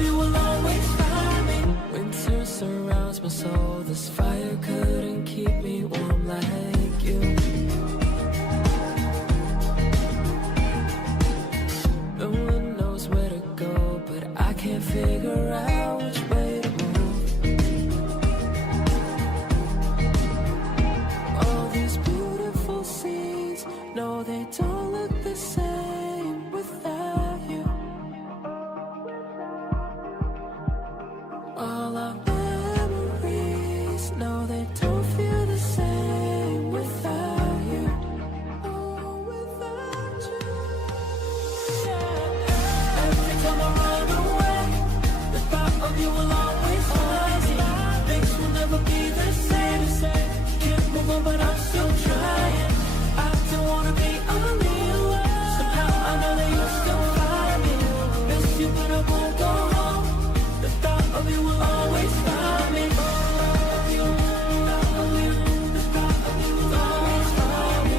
of you will always find me. Winter surrounds my soul. This fire couldn't keep me warm like you. No one knows where to go, but I can't figure out which way to move. All these beautiful scenes, no, they don't look the same without you. All our memories, no, they don't feel the same without you. Oh, without you. Yeah. Every time I run away, the thought of you will always find me. Things will never be the same. Can't move on, but I'm still trying. I don't wanna be only alone. Somehow I know that you'll still find me. Miss you, but I won't go home. The thought of you will always find me. The thought of you will always find me.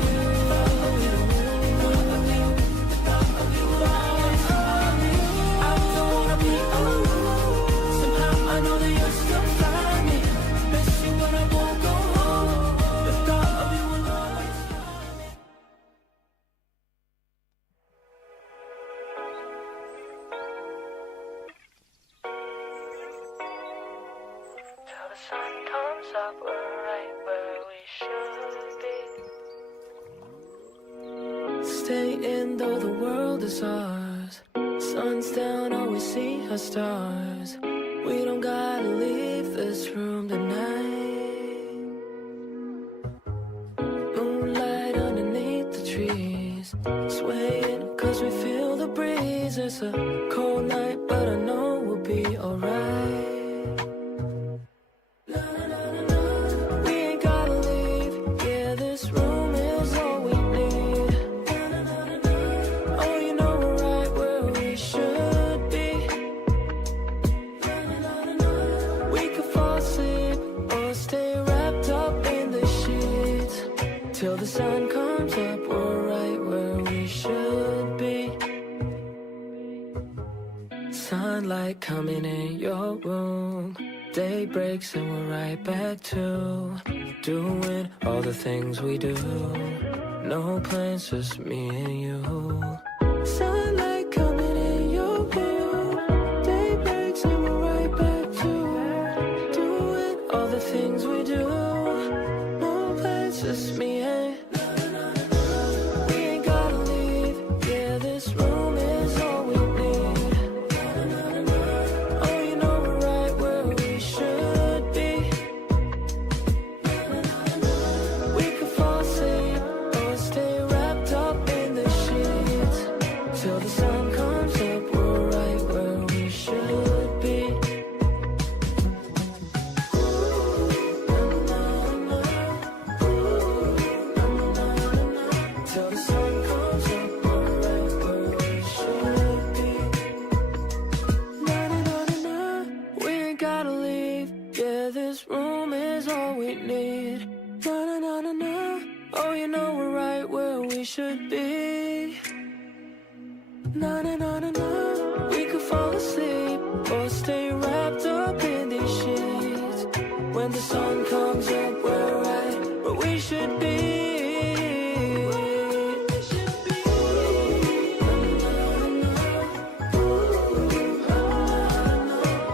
The thought of you will always find me. I don't wanna be alone. Somehow I know that you'll still find me. Miss you, but I won't go home. The thought of you will always find me. Till the sun comes up, we're right where we should be. Staying though the world is ours. Sun's down, all we see are stars. We don't gotta leave this room tonight. Moonlight underneath the trees, swaying cause we feel the breeze. It's a cold night, but I know we'll be alright. We ain't gotta leave, yeah, this room is all we need. Oh, you know we're right where we should be. We could fall asleep or stay wrapped up in the sheets. Till the sun comes up, we're right where we should be. Sunlight coming in your room. Day breaks and we're right back to doing all the things we do. No plans, just me and you. Sunlight coming in your room. Day breaks and we're right back to doing all the things we do. No plans, just me and we ain't gotta leave. Yeah, this room is all we need. Oh, you know we're right where we should be. We could fall asleep or stay wrapped up in the sheets. Till the sun comes up, we're right where we should be. Till the sun comes up, we're right where we should be. Na na na na na, we ain't gotta leave. Yeah, this room is all we need. Na na na na na, oh, you know we're right where we should be. Na na na na na, we could fall asleep or stay wrapped up in these sheets. When the sun comes up, we're right where we should be.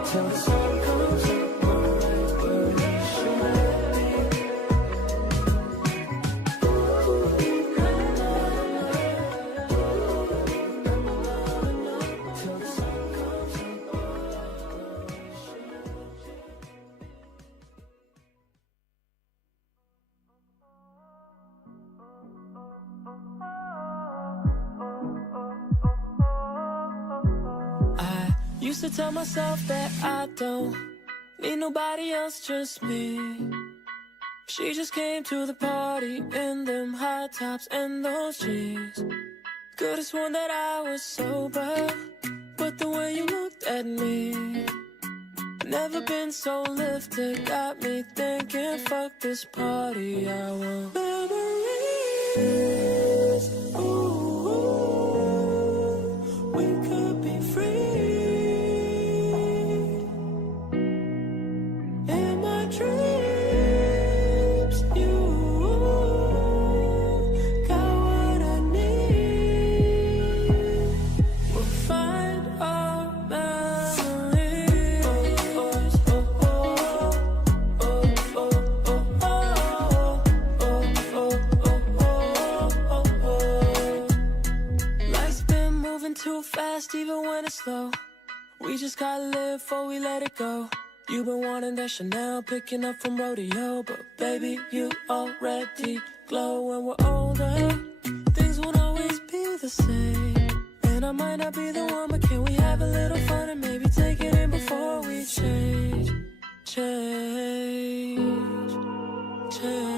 Till the sun comes up, we're right where we should be. Till the sun comes up, we're right where we should be. I used to tell myself that I don't need nobody else, just me. She just came to the party in them high tops and those jeans. Could've sworn that I was sober, but the way you looked at me, never been so lifted, got me thinking, fuck this party, I want memories. Ooh, we could be free. We just gotta live before we let it go. You've been wanting that Chanel, picking up from rodeo, but baby, you already glow. When we're older, things won't always be the same. And I might not be the one, but can we have a little fun and maybe take it in before we change, change, change.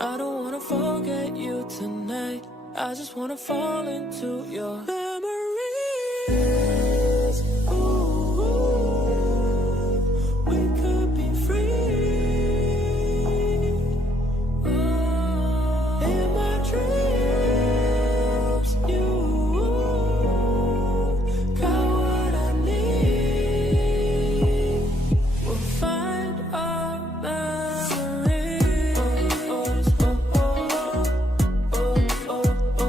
I don't wanna forget you tonight. I just wanna fall into your memories. Ooh, we could be free. Oh, in my dreams, you got what I need. We'll find our memories. Oh, oh, oh, oh, oh, oh, oh,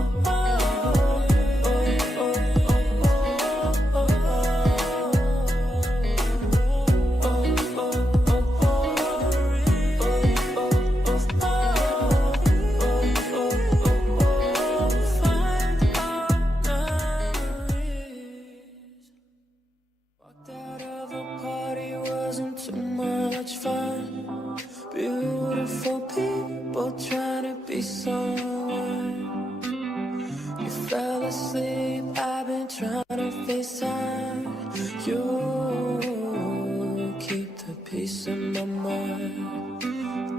walked out of a party, wasn't too much fun. Beautiful people trying to be someone. You fell asleep, I've been trying to FaceTime. You keep the peace in my mind.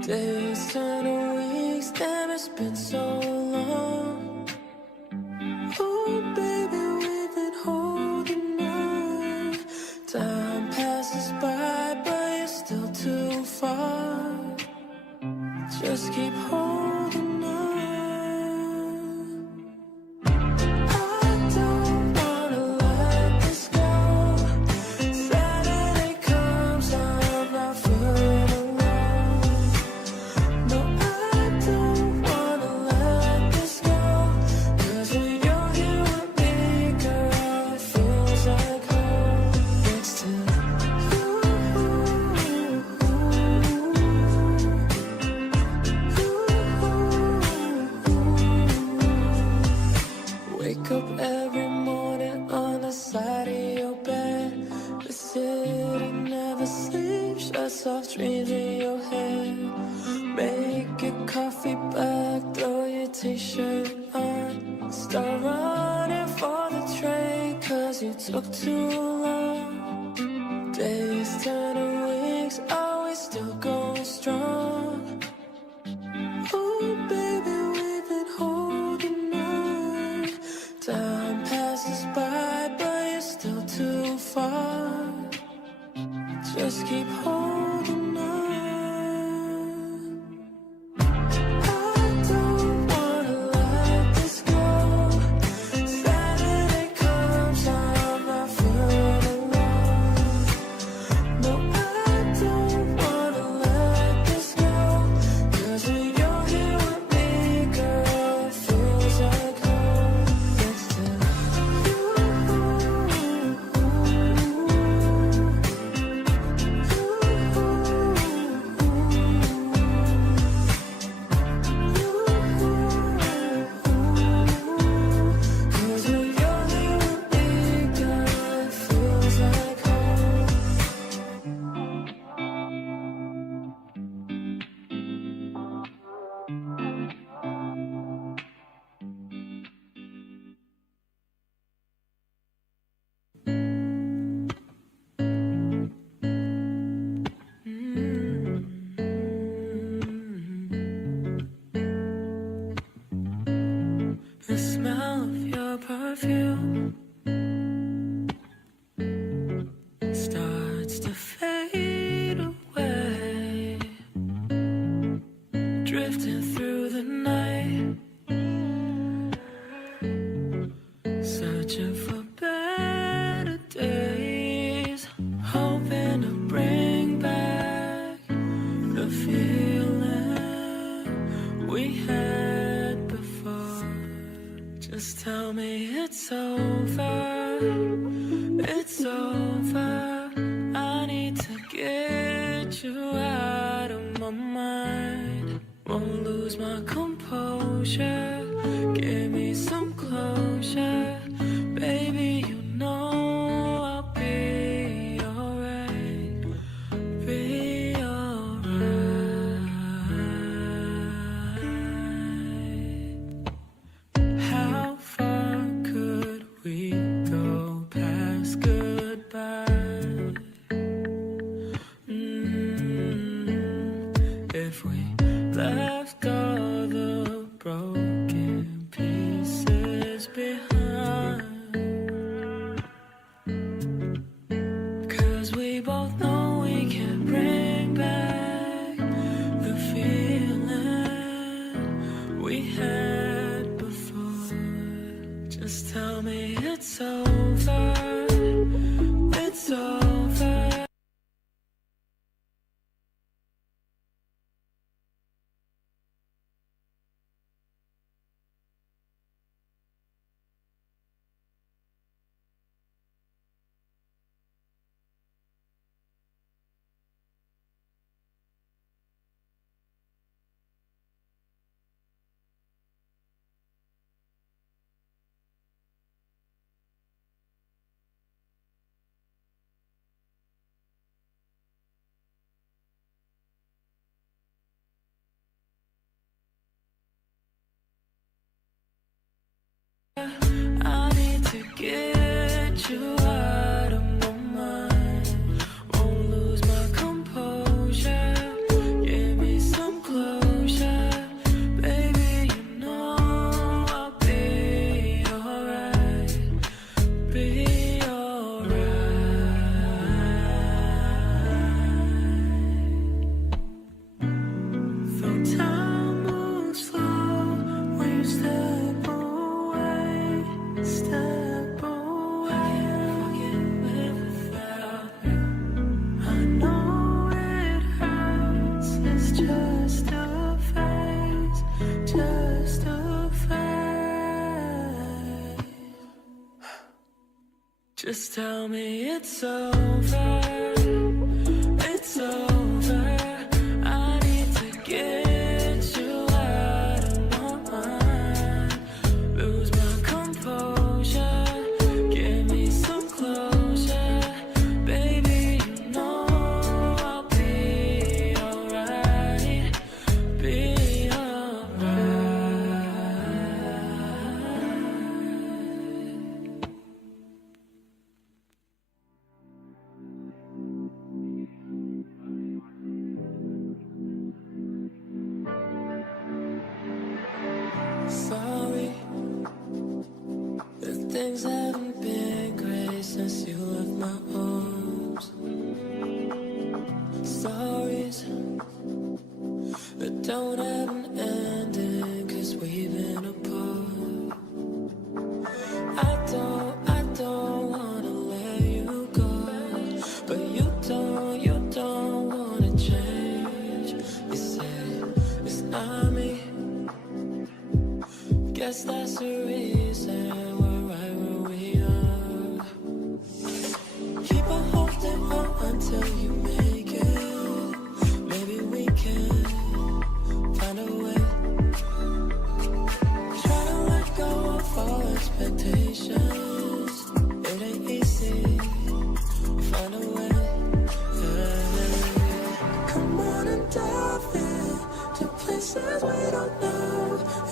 Days turn to weeks, damn, it's been so long. Oh, baby, we've been holding on. Time passes by, but you're still too far. Just keep holding on. I don't wanna let this go. Saturday comes, I'm not feeling alone. No, I don't wanna let this go. 'Cause when you're here with me, girl, it feels like home. Next to you. Wake up every morning on the side of your bed. The city never sleeps, shuts off dreams in your head. Make your coffee black, throw your t-shirt on. Start running for the train, 'cause you took too long. Days turn to weeks, are we still going strong? Oh, baby, we've been holding on. Time passes by, but you're still too far. Just keep holding on. I don't wanna let this go. Saturday comes, I'm not feeling alone. No, I don't wanna let this go. 'Cause when you're here with me, girl, it feels like home. Next to you. The smell of your perfume starts to fade away, drifting through the night, searching for better days, hoping to bring back the feeling we had before. Just tell me it's over, it's over. I need to get you out of my mind. Won't lose my composure, give me some closure. Baby, it's over. It's over. I need to get you out of my mind. Won't lose my composure. Give me some closure. Baby, you know I'll be alright. Be alright. Though time moves slow, when you step away, step away. I can't live without you. I know it hurts. It's just a phase, just a phase. Just tell me it's over. It's over. I need to get you out of my mind. Lose my composure. Give me some closure. Baby, you know I'll be alright. Be alright. Sorry that things haven't been great since you left my arms. Stories that don't have an ending, 'cause we've been apart. I don't wanna let you go, but you don't wanna change. You say it's not me. Guess that's the reason we're right where we are. Keep on holding on until you make it. Maybe we can find a way. Try to let go of all expectations. It ain't easy. Find a way. Come on and dive in to places we don't know.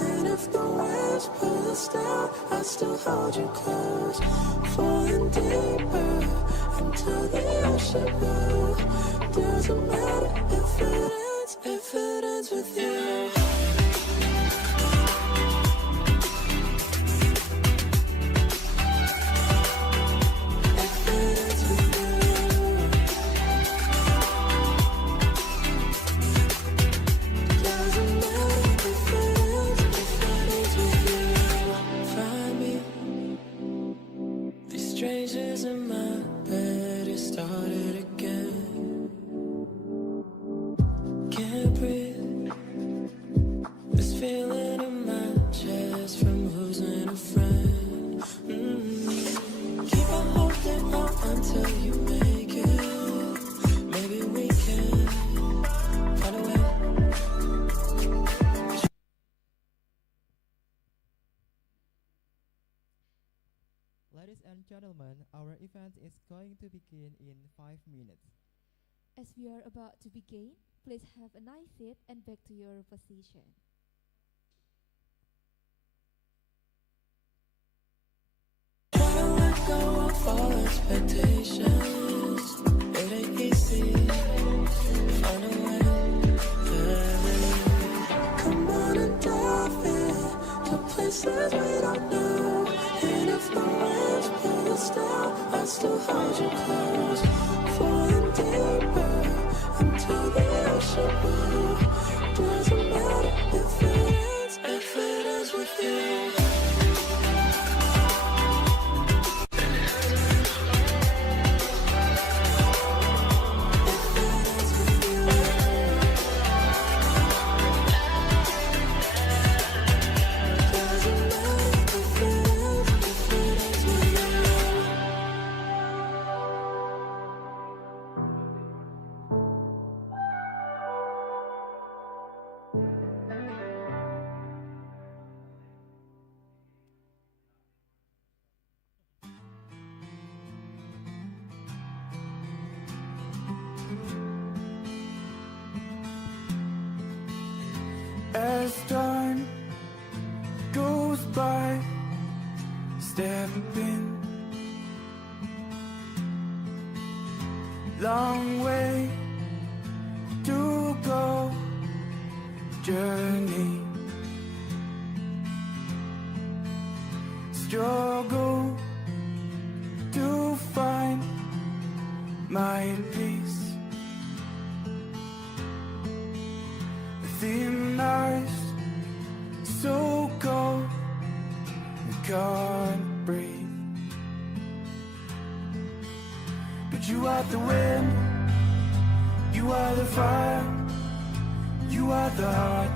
And if the waves pull us down, I'll still hold you close. Falling deeper into the ocean blue. Doesn't matter if it ends with you. If it ends with you. Doesn't matter if it ends with you. Find me. These strangers in my bed, it started again. Can't breathe. This feeling in my chest from losing a friend. Keep on holding on until you make it. Maybe we can find a way. Ladies and gentlemen, our event is going to begin in 5 minutes. As we are about to begin, please have a nice seat and back to your position. Try to let go of all expectations. It ain't easy. Find a way. Come on and dive in to places we don't know. And if the waves pull us down, I'll still hold you close. Falling deeper into the ocean blue. Doesn't matter if it ends with you. As time goes by, step in. Long way to go, journey. Struggle to find my peace. Thin ice, so cold, we can't breathe. But you are the wind, you are the fire, you are the heart.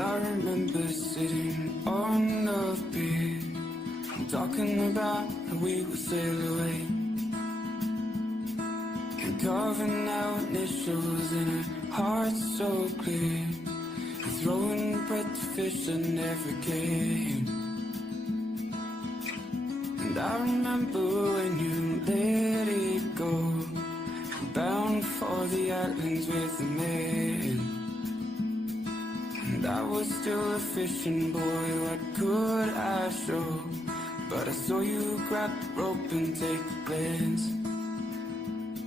I remember sitting on the pier, talking about how we would sail away, and carving out initials in her heart so clear, and throwing bread to fish that never came. And I remember when you let it go, bound for the islands with the man. And I was still a fishing boy, what could I show? But I saw you grab the rope and take a glance.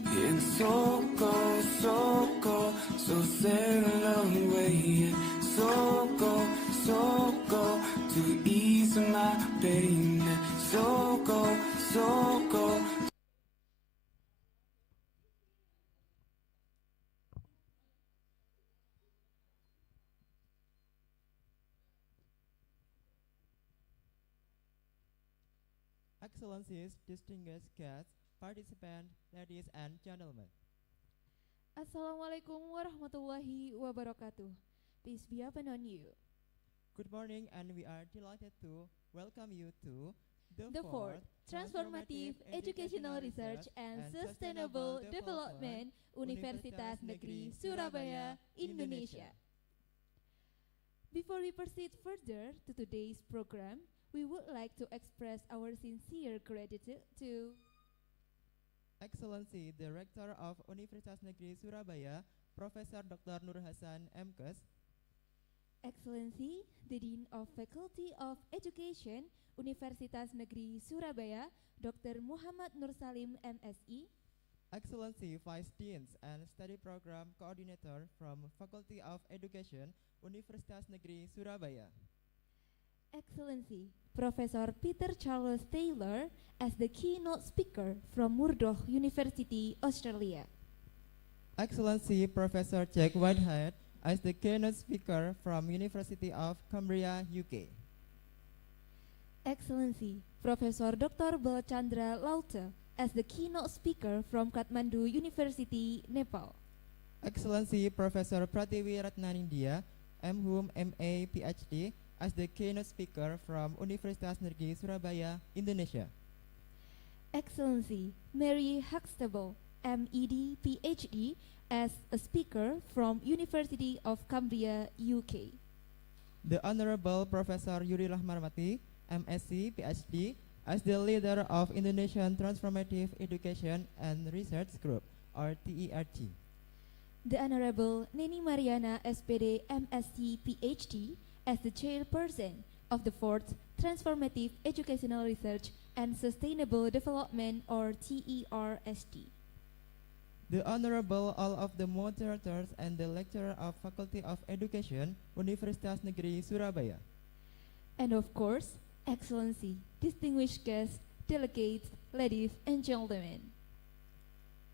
And so go, so sail away. And so go, to ease my pain. So go, Excellencies, distinguished guests, participants, ladies and gentlemen. Assalamualaikum warahmatullahi wabarakatuh. Peace be upon you. Good morning, and we are delighted to welcome you to The fourth Transformative Educational Research and Sustainable Development Universitas Negeri Surabaya, Indonesia. Before we proceed further to today's program, we would like to express our sincere gratitude to Excellency, the Rector of Universitas Negeri Surabaya, Professor Dr. Nur Hasan, MKes, Excellency, the Dean of Faculty of Education, Universitas Negeri Surabaya, Dr. Muhammad Nur Salim, MSI, Excellency, Vice Deans and Study Program Coordinator from Faculty of Education, Universitas Negeri Surabaya, Excellency, Professor Peter Charles Taylor as the keynote speaker from Murdoch University, Australia, Excellency, Professor Jack Whitehead as the keynote speaker from University of Cumbria, UK, Excellency, Professor Dr. Balchandra Lauta as the keynote speaker from Kathmandu University, Nepal, Excellency, Professor Pratiwi Ratnanindya, MHum MA PhD, as the keynote speaker from Universitas Negeri Surabaya, Indonesia, Excellency, Mary Huxtable, MEd PhD as a speaker from University of Cumbria, UK, the Honorable Professor Yuri Rahmarmati, MSc PhD, as the leader of Indonesian Transformative Education and Research Group, or TERG, the Honorable Neni Mariana SPD MSc PhD as the chairperson of the fourth Transformative Educational Research and Sustainable Development, or TERSD, the Honorable all of the moderators and the lecturer of Faculty of Education, Universitas Negeri Surabaya, and of course, Excellency, distinguished guests, delegates, ladies and gentlemen.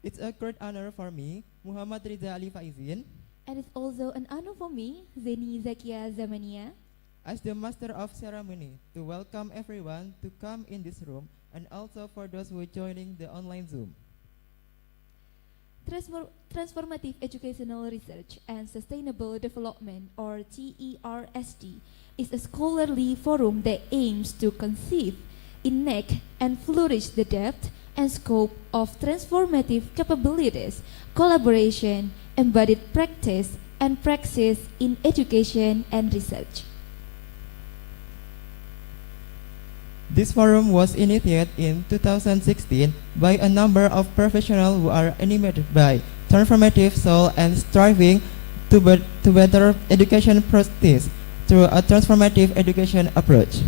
It's a great honor for me, Muhammad Riza Ali Faizin, And it's also an honor for me, Zeni Zakia Zamania, as the Master of Ceremony, to welcome everyone to come in this room, and also for those who are joining the online Zoom. Transformative Educational Research and Sustainable Development, or TERSD, is a scholarly forum that aims to conceive, enact, and flourish the depth and scope of transformative capabilities, collaboration, embodied practice, and praxis in education and research. This forum was initiated in 2016 by a number of professionals who are animated by transformative soul and striving to better education practice through a transformative education approach.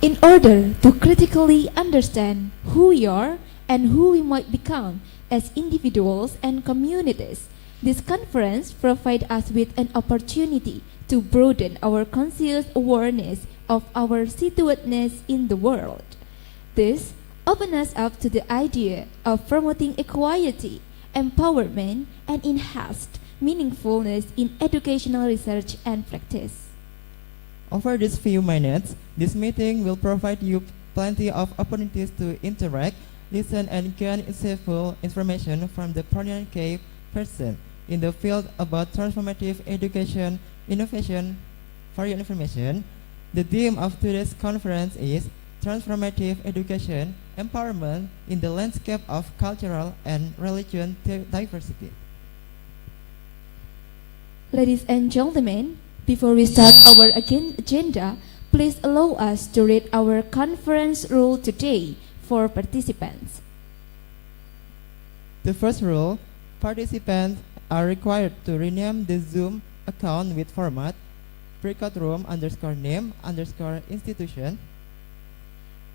In order to critically understand who we are and who we might become as individuals and communities, this conference provides us with an opportunity to broaden our conscious awareness of our situatedness in the world. This opens us up to the idea of promoting equality, empowerment, and enhanced meaningfulness in educational research and practice. Over these few minutes, this meeting will provide you plenty of opportunities to interact, listen, and gain insightful information from the prominent key person in the field about transformative education innovation. For your information, the theme of today's conference is Transformative Education Empowerment in the Landscape of Cultural and Religion Diversity. Ladies and gentlemen, before we start our agenda, please allow us to read our conference rule today for participants. The first rule, participants are required to rename the Zoom account with format breakout room _name_institution.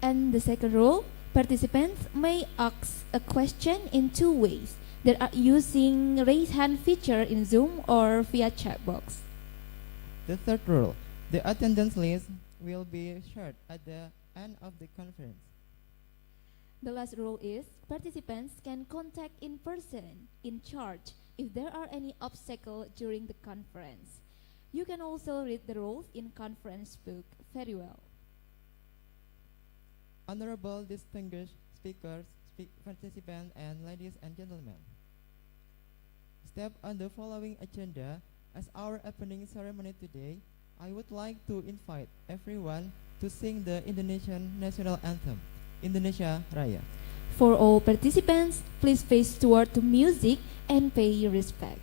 And the second rule, participants may ask a question in two ways. They are using raise hand feature in Zoom or via chat box. The third rule, the attendance list will be shared at the end of the conference. The last rule is participants can contact in person in charge if there are any obstacle during the conference. You can also read the rules in conference book very well. Honorable distinguished speakers, participants, and ladies and gentlemen. step on the following agenda. As our opening ceremony today, I would like to invite everyone to sing the Indonesian national anthem, Indonesia Raya. For all participants, please face toward the music and pay your respect.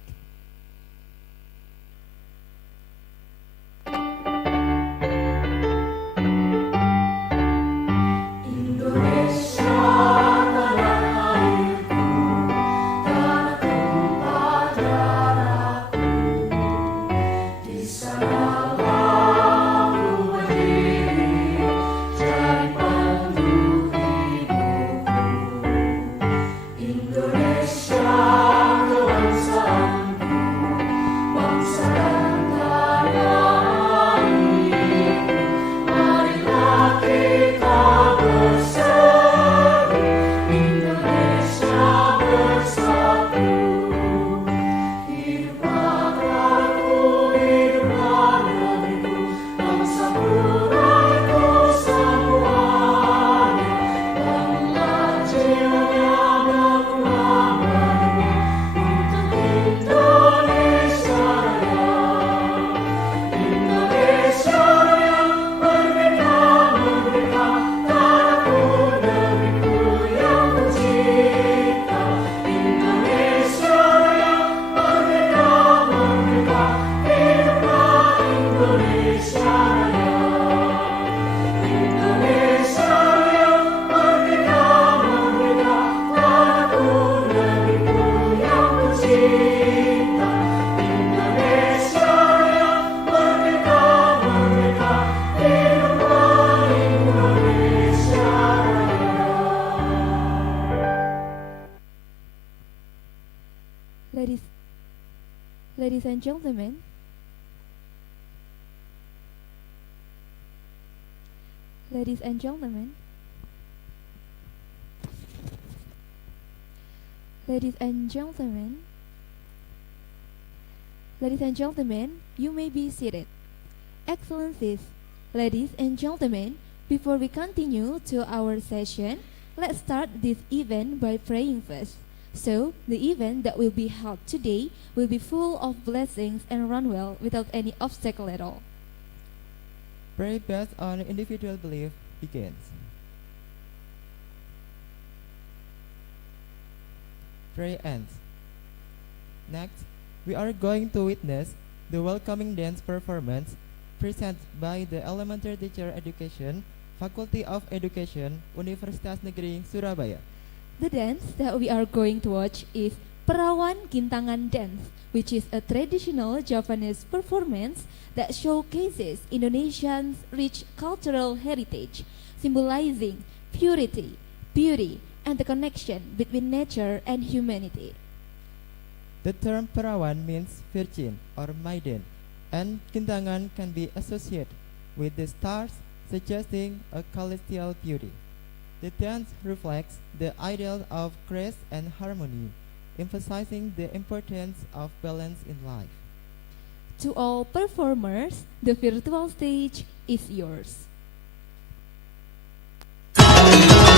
Ladies and gentlemen, ladies and gentlemen, ladies and gentlemen, ladies and gentlemen, you may be seated. Excellencies, ladies and gentlemen, before we continue to our session, let's start this event by praying first. So, the event that will be held today will be full of blessings and run well without any obstacle at all. Pray based on individual belief begins. Pray ends. Next, we are going to witness the welcoming dance performance presented by the Elementary Teacher Education, Faculty of Education, Universitas Negeri Surabaya. The dance that we are going to watch is Perawan Gintangan Dance, which is a traditional Javanese performance that showcases Indonesia's rich cultural heritage, symbolizing purity, beauty, and the connection between nature and humanity. The term Perawan means virgin or maiden, and Gintangan can be associated with the stars, suggesting a celestial beauty. The dance reflects the ideal of grace and harmony, emphasizing the importance of balance in life. To all performers, the virtual stage is yours. Oh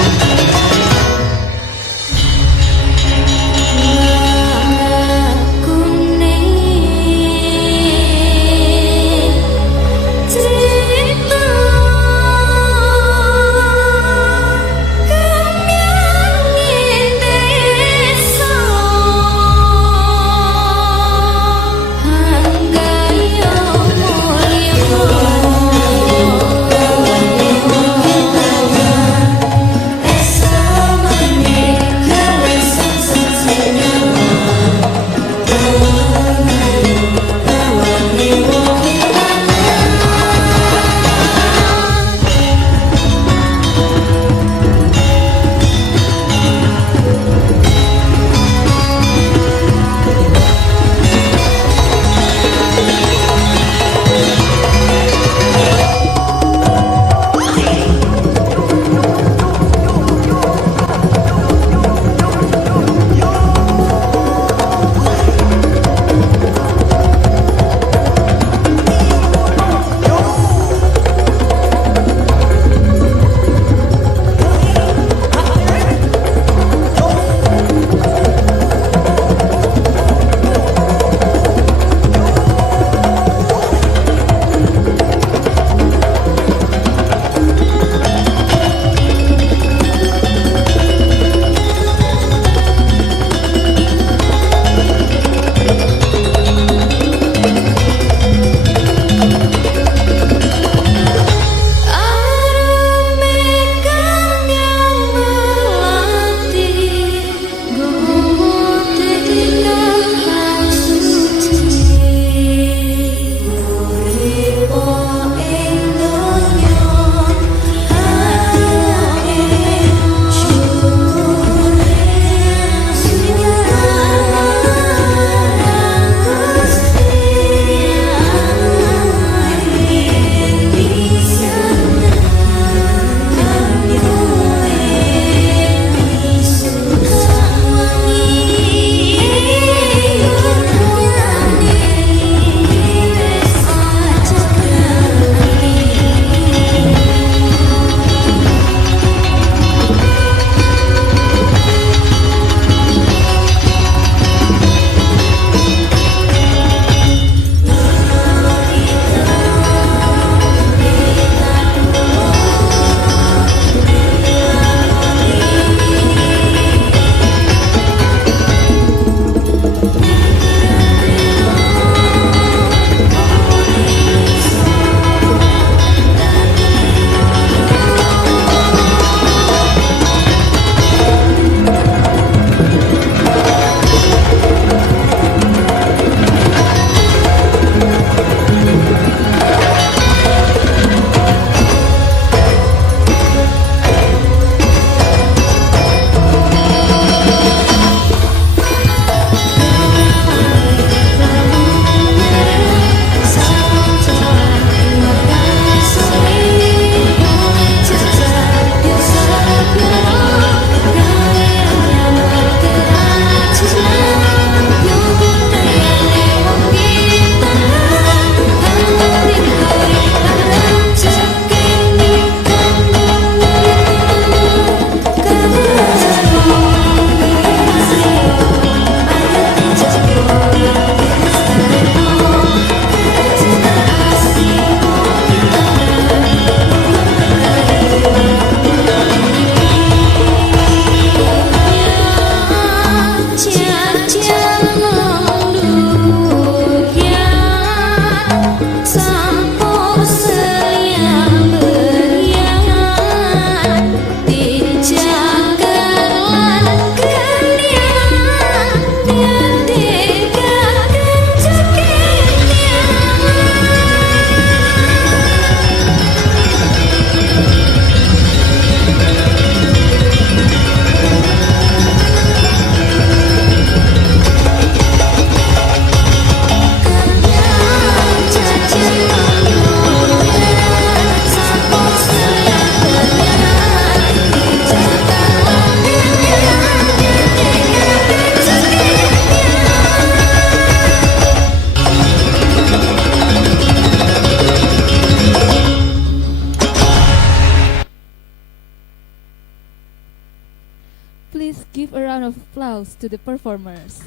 Please give a round of applause to the performers.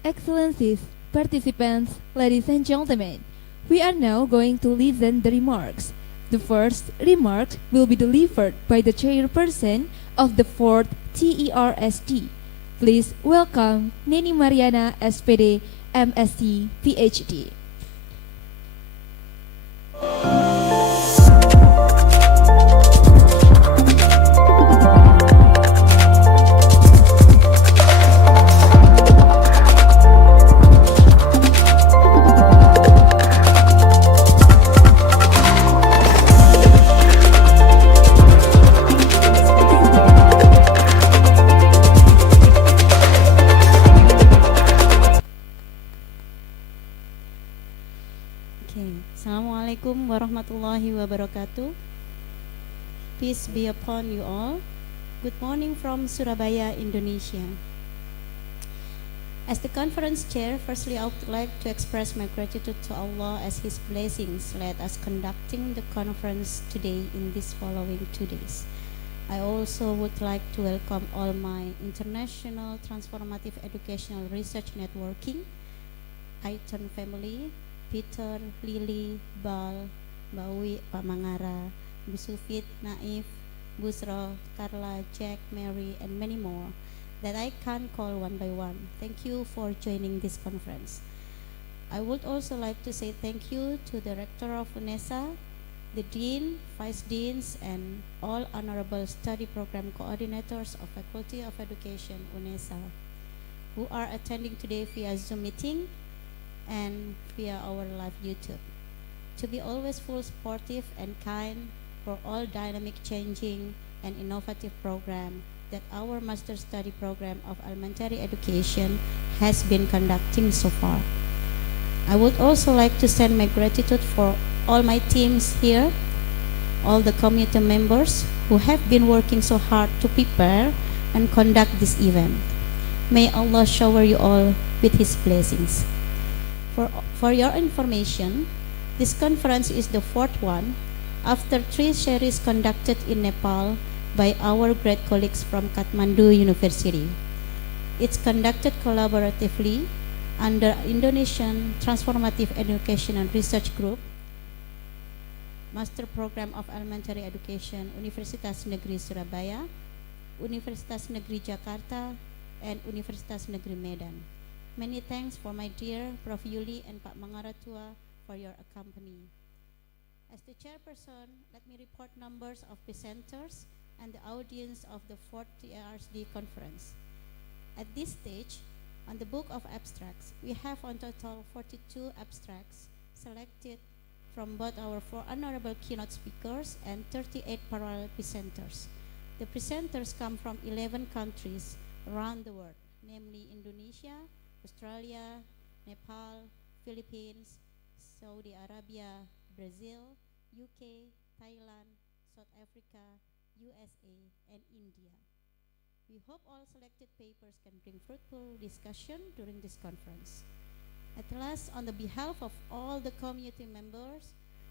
Excellencies, participants, ladies and gentlemen, we are now going to listen the remarks. The first remark will be delivered by the chairperson of the 4th TERSD. Please welcome Neni Mariana, SPD, MSc, PhD. Assalamualaikum warahmatullahi wabarakatuh. Peace be upon you all. Good morning from Surabaya, Indonesia. As the conference chair, firstly I would like to express my gratitude to Allah as His blessings led us conducting the conference today in these following 2 days. I also would like to welcome all my international transformative educational research networking, Aiton family, Peter, Lily, Bal, Bawi, Pak Mangara, Bu Sufit, Naif, Busro, Carla, Jack, Mary, and many more that I can't call one by one. Thank you for joining this conference. I would also like to say thank you to the Rector of UNESA, the Dean, Vice Deans, and all Honorable Study Program Coordinators of Faculty of Education, UNESA, who are attending today via Zoom meeting and via our live YouTube. To be always full supportive and kind for all dynamic changing and innovative program that our Master Study Program of Elementary Education has been conducting so far. I would also like to send my gratitude for all my teams here, all the community members who have been working so hard to prepare and conduct this event. May Allah shower you all with His blessings. For your information, this conference is the 4th one after 3 series conducted in Nepal by our great colleagues from Kathmandu University. It's conducted collaboratively under Indonesian Transformative Education and Research Group, Master Program of Elementary Education, Universitas Negeri Surabaya, Universitas Negeri Jakarta, and Universitas Negeri Medan. Many thanks for my dear Prof. Yuli and Pak Mangaratua for your accompany. As the chairperson, let me report numbers of presenters and the audience of the 4th TERSD conference. At this stage, on the book of abstracts, we have on total 42 abstracts selected from both our 4 honorable keynote speakers and 38 parallel presenters. The presenters come from 11 countries around the world, namely Indonesia, Australia, Nepal, Philippines, Saudi Arabia, Brazil, UK, Thailand, South Africa, USA, and India. We hope all selected papers can bring fruitful discussion during this conference. At last, on the behalf of all the community members,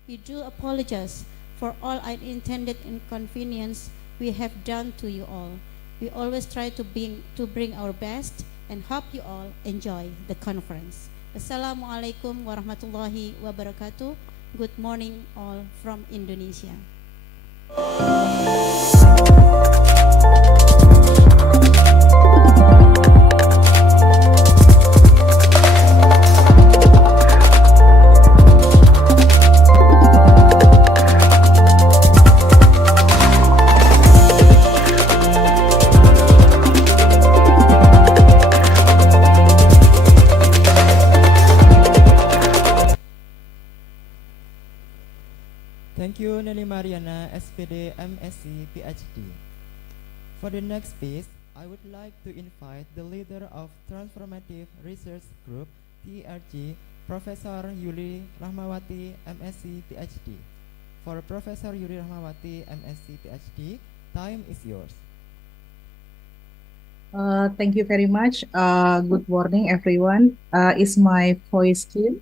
we do apologize for all unintended inconvenience we have done to you all. We always try to bring our best and hope you all enjoy the conference. Assalamualaikum warahmatullahi wabarakatuh. Good morning all from Indonesia. Thank you, Neni Mariana, SPD, MSc, PhD. For the next piece, I would like to invite the leader of Transformative Research Group, TRG, Professor Yuli Rahmawati, MSc, PhD. For Professor Yuli Rahmawati, MSc, PhD, time is yours. Thank you very much. Good morning, everyone. Is my voice clear?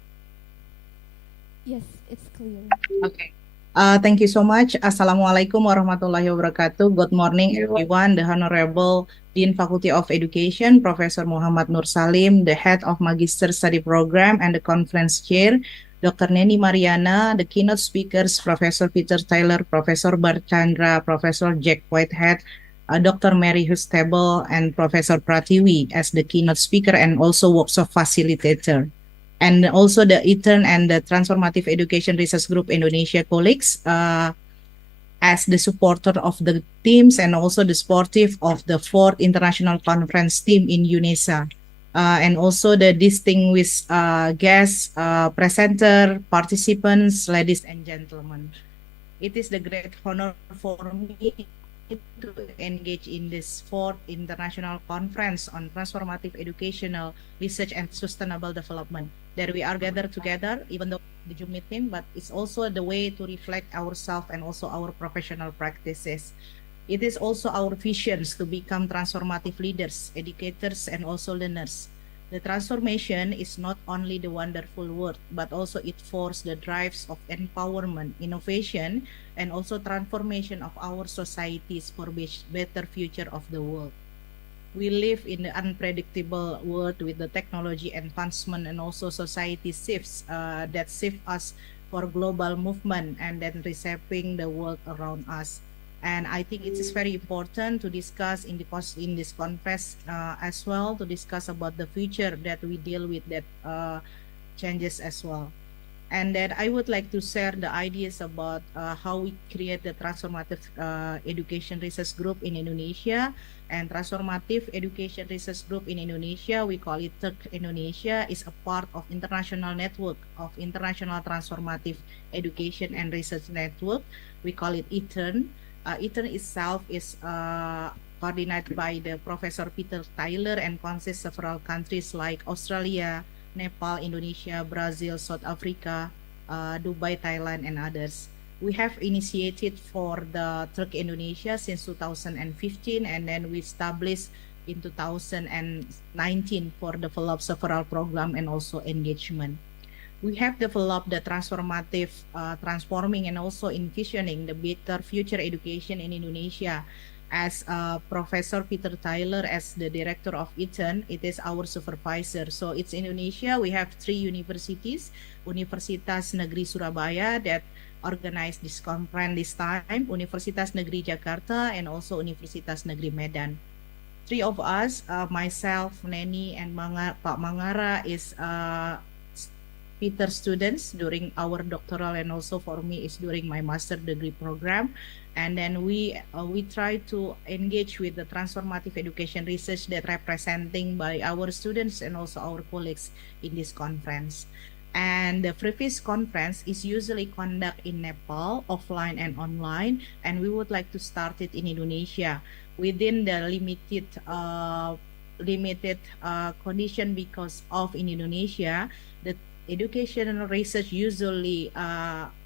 Yes, it's clear. Okay. Thank you so much. Assalamualaikum warahmatullahi wabarakatuh. Good morning, everyone. The Honorable Dean Faculty of Education, Professor Muhammad Nur Salim, the Head of Magister Study Program and the Conference Chair, Dr. Neni Mariana, the keynote speakers, Professor Peter Taylor, Professor Barchandra, Professor Jack Whitehead, Dr. Mary Hustable, and Professor Pratiwi as the keynote speaker and also workshop facilitator. And also the ETERN and the Transformative Education Research Group Indonesia colleagues as the supporter of the teams and also the sportive of the 4th International Conference team in UNESA. And also the distinguished guests, presenter, participants, ladies and gentlemen. It is the great honor for me to engage in this 4th International Conference on Transformative Educational Research and Sustainable Development. That we are gathered together, even though the Zoom meeting, but it's also the way to reflect ourselves and also our professional practices. It is also our visions to become transformative leaders, educators, and also learners. The transformation is not only the wonderful word, but also it forces the drives of empowerment, innovation, and also transformation of our societies for better future of the world. We live in the unpredictable world with the technology advancement and also society shifts that shift us for global movement and then reshaping the world around us. And I think it is very important to discuss in this conference as well, to discuss about the future that we deal with that changes as well. And then I would like to share the ideas about how we create the Transformative Education Research Group in Indonesia. And Transformative Education Research Group in Indonesia, we call it TERSD Indonesia, is a part of international network of International Transformative Education and Research Network. We call it ETERN. ETERN itself is coordinated by the Professor Peter Taylor and consists of several countries like Australia, Nepal, Indonesia, Brazil, South Africa, Dubai, Thailand, and others. We have initiated for the TERSD Indonesia since 2015, and then we established in 2019 for develop several program and also engagement. We have developed the transformative, transforming and also envisioning the better future education in Indonesia. As Professor Peter Taylor as the director of ETERN, it is our supervisor. So it's Indonesia, we have 3 universities, Universitas Negeri Surabaya that organized this conference this time, Universitas Negeri Jakarta, and also Universitas Negeri Medan. 3 of us, myself, Neni, and Pak Mangara is Peter students during our doctoral, and also for me is during my master degree program. And then we try to engage with the transformative education research that representing by our students and also our colleagues in this conference. And the previous conference is usually conducted in Nepal, offline and online, and we would like to start it in Indonesia within the limited condition because of in Indonesia the educational research usually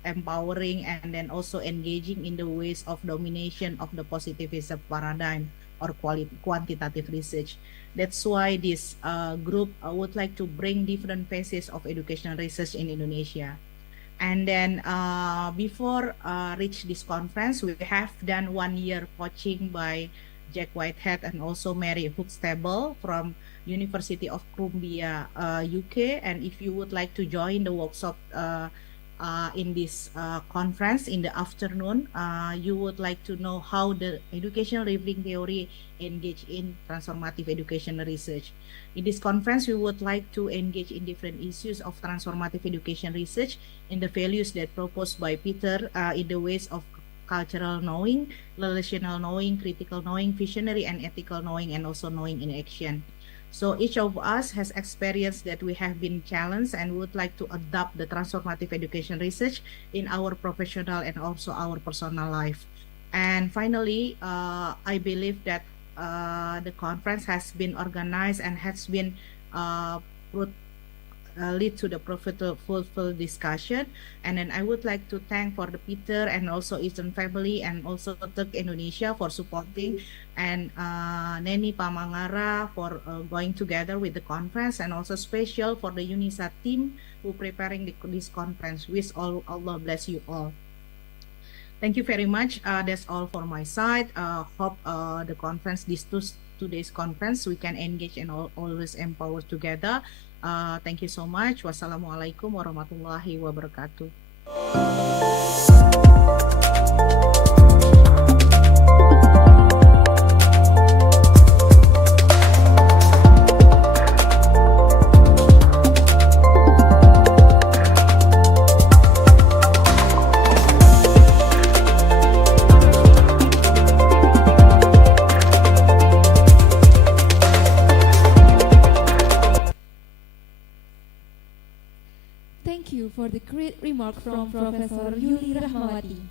empowering and then also engaging in the ways of domination of the positivism paradigm or quantitative research. That's why this group would like to bring different phases of educational research in Indonesia. And then before reach this conference, we have done 1 year coaching by Jack Whitehead and also Mary Huxtable from University of Columbia, UK. And if you would like to join the workshop in this conference in the afternoon, you would like to know how the educational labeling theory engage in transformative education research. In this conference, we would like to engage in different issues of transformative education research in the values that proposed by Peter in the ways of cultural knowing, relational knowing, critical knowing, visionary and ethical knowing, and also knowing in action. So each of us has experienced that we have been challenged and would like to adopt the transformative education research in our professional and also our personal life. And finally, I believe that the conference has been organized and has been lead to the fruitful discussion. And then I would like to thank for the Peter and also Eastern family and also TERSD Indonesia for supporting, and Neni Pamangara for going together with the conference, and also special for the UNISA team who preparing this conference. Wish Allah bless you all. Thank you very much. That's all for my side. Hope the conference, today's conference, we can engage and always empower together. Thank you so much. Wassalamualaikum warahmatullahi wabarakatuh. Thank you for the great remark from Professor Yuli Rahmawati.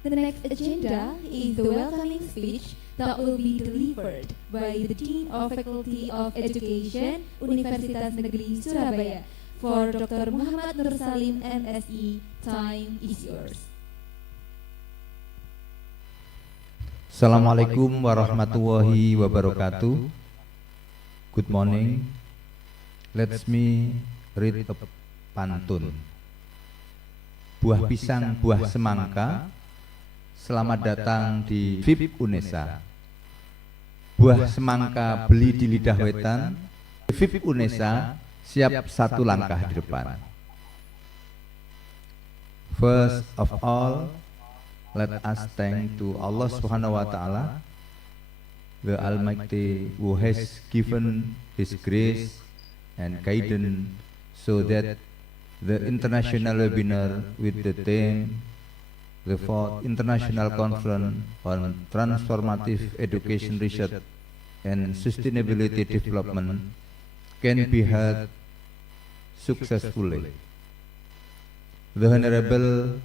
The next agenda is the welcoming speech that will be delivered by the Dean of Faculty of Education, Universitas Negeri Surabaya, for Dr. Muhammad Nur Salim, MSc. Time is yours. Assalamualaikum warahmatullahi wabarakatuh. Good morning. Let me read a pantun. Buah pisang, buah semangka, selamat datang di VIP UNESA. Buah semangka beli di lidah wetan, VIP UNESA siap satu langkah di depan. First of all, let us thank to Allah Subhanahu wa Ta'ala, the Almighty, who has given His grace and guidance so that the international webinar with the theme, the 4th International Conference on Transformative Education Research and Sustainability Development can be held successfully. The Honorable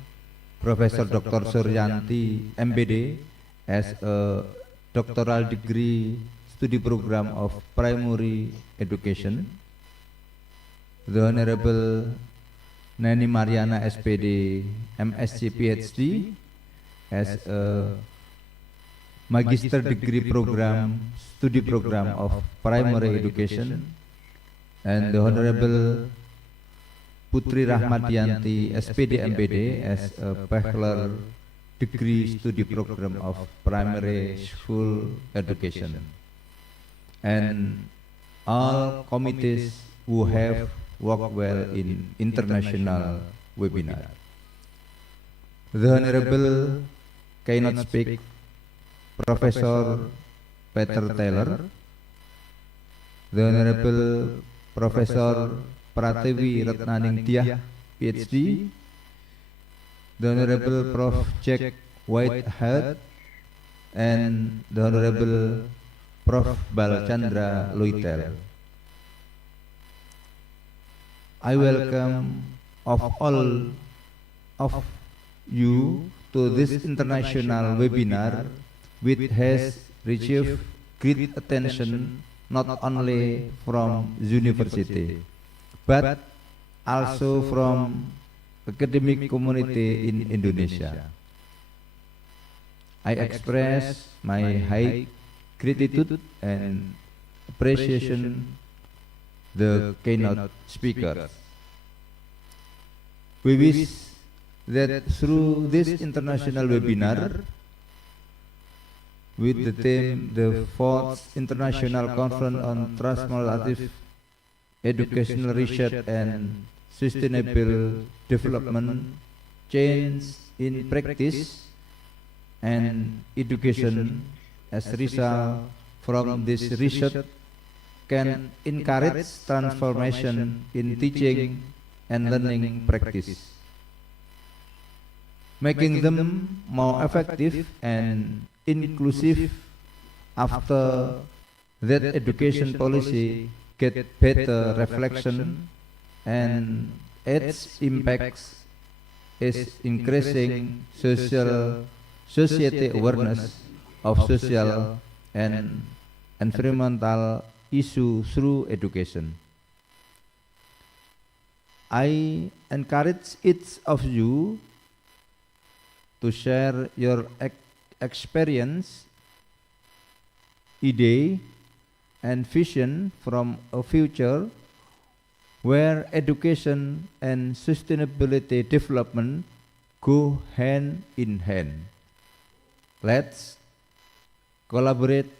Professor Dr. Suryanti, MBD, as a doctoral degree study program of primary education. The Honorable Nani Mariana, SPD, MSc PhD, as a magister degree program, study program of primary education, and the Honorable Putri Rahmadianti, SPD, MPD, as a bachelor degree study program of primary school education, and all committees who have work well in international webinar. The Honorable cannot speak, Professor Peter Taylor, the Honorable Professor Prativi Ratnaningtyah, PhD, the Honorable Prof. Jack Whitehead, and the Honorable Prof. Balchandra Luitel. I welcome of all of you to this international webinar, which has received great attention not only from university, but also from academic community in Indonesia. I express my high gratitude and appreciation the keynote speakers. We wish that through this international webinar, with the theme the 4th International Conference on Transformative Educational Research and Sustainable Development, Change in Practice and Education, as a result from this research can encourage transformation in teaching and learning practice, making them more effective and inclusive. After that, education policy get better reflection and its impacts is increasing society awareness of social and environmental issue through education. I encourage each of you to share your experience, idea, and vision from a future where education and sustainability development go hand in hand. Let's collaborate,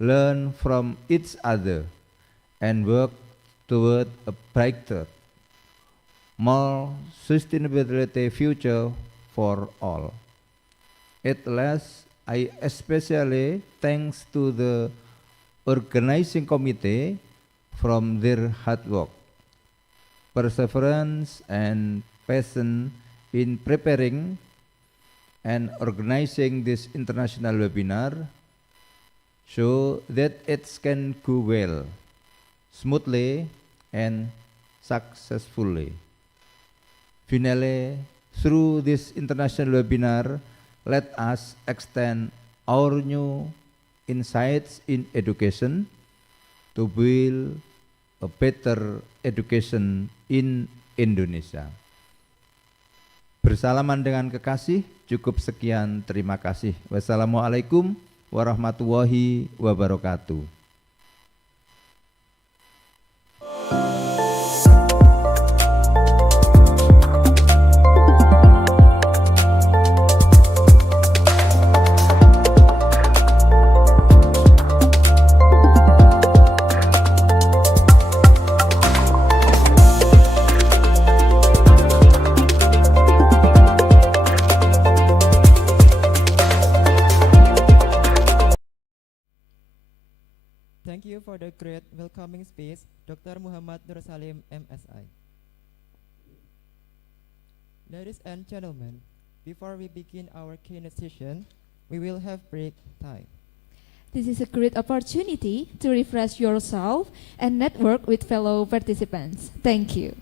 learn from each other, and work toward a brighter, more sustainability future for all. At last, I especially thanks to the organizing committee from their hard work, perseverance, and passion in preparing and organizing this international webinar so that it can go well, smoothly, and successfully. Finally, through this international webinar, let us extend our new insights in education to build a better education in Indonesia. Bersalaman dengan kekasih, cukup sekian, terima kasih. Wassalamualaikum warahmatullahi wabarakatuh. Thank you for the great welcoming speech, Dr. Muhammad Nur Salim, MSI. Ladies and gentlemen, before we begin our keynote session, we will have break time. This is a great opportunity to refresh yourself and network with fellow participants. Thank you.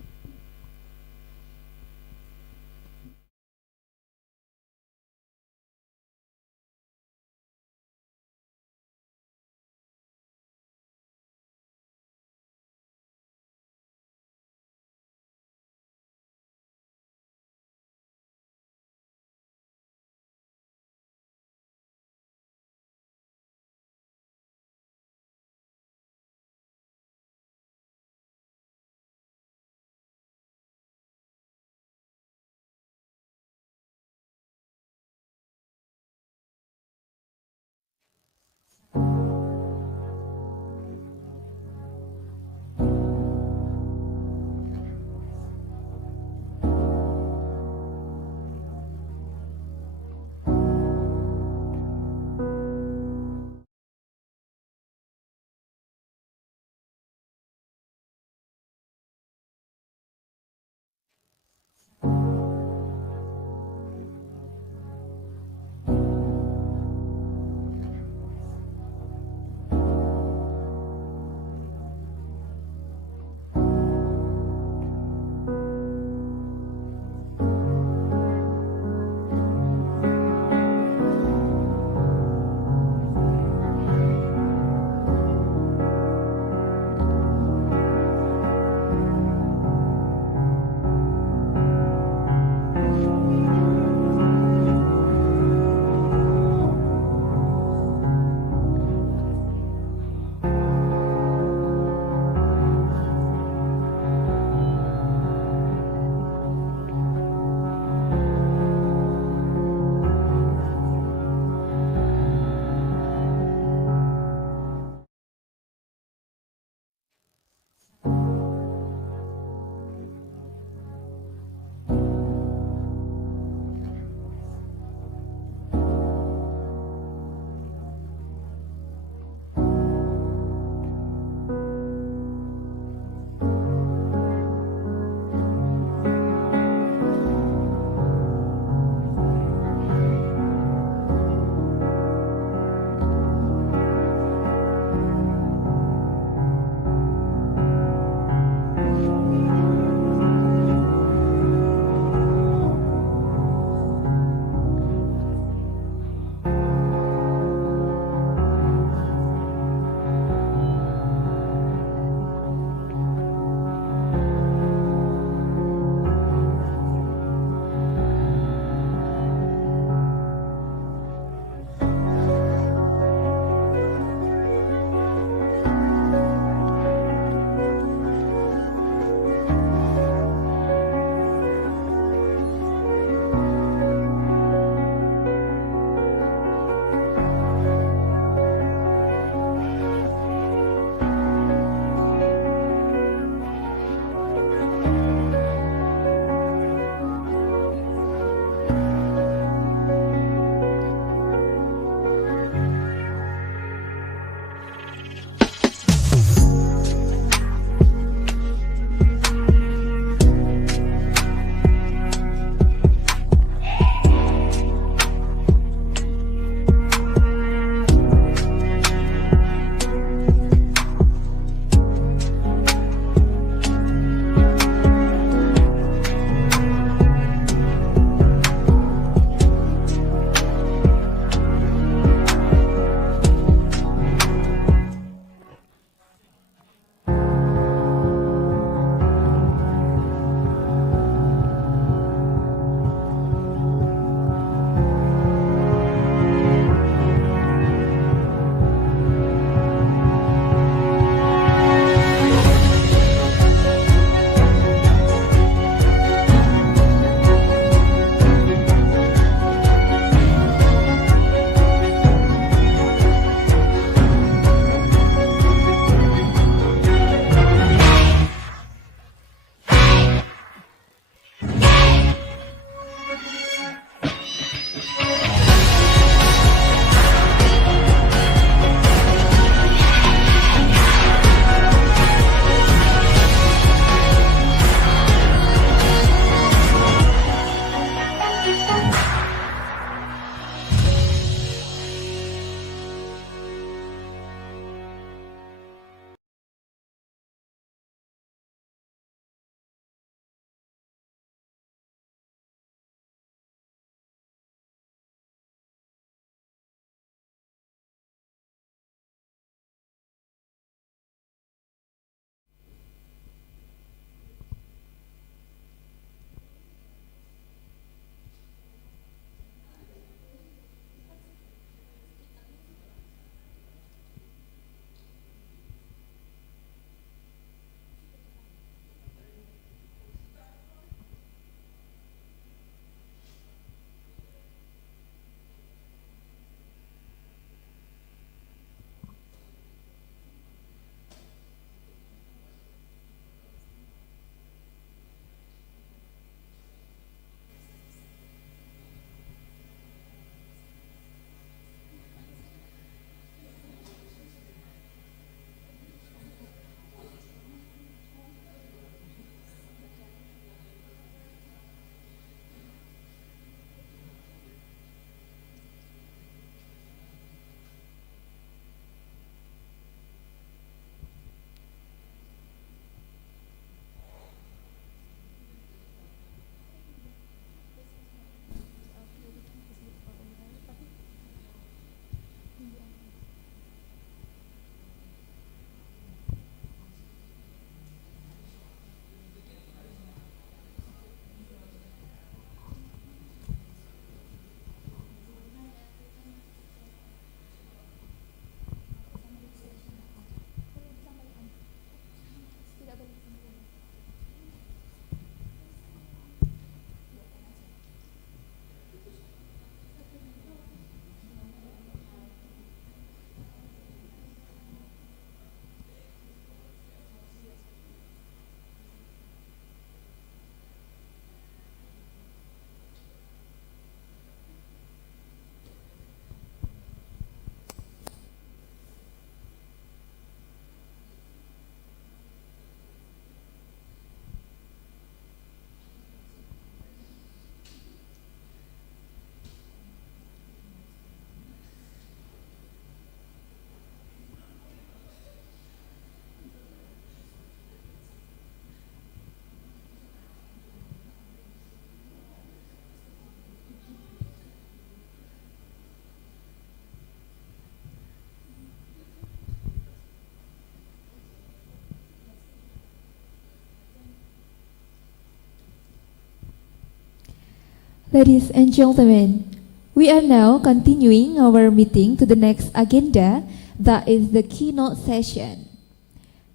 Ladies and gentlemen, we are now continuing our meeting to the next agenda, that is the keynote session.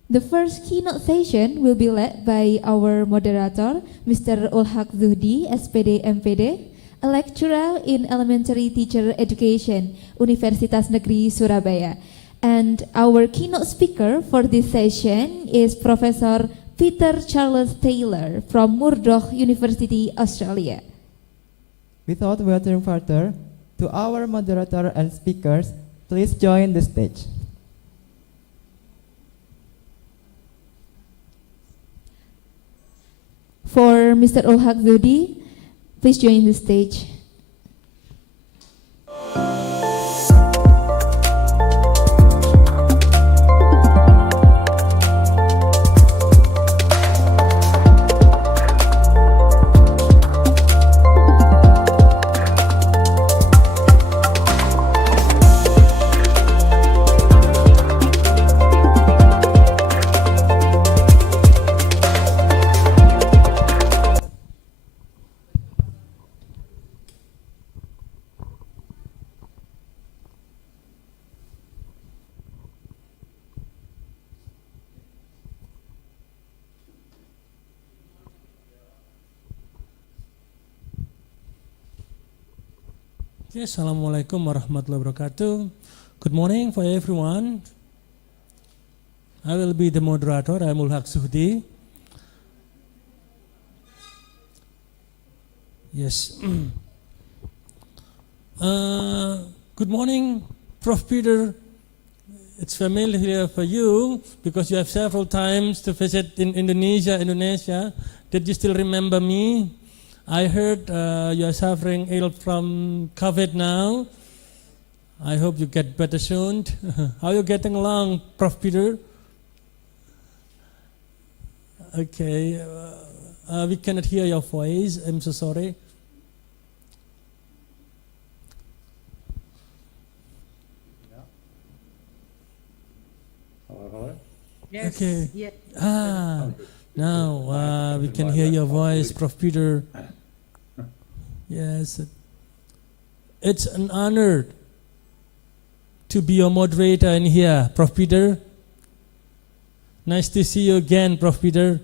The first keynote session will be led by our moderator, Mr. Ulhaq Zuhdi, SPD MPD, a lecturer in elementary teacher education, Universitas Negeri Surabaya. And our keynote speaker for this session is Professor Peter Charles Taylor from Murdoch University, Australia. Without waiting further, to our moderator and speakers, please join the stage. For Mr. Ulhaq Zuhdi, please join the stage. Yes, Assalamualaikum warahmatullahi wabarakatuh. Good morning for everyone. I will be the moderator. I am Ulhaq Zuhdi. Yes. Good morning, Prof. Peter. It's familiar for you because you have several times to visit in Indonesia. Did you still remember me? I heard you are suffering ill from COVID now. I hope you get better soon. How are you getting along, Prof. Peter? Okay, we cannot hear your voice. I'm so sorry. Hello? Yes. Okay. Yes. Now we can hear your voice, Prof. Peter. Yes, it's an honor to be your moderator in here, Prof. Peter. Nice to see you again, Prof. Peter.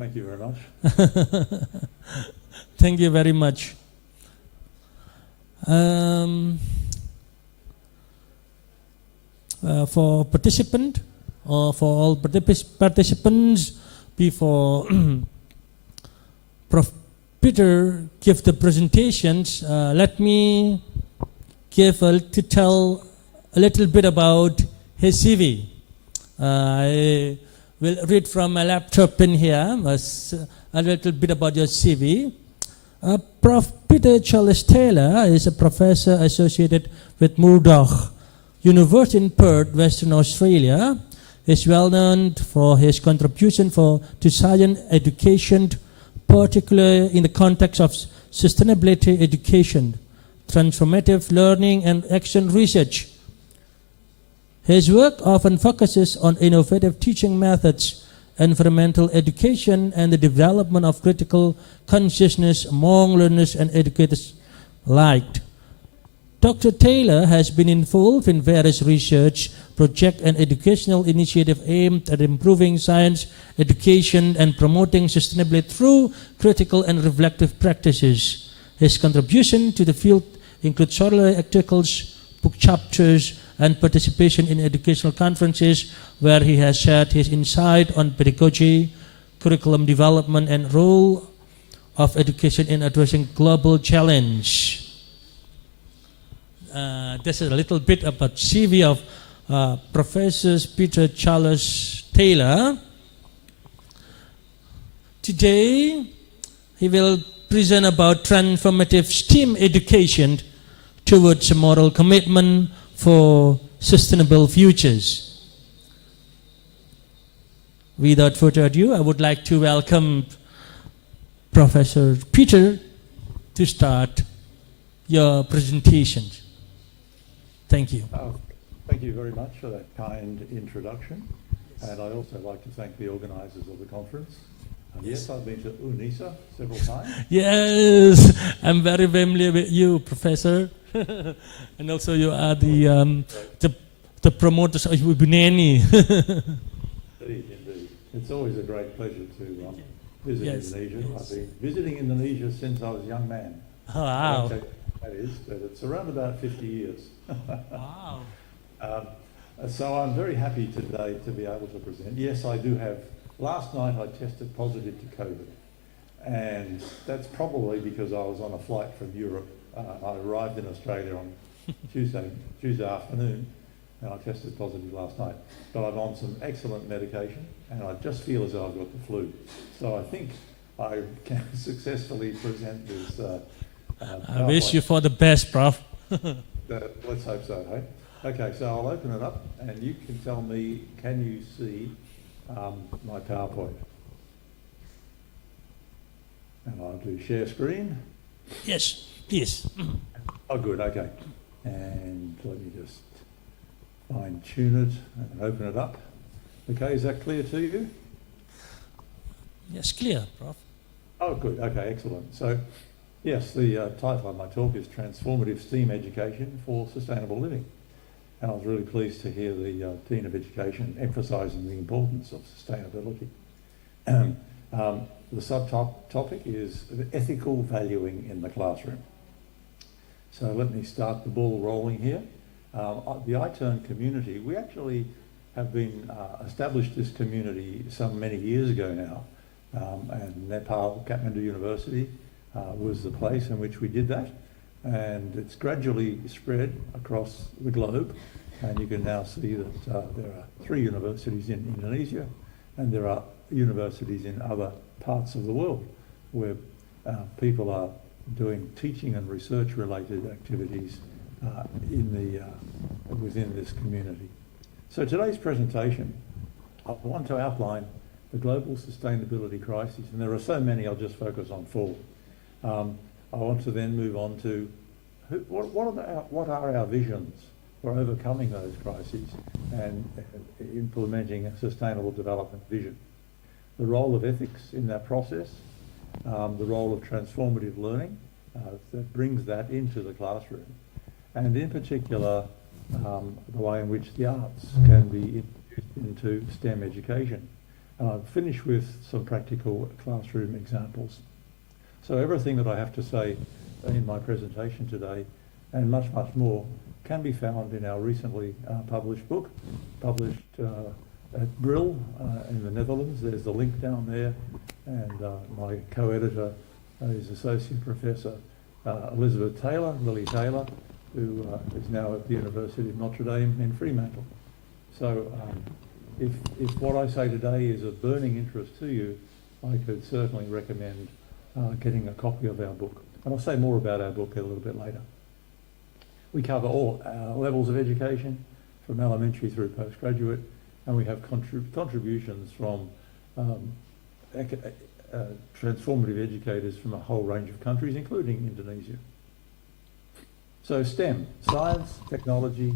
Thank you very much. Thank you very much. For participant or for all participants, before Prof. Peter give the presentations, let me tell a little bit about his CV. I will read from my laptop in here a little bit about your CV. Prof. Peter Charles Taylor is a professor associated with Murdoch University in Perth, Western Australia. He is well known for his contribution to science education, particularly in the context of sustainability education, transformative learning and action research. His work often focuses on innovative teaching methods, environmental education, and the development of critical consciousness among learners and educators alike. Dr. Taylor has been involved in various research projects and educational initiatives aimed at improving science education and promoting sustainability through critical and reflective practices. His contribution to the field includes scholarly articles, book chapters, and participation in educational conferences where he has shared his insight on pedagogy, curriculum development, and role of education in addressing global challenge. This is a little bit about CV of Professor Peter Charles Taylor. Today, he will present about transformative STEAM education towards a moral commitment for sustainable futures. Without further ado, I would like to welcome Professor Peter to start your presentation. Thank you. Thank you very much for that kind introduction. And I'd also like to thank the organisers of the conference Yes, I've been to UNISA several times. Yes, I'm very familiar with you, Professor. And also you are the promoters of Ubunani. Indeed. It's always a great pleasure to visit Yes, Indonesia. yes. I've been visiting Indonesia since I was a young man. Wow. Okay, that is, but it's around about 50 years. Wow. So I'm very happy today to be able to present. Yes, I do have. Last night I tested positive to COVID, and that's probably because I was on a flight from Europe. I arrived in Australia on Tuesday afternoon, and I tested positive last night. But I'm on some excellent medication, and I just feel as though I've got the flu. So I think I can successfully present this. I wish you for the best, Prof. Let's hope so, hey? Okay, so I'll open it up, and you can tell me, can you see my PowerPoint? And I'll do share screen. Yes, please. Oh, good, okay. And let me just fine tune it and open it up. Okay, is that clear to you? Yes, clear, Prof. Oh, good, okay, excellent. So, yes, the title of my talk is Transformative STEAM Education for Sustainable Living. And I was really pleased to hear the Dean of Education emphasising the importance of sustainability. The subtopic is ethical valuing in the classroom. So let me start the ball rolling here. The iTurn community, we actually have been established this community many years ago now. And Nepal, Kathmandu University was the place in which we did that. And it's gradually spread across the globe. And you can now see that there are 3 universities in Indonesia, and there are universities in other parts of the world where people are doing teaching and research related activities within this community. So today's presentation, I want to outline the global sustainability crisis, and there are so many, I'll just focus on 4. I want to then move on to what are our visions for overcoming those crises and implementing a sustainable development vision. The role of ethics in that process, the role of transformative learning that brings that into the classroom, and in particular the way in which the arts can be introduced into STEM education. And I'll finish with some practical classroom examples. So everything that I have to say in my presentation today, and much, much more, can be found in our recently published book, published at Brill in the Netherlands. There's the link down there, and my co-editor is Associate Professor Elizabeth Taylor, Lily Taylor, who is now at the University of Notre Dame in Fremantle. So if what I say today is of burning interest to you, I could certainly recommend getting a copy of our book. And I'll say more about our book a little bit later. We cover all levels of education, from elementary through postgraduate, and we have contributions from transformative educators from a whole range of countries, including Indonesia. So STEM, science, technology,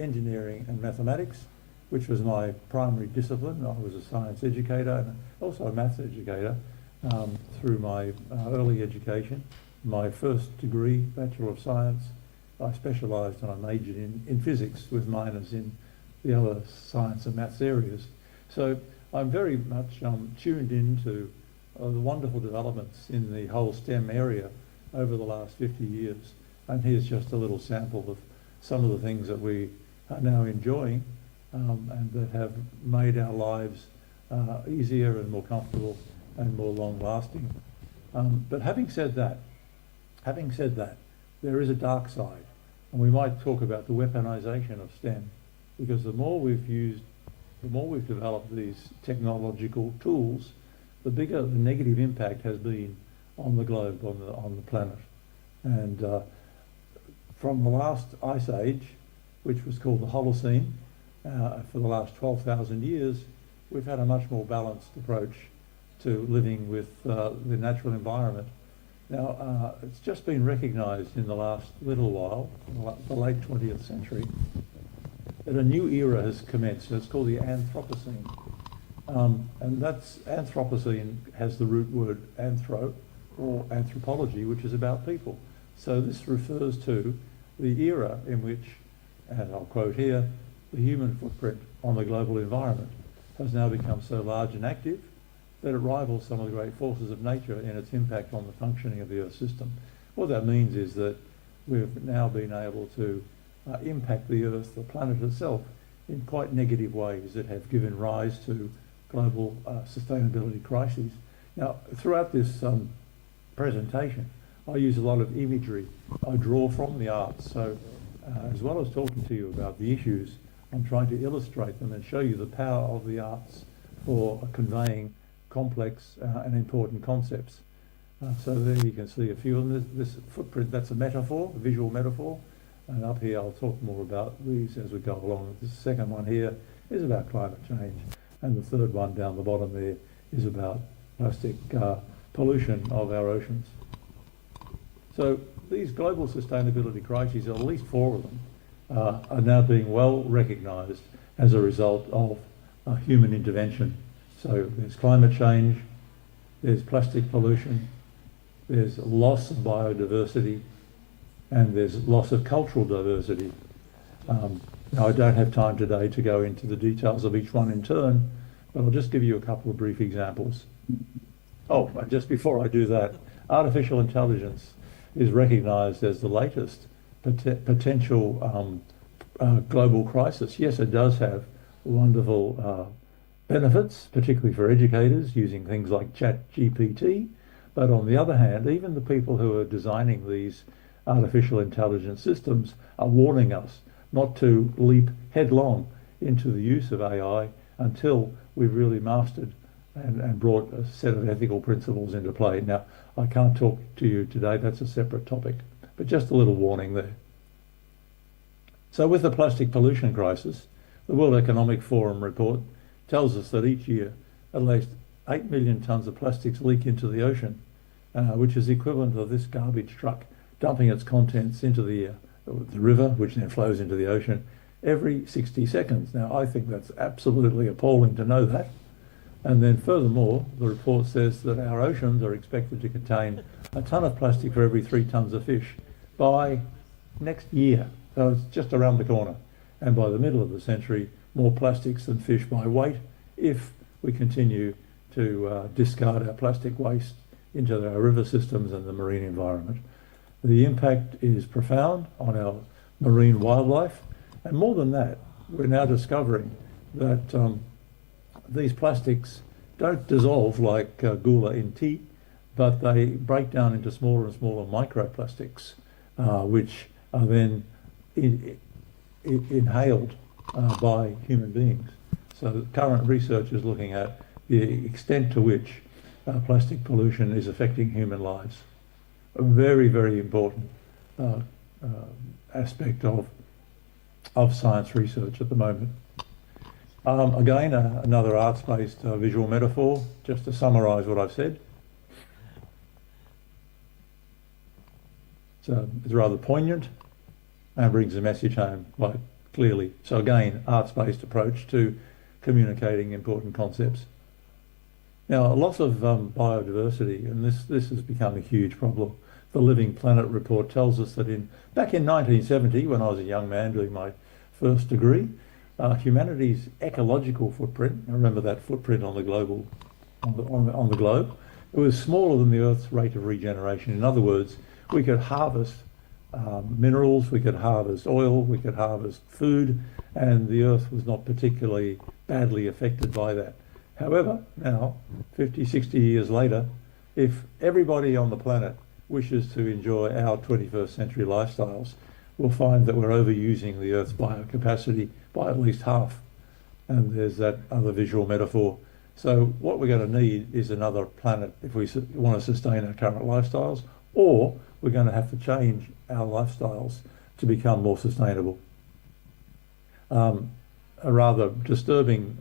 engineering and mathematics, which was my primary discipline. I was a science educator and also a maths educator through my early education. My first degree, Bachelor of Science, I specialised and I majored in physics with minors in the other science and maths areas. So I'm very much tuned into the wonderful developments in the whole STEM area over the last 50 years. And here's just a little sample of some of the things that we are now enjoying and that have made our lives easier and more comfortable and more long-lasting. But having said that, there is a dark side, and we might talk about the weaponization of STEM, because the more we've developed these technological tools, the bigger the negative impact has been on the globe, on the planet. And from the last ice age, which was called the Holocene, for the last 12,000 years, we've had a much more balanced approach to living with the natural environment. Now, it's just been recognised in the last little while, the late 20th century, that a new era has commenced. It's called the Anthropocene. And that's Anthropocene has the root word anthro or anthropology, which is about people. So this refers to the era in which, and I'll quote here, the human footprint on the global environment has now become so large and active that it rivals some of the great forces of nature in its impact on the functioning of the Earth system. What that means is that we've now been able to impact the Earth, the planet itself, in quite negative ways that have given rise to global sustainability crises. Now, throughout this presentation, I use a lot of imagery. I draw from the arts. So as well as talking to you about the issues, I'm trying to illustrate them and show you the power of the arts for conveying complex and important concepts. So there you can see a few of them. This footprint, that's a metaphor, a visual metaphor. And up here, I'll talk more about these as we go along. The second one here is about climate change. And the third one down the bottom there is about plastic pollution of our oceans. So these global sustainability crises, at least 4 of them, are now being well recognised as a result of human intervention. So there's climate change, there's plastic pollution, there's loss of biodiversity, and there's loss of cultural diversity. Now I don't have time today to go into the details of each one in turn, but I'll just give you a couple of brief examples. Oh, and just before I do that, artificial intelligence is recognised as the latest potential global crisis. Yes, it does have wonderful benefits, particularly for educators using things like ChatGPT, but on the other hand, even the people who are designing these artificial intelligence systems are warning us not to leap headlong into the use of AI until we've really mastered and brought a set of ethical principles into play. Now, I can't talk to you today, that's a separate topic, but just a little warning there. So with the plastic pollution crisis, the World Economic Forum report tells us that each year at least 8 million tonnes of plastics leak into the ocean, which is the equivalent of this garbage truck dumping its contents into the river, which then flows into the ocean, every 60 seconds. Now, I think that's absolutely appalling to know that. And then furthermore, the report says that our oceans are expected to contain a tonne of plastic for every 3 tonnes of fish by next year. So it's just around the corner. And by the middle of the century, more plastics than fish by weight if we continue to discard our plastic waste into our river systems and the marine environment. The impact is profound on our marine wildlife. And more than that, we're now discovering that these plastics don't dissolve like gula in tea, but they break down into smaller and smaller microplastics, which are then inhaled by human beings. So current research is looking at the extent to which plastic pollution is affecting human lives. A very, very important aspect of science research at the moment. Again, another arts-based visual metaphor, just to summarise what I've said. So it's rather poignant and brings the message home quite clearly. So again, arts-based approach to communicating important concepts. Now, loss of biodiversity, and this has become a huge problem. The Living Planet report tells us that back in 1970, when I was a young man doing my first degree, humanity's ecological footprint, I remember that footprint on the globe, it was smaller than the Earth's rate of regeneration. In other words, we could harvest minerals, we could harvest oil, we could harvest food, and the Earth was not particularly badly affected by that. However, now, 50, 60 years later, if everybody on the planet wishes to enjoy our 21st century lifestyles, we'll find that we're overusing the Earth's biocapacity by at least half. And there's that other visual metaphor. So what we're going to need is another planet if we want to sustain our current lifestyles, or we're going to have to change our lifestyles to become more sustainable. A rather disturbing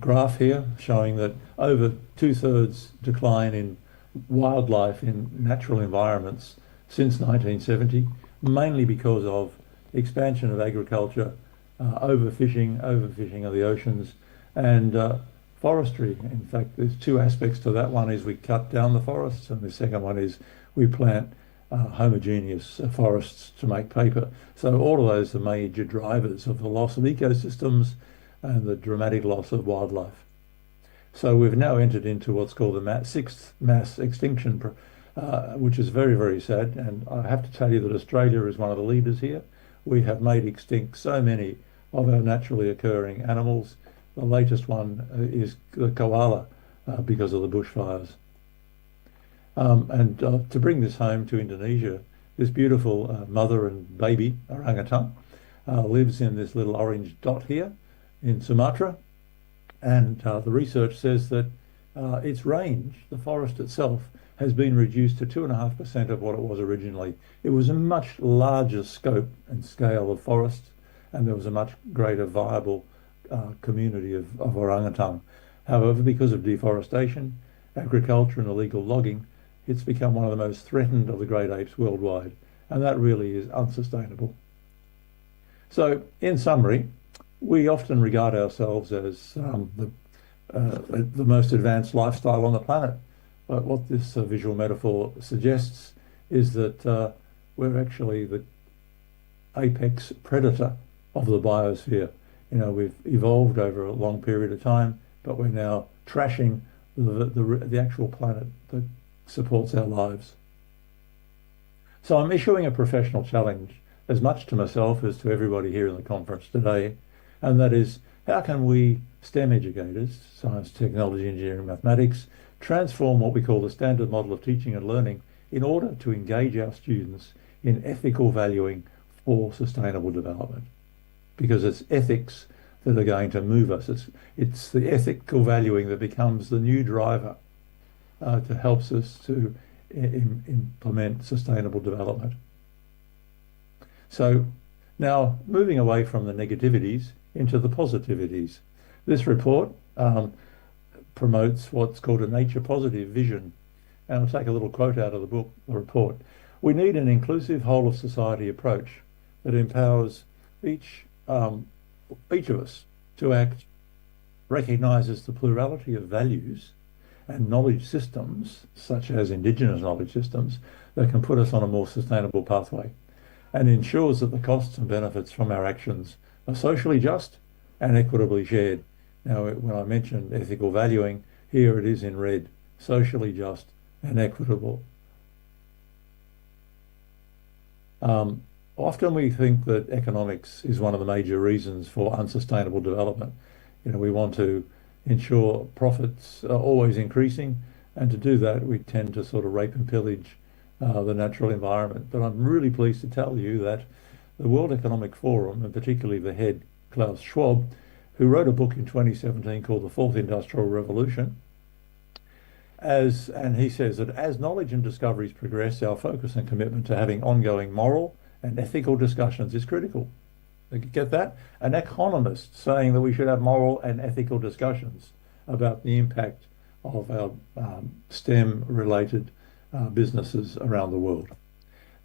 graph here showing that over 2/3 decline in wildlife in natural environments since 1970, mainly because of expansion of agriculture, overfishing of the oceans, and forestry. In fact, there's two aspects to that. One is we cut down the forests, and the second one is we plant homogeneous forests to make paper. So all of those are major drivers of the loss of ecosystems and the dramatic loss of wildlife. So we've now entered into what's called the sixth mass extinction, which is very, very sad. And I have to tell you that Australia is one of the leaders here. We have made extinct so many of our naturally occurring animals. The latest one is the koala because of the bushfires. And to bring this home to Indonesia, this beautiful mother and baby orangutan lives in this little orange dot here in Sumatra. And the research says that its range, the forest itself, has been reduced to 2.5% of what it was originally. It was a much larger scope and scale of forest, and there was a much greater viable community of orangutan. However, because of deforestation, agriculture and illegal logging, it's become one of the most threatened of the great apes worldwide, and that really is unsustainable. So, in summary, we often regard ourselves as the most advanced lifestyle on the planet, but what this visual metaphor suggests is that we're actually the apex predator of the biosphere. You know, we've evolved over a long period of time, but we're now trashing the actual planet that supports our lives. So I'm issuing a professional challenge as much to myself as to everybody here in the conference today, and that is, how can we STEM educators, science, technology, engineering, mathematics, transform what we call the standard model of teaching and learning in order to engage our students in ethical valuing for sustainable development? Because it's ethics that are going to move us. It's the ethical valuing that becomes the new driver to helps us to implement sustainable development. So now moving away from the negativities into the positivities. This report promotes what's called a nature positive vision. And I'll take a little quote out of the book, the report. We need an inclusive whole of society approach that empowers each of us to act, recognises the plurality of values and knowledge systems, such as Indigenous knowledge systems, that can put us on a more sustainable pathway, and ensures that the costs and benefits from our actions are socially just and equitably shared. Now, when I mentioned ethical valuing, here it is in red, socially just and equitable. Often we think that economics is one of the major reasons for unsustainable development. You know, we want to ensure profits are always increasing, and to do that we tend to sort of rape and pillage the natural environment. But I'm really pleased to tell you that the World Economic Forum, and particularly the head, Klaus Schwab, who wrote a book in 2017 called The Fourth Industrial Revolution, and he says that as knowledge and discoveries progress, our focus and commitment to having ongoing moral and ethical discussions is critical. Get that? An economist saying that we should have moral and ethical discussions about the impact of our STEM-related businesses around the world.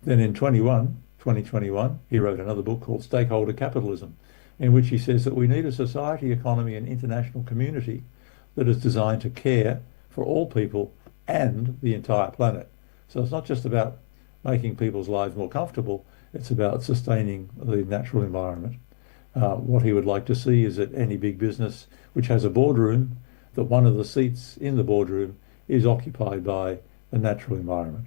Then in 2021, he wrote another book called Stakeholder Capitalism, in which he says that we need a society, economy, and international community that is designed to care for all people and the entire planet. So it's not just about making people's lives more comfortable, it's about sustaining the natural environment. What he would like to see is that any big business which has a boardroom, that one of the seats in the boardroom is occupied by the natural environment.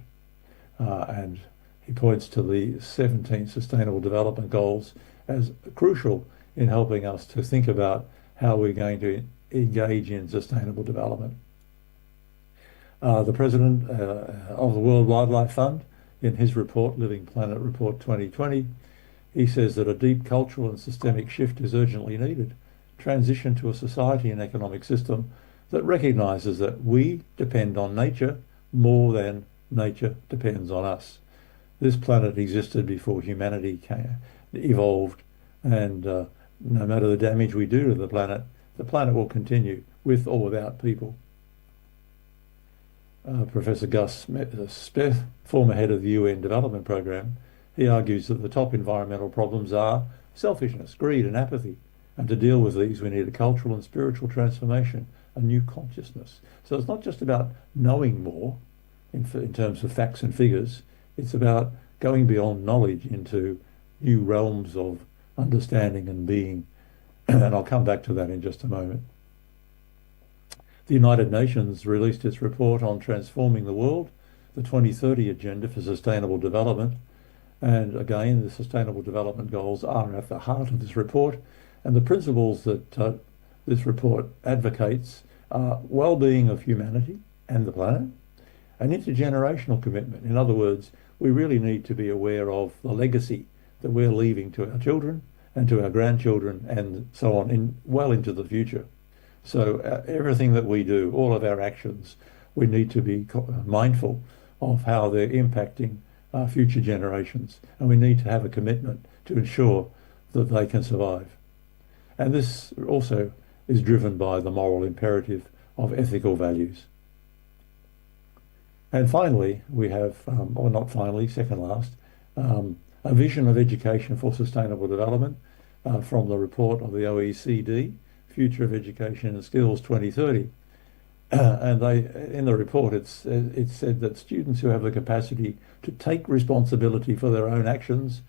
And he points to the 17 Sustainable Development Goals as crucial in helping us to think about how we're going to engage in sustainable development. The president of the World Wildlife Fund, in his report, Living Planet Report 2020, he says that a deep cultural and systemic shift is urgently needed. Transition to a society and economic system that recognises that we depend on nature more than nature depends on us. This planet existed before humanity evolved, and no matter the damage we do to the planet will continue with or without people. Professor Gus Speth, former head of the UN Development Programme, he argues that the top environmental problems are selfishness, greed and apathy, and to deal with these we need a cultural and spiritual transformation a new consciousness. So it's not just about knowing more in terms of facts and figures, it's about going beyond knowledge into new realms of understanding and being. And I'll come back to that in just a moment. The United Nations released its report on transforming the world, the 2030 Agenda for Sustainable Development. And again, the Sustainable Development Goals are at the heart of this report. And the principles that this report advocates are well-being of humanity and the planet, an intergenerational commitment. In other words, we really need to be aware of the legacy that we're leaving to our children and to our grandchildren and so on, well into the future. So everything that we do, all of our actions, we need to be mindful of how they're impacting future generations. And we need to have a commitment to ensure that they can survive. And this also is driven by the moral imperative of ethical values. And finally, we have, or not finally, second last, a vision of education for sustainable development from the report of the OECD, Future of Education and Skills 2030. And in the report, it said that students who have the capacity to take responsibility for their own actions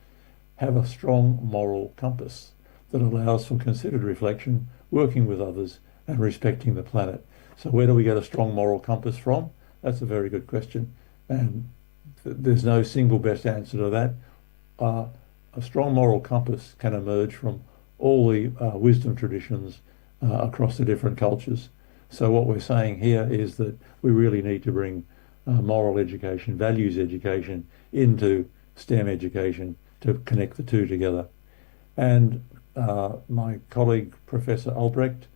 have a strong moral compass that allows for considered reflection, working with others, and respecting the planet. So where do we get a strong moral compass from? That's a very good question. And there's no single best answer to that. A strong moral compass can emerge from all the wisdom traditions across the different cultures. So what we're saying here is that we really need to bring moral education, values education into STEM education to connect the two together. And my colleague, Professor Albrecht,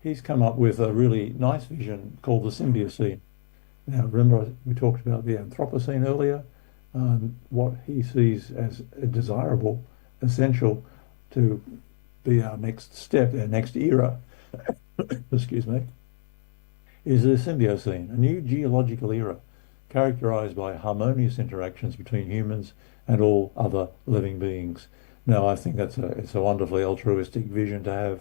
he's come up with a really nice vision called the Symbiocene. Now, remember we talked about the Anthropocene earlier, what he sees as desirable, essential to be our next step, our next era, excuse me, is the Symbiocene, a new geological era characterized by harmonious interactions between humans and all other living beings. Now, I think it's a wonderfully altruistic vision to have.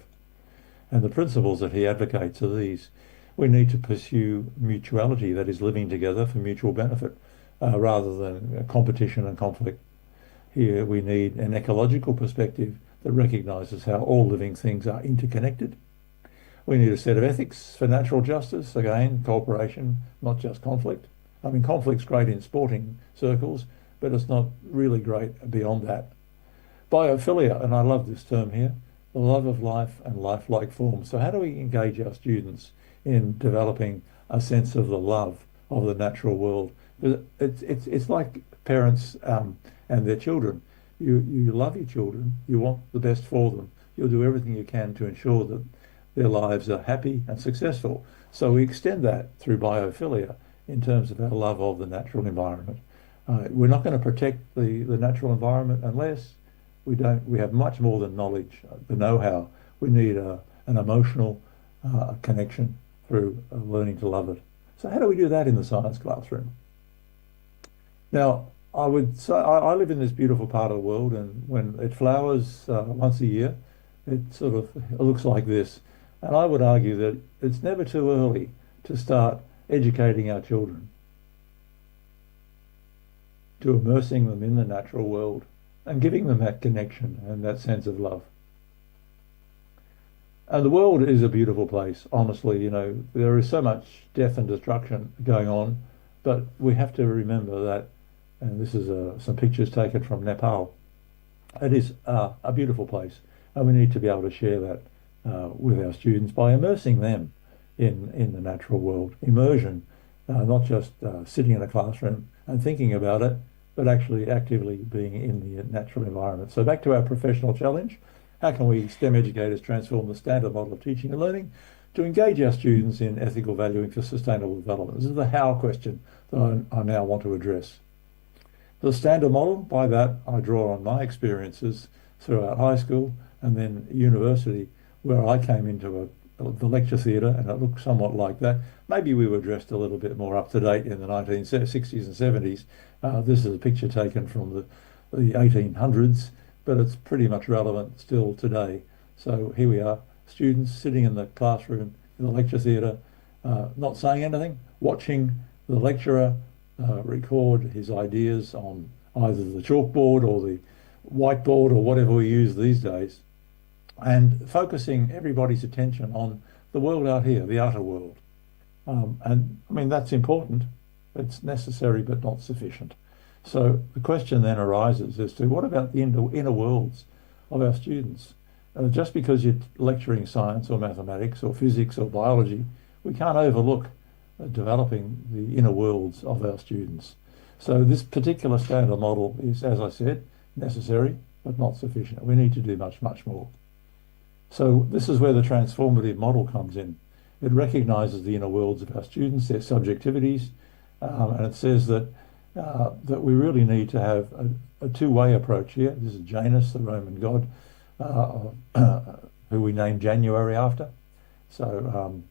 And the principles that he advocates are these. We need to pursue mutuality, that is living together for mutual benefit, rather than competition and conflict. Here we need an ecological perspective that recognizes how all living things are interconnected. We need a set of ethics for natural justice, again, cooperation, not just conflict. I mean, conflict's great in sporting circles, but it's not really great beyond that. Biophilia, and I love this term here, the love of life and lifelike forms. So how do we engage our students in developing a sense of the love of the natural world? It's like parents and their children. You love your children, you want the best for them. You'll do everything you can to ensure that their lives are happy and successful. So we extend that through biophilia in terms of our love of the natural environment. We're not going to protect the natural environment unless we have much more than knowledge, the know-how. We need an emotional connection through learning to love it. So how do we do that in the science classroom? Now, I would say I live in this beautiful part of the world, and when it flowers once a year, it sort of looks like this. And I would argue that it's never too early to start educating our children, to immersing them in the natural world and giving them that connection and that sense of love. And the world is a beautiful place, honestly. You know, there is so much death and destruction going on, but we have to remember that, and this is some pictures taken from Nepal, it is a beautiful place, and we need to be able to share that with our students by immersing them in the natural world. Immersion, not just sitting in a classroom and thinking about it, but actually actively being in the natural environment. So back to our professional challenge. How can we STEM educators transform the standard model of teaching and learning to engage our students in ethical valuing for sustainable development? This is the how question that I now want to address. The standard model, by that I draw on my experiences throughout high school and then university, where I came into the lecture theatre, and it looked somewhat like that. Maybe we were dressed a little bit more up to date in the 1960s and 70s. This is a picture taken from the 1800s, but it's pretty much relevant still today. So here we are, students sitting in the classroom in the lecture theatre, not saying anything, watching the lecturer record his ideas on either the chalkboard or the whiteboard or whatever we use these days, and focusing everybody's attention on the world out here, the outer world. And I mean, that's important. It's necessary but not sufficient. So the question then arises as to what about the inner worlds of our students? Just because you're lecturing science or mathematics or physics or biology, we can't overlook developing the inner worlds of our students. So this particular standard model is, as I said, necessary but not sufficient. We need to do much, much more. So this is where the transformative model comes in. It recognises the inner worlds of our students, their subjectivities, and it says that we really need to have a two-way approach here. This is Janus, the Roman god, who we named January after. So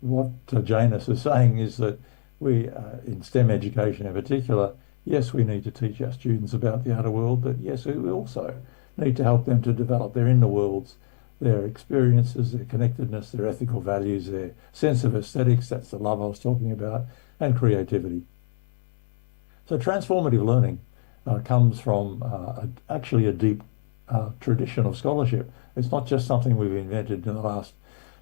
what Janus is saying is that we, in STEM education in particular, yes, we need to teach our students about the outer world, but yes, we also need to help them to develop their inner worlds, their experiences, their connectedness, their ethical values, their sense of aesthetics, that's the love I was talking about, and creativity. So transformative learning comes from actually a deep tradition of scholarship. It's not just something we've invented in the last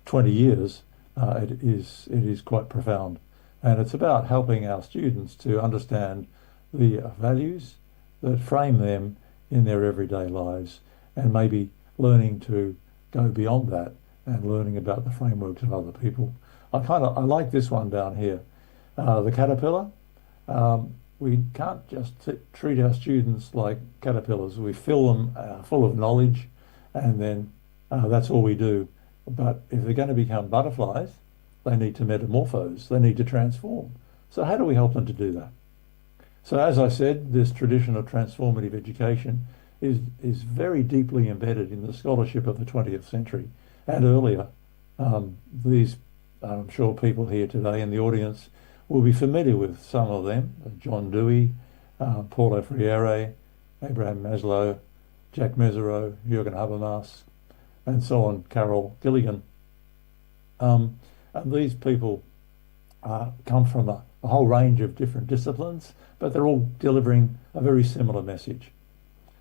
20 years. It is quite profound. And it's about helping our students to understand the values that frame them in their everyday lives, and maybe learning to go beyond that and learning about the frameworks of other people. I like this one down here. The caterpillar. We can't just treat our students like caterpillars. We fill them full of knowledge, and then that's all we do. But if they're going to become butterflies, they need to metamorphose, they need to transform. So how do we help them to do that? So as I said, this tradition of transformative education is very deeply embedded in the scholarship of the 20th century and earlier. I'm sure people here today in the audience will be familiar with some of them: John Dewey, Paulo Freire, Abraham Maslow, Jack Mezirow, Jürgen Habermas, and so on, Carol Gilligan. And these people come from a whole range of different disciplines, but they're all delivering a very similar message,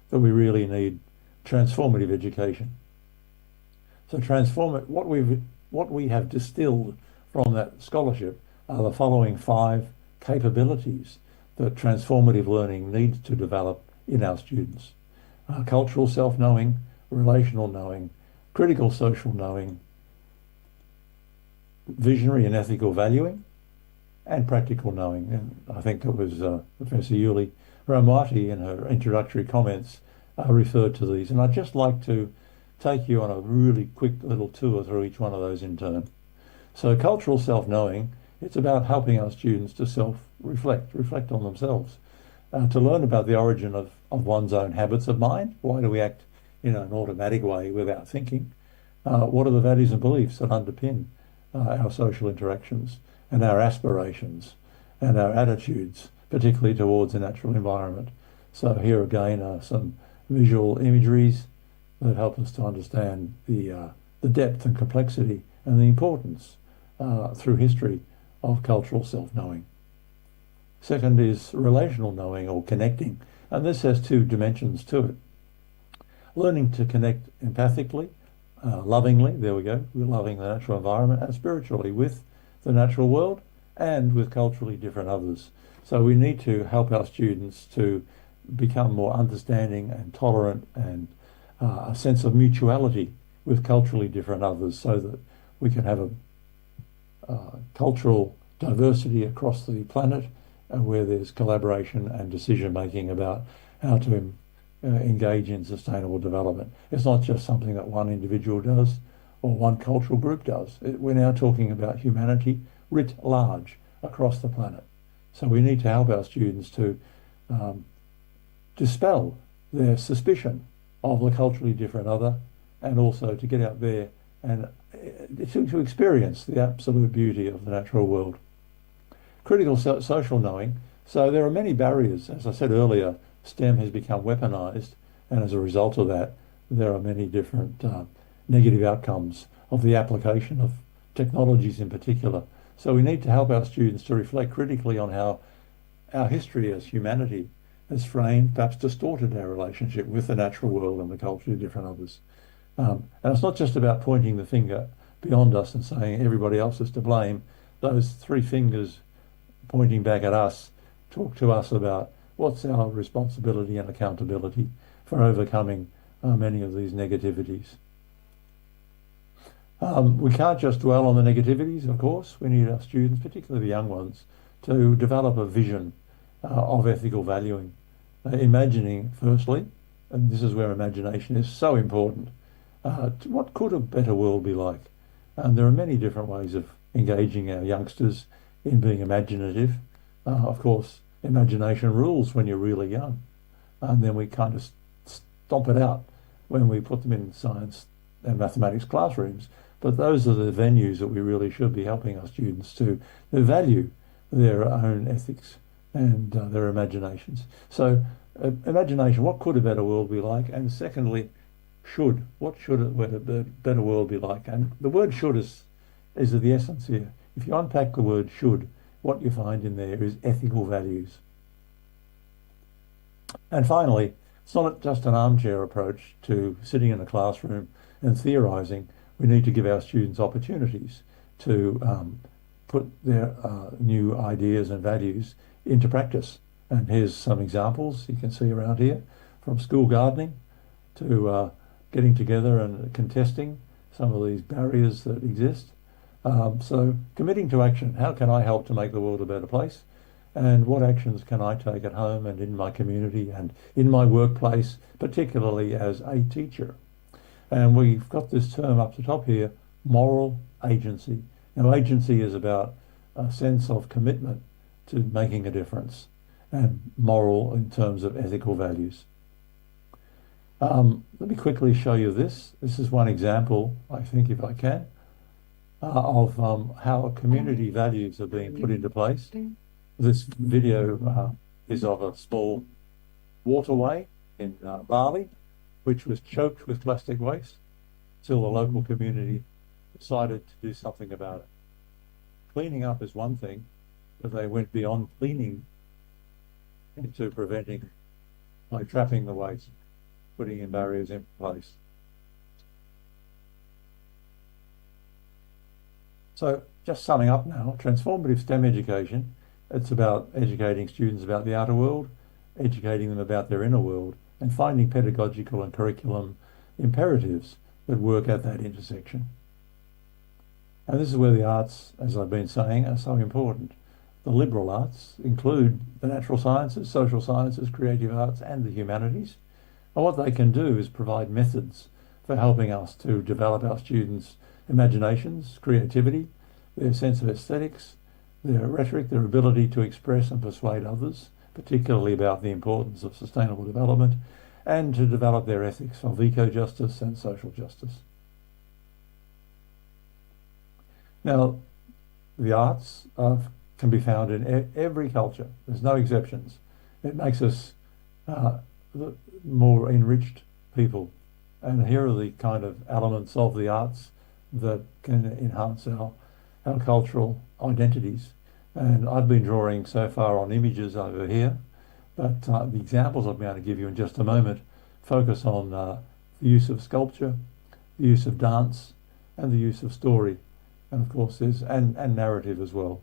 that we really need transformative education. So what we have distilled from that scholarship are the following 5 capabilities that transformative learning needs to develop in our students: cultural self-knowing, relational knowing, critical social knowing, visionary and ethical valuing, and practical knowing. And I think it was Professor Yuli Ramati in her introductory comments referred to these. And I'd just like to take you on a really quick little tour through each one of those in turn. So cultural self-knowing, it's about helping our students to reflect on themselves, to learn about the origin of one's own habits of mind. Why do we act in an automatic way without thinking? What are the values and beliefs that underpin our social interactions and our aspirations and our attitudes, particularly towards the natural environment? So here again are some visual imageries that help us to understand the depth and complexity and the importance through history of cultural self-knowing. Second is relational knowing, or connecting, and this has 2 dimensions to it. Learning to connect empathically, lovingly, there we go, we're loving the natural environment, and spiritually with the natural world and with culturally different others. So we need to help our students to become more understanding and tolerant, and a sense of mutuality with culturally different others, so that we can have a cultural diversity across the planet where there's collaboration and decision making about how to engage in sustainable development. It's not just something that one individual does or one cultural group does. We're now talking about humanity writ large across the planet. So we need to help our students to dispel their suspicion of the culturally different other, and also to get out there and to experience the absolute beauty of the natural world. Critical social knowing. So there are many barriers. As I said earlier, STEM has become weaponized, and as a result of that, there are many different negative outcomes of the application of technologies in particular. So we need to help our students to reflect critically on how our history as humanity has framed, perhaps distorted our relationship with the natural world and the culture of different others. And it's not just about pointing the finger beyond us and saying everybody else is to blame. Those three fingers pointing back at us talk to us about what's our responsibility and accountability for overcoming many of these negativities. We can't just dwell on the negativities, of course. We need our students, particularly the young ones, to develop a vision of ethical valuing. Imagining, firstly, and this is where imagination is so important, what could a better world be like? And there are many different ways of engaging our youngsters in being imaginative. Of course, imagination rules when you're really young, and then we kind of stomp it out when we put them in science and mathematics classrooms. But those are the venues that we really should be helping our students to value their own ethics and their imaginations. So imagination, what could a better world be like? And secondly, what should a better world be like? And the word should is the essence here. If you unpack the word should, what you find in there is ethical values. And finally, it's not just an armchair approach to sitting in a classroom and theorising. We need to give our students opportunities to put their new ideas and values into practice. And here's some examples you can see around here, from school gardening to getting together and contesting some of these barriers that exist. So committing to action. How can I help to make the world a better place? And what actions can I take at home and in my community and in my workplace, particularly as a teacher? And we've got this term up the top here, moral agency. Now, agency is about a sense of commitment to making a difference, and moral in terms of ethical values. Let me quickly show you this. This is one example, I think, if I can, of how community values are being put into place. This video is of a small waterway in Bali, which was choked with plastic waste, till the local community decided to do something about it. Cleaning up is one thing, but they went beyond cleaning into preventing by trapping the waste, putting in barriers in place. So just summing up now, transformative STEM education, it's about educating students about the outer world, educating them about their inner world, and finding pedagogical and curriculum imperatives that work at that intersection. And this is where the arts, as I've been saying, are so important. The liberal arts include the natural sciences, social sciences, creative arts, and the humanities. And what they can do is provide methods for helping us to develop our students' imaginations, creativity, their sense of aesthetics, their rhetoric, their ability to express and persuade others, particularly about the importance of sustainable development, and to develop their ethics of eco-justice and social justice. Now, the arts can be found in every culture. There's no exceptions. It makes us more enriched people. And here are the kind of elements of the arts that can enhance our cultural identities. And I've been drawing so far on images over here, but the examples I'm going to give you in just a moment focus on the use of sculpture, the use of dance, and the use of story. And of course there's and narrative as well.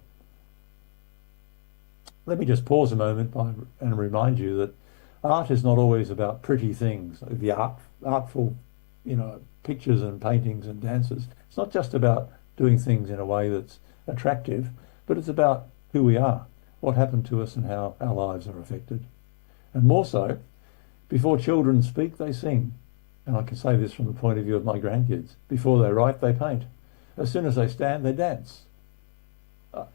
Let me just pause a moment and remind you that art is not always about pretty things, the artful, pictures and paintings and dances. It's not just about doing things in a way that's attractive, but it's about who we are, what happened to us and how our lives are affected. And more so, before children speak, they sing. And I can say this from the point of view of my grandkids. Before they write, they paint. As soon as they stand, they dance.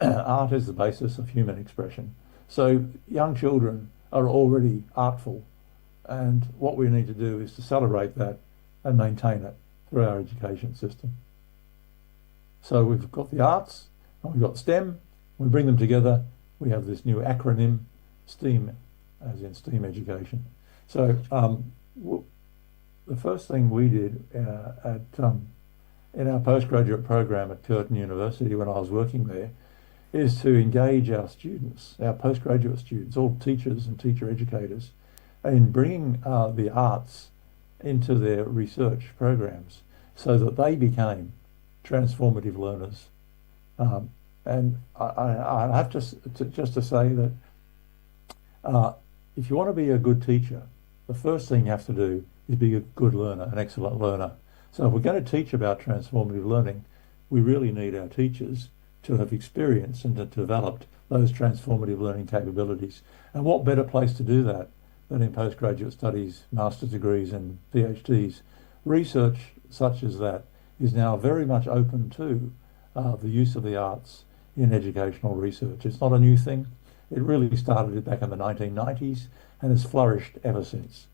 Art is the basis of human expression. So young children are already artful, and what we need to do is to celebrate that and maintain it through our education system. So we've got the arts, and we've got STEM. We bring them together. We have this new acronym, STEAM, as in STEAM education. So the first thing we did at in our postgraduate program at Curtin University when I was working there is to engage our students, our postgraduate students, all teachers and teacher educators, in bringing the arts into their research programs so that they became transformative learners. And I have to say that if you want to be a good teacher, the first thing you have to do is be a good learner, an excellent learner. So if we're going to teach about transformative learning, we really need our teachers to have experienced and to developed those transformative learning capabilities. And what better place to do that than in postgraduate studies, master's degrees and PhDs. Research such as that is now very much open to the use of the arts in educational research. It's not a new thing. It really started back in the 1990s and has flourished ever since.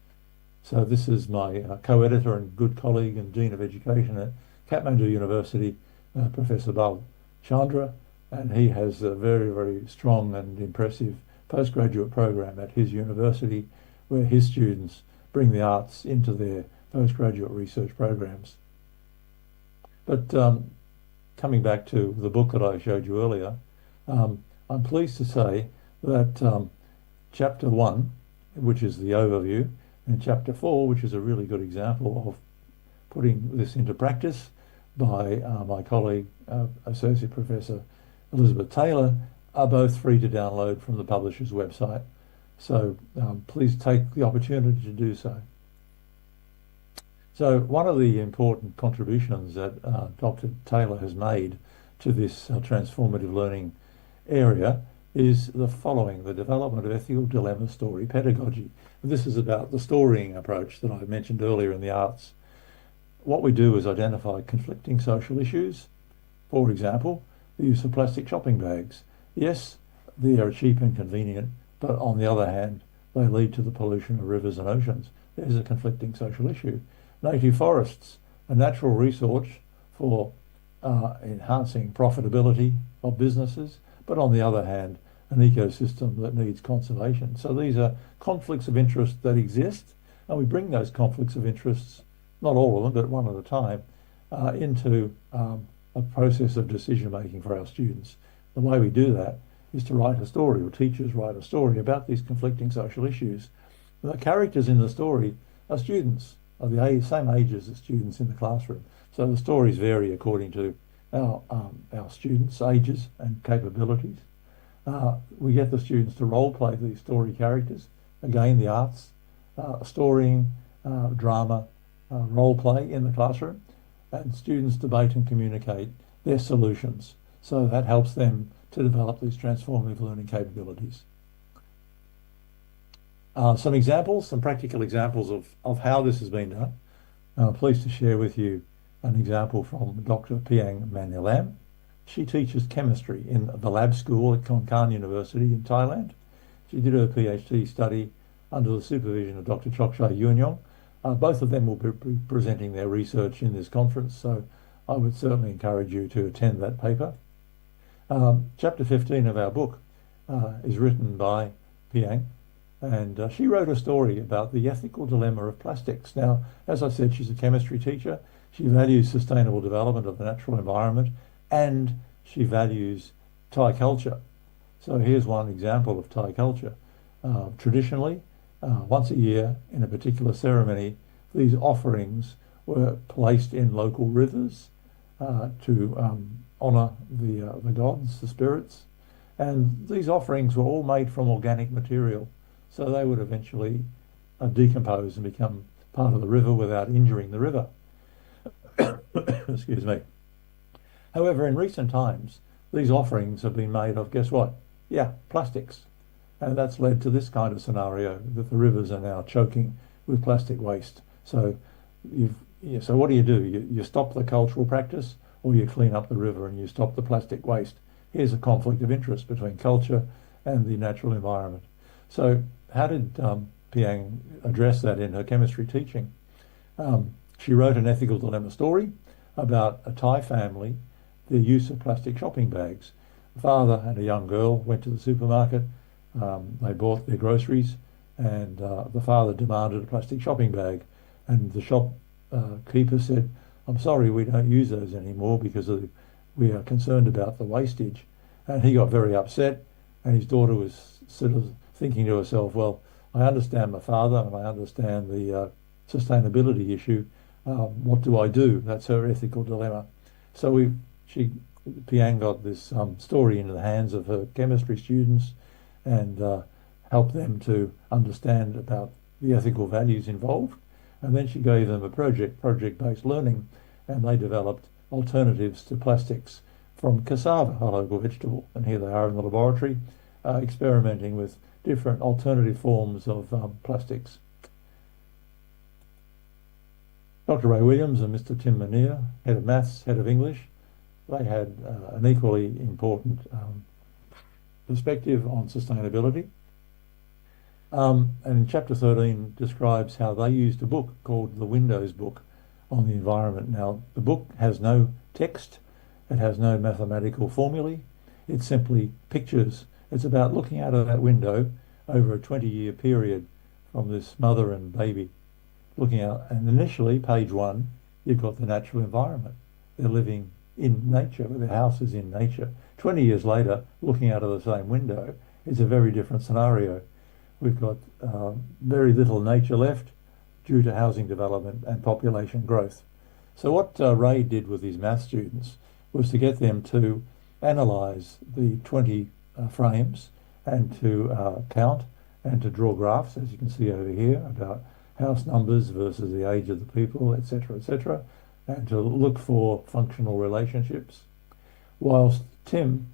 So this is my co-editor and good colleague and Dean of Education at Kathmandu University, Professor Bal Chandra, and he has a very, very strong and impressive postgraduate program at his university where his students bring the arts into their postgraduate research programs. But coming back to the book that I showed you earlier, I'm pleased to say that Chapter 1, which is the overview, and Chapter 4, which is a really good example of putting this into practice by my colleague, Associate Professor Elizabeth Taylor, are both free to download from the publisher's website. So please take the opportunity to do so. So one of the important contributions that Dr. Taylor has made to this transformative learning area is the following: the development of ethical dilemma story pedagogy. And this is about the storying approach that I mentioned earlier in the arts. What we do is identify conflicting social issues. For example, the use of plastic shopping bags. Yes, they are cheap and convenient, but on the other hand, they lead to the pollution of rivers and oceans. There's a conflicting social issue. Native forests, a natural resource for enhancing profitability of businesses, but on the other hand, an ecosystem that needs conservation. So these are conflicts of interest that exist, and we bring those conflicts of interests, not all of them, but one at a time, into a process of decision making for our students. The way we do that is to write a story, or teachers write a story about these conflicting social issues. And the characters in the story are students of the same ages as students in the classroom. So the stories vary according to our students' ages and capabilities. We get the students to role play these story characters. Again, the arts, storying, drama, role play in the classroom, and students debate and communicate their solutions. So that helps them to develop these transformative learning capabilities. Some examples, some practical examples of how this has been done. I'm pleased to share with you an example from Dr. Piang Manilam. She teaches chemistry in the lab school at Konkan University in Thailand. She did her PhD study under the supervision of Dr. Chokshai Yunyong. Both of them will be presenting their research in this conference, so I would certainly encourage you to attend that paper. Chapter 15 of our book is written by Piang, and she wrote a story about the ethical dilemma of plastics. Now, as I said, she's a chemistry teacher. She values sustainable development of the natural environment, and she values Thai culture. So here's one example of Thai culture. Traditionally, once a year in a particular ceremony, these offerings were placed in local rivers to honour the gods, the spirits. And these offerings were all made from organic material, so they would eventually decompose and become part of the river without injuring the river. Excuse me. However, in recent times, these offerings have been made of, guess what? Yeah, plastics. And that's led to this kind of scenario, that the rivers are now choking with plastic waste. So so what do? You stop the cultural practice, or you clean up the river and you stop the plastic waste. Here's a conflict of interest between culture and the natural environment. So how did Piang address that in her chemistry teaching? She wrote an ethical dilemma story about a Thai family, the use of plastic shopping bags. A father and a young girl went to the supermarket. They bought their groceries, and the father demanded a plastic shopping bag, and the shopkeeper said, I'm sorry, we don't use those anymore because we are concerned about the wastage. And he got very upset, and his daughter was sort of thinking to herself, well, I understand my father and I understand the sustainability issue. What do I do? That's her ethical dilemma. So Piang got this story into the hands of her chemistry students and helped them to understand about the ethical values involved. And then she gave them a project-based learning, and they developed alternatives to plastics from cassava, a local vegetable. And here they are in the laboratory experimenting with different alternative forms of plastics. Dr. Ray Williams and Mr. Tim Manier, head of maths, head of English, they had an equally important perspective on sustainability. And in chapter 13 describes how they used a book called the Windows Book on the environment. Now, the book has no text, it has no mathematical formulae, it's simply pictures. It's about looking out of that window over a 20-year period from this mother and baby, looking out. And initially, page 1, you've got the natural environment. They're living in nature, their house is in nature. 20 years later, looking out of the same window is a very different scenario. We've got very little nature left due to housing development and population growth. So what Ray did with his math students was to get them to analyse the 20 frames and to count and to draw graphs, as you can see over here, about house numbers versus the age of the people, etc., and to look for functional relationships. Whilst Tim,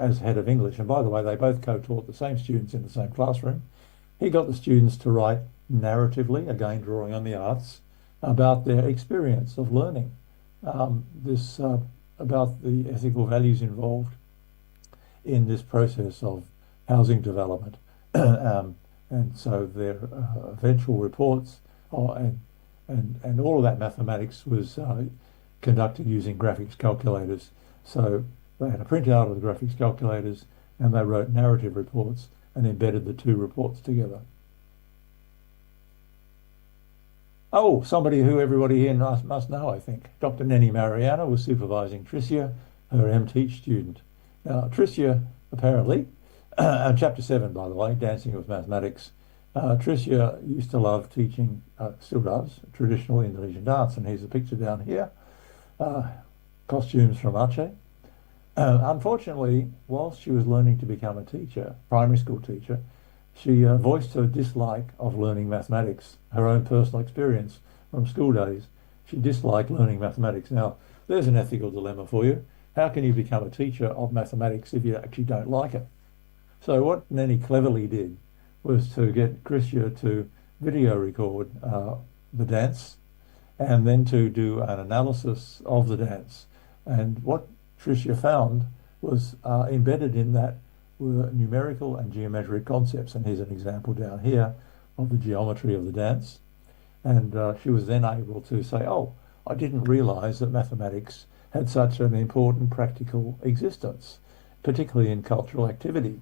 as head of English, and by the way, they both co-taught the same students in the same classroom, he got the students to write narratively, again drawing on the arts, about their experience of learning, about the ethical values involved in this process of housing development. And so their eventual reports and all of that mathematics was conducted using graphics calculators. So they had a printout of the graphics calculators and they wrote narrative reports and embedded the two reports together. Oh, somebody who everybody here must know, I think. Dr. Nenny Mariana was supervising Tricia, her MTeach student. Now, Tricia, apparently, chapter 7, by the way, Dancing with Mathematics, Tricia used to love teaching, still does, traditional Indonesian dance. And here's a picture down here, costumes from Aceh. Unfortunately, whilst she was learning to become a teacher, primary school teacher, she voiced her dislike of learning mathematics, her own personal experience from school days. She disliked learning mathematics. Now, there's an ethical dilemma for you. How can you become a teacher of mathematics if you actually don't like it? So what Nenny cleverly did was to get Tricia to video record the dance and then to do an analysis of the dance. And what Tricia found was embedded in that were numerical and geometric concepts. And here's an example down here of the geometry of the dance. And she was then able to say, oh, I didn't realize that mathematics had such an important practical existence, particularly in cultural activity.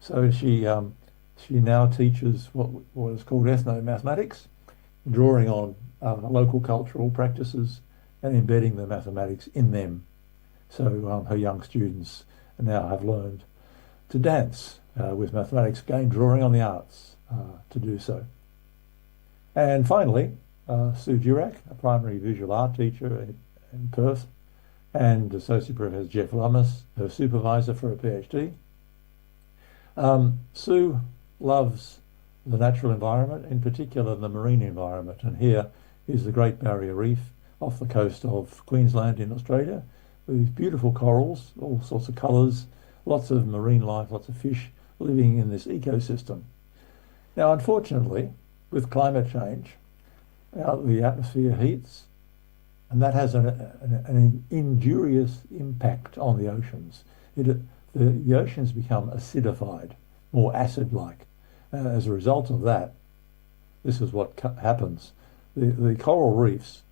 So she now teaches what is called ethno-mathematics, drawing on local cultural practices and embedding the mathematics in them. So her young students now have learned to dance with mathematics, again drawing on the arts to do so. And finally, Sue Durack, a primary visual art teacher in Perth, and Associate Professor Jeff Lummis, her supervisor for a PhD. Sue loves the natural environment, in particular the marine environment, and here is the Great Barrier Reef off the coast of Queensland in Australia, with these beautiful corals, all sorts of colours, lots of marine life, lots of fish living in this ecosystem. Now, unfortunately, with climate change, the atmosphere heats, and that has an injurious impact on the oceans. The oceans become acidified, more acid-like. As a result of that, this is what happens. The coral reefs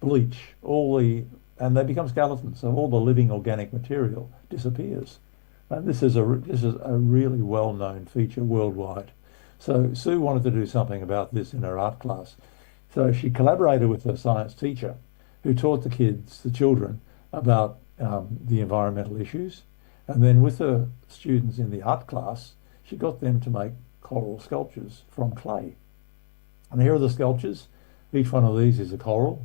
bleach, and they become skeletons, so all the living organic material disappears. And this is a really well-known feature worldwide. So Sue wanted to do something about this in her art class. So she collaborated with her science teacher who taught the children, about the environmental issues. And then with her students in the art class, she got them to make coral sculptures from clay. And here are the sculptures. Each one of these is a coral.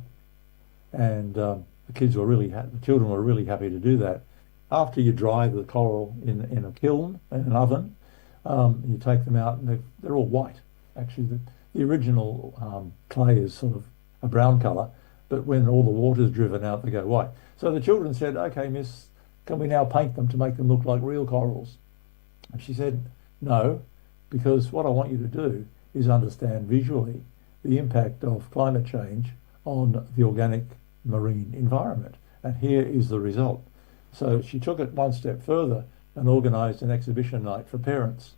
And the children were really happy to do that. After you dry the coral in a kiln, in an oven, you take them out and they're all white. Actually, the original clay is sort of a brown colour, but when all the water's driven out, they go white. So the children said, "Okay, miss, can we now paint them to make them look like real corals?" And she said, "No, because what I want you to do is understand visually the impact of climate change on the organic marine environment. And here is the result." So she took it one step further and organised an exhibition night for parents.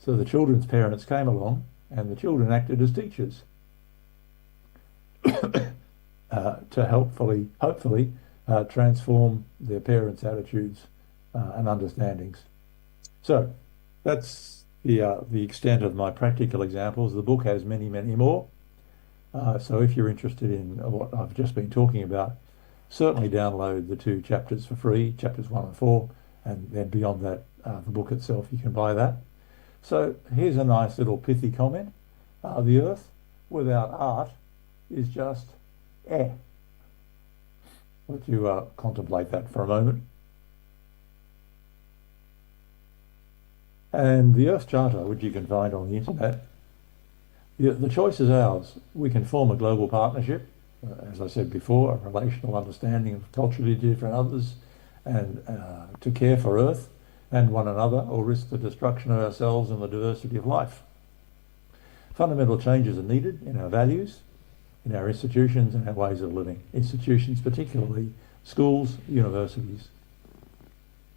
So the children's parents came along and the children acted as teachers to hopefully transform their parents' attitudes and understandings. So that's the extent of my practical examples. The book has many, many more. So if you're interested in what I've just been talking about, certainly download the 2 chapters for free, chapters 1 and 4, and then beyond that, the book itself, you can buy that. So here's a nice little pithy comment. The earth without art is just air. Let you contemplate that for a moment. And the Earth Charter, which you can find on the internet, the choice is ours. We can form a global partnership, as I said before, a relational understanding of culturally different others, and to care for Earth and one another, or risk the destruction of ourselves and the diversity of life. Fundamental changes are needed in our values, in our institutions and our ways of living. Institutions, particularly schools, universities.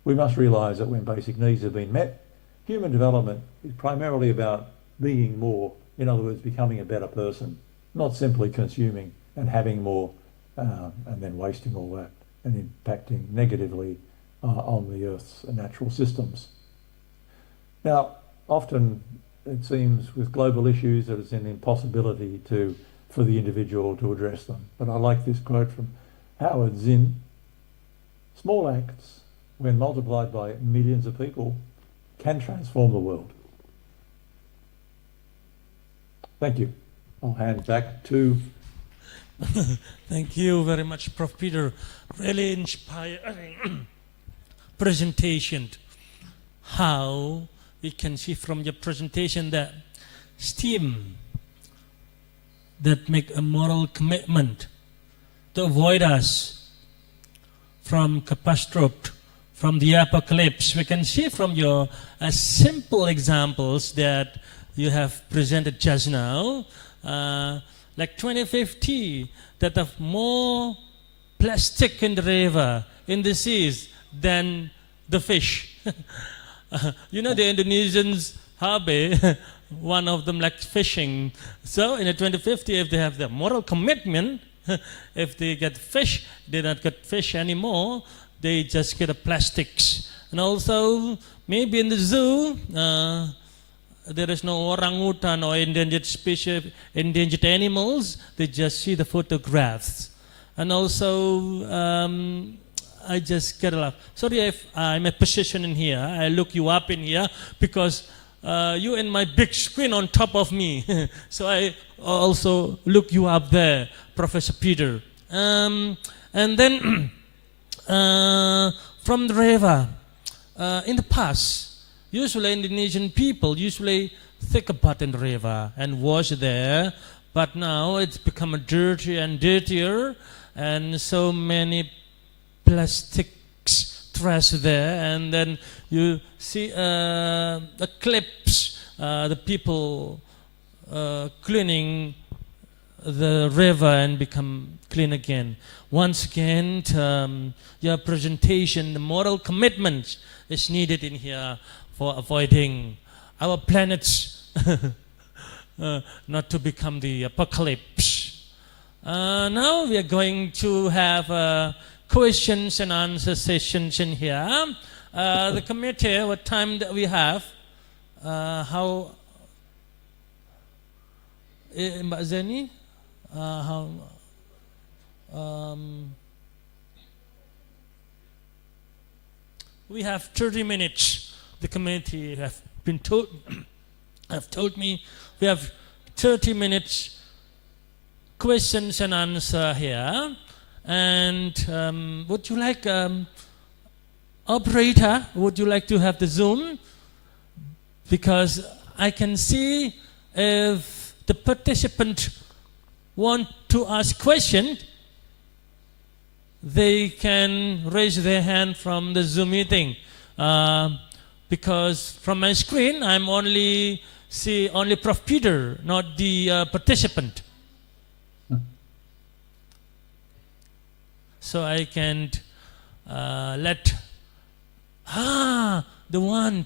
We must realise that when basic needs have been met, human development is primarily about being more, in other words, becoming a better person, not simply consuming and having more and then wasting all that and impacting negatively on the Earth's natural systems. Now, often it seems with global issues that it's an impossibility for the individual to address them. But I like this quote from Howard Zinn: "Small acts, when multiplied by millions of people, can transform the world." Thank you. I'll hand back to... Thank you very much, Prof. Peter. Really inspiring presentation. How we can see from your presentation that STEAM that make a moral commitment to avoid us from catastrophe, from the apocalypse. We can see from your simple examples that you have presented just now, like 2050, that have more plastic in the river, in the seas, than the fish. You know, the Indonesians, Habe, one of them likes fishing. So in the 2050, if they have the moral commitment, if they get fish, they don't get fish anymore, they just get the plastics. And also, maybe in the zoo, there is no orangutan or endangered species, endangered animals. They just see the photographs. And also, I just get a laugh. Sorry if I'm a position in here. I look you up in here because you and my big screen on top of me. So I also look you up there, Professor Peter. And then from the river, in the past, usually Indonesian people usually think about the river and wash there, but now it's become dirty and dirtier, and so many plastics trash there, and then you see the clips, the people cleaning the river and become clean again. Once again, your presentation, the moral commitment is needed in here for avoiding our planets not to become the apocalypse. Now we are going to have questions and answer sessions in here. The committee, what time that we have? How, Mbak Zeni? how we have 30 minutes. The committee have told me we have 30 minutes questions and answer here. And would you like, operator, would you like to have the Zoom? Because I can see if the participant want to ask question, they can raise their hand from the Zoom meeting. Because from my screen, I'm only Prof. Peter, not the participant. So I can let the one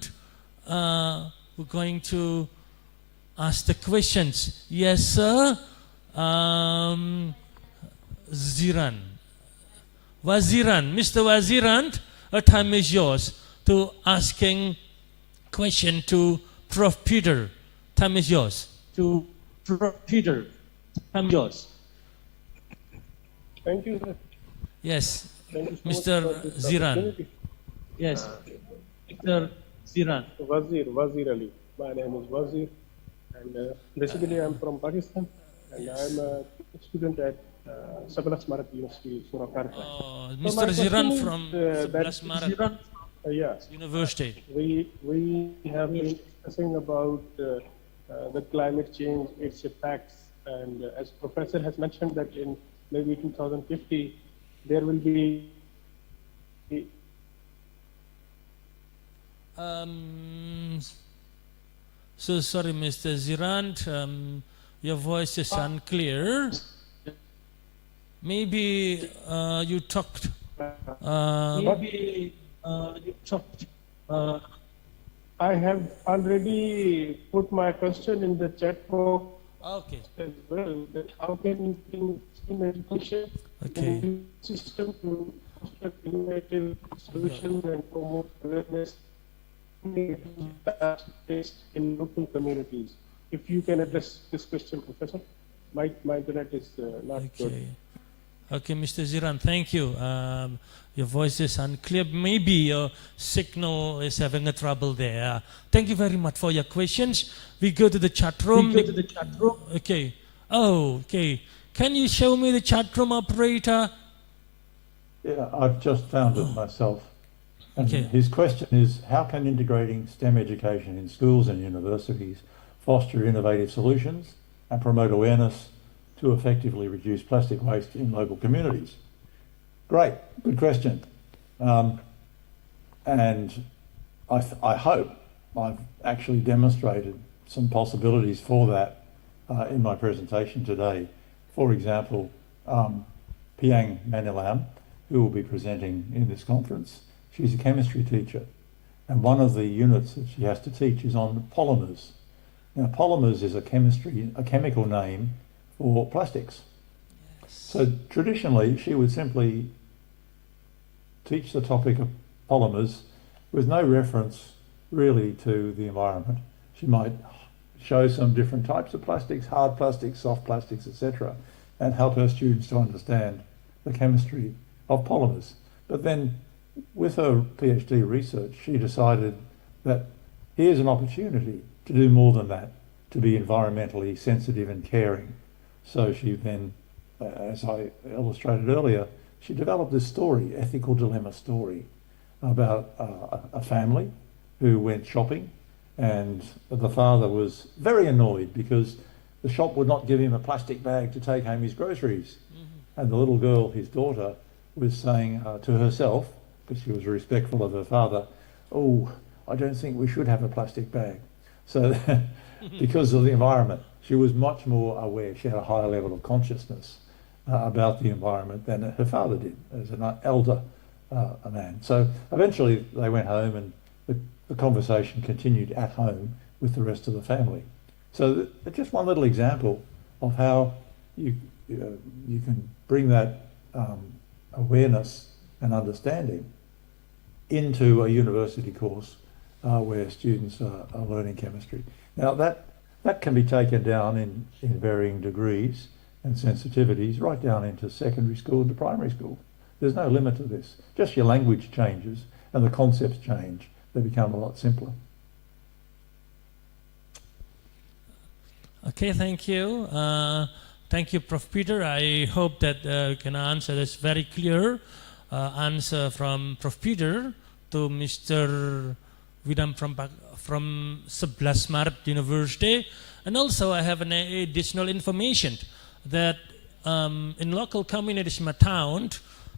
who's going to ask the questions. Yes, sir. Ziran. Waziran. Mr. Waziran, a time is yours to asking question to Prof. Peter. Time is yours. To Prof. Peter. Time is yours. Thank you, sir. Yes, Thank you so Mr. much for this Ziran. opportunity. Yes, Mr. Ziran. Wazir Ali. My name is Wazir, and basically I'm from Pakistan, and I'm a student at Sebelas Maret University, Surakarta. Oh, So Mr. my Ziran question from is, Sebelas Maret yeah, University. we have been discussing about the climate change, its effects, and as Professor has mentioned that in maybe 2050 there will be So sorry, Mr. Ziran, your voice is unclear. Maybe you talked. I have already put my question in the chat box Okay. as well, that how can you bring STEAM education Okay. in the system to foster innovative solutions and promote awareness in local communities? If you can address this question, Professor. My internet is not good. Okay. Okay, Mr. Ziran, thank you. Your voice is unclear. Maybe your signal is having a trouble there. Thank you very much for your questions. We go to the chat room. Okay. Oh, okay. Can you show me the chat room, operator? Yeah, I've just found it myself. And Okay. his question is, how can integrating STEM education in schools and universities foster innovative solutions and promote awareness to effectively reduce plastic waste in local communities? Great, good question. And I hope I've actually demonstrated some possibilities for that in my presentation today. For example, Piang Manilam, who will be presenting in this conference, she's a chemistry teacher, and one of the units that she has to teach is on polymers. Now, polymers is a chemical name for plastics. So traditionally, she would simply teach the topic of polymers with no reference really to the environment. She might show some different types of plastics, hard plastics, soft plastics, etc., and help her students to understand the chemistry of polymers. But then with her PhD research, she decided that here's an opportunity to do more than that, to be environmentally sensitive and caring. So she then, as I illustrated earlier, she developed this story, ethical dilemma story, about a family who went shopping, and the father was very annoyed because the shop would not give him a plastic bag to take home his groceries. And the little girl, his daughter, was saying to herself, because she was respectful of her father, oh, I don't think we should have a plastic bag. So because of the environment, she was much more aware. She had a higher level of consciousness about the environment than her father did as an elder a man. So eventually they went home, and the conversation continued at home with the rest of the family. So just one little example of how you can bring that awareness and understanding into a university course where students are learning chemistry. Now that can be taken down in varying degrees. and sensitivities right down into secondary school, into primary school. There's no limit to this. Just your language changes and the concepts change. They become a lot simpler. Okay, thank you. Thank you, Prof. Peter. I hope that you can answer this very clear answer from Prof. Peter to Mr. Widam from 11 Maret University. And also I have an additional information that in local communities in my town,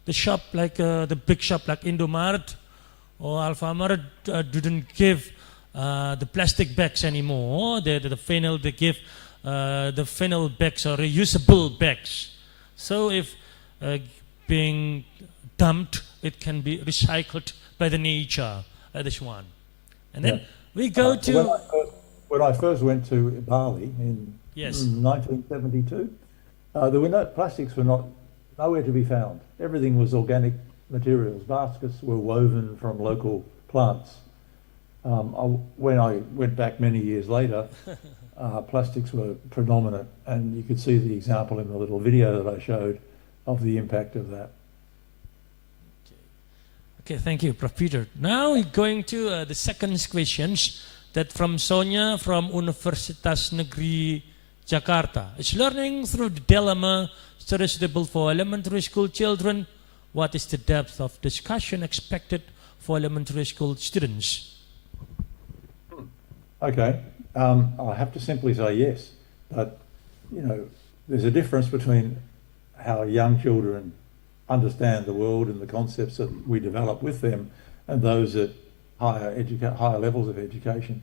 the shop like the big shop like Indomaret or Alfamart didn't give the plastic bags anymore. They give the final bags or reusable bags. So if being dumped, it can be recycled by the nature. This one. And then we go to... When I first went to Bali in 1972, there were no plastics were nowhere to be found. Everything was organic materials. Baskets were woven from local plants. When I went back many years later, plastics were predominant, and you could see the example in the little video that I showed of the impact of that. Okay, thank you, Prof. Peter. Now we're going to the second questions that from Sonia from Universitas Negeri Jakarta. Is learning through the dilemma suitable for elementary school children? What is the depth of discussion expected for elementary school students? Okay, I have to simply say yes, but you know, there's a difference between how young children understand the world and the concepts that we develop with them and those at higher levels of education.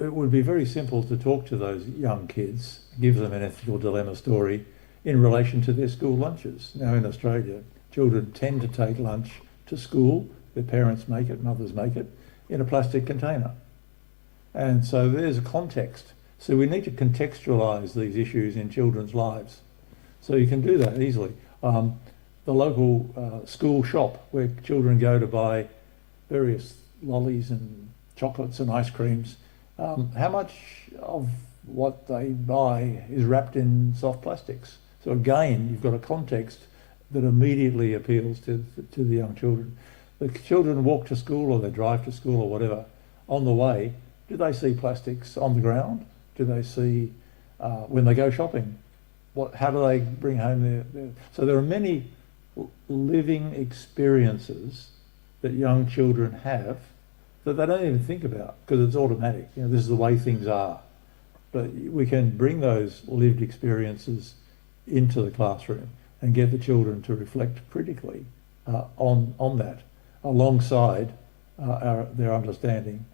It would be very simple to talk to those young kids, give them an ethical dilemma story in relation to their school lunches. Now in Australia, children tend to take lunch to school, their parents make it, mothers make it, in a plastic container. And so there's a context. So we need to contextualise these issues in children's lives. So you can do that easily. The local school shop where children go to buy various lollies and chocolates and ice creams, how much of what they buy is wrapped in soft plastics? So again, you've got a context that immediately appeals to the young children. The children walk to school or they drive to school or whatever. On the way, do they see plastics on the ground? Do they see, when they go shopping, how do they bring home their... So there are many living experiences that young children have that they don't even think about because it's automatic. You know, this is the way things are. But we can bring those lived experiences into the classroom and get the children to reflect critically on that, alongside their understanding,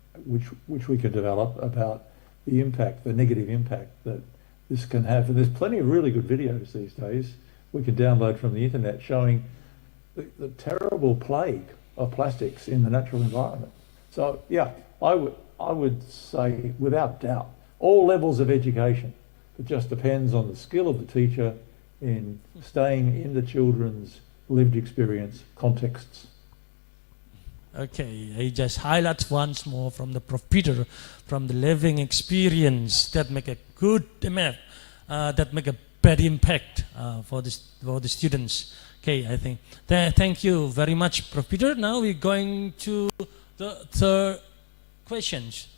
which we can develop about the impact, the negative impact that this can have. And there's plenty of really good videos these days we can download from the internet showing the terrible plague of plastics in the natural environment. So yeah, I would say without doubt, all levels of education, it just depends on the skill of the teacher in staying in the children's lived experience contexts. Okay, I just highlight once more from the Prof. Peter, from the living experience that make a good impact, that make a bad impact for the students. Okay, I think. Thank you very much, Prof. Peter. Now we're going to the third questions.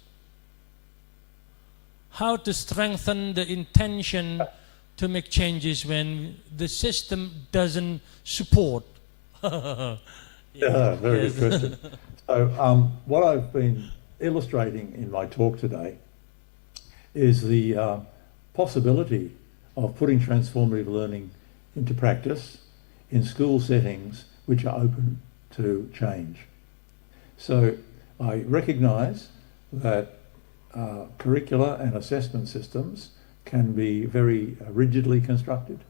How to strengthen the intention to make changes when the system doesn't support? Yeah, very good question. So what I've been illustrating in my talk today is the possibility of putting transformative learning into practice in school settings which are open to change. So I recognise that curricula and assessment systems can be very rigidly constructed,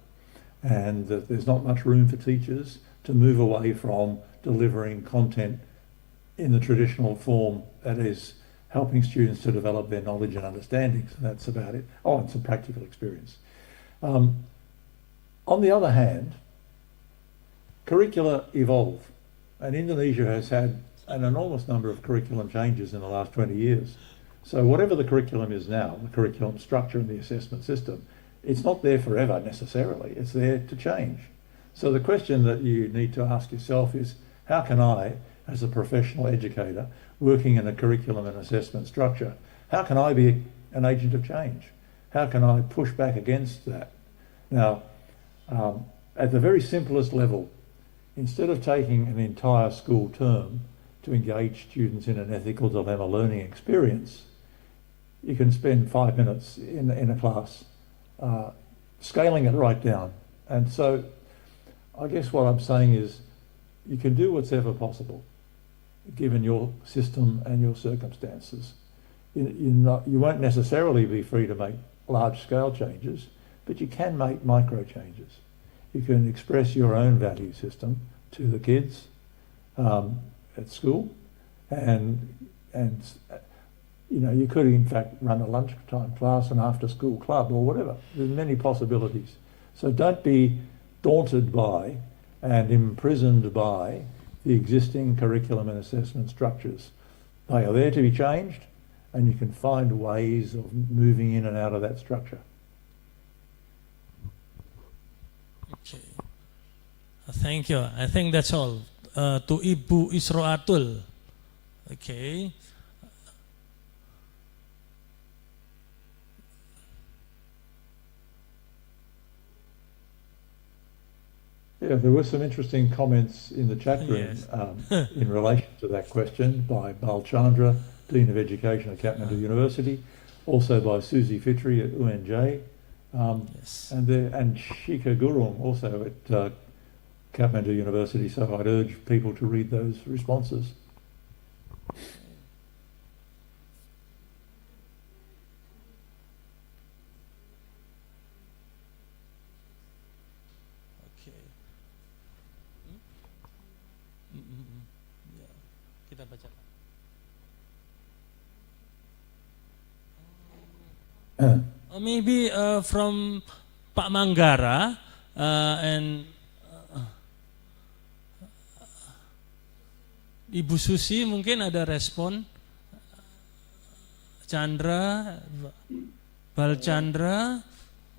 and that there's not much room for teachers to move away from delivering content in the traditional form that is helping students to develop their knowledge and understanding. So that's about it. Oh, and some practical experience. On the other hand, curricula evolve, and Indonesia has had an enormous number of curriculum changes in the last 20 years. So whatever the curriculum is now, the curriculum structure and the assessment system, it's not there forever necessarily. It's there to change. So the question that you need to ask yourself is, how can I, as a professional educator, working in a curriculum and assessment structure, how can I be an agent of change? How can I push back against that? Now, at the very simplest level, instead of taking an entire school term to engage students in an ethical dilemma learning experience, you can spend 5 minutes in a class scaling it right down. And so I guess what I'm saying is you can do what's ever possible given your system and your circumstances. You won't necessarily be free to make large-scale changes, but you can make micro changes. You can express your own value system to the kids at school, and you could in fact run a lunchtime class, an after-school club, or whatever. There's many possibilities. So don't be daunted by and imprisoned by the existing curriculum and assessment structures. They are there to be changed, and you can find ways of moving in and out of that structure. Okay. Thank you. I think that's all. To Ibu Isroatul. Okay. Yeah, there were some interesting comments in the chat room Yes. in relation to that question by Balchandra, Dean of Education at Kathmandu University, also by Susie Fitri at UNJ, Yes. and Shika Gurung also at Kathmandu University. So I'd urge people to read those responses. Okay. Ya, kita baca. Maybe from Pak Manggara and Ibu Susi mungkin ada respon. Chandra, Balchandra,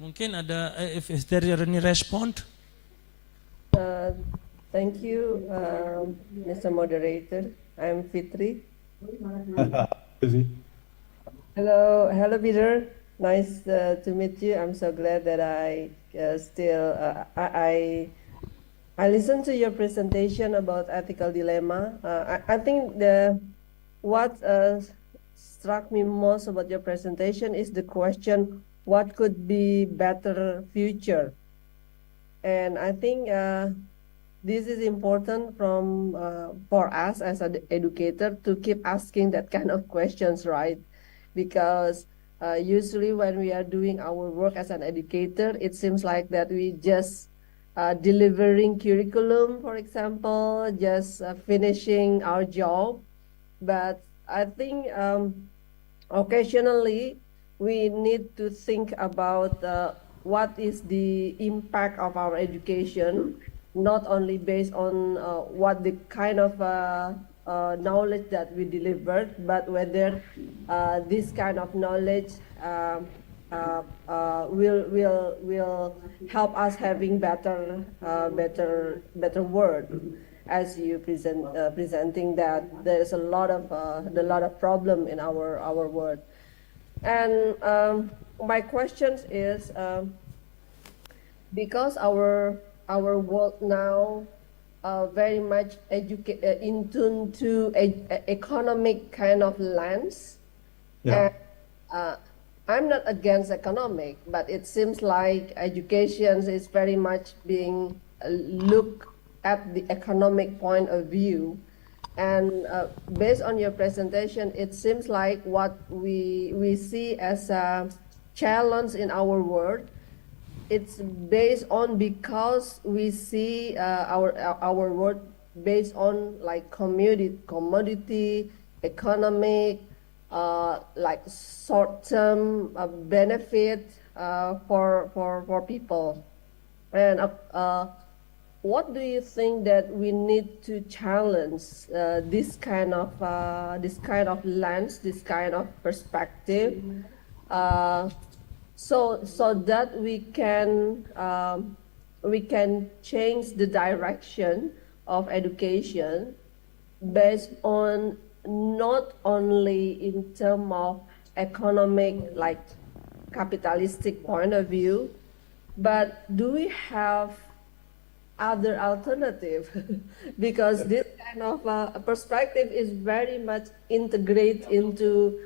mungkin ada if there is any response. Thank you, Mr. Moderator. I'm Fitri. Hello, Peter. Nice to meet you. I'm so glad that I listened to your presentation about ethical dilemma. I think what struck me most about your presentation is the question, what could be better future? And I think this is important for us as an educator to keep asking that kind of questions, right? Because usually when we are doing our work as an educator, it seems like that we just delivering curriculum, for example, just finishing our job. But I think occasionally we need to think about what is the impact of our education, not only based on what the kind of knowledge that we delivered, but whether this kind of knowledge will help us having better word. As you presenting that there's a lot of problem in our word. And my question is, because our world now very much in tune to economic kind of lens. Yeah. And, I'm not against economic, but it seems like education is very much being looked at the economic point of view. And based on your presentation, it seems like what we see as a challenge in our world, it's based on because we see our world based on like commodity, economic, like short-term benefit for people. And what do you think that we need to challenge this kind of lens, this kind of perspective, so that we can change the direction of education based on not only in terms of economic, like capitalistic point of view, but do we have other alternative? Because this kind of perspective is very much integrated into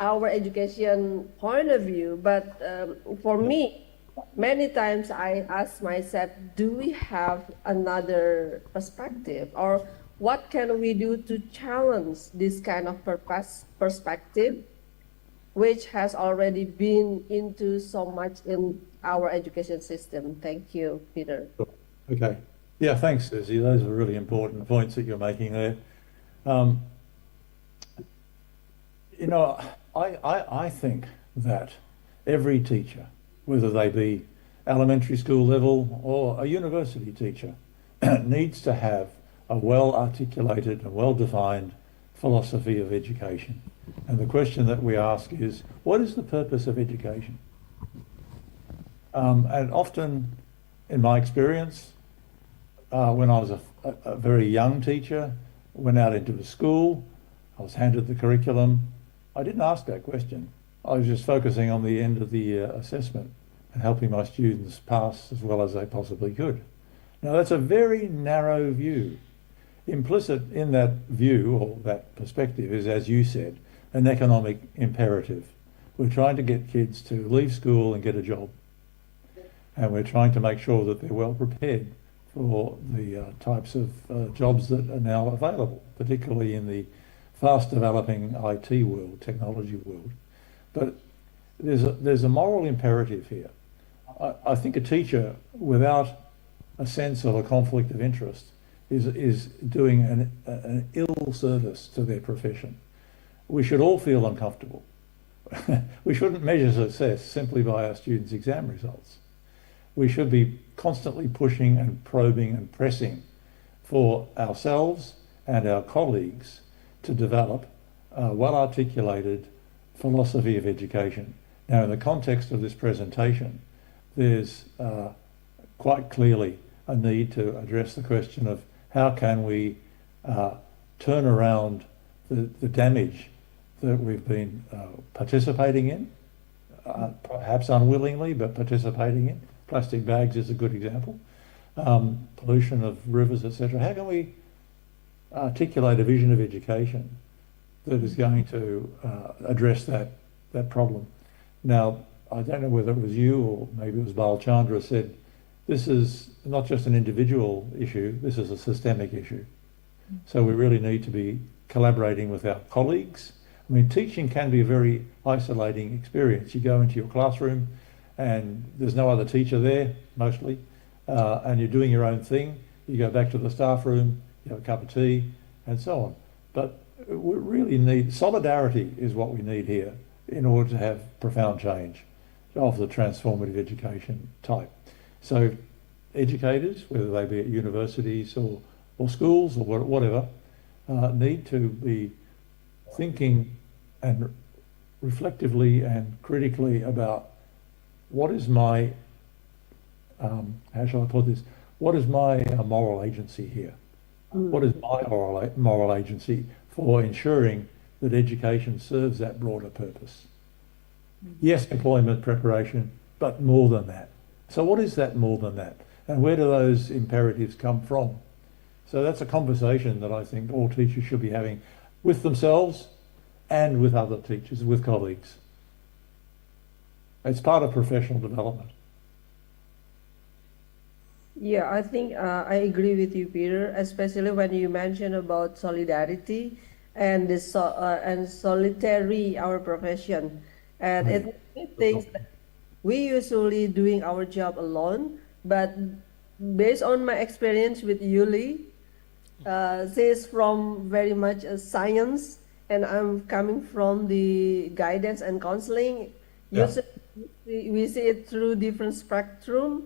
our education point of view. But for me, many times I ask myself, do we have another perspective, or what can we do to challenge this kind of perspective, which has already been into so much in our education system? Thank you, Peter. Okay. Yeah, thanks, Susie. Those are really important points that you're making there. You know, I think that every teacher, whether they be elementary school level or a university teacher, needs to have a well-articulated and well-defined philosophy of education. And the question that we ask is, what is the purpose of education? And often, in my experience, when I was a very young teacher, went out into the school, I was handed the curriculum, I didn't ask that question. I was just focusing on the end of the assessment and helping my students pass as well as they possibly could. Now, that's a very narrow view. Implicit in that view, or that perspective, is, as you said, an economic imperative. We're trying to get kids to leave school and get a job. And we're trying to make sure that they're well prepared for the types of jobs that are now available, particularly in the fast developing IT world, technology world. But there's a moral imperative here. I think a teacher without a sense of a conflict of interest is doing an ill service to their profession. We should all feel uncomfortable. We shouldn't measure success simply by our students' exam results. We should be constantly pushing and probing and pressing for ourselves and our colleagues to develop a well-articulated philosophy of education. Now, in the context of this presentation, there's quite clearly a need to address the question of how can we turn around the damage that we've been participating in, perhaps unwillingly, but participating in. Plastic bags is a good example. Pollution of rivers, etc. How can we articulate a vision of education that is going to address that problem? Now, I don't know whether it was you or maybe it was Bal Chandra said, this is not just an individual issue, this is a systemic issue. So we really need to be collaborating with our colleagues. I mean, teaching can be a very isolating experience. You go into your classroom and there's no other teacher there, mostly, and you're doing your own thing. You go back to the staff room, you have a cup of tea, and so on. But we really need, solidarity is what we need here in order to have profound change of the transformative education type. So educators, whether they be at universities or schools or whatever, need to be thinking and reflectively and critically about what is my, how shall I put this, what is my moral agency here? What is my moral agency for ensuring that education serves that broader purpose? Yes, employment preparation, but more than that. So what is that more than that? And where do those imperatives come from? So that's a conversation that I think all teachers should be having with themselves and with other teachers, with colleagues. It's part of professional development. Yeah, I think I agree with you, Peter, especially when you mention about solidarity and and solitary our profession. And it things that we usually doing our job alone, but based on my experience with Yuli, she's from very much science, and I'm coming from the guidance and counseling. Yeah. Usually we see it through different spectrum,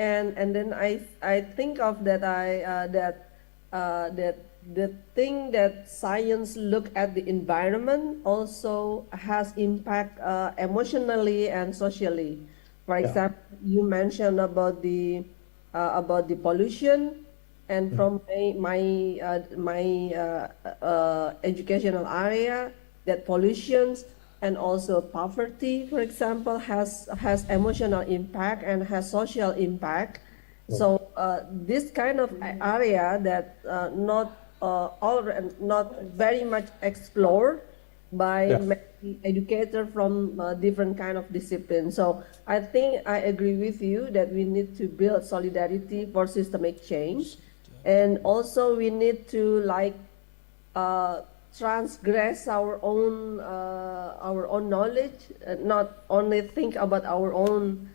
and then I think of that that the thing that science look at the environment also has impact emotionally and socially. For example, you mentioned about the pollution, and from my educational area, that pollutions and also poverty, for example, has emotional impact and has social impact. So this kind of area that not very much explored by many educators from different kind of disciplines. So I think I agree with you that we need to build solidarity for systemic change, and also we need to transgress our own knowledge, not only think about our own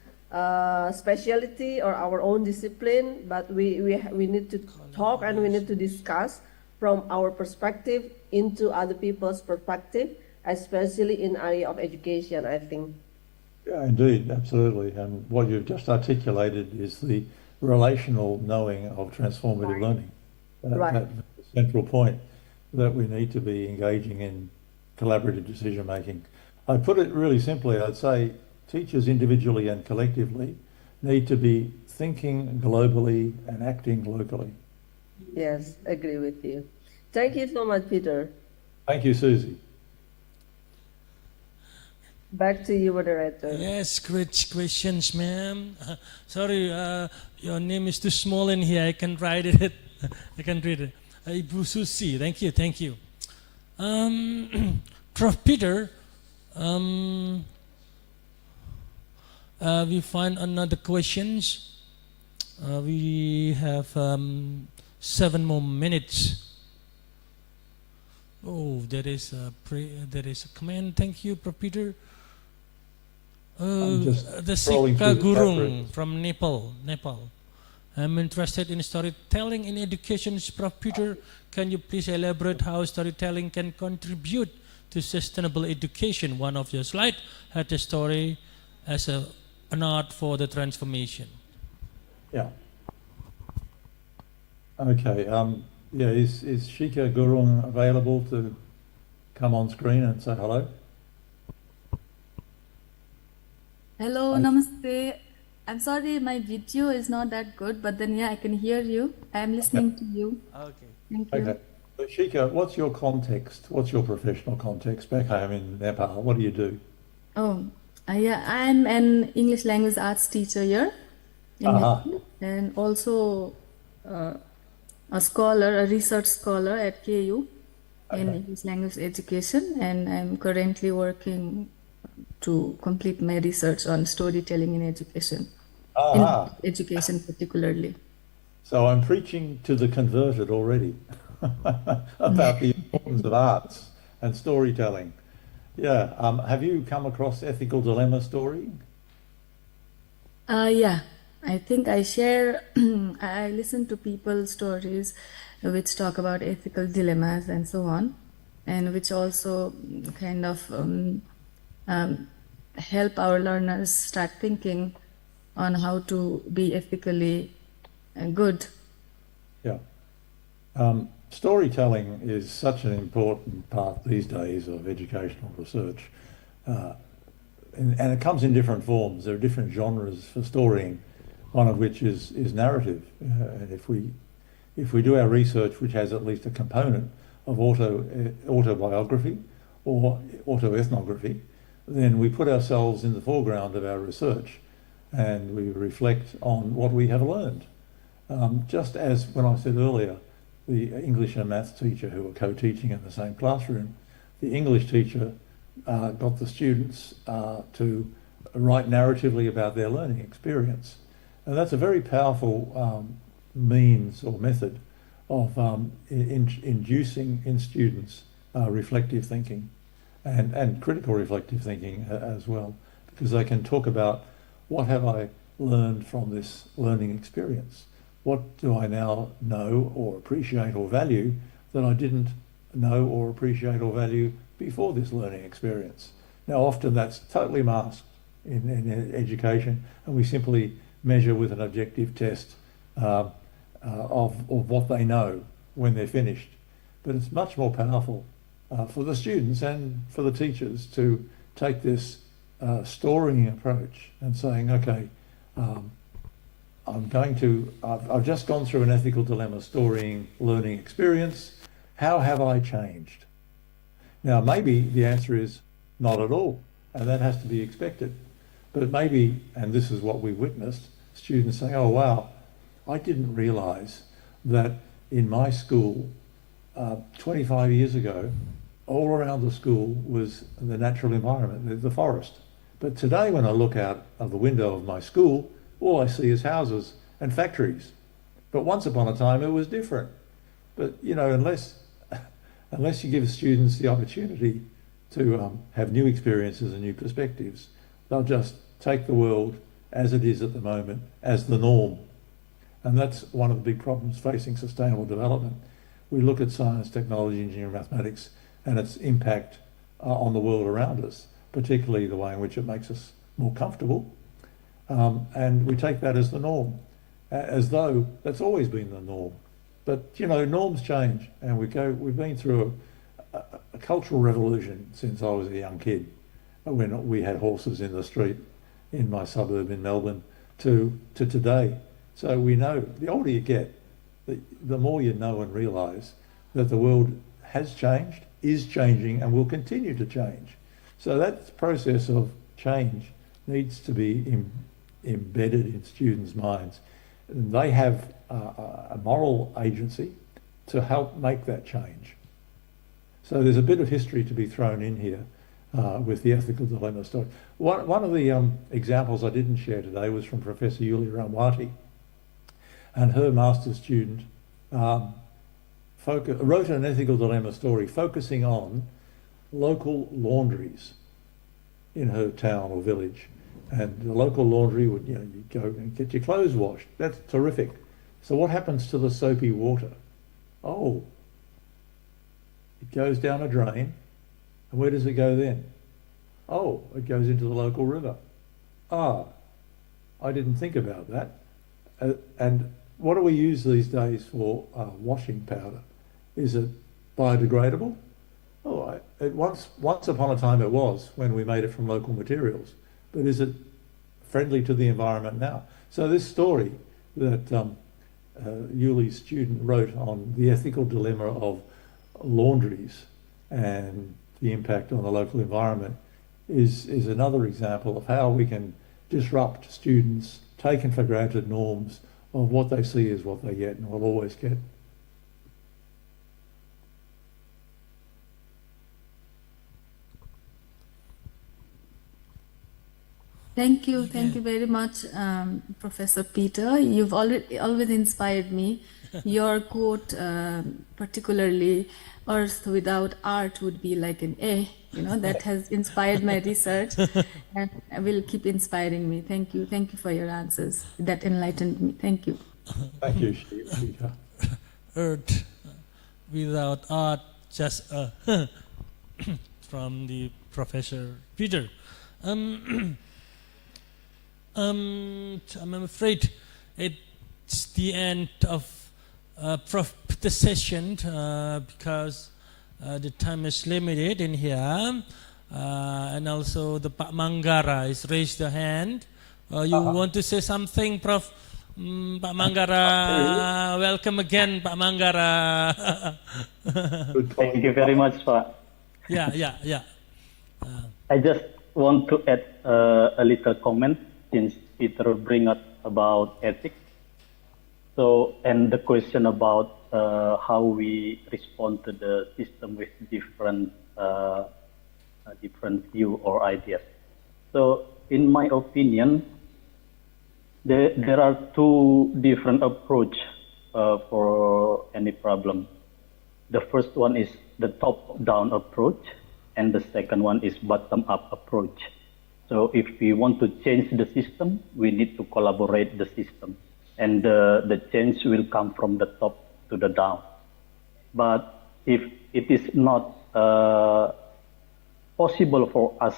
specialty or our own discipline, but we need to talk and we need to discuss from our perspective into other people's perspective, especially in area of education, I think. Yeah, indeed, absolutely. And what you've just articulated is the relational knowing of transformative learning. That central point that we need to be engaging in collaborative decision making. I put it really simply, I'd say teachers individually and collectively need to be thinking globally and acting locally. Yes, agree with you. Thank you so much, Peter. Thank you, Susie. Back to you, moderator. Yes, great questions, ma'am. Sorry, your name is too small in here. I can write it. I can read it. Ibu Susi, thank you, thank you. Prof. Peter, we find another questions. We have 7 more minutes. Oh, there is a comment. Thank you, Prof. Peter. The Sikha Gurung from Nepal. I'm interested in storytelling in education. Prof. Peter, can you please elaborate how storytelling can contribute to sustainable education? One of your slides had a story as an art for the transformation. Yeah. Okay. Yeah. Is Shika Gurung available to come on screen and say hello? Hello, namaste. I'm sorry, my video is not that good, but then yeah, I can hear you. I'm listening to you. Okay. Thank you. Okay. So Shika, what's your context? What's your professional context back home in Nepal? What do you do? Oh, yeah, I'm an English language arts teacher here in Nepal, and also a scholar, a research scholar at KU in English language education, and I'm currently working to complete my research on storytelling in education, in education particularly. So I'm preaching to the converted already about the importance of arts and storytelling. Yeah. Have you come across ethical dilemma story? Yeah, I think I share, I listen to people's stories which talk about ethical dilemmas and so on, and which also kind of help our learners start thinking on how to be ethically good. Yeah. Storytelling is such an important part these days of educational research. And it comes in different forms. There are different genres for storying, one of which is narrative. And if we do our research, which has at least a component of autobiography or autoethnography, then we put ourselves in the foreground of our research and we reflect on what we have learned. Just as when I said earlier, the English and maths teacher who were co-teaching in the same classroom, the English teacher got the students to write narratively about their learning experience. And that's a very powerful means or method of inducing in students reflective thinking and critical reflective thinking as well, because they can talk about what have I learned from this learning experience? What do I now know or appreciate or value that I didn't know or appreciate or value before this learning experience? Now, often that's totally masked in education, and we simply measure with an objective test of what they know when they're finished. But it's much more powerful for the students and for the teachers to take this storing approach and saying, okay, I've just gone through an ethical dilemma storing learning experience. How have I changed? Now, maybe the answer is not at all, and that has to be expected. But maybe, and this is what we witnessed, students saying, oh, wow, I didn't realize that in my school 25 years ago, all around the school was the natural environment, the forest. But today, when I look out of the window of my school, all I see is houses and factories. But once upon a time, it was different. But, you know, unless you give students the opportunity to have new experiences and new perspectives, they'll just take the world as it is at the moment as the norm. And that's one of the big problems facing sustainable development. We look at science, technology, engineering, mathematics, and its impact on the world around us, particularly the way in which it makes us more comfortable. And we take that as the norm, as though that's always been the norm. But, you know, norms change, and we've been through a cultural revolution since I was a young kid, when we had horses in the street in my suburb in Melbourne, to today. So we know, the older you get, the more you know and realise that the world has changed, is changing, and will continue to change. So that process of change needs to be embedded in students' minds. And they have a moral agency to help make that change. So there's a bit of history to be thrown in here with the ethical dilemma story. One of the examples I didn't share today was from Professor Yuli Ramwati, and her master's student wrote an ethical dilemma story focusing on local laundries in her town or village. And the local laundry would, you go and get your clothes washed. That's terrific. So what happens to the soapy water? Oh, it goes down a drain. And where does it go then? Oh, it goes into the local river. Ah, I didn't think about that. And what do we use these days for washing powder? Is it biodegradable? Oh, once upon a time it was, when we made it from local materials. But is it friendly to the environment now? So this story that Yuli's student wrote on the ethical dilemma of laundries and the impact on the local environment is another example of how we can disrupt students' taken for granted norms of what they see as what they get and will always get. Thank you very much, Professor Peter. You've always inspired me. Your quote, particularly, "Earth without art would be like an A." That has inspired my research, and will keep inspiring me. Thank you for your answers. That enlightened me. Thank you. Thank you, Peter. Earth without art, just from the Professor Peter. I'm afraid it's the end of the session because the time is limited in here, and also the Pak Manggara has raised the hand. You want to say something, Prof? Pak Manggara, welcome again, Pak Manggara. Thank you very much, Pak. Yeah. I just want to add a little comment since Peter bring up about ethics. So, and the question about how we respond to the system with different view or ideas. So, in my opinion, there are two different approach for any problem. The first one is the top-down approach, and the second one is bottom-up approach. So if we want to change the system, we need to collaborate the system, and the change will come from the top to the down. But if it is not possible for us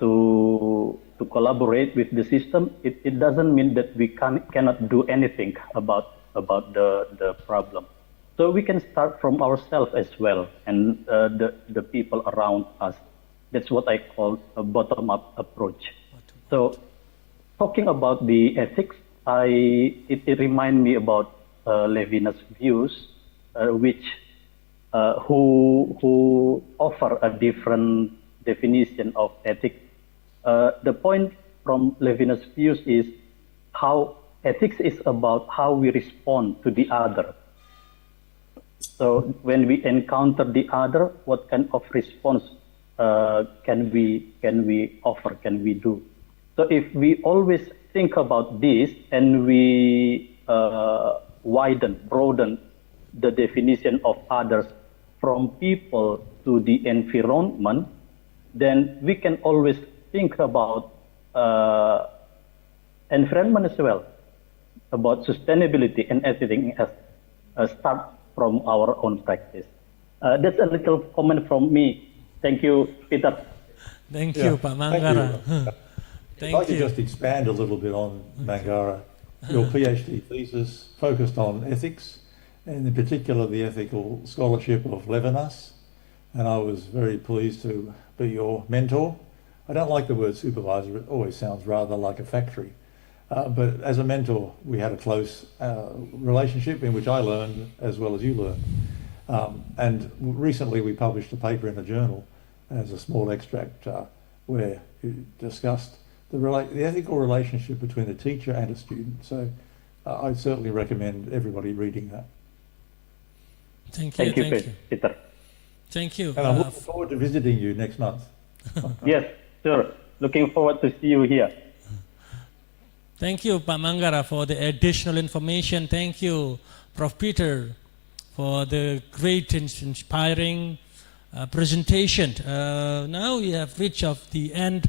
to collaborate with the system, it doesn't mean that we cannot do anything about the problem. So we can start from ourselves as well, and the people around us. That's what I call a bottom-up approach. So talking about the ethics, it reminds me about Levinas' views, who offer a different definition of ethics. The point from Levinas' views is how ethics is about how we respond to the other. So when we encounter the other, what kind of response can we offer, can we do? So if we always think about this and we broaden the definition of others from people to the environment, then we can always think about environment as well, about sustainability and everything as start from our own practice. That's a little comment from me. Thank you, Peter. Thank you, Pak Manggara. I'd like to just expand a little bit on Manggara. Your PhD thesis focused on ethics, and in particular the ethical scholarship of Levinas, and I was very pleased to be your mentor. I don't like the word supervisor, it always sounds rather like a factory. But as a mentor, we had a close relationship in which I learned as well as you learned. And recently we published a paper in a journal as a small extract where you discussed the ethical relationship between a teacher and a student. So I certainly recommend everybody reading that. Thank you, Peter. Thank you. And I'm looking forward to visiting you next month. Yes, sure. Looking forward to see you here. Thank you, Pak Manggara, for the additional information. Thank you, Prof. Peter, for the great and inspiring presentation. Now we have reached of the end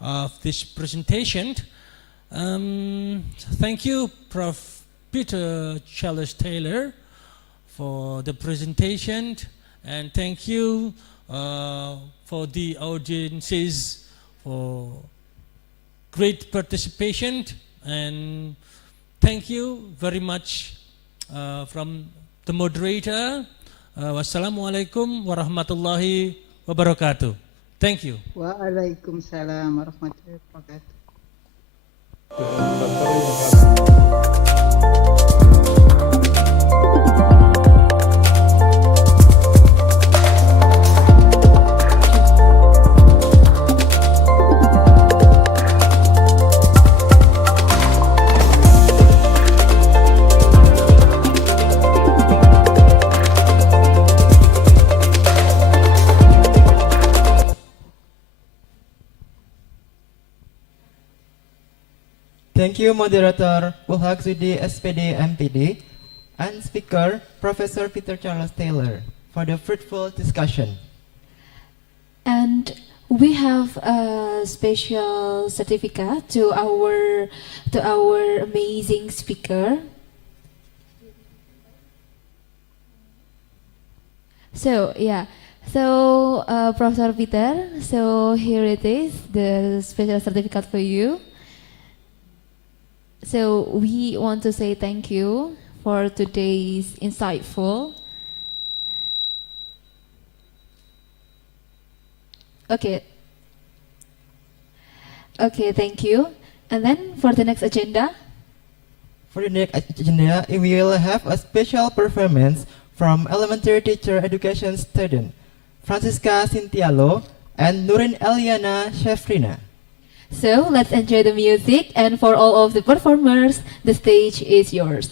of this presentation. Thank you, Prof. Peter Charles Taylor, for the presentation, and thank you for the audiences for great participation, and thank you very much from the moderator. Wassalamualaikum warahmatullahi wabarakatuh. Thank you. Waalaikumsalam warahmatullahi wabarakatuh. Thank you, Moderator Bulhagsudi SPD MPD, and Speaker Professor Peter Charles Taylor for the fruitful discussion. And we have a special certificate to our amazing speaker. So Professor Peter, so here it is, the special certificate for you. So we want to say thank you for today's insightful. Okay, thank you. And then for the next agenda? For the next agenda, we will have a special performance from elementary teacher education student Francisca Sintialo and Nurin Eliana Shefrina. So let's enjoy the music, and for all of the performers, the stage is yours.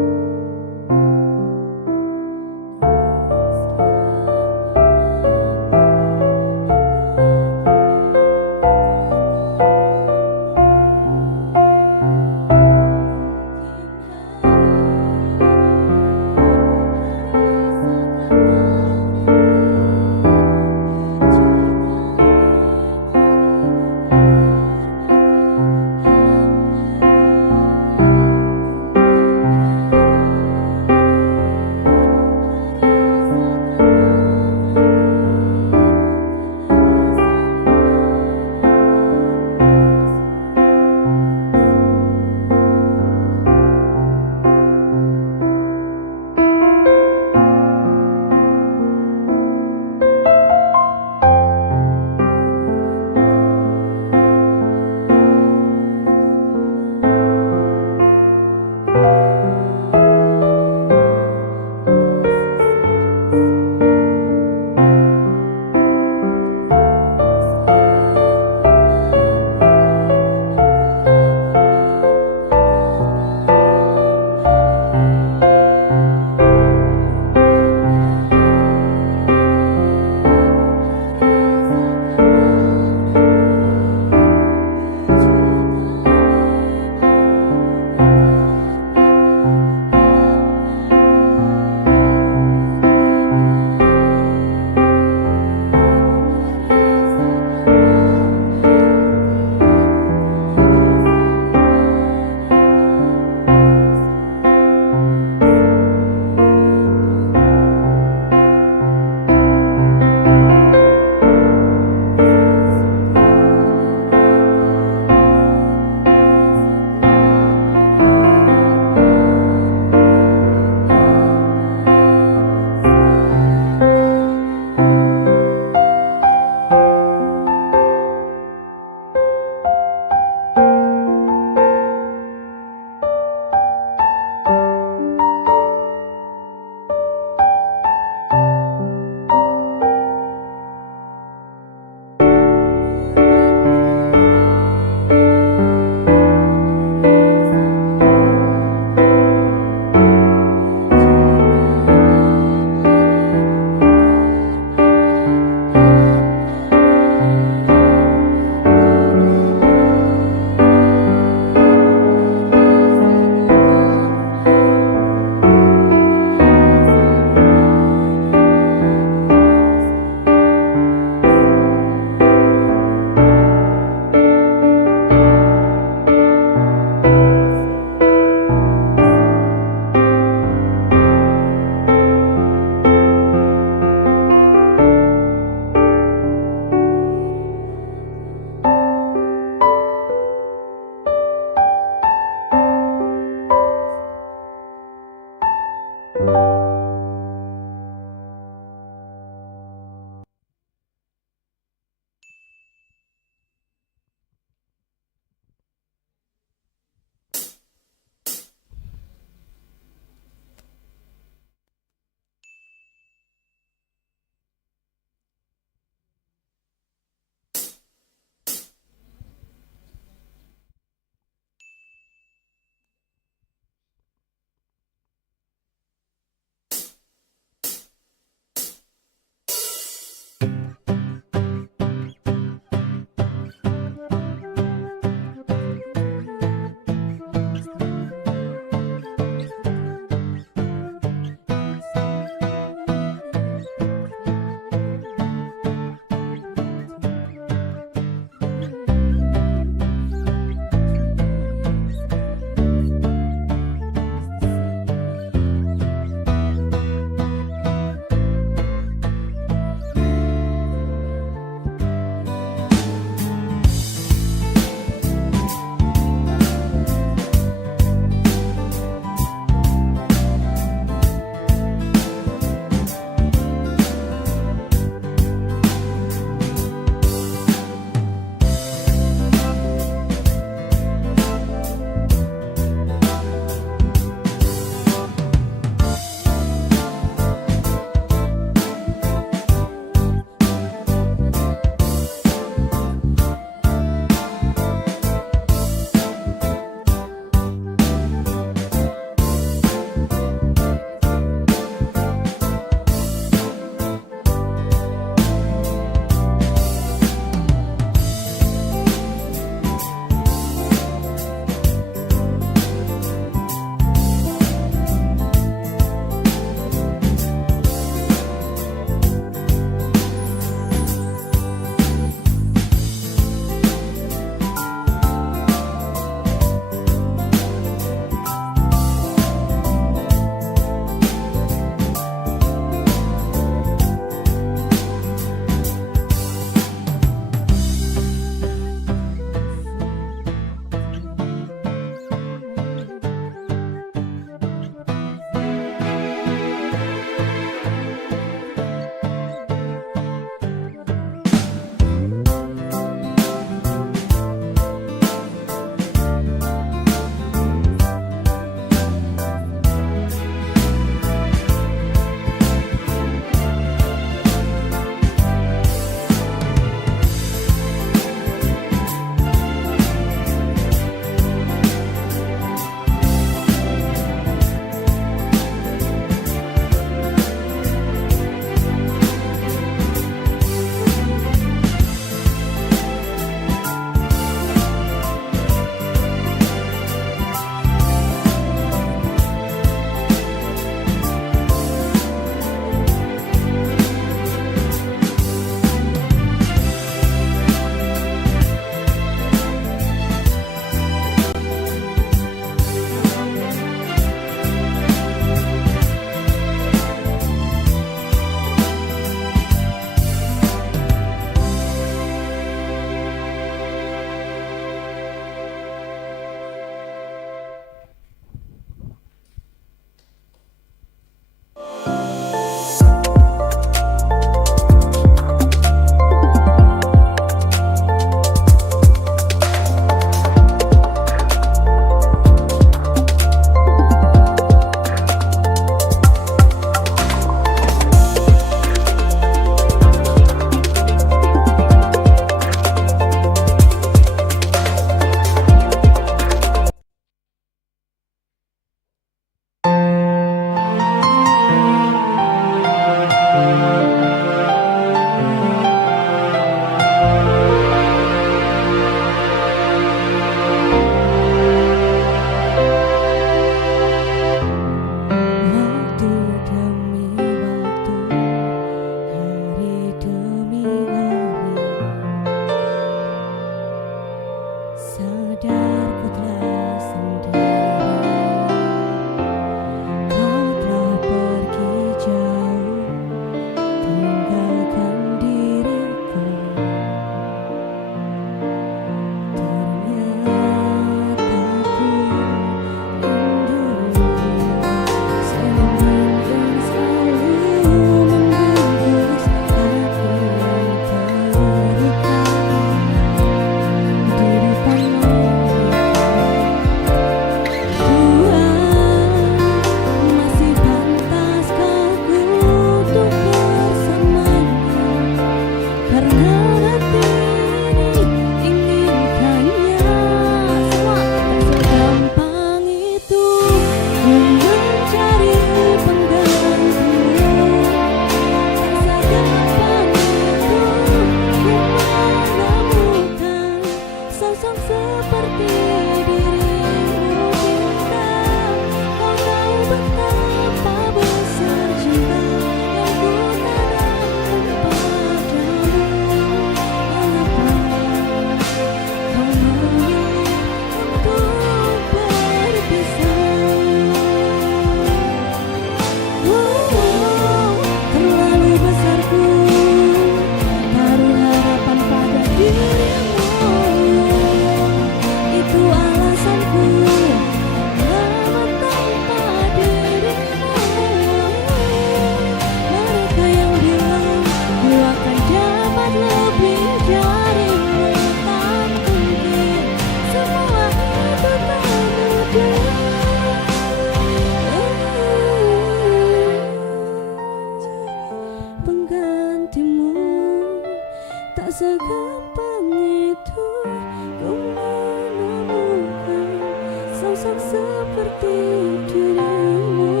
sosok seperti dirimu.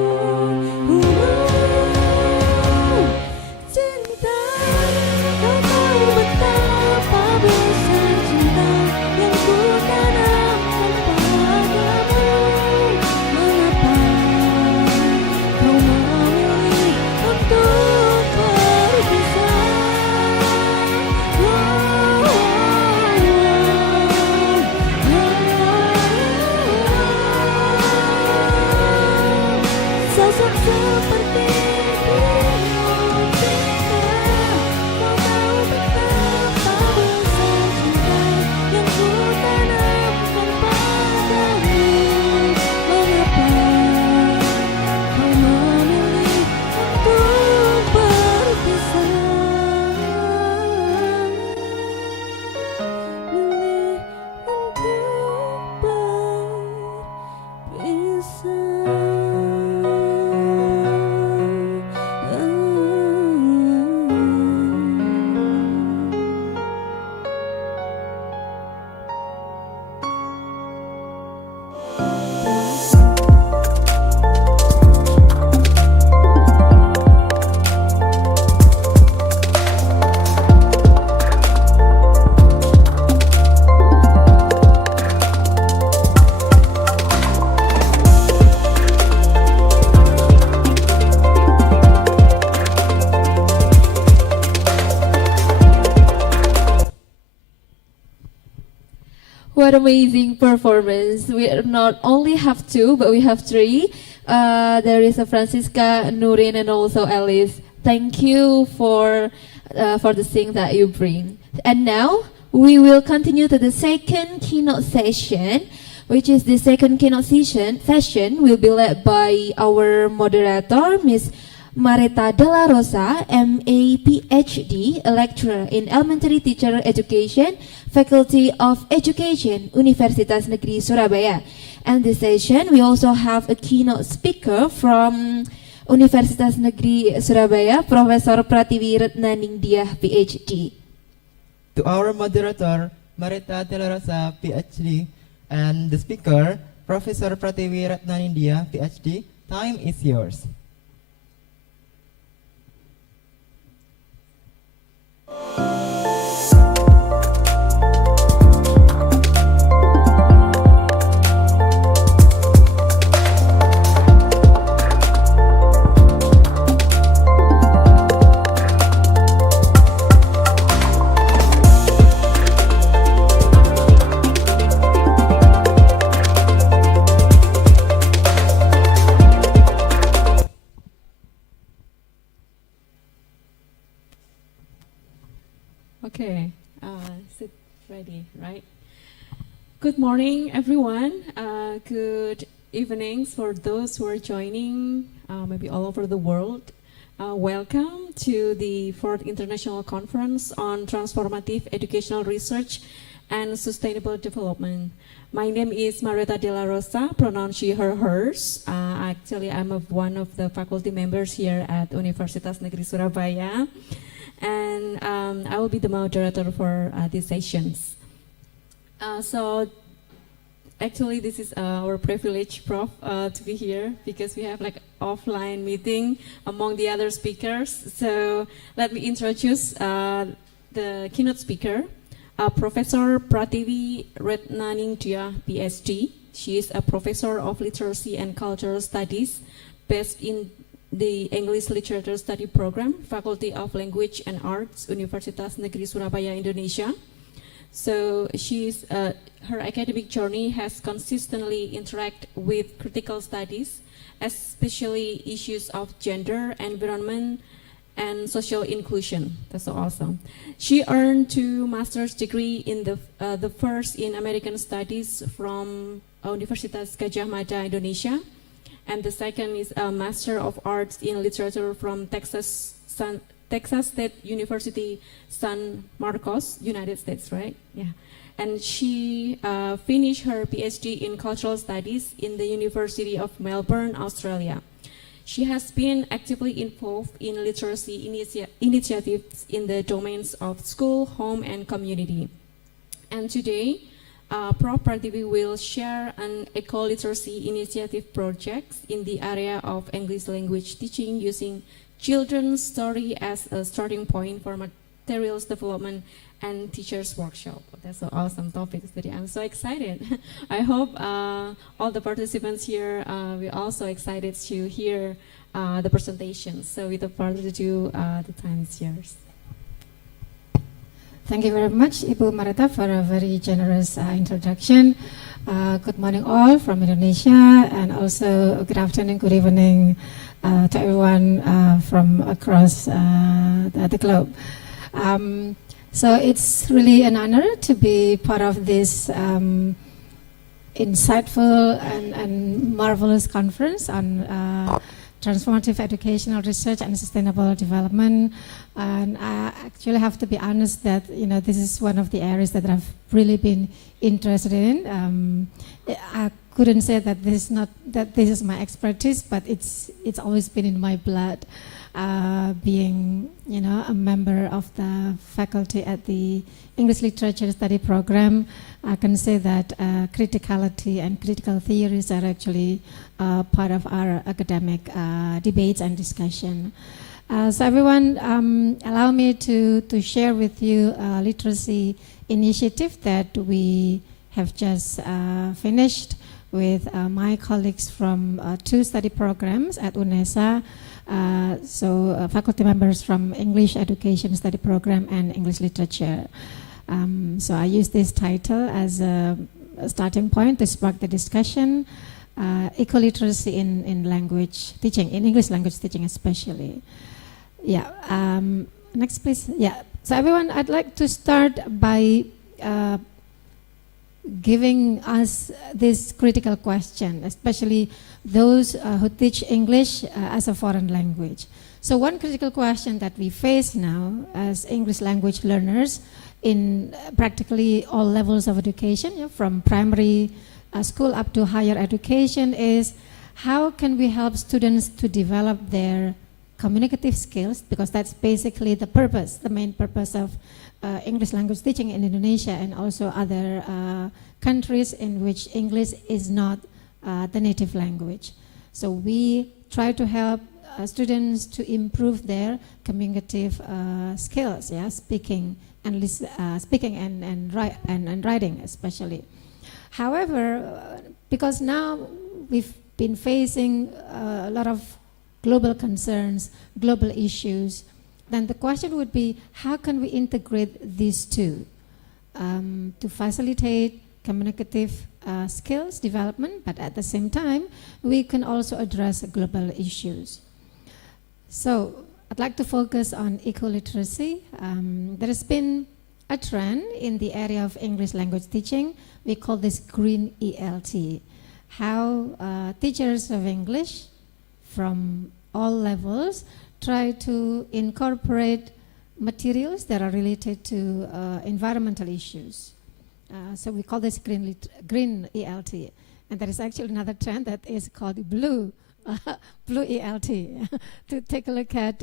Cinta, kau tahu betapa besar cinta yang ku tanamkan padamu. Mengapa kau memilih untuk berpisah? Sosok seperti dirimu, cinta, kau tahu betapa besar cinta yang ku tanamkan padamu. Mengapa kau memilih untuk berpisah? Milih untuk What amazing performance. We not only have two, but we have three. There is a Francisca, Nurin, and also Alice. Thank you for the sing that you bring. And now, we will continue to the second keynote session, which is the second keynote session will be led by our moderator, Miss Mareta de la Rosa, MA PhD, a lecturer in elementary teacher education, Faculty of Education, Universitas Negeri Surabaya. And this session, we also have a keynote speaker from Universitas Negeri Surabaya, Professor Pratiwi Retnaningdiah, PhD. To our moderator, Mareta de la Rosa, PhD, and the speaker, Professor Pratiwi Retnaningdiah, PhD, time is yours. Okay, sit ready, right? Good morning, everyone. Good evenings for those who are joining, maybe all over the world. Welcome to the 4th International Conference on Transformative Educational Research and Sustainable Development. My name is Mareta de la Rosa, pronounce she, her, hers. Actually, I'm one of the faculty members here at Universitas Negeri Surabaya. And I will be the moderator for these sessions. So actually this is our privilege, Prof, to be here because we have like offline meeting among the other speakers. So let me introduce the keynote speaker, Professor Pratiwi Retnaningdiah, PhD. She is a professor of literacy and cultural studies based in the English Literature Study Program, Faculty of Language and Arts, Universitas Negeri Surabaya, Indonesia. So her academic journey has consistently interacted with critical studies, especially issues of gender, environment, and social inclusion. That's so awesome. She earned 2 master's degree in the first in American Studies from Universitas Gadjah Mada, Indonesia. And the second is a Master of Arts in Literature from Texas State University, San Marcos, United States, right? Yeah. And she finished her PhD in Cultural Studies in the University of Melbourne, Australia. She has been actively involved in literacy initiatives in the domains of school, home, and community. And today, Prof. Prativi will share an eco-literacy initiative projects in the area of English language teaching using children's story as a starting point for materials development and teachers workshop. That's an awesome topic today. I'm so excited. I hope all the participants here we're also excited to hear the presentation. So without further ado, the time is yours. Thank you very much, Ibu Marita, for a very generous introduction. Good morning all from Indonesia, and also good afternoon, good evening to everyone from across the globe. So it's really an honor to be part of this insightful and marvelous conference on transformative educational research and sustainable development. And I actually have to be honest that this is one of the areas that I've really been interested in. I couldn't say that this is my expertise, but it's always been in my blood. Being a member of the faculty at the English Literature Study Program, I can say that criticality and critical theories are actually part of our academic debates and discussion. So everyone, allow me to share with you a literacy initiative that we have just finished with my colleagues from 2 study programs at UNESA. Faculty members from English Education Study Program and English Literature. So I use this title as a starting point to spark the discussion, eco-literacy in language teaching, in English language teaching especially. Yeah, next please. Yeah, so everyone, I'd like to start by giving us this critical question, especially those who teach English as a foreign language. So one critical question that we face now as English language learners in practically all levels of education, from primary school up to higher education, is how can we help students to develop their communicative skills, because that's basically the purpose, the main purpose of English language teaching in Indonesia and also other countries in which English is not the native language. So we try to help students to improve their communicative skills, speaking and writing especially. However, because now we've been facing a lot of global concerns, global issues, then the question would be, how can we integrate these two to facilitate communicative skills development, but at the same time, we can also address global issues. So I'd like to focus on eco-literacy. There has been a trend in the area of English language teaching. We call this green ELT. How teachers of English from all levels try to incorporate materials that are related to environmental issues. So we call this green ELT. And there is actually another trend that is called blue ELT, to take a look at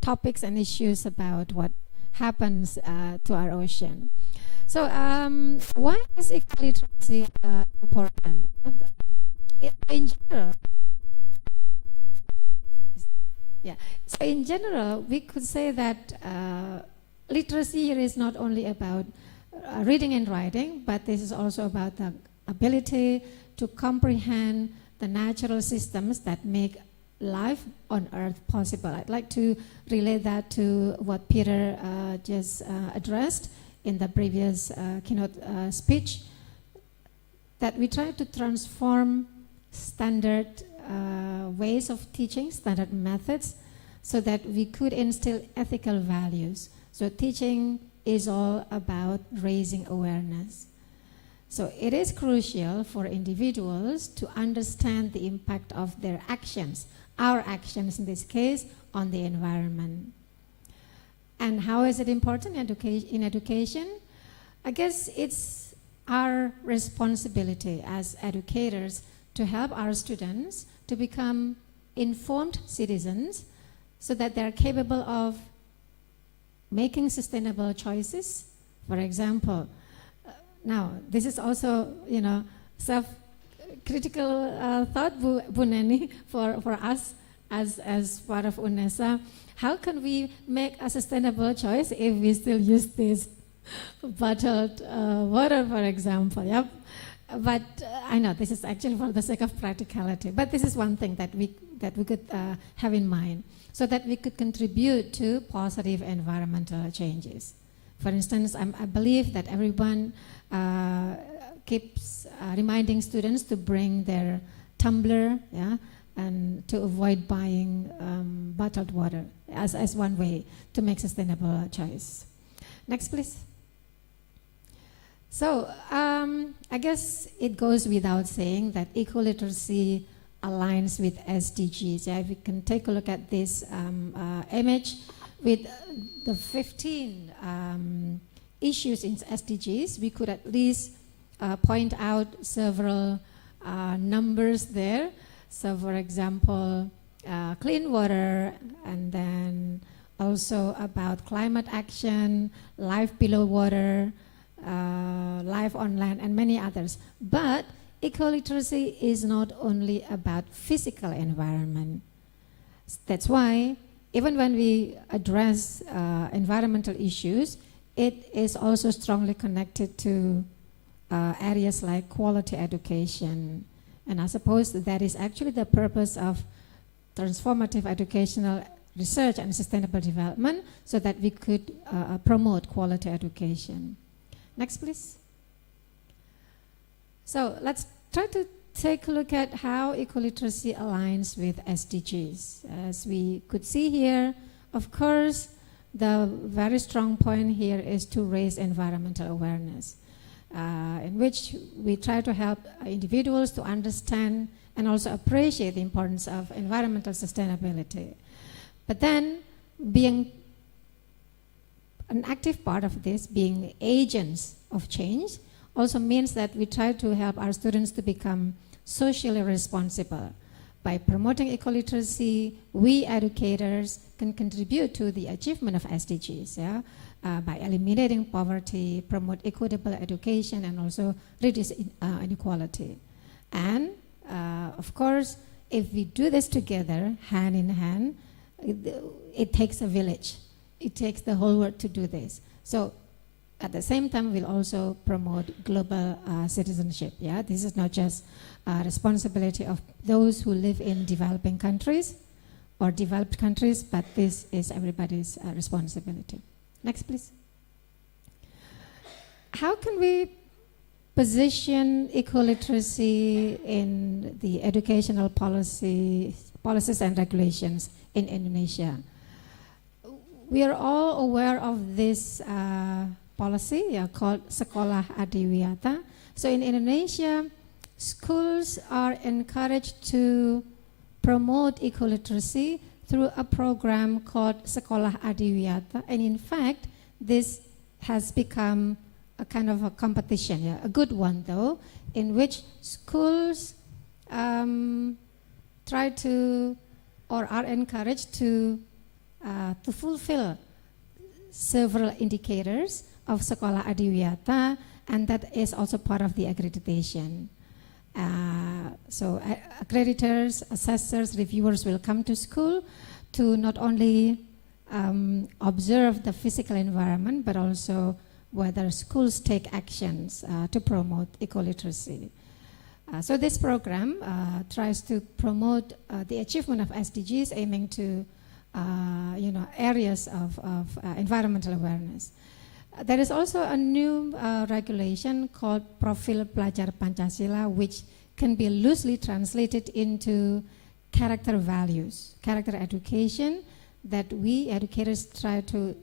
topics and issues about what happens to our ocean. So why is eco-literacy important? In general, so in general, we could say that literacy here is not only about reading and writing, but this is also about the ability to comprehend the natural systems that make life on Earth possible. I'd like to relate that to what Peter just addressed in the previous keynote speech, that we try to transform standard ways of teaching, standard methods, so that we could instill ethical values. So teaching is all about raising awareness. So it is crucial for individuals to understand the impact of their actions, our actions in this case, on the environment. And how is it important in education? I guess it's our responsibility as educators to help our students to become informed citizens so that they're capable of making sustainable choices For example, now this is also, self-critical thought, Bu Neni, for us as part of UNESA. How can we make a sustainable choice if we still use this bottled water, for example? Yep. But I know this is actually for the sake of practicality. But this is one thing that we could have in mind, so that we could contribute to positive environmental changes. For instance, I believe that everyone keeps reminding students to bring their tumbler, and to avoid buying bottled water as one way to make sustainable choice. Next, please. So I guess it goes without saying that eco-literacy aligns with SDGs. If we can take a look at this image with the 15 issues in SDGs, we could at least point out several numbers there. So for example, clean water, and then also about climate action, life below water, life on land, and many others. But eco-literacy is not only about physical environment. That's why even when we address environmental issues, it is also strongly connected to areas like quality education. And I suppose that is actually the purpose of transformative educational research and sustainable development, so that we could promote quality education. Next, please. So let's try to take a look at how eco-literacy aligns with SDGs. As we could see here, of course, the very strong point here is to raise environmental awareness, in which we try to help individuals to understand and also appreciate the importance of environmental sustainability. But then, being an active part of this, being agents of change, also means that we try to help our students to become socially responsible. By promoting eco-literacy, we educators can contribute to the achievement of SDGs, by eliminating poverty, promote equitable education, and also reduce inequality. And of course, if we do this together, hand in hand, it takes a village. It takes the whole world to do this. So at the same time, we'll also promote global citizenship. This is not just responsibility of those who live in developing countries or developed countries, but this is everybody's responsibility. Next, please. How can we position eco-literacy in the educational policies and regulations in Indonesia? We are all aware of this policy called Sekolah Adiwiyata. So in Indonesia, schools are encouraged to promote eco-literacy through a program called Sekolah Adiwiyata. And in fact, this has become a kind of a competition, a good one though, in which schools try to or are encouraged to fulfill several indicators of Sekolah Adiwiyata, and that is also part of the accreditation. So accreditors, assessors, reviewers will come to school to not only observe the physical environment, but also whether schools take actions to promote eco-literacy. So this program tries to promote the achievement of SDGs, aiming to areas of environmental awareness. There is also a new regulation called Profil Pelajar Pancasila, which can be loosely translated into character values, character education that we educators try to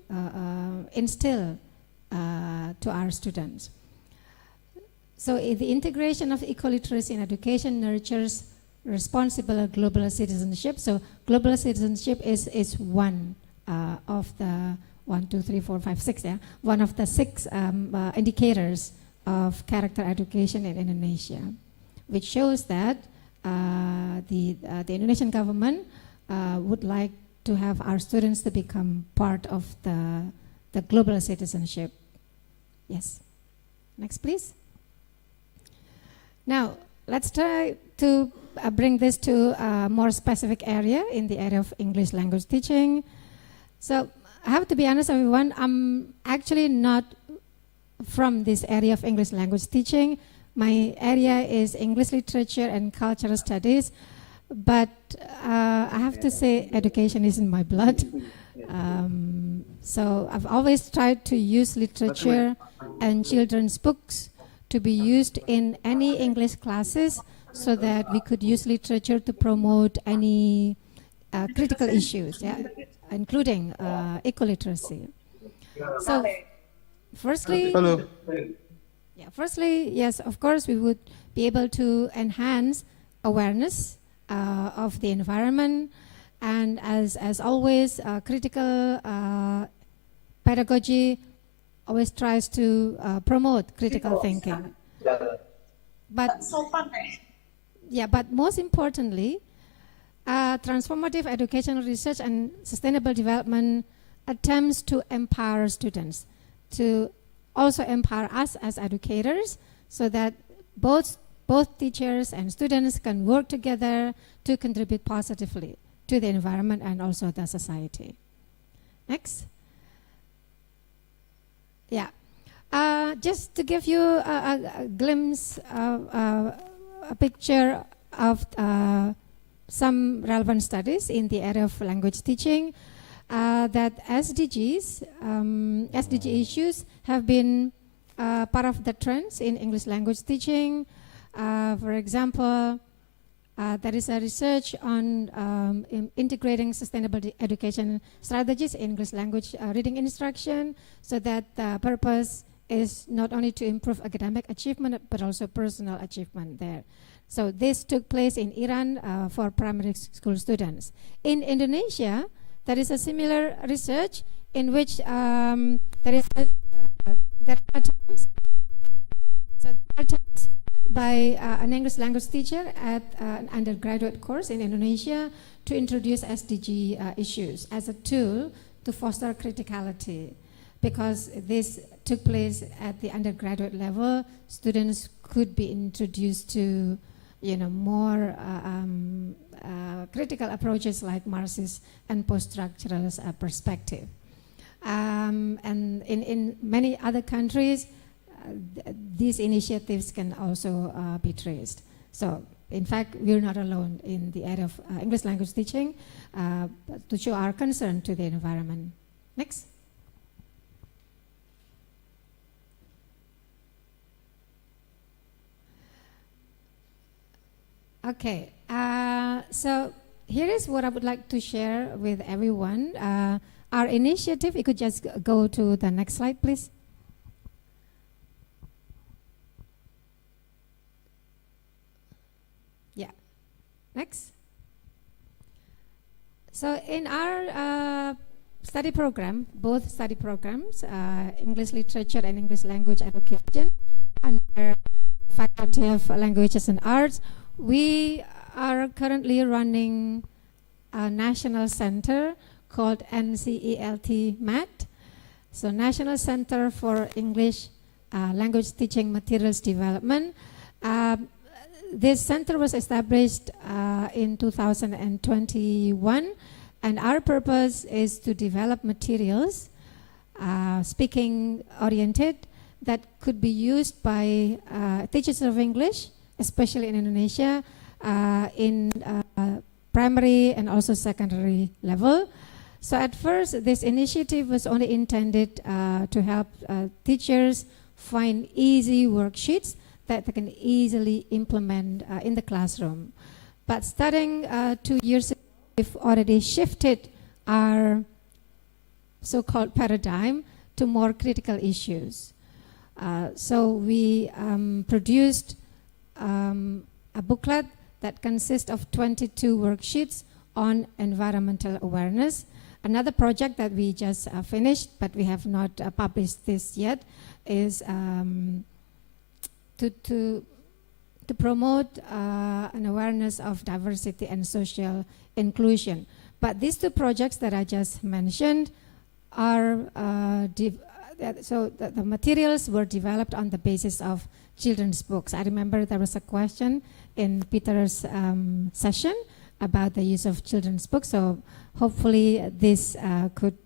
instill to our students. So the integration of eco-literacy in education nurtures responsible global citizenship. So global citizenship is one of the 1, 2, 3, 4, 5, 6, one of the 6 indicators of character education in Indonesia, which shows that the Indonesian government would like to have our students to become part of the global citizenship Yes. Next, please. Now, let's try to bring this to a more specific area in the area of English language teaching. So, I have to be honest, everyone, I'm actually not from this area of English language teaching. My area is English literature and cultural studies, but I have to say education is in my blood. So I've always tried to use literature and children's books to be used in any English classes so that we could use literature to promote any critical issues, yeah, including eco-literacy. So firstly, yes, of course, we would be able to enhance awareness of the environment, and as always, critical pedagogy always tries to promote critical thinking. But most importantly, transformative educational research and sustainable development attempts to empower students, to also empower us as educators, so that both teachers and students can work together to contribute positively to the environment and also the society. Next. Yeah. Just to give you a glimpse of a picture of some relevant studies in the area of language teaching, that SDGs, SDG issues have been part of the trends in English language teaching. For example, there is a research on integrating sustainable education strategies in English language reading instruction, so that the purpose is not only to improve academic achievement but also personal achievement there. So this took place in Iran for primary school students. In Indonesia, there is a similar research in which there are attempts by an English language teacher at an undergraduate course in Indonesia to introduce SDG issues as a tool to foster criticality. Because this took place at the undergraduate level, students could be introduced to, more critical approaches like Marxist and post-structuralist perspective. And in many other countries, these initiatives can also be traced. So, in fact, we're not alone in the area of English language teaching to show our concern to the environment. Next. Okay, so here is what I would like to share with everyone. Our initiative, you could just go to the next slide, please. Yeah, next. So in our study program, both study programs, English Literature and English Language Education, under Faculty of Languages and Arts, we are currently running a national center called NCELT MAT. So National Center for English Language Teaching Materials Development. This center was established in 2021, and our purpose is to develop materials, speaking oriented, that could be used by teachers of English, especially in Indonesia, in primary and also secondary level. So at first, this initiative was only intended to help teachers find easy worksheets that they can easily implement in the classroom. But starting 2 years ago, we've already shifted our so-called paradigm to more critical issues. So we produced a booklet that consists of 22 worksheets on environmental awareness. Another project that we just finished, but we have not published this yet, is to promote an awareness of diversity and social inclusion. But these two projects that I just mentioned are the materials were developed on the basis of children's books. I remember there was a question in Peter's session about the use of children's books. So hopefully this could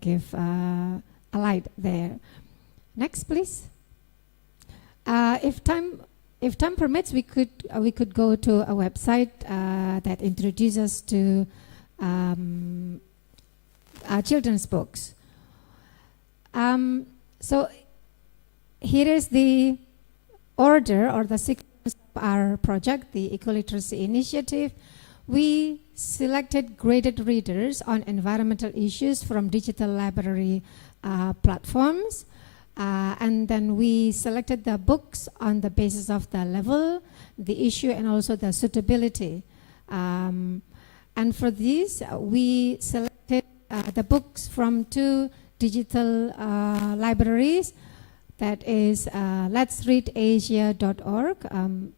give a light there. Next, please. If time permits, we could go to a website that introduces to children's books. So here is the order or the sequence of our project, the Eco-Literacy Initiative. We selected graded readers on environmental issues from digital library platforms. And then we selected the books on the basis of the level, the issue, and also the suitability. And for these, we selected the books from 2 digital libraries. That is letsreadasia.org.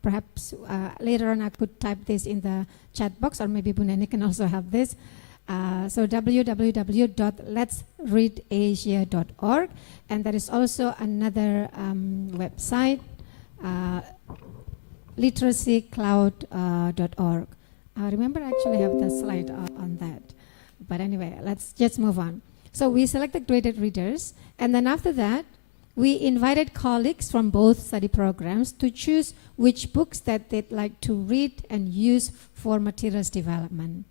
Perhaps later on I could type this in the chat box, or maybe Bu Neni can also have this. So www.letsreadasia.org. And there is also another website, literacycloud.org. Remember, I actually have the slide on that. But anyway, let's just move on. So we selected graded readers, and then after that, we invited colleagues from both study programs to choose which books that they'd like to read and use for materials development.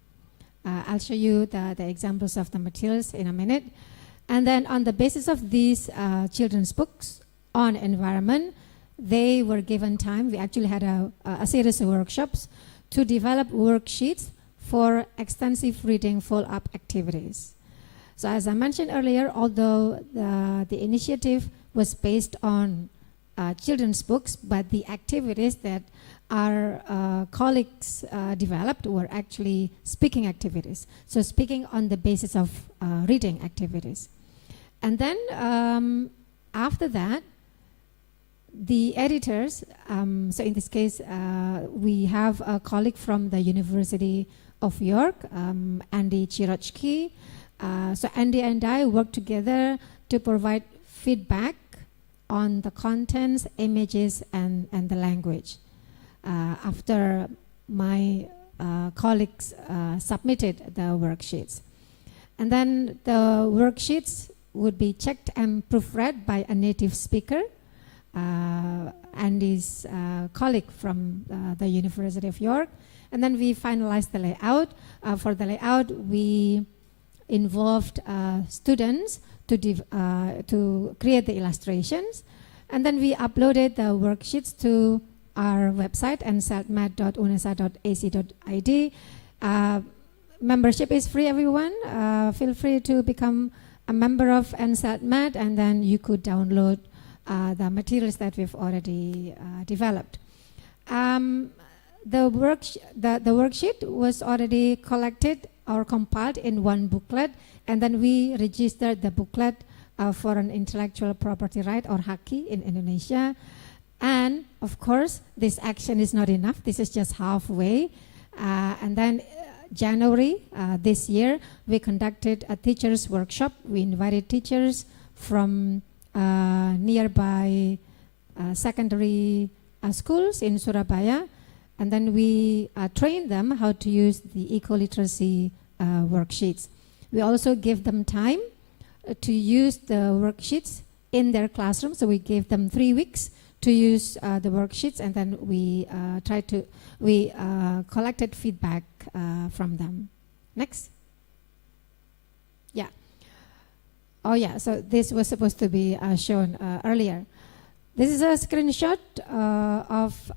I'll show you the examples of the materials in a minute. And then on the basis of these children's books on environment, they were given time. We actually had a series of workshops to develop worksheets for extensive reading follow-up activities. So as I mentioned earlier, although the initiative was based on children's books, but the activities that our colleagues developed were actually speaking activities. So speaking on the basis of reading activities. And then after that, the editors, so in this case, we have a colleague from the University of York, Andy Chirochki. So Andy and I worked together to provide feedback on the contents, images, and the language. After my colleagues submitted the worksheets. And then the worksheets would be checked and proofread by a native speaker, Andy's colleague from the University of York. And then we finalized the layout. For the layout, we involved students to create the illustrations. And then we uploaded the worksheets to our website, nseltmat.unesa.ac.id. Membership is free, everyone. Feel free to become a member of NSELTMAT, and then you could download the materials that we've already developed. The worksheet was already collected or compiled in one booklet, and then we registered the booklet for an intellectual property right, or HAKI, in Indonesia. And of course, this action is not enough. This is just halfway. And then January this year, we conducted a teachers workshop. We invited teachers from nearby secondary schools in Surabaya. And then we trained them how to use the eco-literacy worksheets. We also gave them time to use the worksheets in their classroom. So we gave them 3 weeks to use the worksheets, and then we collected feedback from them. Next. Yeah. Oh yeah, so this was supposed to be shown earlier. This is a screenshot of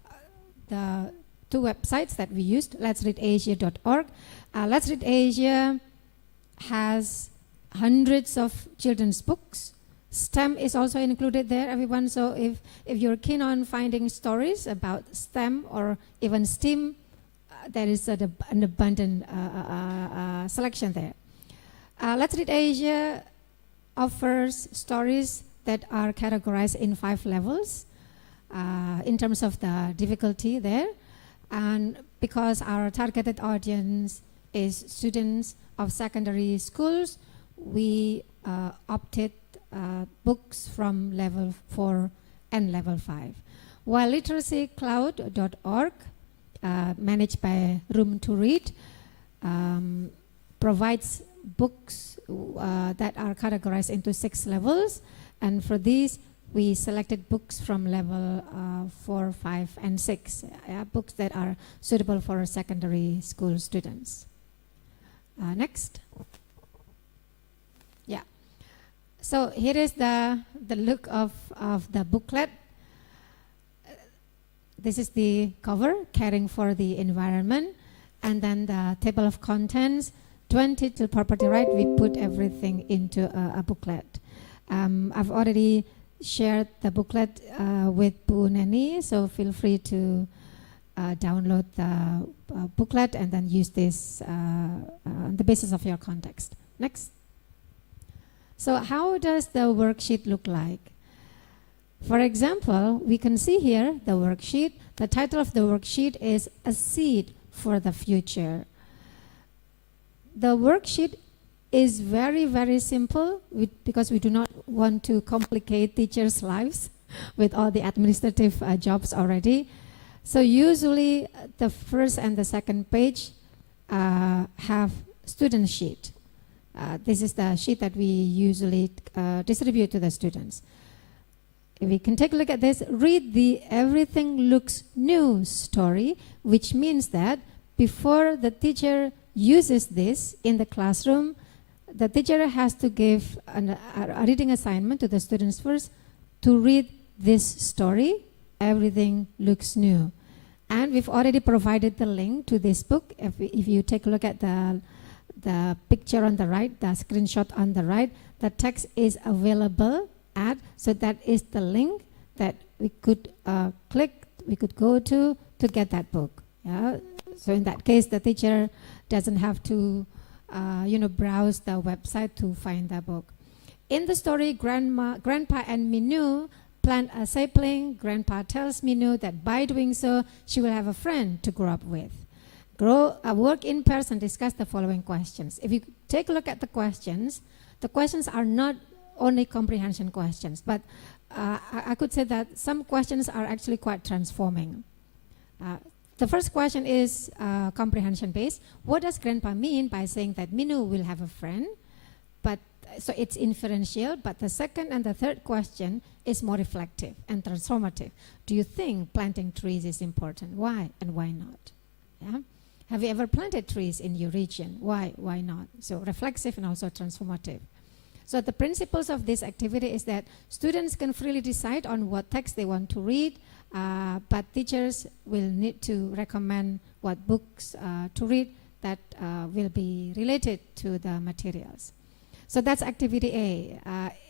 the 2 websites that we used, letsreadasia.org. Let's Read Asia has hundreds of children's books. STEM is also included there, everyone. So if you're keen on finding stories about STEM or even STEAM, there is an abundant selection there. Let's Read Asia offers stories that are categorized in 5 levels in terms of the difficulty there. And because our targeted audience is students of secondary schools, we opted books from level 4 and level 5. While literacycloud.org, managed by Room to Read, provides books that are categorized into 6 levels, and for these we selected books from level 4, 5, and 6, books that are suitable for secondary school students. Next. Yeah. So here is the look of the booklet. This is the cover, Caring for the Environment, and then the table of contents, 20 to property right. We put everything into a booklet. I've already shared the booklet with Bu Neni, so feel free to download the booklet and then use this on the basis of your context. Next. So how does the worksheet look like? For example, we can see here the worksheet. The title of the worksheet is A Seed for the Future. The worksheet is very, very simple because we do not want to complicate teachers' lives with all the administrative jobs already. So usually the first and the second page have student sheet. This is the sheet that we usually distribute to the students. If we can take a look at this, read the Everything Looks New story, which means that before the teacher uses this in the classroom, the teacher has to give a reading assignment to the students first to read this story, Everything Looks New. And we've already provided the link to this book. If you take a look at the picture on the right, the screenshot on the right, the text is available at, so that is the link that we could click, we could go to get that book. Yeah? So in that case, the teacher doesn't have to browse the website to find the book. In the story, Grandpa and Minu plant a sapling. Grandpa tells Minu that by doing so, she will have a friend to grow up with. Work in pairs and discuss the following questions. If you take a look at the questions are not only comprehension questions, but I could say that some questions are actually quite transforming. The first question is comprehension based. What does Grandpa mean by saying that Minu will have a friend? So it's inferential, but the second and the third question is more reflective and transformative. Do you think planting trees is important? Why and why not? Yeah? Have you ever planted trees in your region? Why not? So reflexive and also transformative. So the principles of this activity is that students can freely decide on what text they want to read, but teachers will need to recommend what books to read that will be related to the materials. So that's activity A.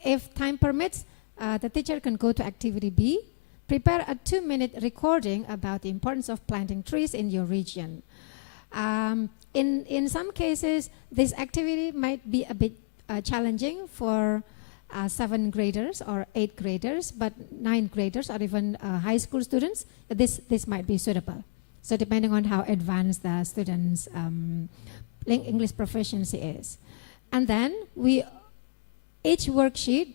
If time permits, the teacher can go to activity B. Prepare a 2-minute recording about the importance of planting trees in your region. In some cases, this activity might be a bit challenging for 7th graders or 8th graders, but 9th graders or even high school students, this might be suitable. So depending on how advanced the students' English proficiency is. And then each worksheet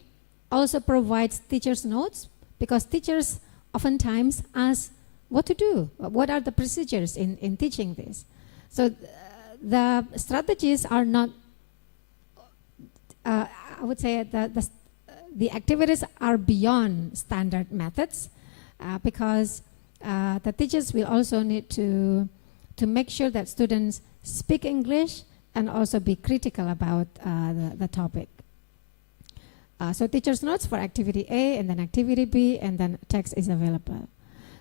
also provides teachers' notes, because teachers oftentimes ask what to do, what are the procedures in teaching this. So the strategies are not, I would say the activities are beyond standard methods, because the teachers will also need to make sure that students speak English and also be critical about the topic. So teachers' notes for activity A and then activity B, and then text is available.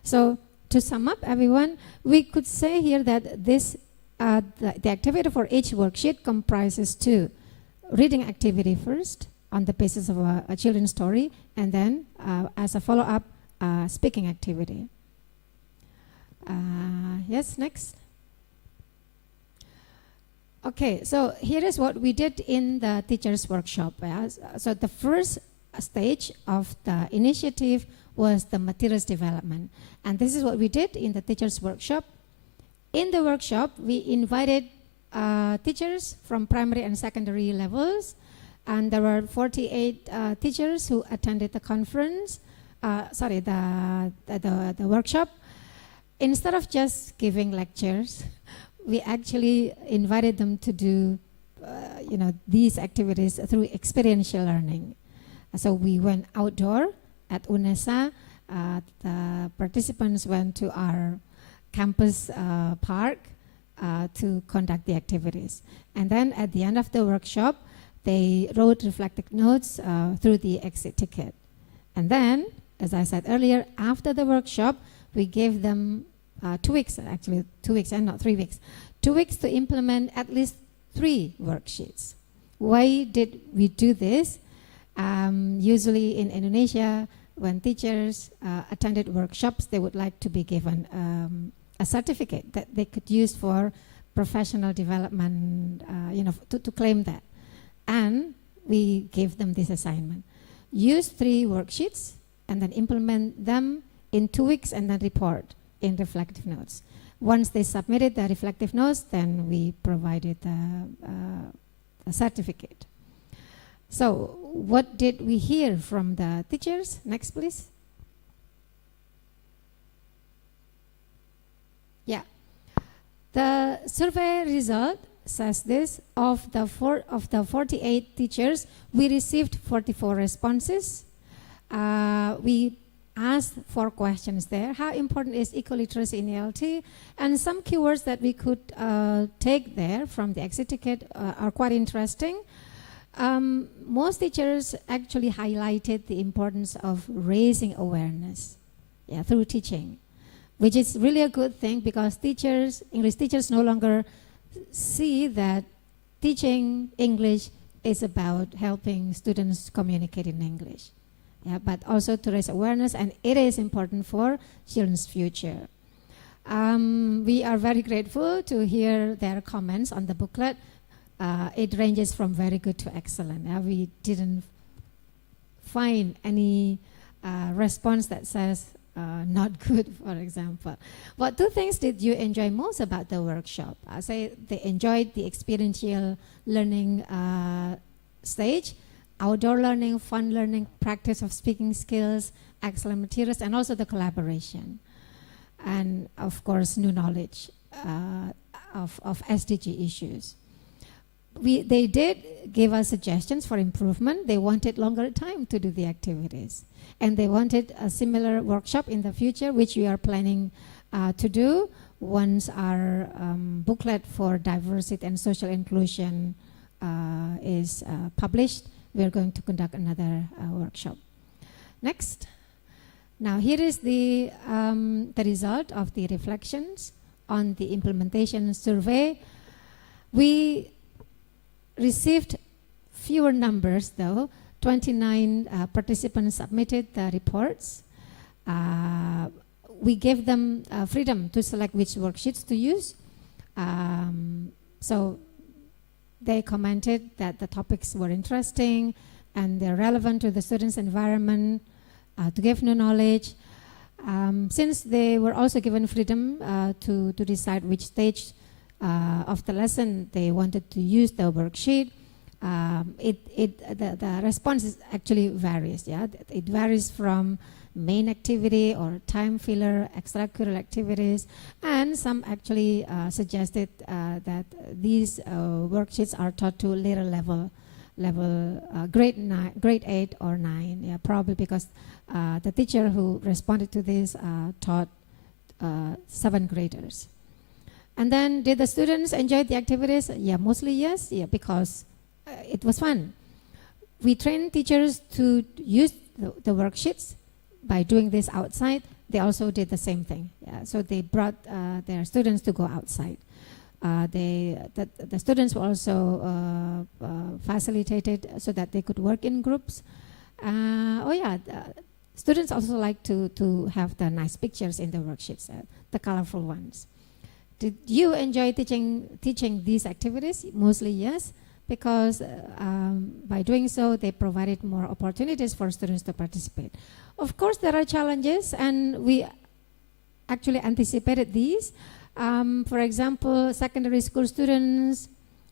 So to sum up, everyone, we could say here that this the activity for each worksheet comprises 2. Reading activity first on the basis of a children's story, and then as a follow-up, speaking activity. Yes, next. Okay, so here is what we did in the teachers' workshop. So the first stage of the initiative was the materials development. And this is what we did in the teachers' workshop. In the workshop, we invited teachers from primary and secondary levels And there were 48 teachers who attended the conference, the workshop. Instead of just giving lectures, we actually invited them to do these activities through experiential learning. So we went outdoor at UNESA. The participants went to our campus park to conduct the activities. And then at the end of the workshop, they wrote reflective notes through the exit ticket. And then, as I said earlier, after the workshop, we gave them 2 weeks, actually 2 weeks and not 3 weeks, 2 weeks to implement at least 3 worksheets. Why did we do this? Usually in Indonesia, when teachers attended workshops, they would like to be given a certificate that they could use for professional development, to claim that. And we gave them this assignment. Use 3 worksheets and then implement them in 2 weeks and then report in reflective notes. Once they submitted the reflective notes, then we provided a certificate. So what did we hear from the teachers? Next, please. Yeah. The survey result says this: of the 48 teachers, we received 44 responses. We asked 4 questions there. How important is eco-literacy in ELT? And some keywords that we could take there from the exit ticket are quite interesting. Most teachers actually highlighted the importance of raising awareness through teaching, which is really a good thing, because English teachers no longer see that teaching English is about helping students communicate in English, but also to raise awareness, and it is important for children's future. We are very grateful to hear their comments on the booklet. It ranges from very good to excellent. We didn't find any response that says not good, for example. What 2 things did you enjoy most about the workshop? I say they enjoyed the experiential learning stage, outdoor learning, fun learning, practice of speaking skills, excellent materials, and also the collaboration. And of course, new knowledge of SDG issues. They did give us suggestions for improvement. They wanted longer time to do the activities. And they wanted a similar workshop in the future, which we are planning to do once our booklet for diversity and social inclusion is published. We're going to conduct another workshop. Next. Now here is the result of the reflections on the implementation survey. We received fewer numbers though. 29 participants submitted the reports. We gave them freedom to select which worksheets to use. So they commented that the topics were interesting and they're relevant to the students' environment, to give new knowledge. Since they were also given freedom to decide which stage of the lesson they wanted to use the worksheet, the response is actually varies. It varies from main activity or time filler, extracurricular activities, and some actually suggested that these worksheets are taught to later level grade 8 or 9, probably because the teacher who responded to this taught 7th graders. And then, did the students enjoy the activities? Mostly yes, because it was fun. We trained teachers to use the worksheets by doing this outside. They also did the same thing. So they brought their students to go outside. The students were also facilitated so that they could work in groups. Students also like to have the nice pictures in the worksheets, the colorful ones. Did you enjoy teaching these activities? Mostly yes, because by doing so, they provided more opportunities for students to participate. Of course, there are challenges, and we actually anticipated these. For example, secondary school students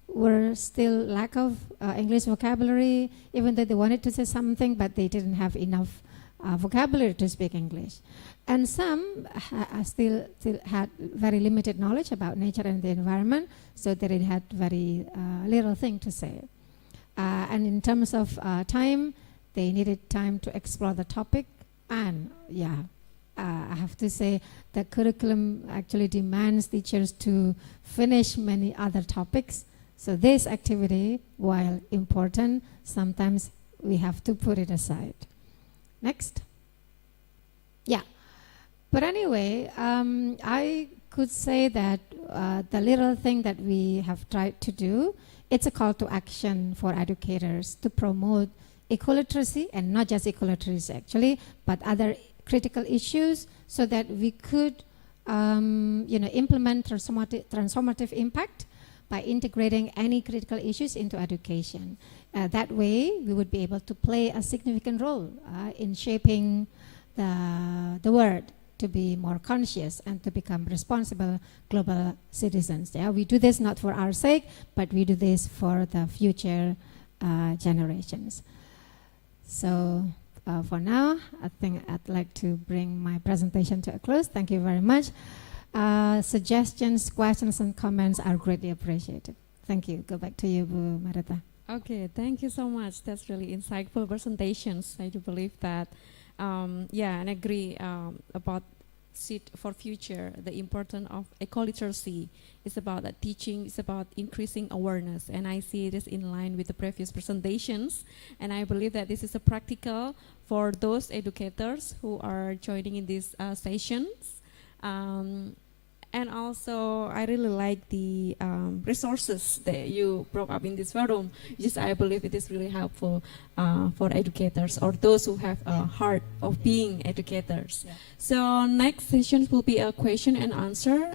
were still lack of English vocabulary, even though they wanted to say something, but they didn't have enough vocabulary to speak English. And some still had very limited knowledge about nature and the environment, so they had very little thing to say. And in terms of time, they needed time to explore the topic. And I have to say the curriculum actually demands teachers to finish many other topics. So this activity, while important, sometimes we have to put it aside. Next. Yeah. But anyway, I could say that the little thing that we have tried to do, it's a call to action for educators to promote equaliteracy, and not just equaliteracy actually, but other critical issues, so that we could implement transformative impact by integrating any critical issues into education. That way, we would be able to play a significant role in shaping the world to be more conscious and to become responsible global citizens. Yeah, we do this not for our sake, but we do this for the future generations. So for now, I think I'd like to bring my presentation to a close. Thank you very much. Suggestions, questions, and comments are greatly appreciated. Thank you. Go back to you, Bu Marita. Okay, thank you so much. That's really insightful presentations. I do believe that, and agree about for future, the importance of ecoliteracy. It's about that teaching, it's about increasing awareness, and I see this in line with the previous presentations, and I believe that this is a practical for those educators who are joining in these sessions. And also, I really like the resources that you brought up in this forum. Just, I believe it is really helpful for educators or those who have a heart of being educators. Yeah. So next session will be a question and answer.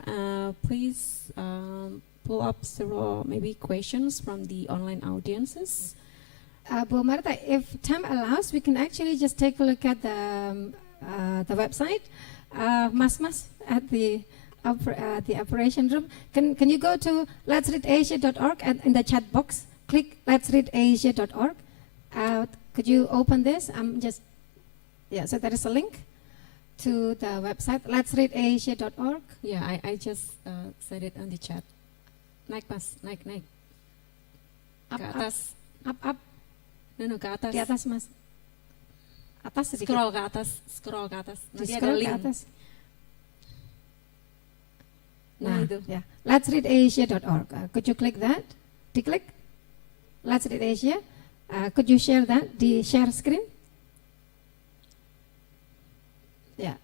Please pull up several maybe questions from the online audiences. Bu Marta, if time allows, we can actually just take a look at the website. Mas at the operation room. Can you go to letsreadasia.org and in the chat box, click letsreadasia.org. Could you open this? So there is a link to the website, letsreadasia.org. Yeah, I just said it on the chat. Naik Mas, naik. Ke atas. Up. No, ke atas. Di atas Mas. Atas sedikit. Scroll ke atas. Nanti ada Scroll link. ke atas. Nah, yeah. Letsreadasia.org. Could you click that? Click. Let's Read Asia. Could you share that? The share screen? Yeah.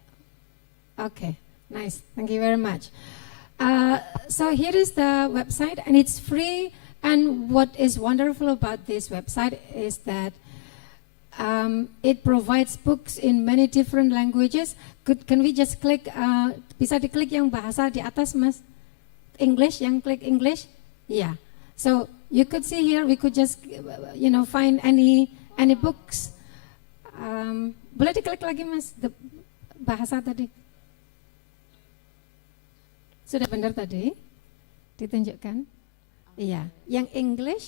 Okay. Nice. Thank you very much. So here is the website, and it's free. And what is wonderful about this website is that it provides books in many different languages. Can we just click? Bisa diklik yang bahasa di atas, Mas? English, yang klik English? Yeah. So you could see here, we could just, find any books. Boleh diklik lagi, Mas? Bahasa tadi. Sudah benar tadi? Ditunjukkan? Iya. Yang English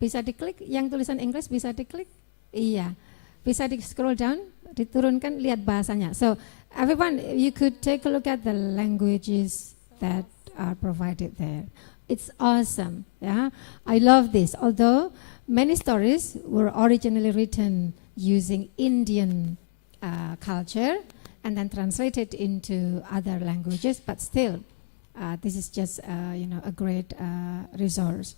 bisa diklik, yang tulisan English bisa diklik. Iya. Bisa di scroll down, diturunkan, lihat bahasanya. So everyone, you could take a look at the languages that are provided there. It's awesome. Yeah, I love this. Although many stories were originally written using Indian culture and then translated into other languages, but still, this is just a great resource.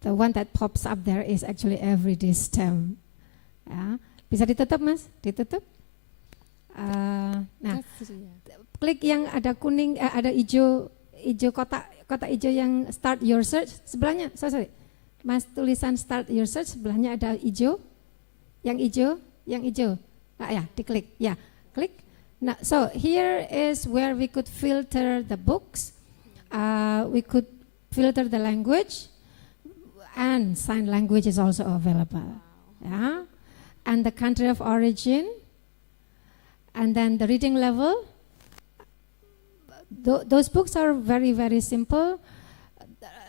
The one that pops up there is actually everyday STEM. Ya. Bisa ditutup, Mas? Ditutup. Nah, klik yang ada kuning, ada hijau kotak hijau yang start your search sebelahnya. Sorry, Mas, tulisan start your search sebelahnya ada hijau. Yang hijau. Ya, diklik. Ya, klik. Nah, so here is where we could filter the books. We could filter the language, and sign language is also available. Yeah. And the country of origin, and then the reading level. Those books are very, very simple.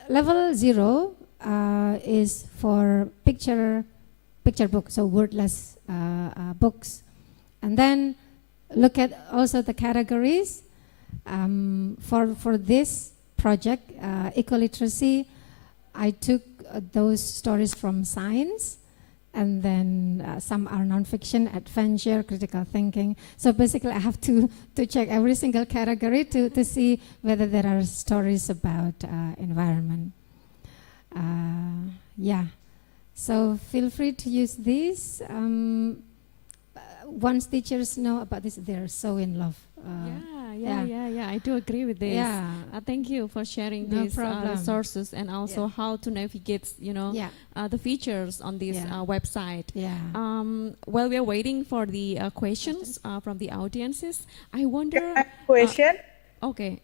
level 0 is for picture books, so wordless books. And then look at also the categories. For this project, eco-literacy, I took those stories from science, and then some are non-fiction, adventure, critical thinking. So basically I have to check every single category to see whether there are stories about environment. Yeah, so feel free to use these. Once teachers know about this, they're so in love. Yeah, I do agree with this. Yeah. Thank you for sharing No these problem. resources and also how to navigate, the features on this website. Yeah. While we are waiting for the questions from the audiences, I wonder. Question? Okay.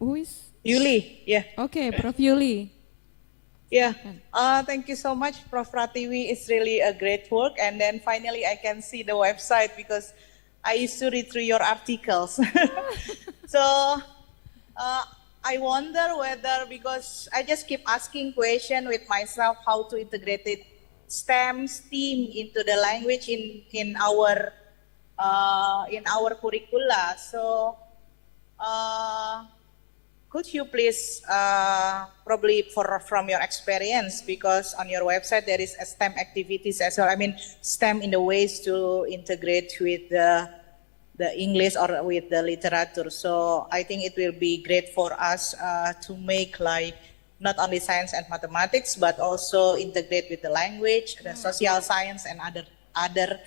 Who is? Yuli, yeah. Okay, Prof. Yuli. Yeah, thank you so much, Prof. Pratiwi. It's really a great work. And then finally I can see the website because I used to read through your articles. So I wonder whether, because I just keep asking question with myself, how to integrate it, STEM into the language in our curricula. So could you please, probably from your experience, because on your website there is a STEM activities as well. I mean, STEM in the ways to integrate with the English or with the literature. So I think it will be great for us to make like not only science and mathematics, but also integrate with the language, the social science, and other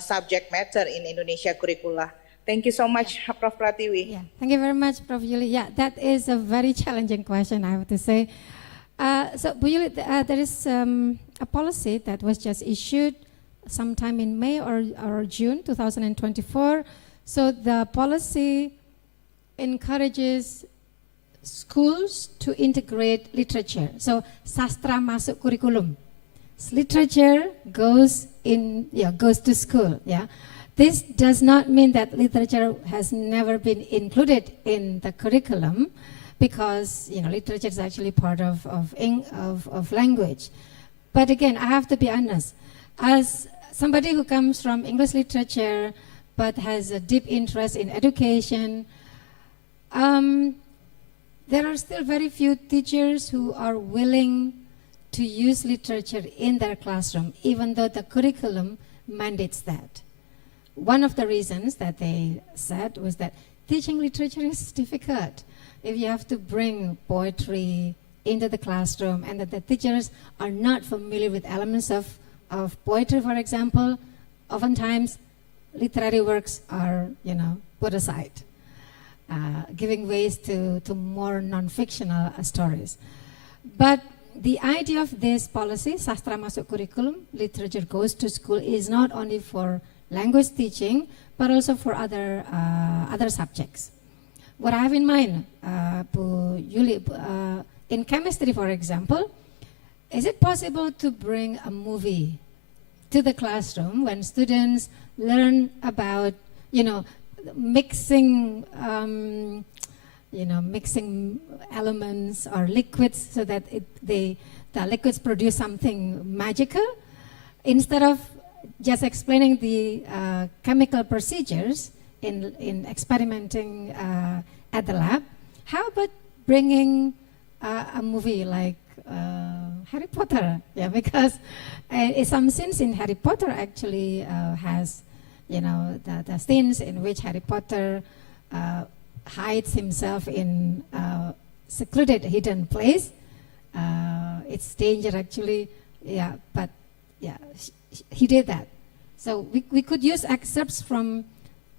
subject matter in Indonesia curricula. Thank you so much, Prof. Pratiwi. Yeah, thank you very much, Prof. Yuli. Yeah, that is a very challenging question, I have to say. So, Bu Yuli, there is a policy that was just issued sometime in May or June 2024. So the policy encourages schools to integrate literature. So sastra masuk kurikulum. Literature goes to school. Yeah. This does not mean that literature has never been included in the curriculum, because literature is actually part of language. But again, I have to be honest. As somebody who comes from English literature but has a deep interest in education, there are still very few teachers who are willing to use literature in their classroom, even though the curriculum mandates that. One of the reasons that they said was that teaching literature is difficult. If you have to bring poetry into the classroom and that the teachers are not familiar with elements of poetry, for example, oftentimes literary works are, put aside, giving ways to more non-fictional stories. But the idea of this policy, sastra masuk kurikulum, literature goes to school, is not only for language teaching, but also for other subjects. What I have in mind, Bu Yuli, in chemistry, for example, is it possible to bring a movie to the classroom when students learn about, mixing elements or liquids so that the liquids produce something magical, instead of just explaining the chemical procedures in experimenting at the lab? How about bringing a movie like Harry Potter? Yeah, because some scenes in Harry Potter actually has, the scenes in which Harry Potter hides himself in a secluded, hidden place. It's danger actually, yeah, but yeah, he did that. So we could use excerpts from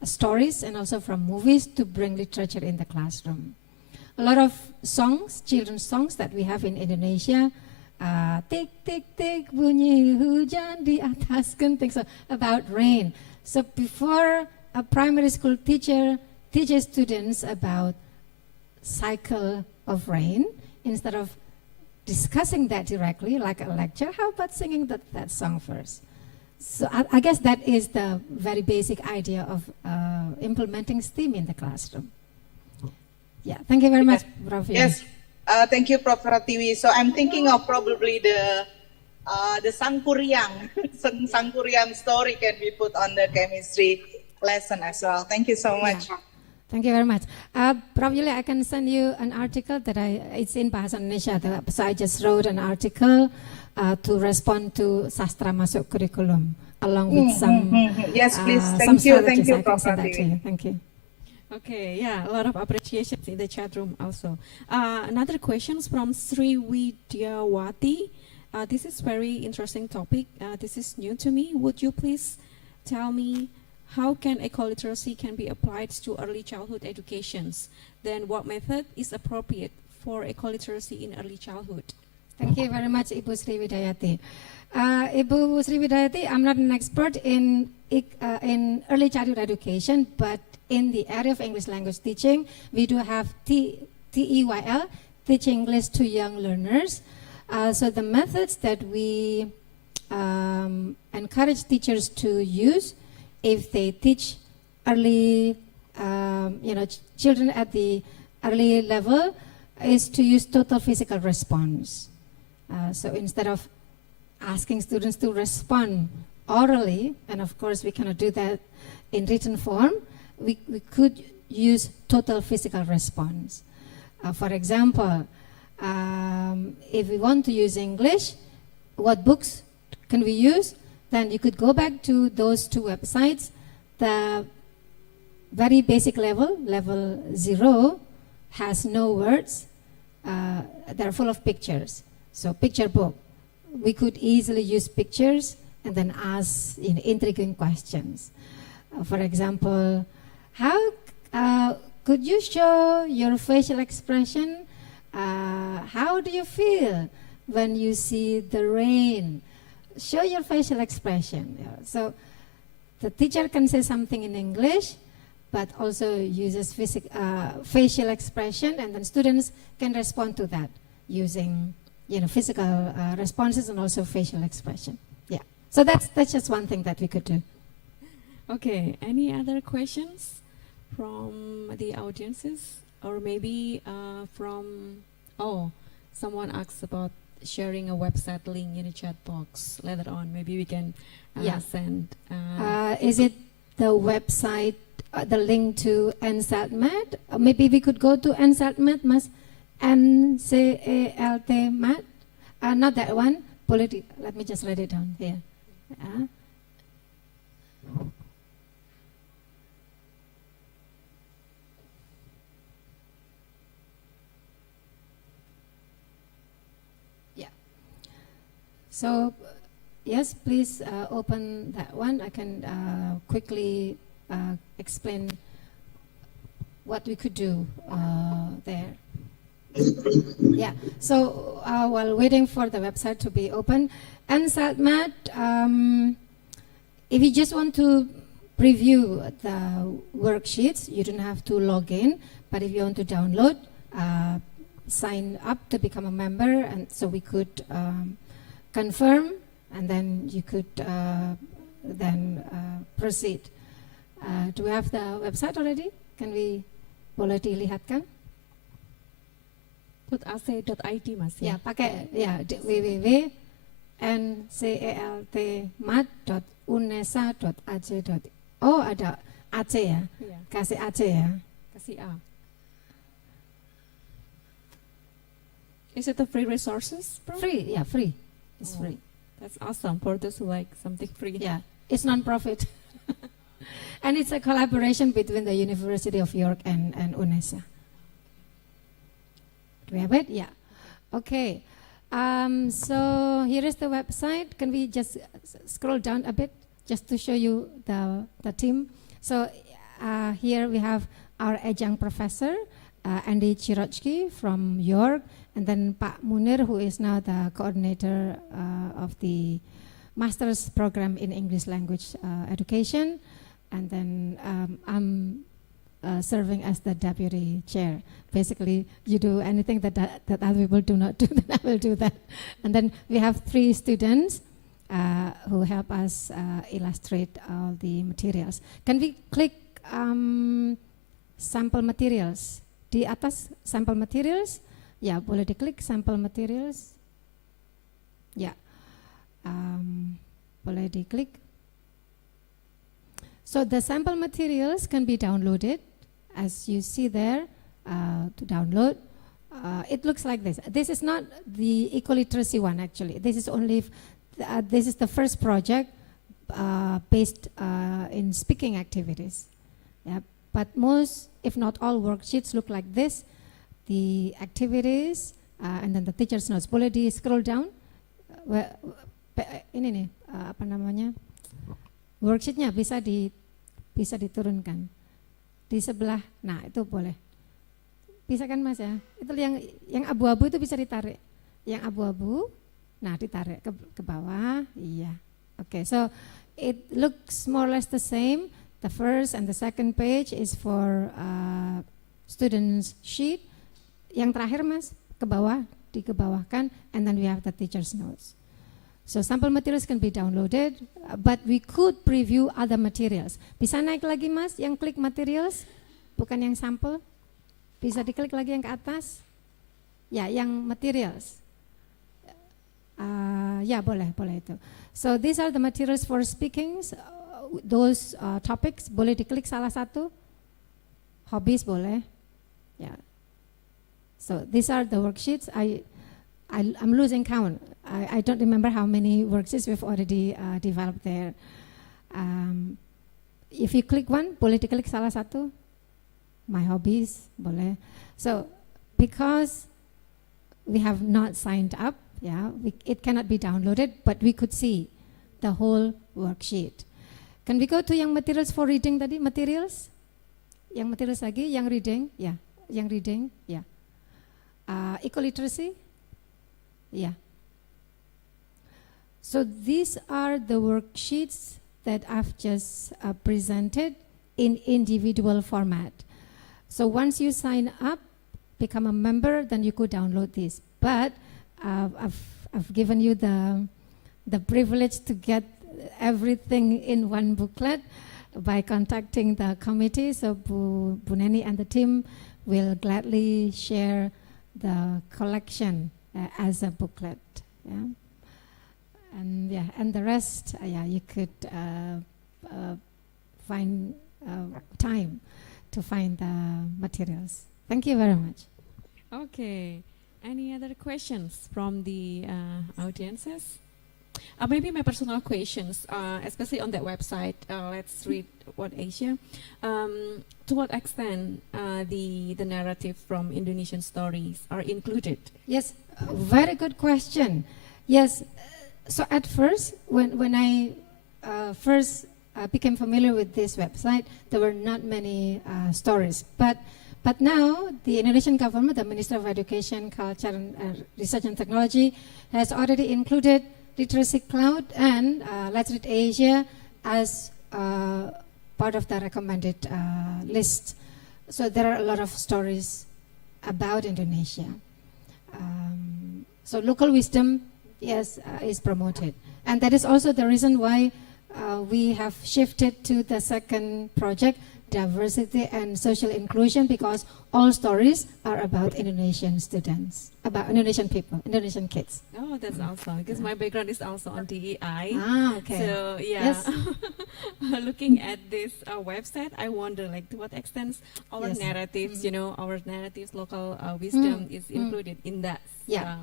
stories and also from movies to bring literature in the classroom. A lot of songs, children's songs that we have in Indonesia, tik tik tik bunyi hujan di atas genting, so about rain. So before a primary school teacher teaches students about cycle of rain, instead of discussing that directly like a lecture, how about singing that song first? So I guess that is the very basic idea of implementing STEAM in the classroom. Yeah, thank you very much, Prof. Yes, Thank you, Prof. Pratiwi. So I'm thinking of probably the Sangkuriang, Sangkuriang story can be put on the chemistry lesson as well. Thank you so much. Yeah. Thank you very much. Probably I can send you an article that it's in Bahasa Indonesia. So I just wrote an article to respond to Sastra Masuk Curriculum along with some Yes, please. some Thank you, strategies. Prof. I can send that to Pratiwi. you. Thank you. Okay, yeah, a lot of appreciations in the chat room also. Another question from Sri Widyawati. This is very interesting topic. This is new to me. Would you please tell me how can ecoliteracy can be applied to early childhood educations? Then what method is appropriate for ecoliteracy in early childhood? Thank you very much, Ibu Sri Widayati. Ibu Sri Widayati, I'm not an expert in early childhood education, but in the area of English language teaching, we do have TEYL, Teach English to Young Learners. So the methods that we encourage teachers to use if they teach early, children at the early level is to use total physical response. So instead of asking students to respond orally, and of course we cannot do that in written form, we could use total physical response. For example, if we want to use English, what books can we use? Then you could go back to those two websites. The very basic level, level 0, has no words. They're full of pictures. So picture book. We could easily use pictures and then ask intriguing questions. For example, how could you show your facial expression? How do you feel when you see the rain? Show your facial expression. So the teacher can say something in English, but also uses facial expression, and then students can respond to that using physical responses and also facial expression. Yeah. So that's just one thing that we could do. Okay. Any other questions from the audiences, or maybe someone asked about sharing a website link in the chat box later on. Maybe we can send. Is it the website, the link to NCALT-MAT? Maybe we could go to NCALT-MAT, mas NCALT-MAT. Not that one. Let me just write it down here. So, yes, please open that one. I can quickly explain what we could do there. Yeah, so while waiting for the website to be open, NCALT-MAT, if you just want to preview the worksheets, you don't have to log in, but if you want to download, sign up to become a member, and so we could confirm, and then you could proceed. Do we have the website already? Can we boleh dilihatkan? .ac.id mas ya? Pakai www.ncaltmat.unesa.ac. Oh, ada AC ya? Kasih AC ya? Kasih A. Is it a free resources? Free, yeah, free. It's free. That's awesome for those who like something free. Yeah, it's non-profit. And it's a collaboration between the University of York and UNESA. Do we have it? Yeah. Okay. So here is the website. Can we just scroll down a bit just to show you the team? So here we have our adjunct professor, Andy Chirochki from York, and then Pak Munir, who is now the coordinator of the master's program in English language education, and then I'm serving as the deputy chair. Basically, you do anything that other people do not do, then I will do that. And then we have 3 students who help us illustrate all the materials. Can we click sample materials? Di atas sample materials, Ya, boleh diklik sample materials. Ya, boleh diklik. So the sample materials can be downloaded, as you see there. To download, it looks like this. This is not the eco-literacy one, actually. This is only this is the first project based in speaking activities. Yeah, but most, if not all, worksheets look like this. The activities and then the teacher's notes. Boleh di scroll down. Ini nih apa namanya? Worksheetnya bisa diturunkan di sebelah. Nah, itu boleh. Bisa kan Mas ya? Itu yang abu-abu itu bisa ditarik. Yang abu-abu, nah ditarik ke bawah. Iya. Okay, so it looks more or less the same. The first and the second page is for students sheet. Yang terakhir Mas, ke bawah, dikebawahkan, and then we have the teacher's notes. So sample materials can be downloaded, but we could preview other materials. Bisa naik lagi Mas, yang klik materials, bukan yang sampel. Bisa diklik lagi yang ke atas. Ya, yang materials. Ya, boleh itu. So these are the materials for speakings. Those topics, boleh diklik salah satu. Hobbies boleh. Ya. So these are the worksheets. I'm losing count. I don't remember how many worksheets we've already developed there. If you click one, boleh diklik salah satu. My hobbies, boleh. So because we have not signed up, yeah, it cannot be downloaded, but we could see the whole worksheet. Can we go to yang materials for reading tadi? Materials? Yang materials lagi, yang reading, ya. Yang reading, ya. Eco-literacy, ya. So these are the worksheets that I've just presented in individual format. So once you sign up, become a member, then you could download this. But I've given you the privilege to get everything in one booklet by contacting the committee. So Bu Neni and the team will gladly share the collection as a booklet. Yeah. And the rest, you could find time to find the materials. Thank you very much. Okay. Any other questions from the audiences? Maybe my personal questions, especially on that website. Let's read what Asia. To what extent the narrative from Indonesian stories are included? Yes, very good question. Yes, so at first, when I first became familiar with this website, there were not many stories. But now the Indonesian government, the Ministry of Education, Culture and Research and Technology has already included Literacy Cloud and Let's Read Asia as part of the recommended list. So there are a lot of stories about Indonesia. So local wisdom, yes, is promoted. And that is also the reason why we have shifted to the second project, diversity and social inclusion, because all stories are about Indonesian students, about Indonesian people, Indonesian kids. Oh, that's awesome, because my background is also on DEI. Okay. So, yeah. Yes. Looking at this website, I wonder, like, to what extent our Yes. narratives, our narratives, local wisdom is included in that. Yeah.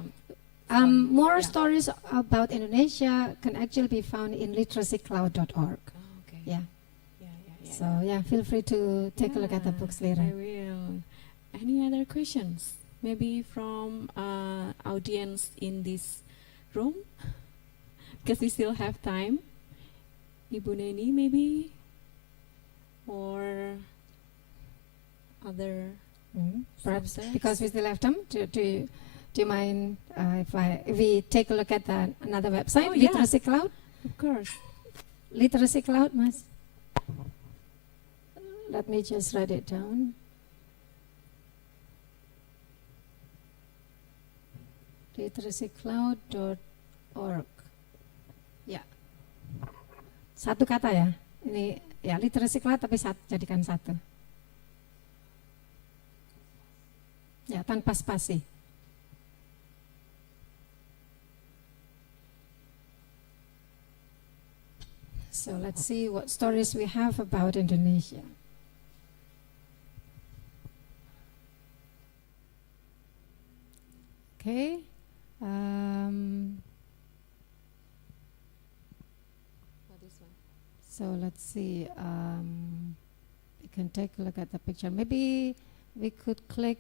More stories about Indonesia can actually be found in literacycloud.org. Oh, okay. Yeah. So yeah, feel free to take a look at the books later. I will. Any other questions? Maybe from audience in this room? Because we still have time. Ibu Neni maybe? Or other Perhaps subjects? because we still have time, do you mind if we take a look at another website, Oh, yeah. Literacy Cloud? Of course. Literacy Cloud, Mas. Let me just write it down. literacycloud.org. Ya. Satu kata ya. Ini ya Literacy Cloud tapi jadikan satu. Ya, tanpa spasi. let's see what stories we have about Indonesia. Okay. So let's see. We can take a look at the picture. Maybe we could click.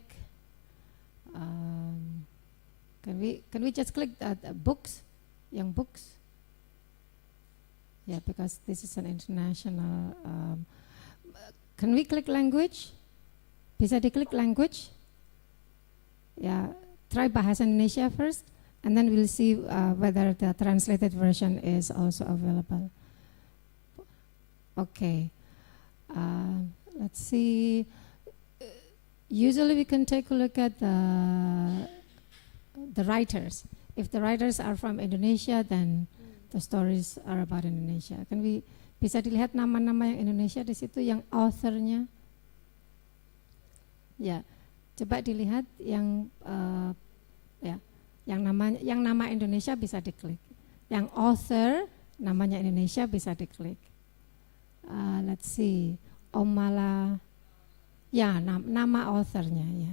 Can we just click books? Young books. Yeah, because this is an international. Can we click language? Bisa diklik language? Yeah, try bahasa Indonesia first, and then we'll see whether the translated version is also available. Okay, let's see. Usually we can take a look at the writers. If the writers are from Indonesia, then the stories are about Indonesia. Kan bisa dilihat nama-nama yang Indonesia di situ, yang authornya. Ya, coba dilihat yang yang nama Indonesia bisa diklik. Yang author namanya Indonesia bisa diklik. Let's see, Omala. Ya, nama authornya ya.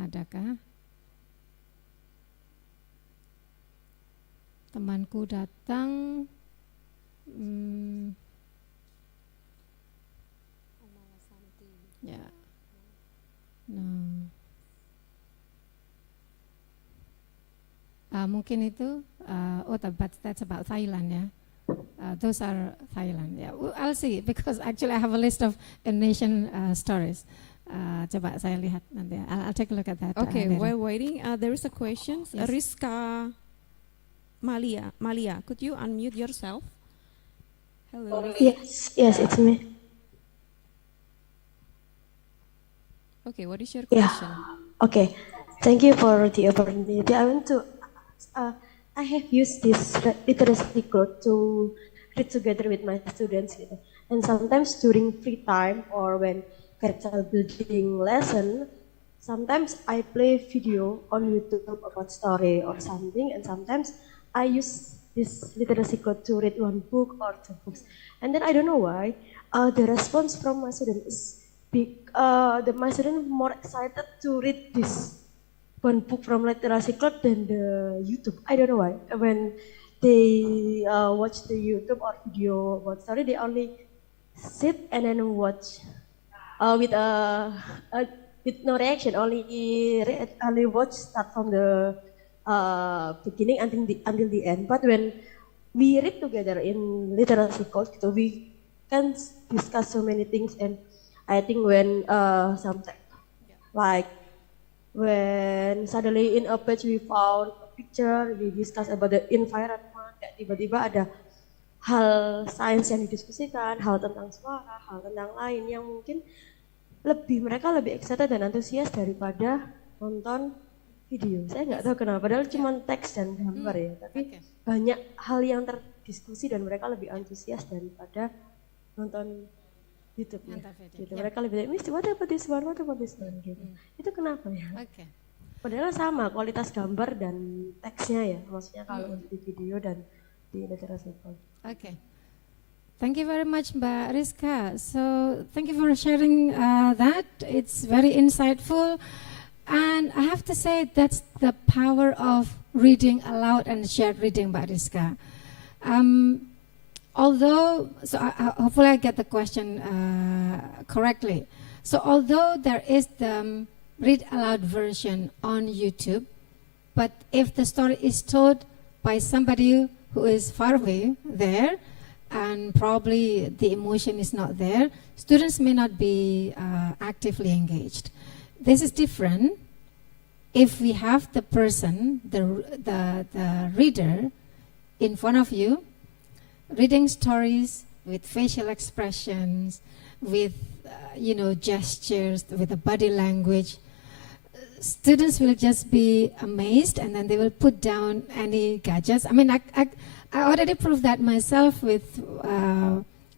Adakah? Temanku datang. Ya. No. Mungkin itu. But that's about Thailand ya. Those are Thailand. Yeah, I'll see because actually I have a list of Indonesian stories. Coba saya lihat nanti. I'll take a look at that. Okay, while waiting, there is a question. Yes. Rizka Malia, could you unmute yourself? Hello. Yes, it's me. Okay, what is your question? Okay, thank you for the opportunity. I want to. I have used this literacy code to read together with my students, and sometimes during free time or when character building lesson, sometimes I play video on YouTube about story or something, and sometimes I use this literacy code to read one book or two books, and then I don't know why the response from my student is big. My student more excited to read this one book from literacy club than the YouTube. I don't know why. When they watch the YouTube or video about story, they only sit and then watch with no reaction. Only watch start from the beginning until the end. But when we read together in literacy club, we can discuss so many things. And I think when sometimes like. When suddenly in a page we found a picture, we discuss about the environment, tiba-tiba ada hal sains yang didiskusikan, hal tentang suara, hal tentang lain yang mungkin mereka lebih excited dan antusias daripada nonton video. Saya nggak tahu kenapa, padahal cuma teks dan gambar ya, tapi banyak hal yang terdiskusi dan mereka lebih antusias daripada nonton YouTube ya. Gitu. Mereka lebih what about this one gitu. Itu kenapa ya? Padahal sama kualitas gambar dan teksnya ya, maksudnya kalau di video dan di literasi. Okay. Thank you very much, Mbak Rizka. So thank you for sharing that. It's very insightful, and I have to say that's the power of reading aloud and shared reading, Mbak Rizka. Although, hopefully I get the question correctly. So although there is the read aloud version on YouTube, but if the story is told by somebody who is far away there, and probably the emotion is not there, students may not be actively engaged. This is different if we have the person, the reader in front of you, reading stories with facial expressions, with gestures, with the body language. Students will just be amazed, and then they will put down any gadgets. I mean, I already proved that myself with